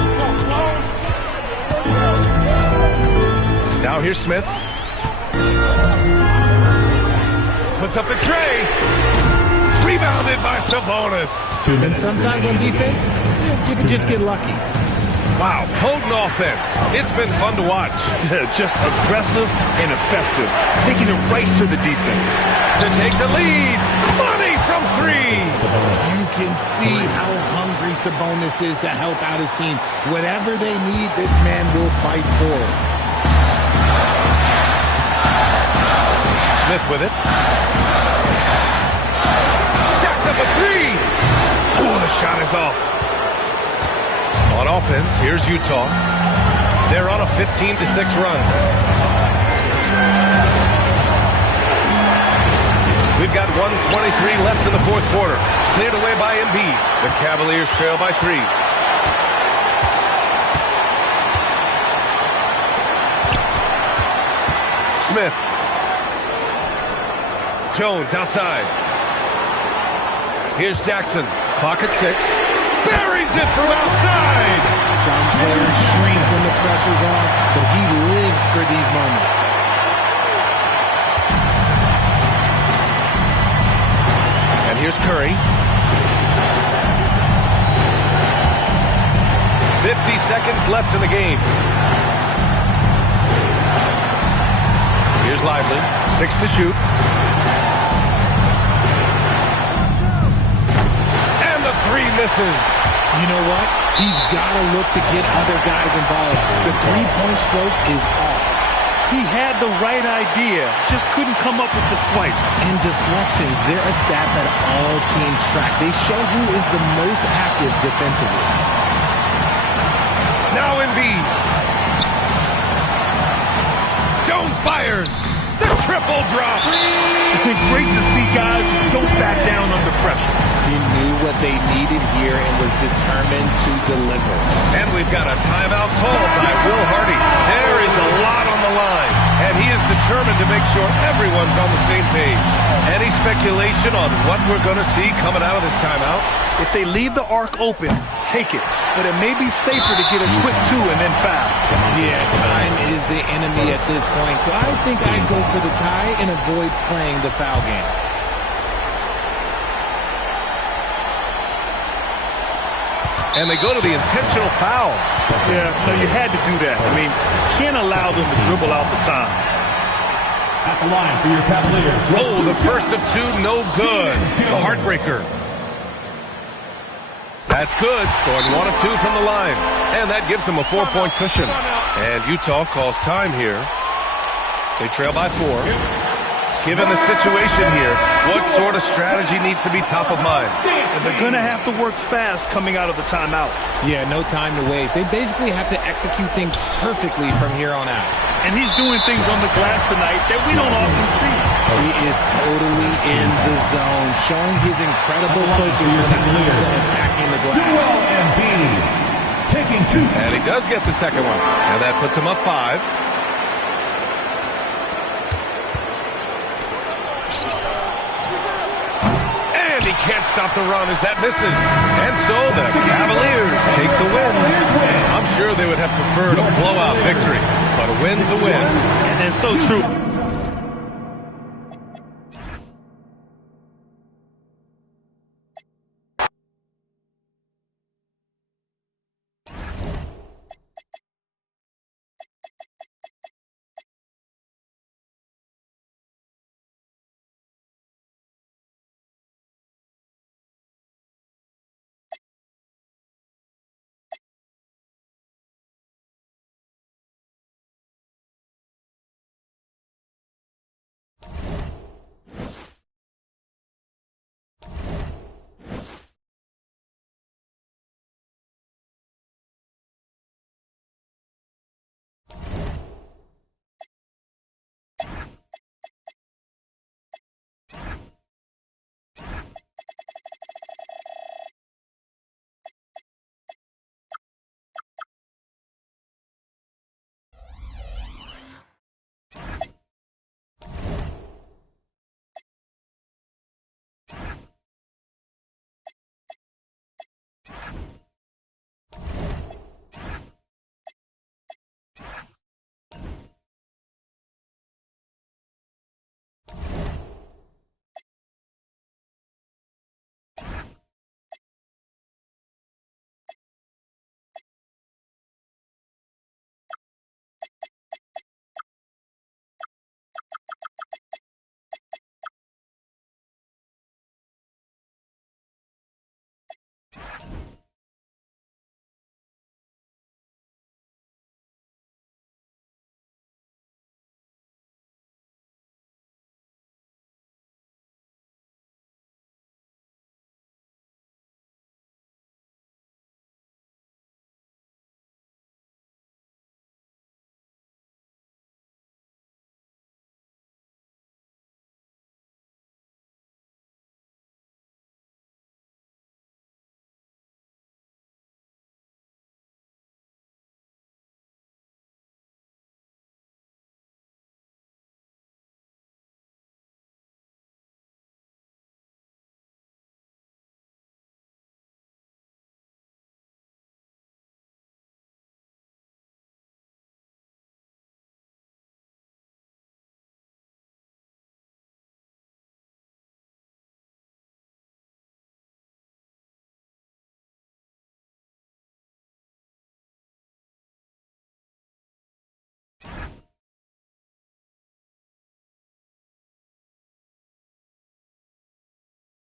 Now here's Smith. Puts up the tray. Rebounded by Sabonis. And sometimes on defense, you can just get lucky. Wow, potent offense. It's been fun to watch. Just aggressive and effective. Taking it right to the defense. To take the lead. Money from 3. You can see how hungry Sabonis is to help out his team. Whatever they need, this man will fight for it. Smith with it. Jacks up a 3. Oh, the shot is off. On offense, here's Utah. They're on a 15-6 run. We've got 1:23 left in the fourth quarter. Cleared away by Embiid. The Cavaliers trail by 3. Smith. Jones outside. Here's Jackson. Clock at 6. Buries it from outside. Some players shrink when the pressure's on, but he lives for these moments. And here's Curry. 50 seconds left in the game. Here's Lively. 6 to shoot. And the 3 misses. You know what? He's got to look to get other guys involved. The three-point stroke is off. He had the right idea, just couldn't come up with the swipe. And deflections, they're a stat that all teams track. They show who is the most active defensively. Now Embiid. Jones fires. The triple drop. Great to see guys who don't back down under pressure. He knew what they needed here and was determined to deliver. And we've got a timeout called by Will Hardy. There is a lot on the line, and he is determined to make sure everyone's on the same page. Any speculation on what we're going to see coming out of this timeout? If they leave the arc open, take it. But it may be safer to get a quick 2 and then foul. Yeah, time is the enemy at this point, so I think I'd go for the tie and avoid playing the foul game. And they go to the intentional foul. Yeah, no, you had to do that. I mean, you can't allow them to dribble out the time. At the line for your Cavaliers. Oh, the first of 2, no good. The heartbreaker. That's good. Going 1 of 2 from the line. And that gives them a 4-point cushion. And Utah calls time here. They trail by 4. Given the situation here, what sort of strategy needs to be top of mind? And they're going to have to work fast coming out of the timeout. Yeah, no time to waste. They basically have to execute things perfectly from here on out. And he's doing things on the glass tonight that we don't often see. He is totally in the zone, showing his incredible focus when it comes to attacking the glass. And he does get the second one. And that puts him up 5. He can't stop the run as that misses. And so the Cavaliers take the win. I'm sure they would have preferred a blowout victory, but a win's a win. And it's so true.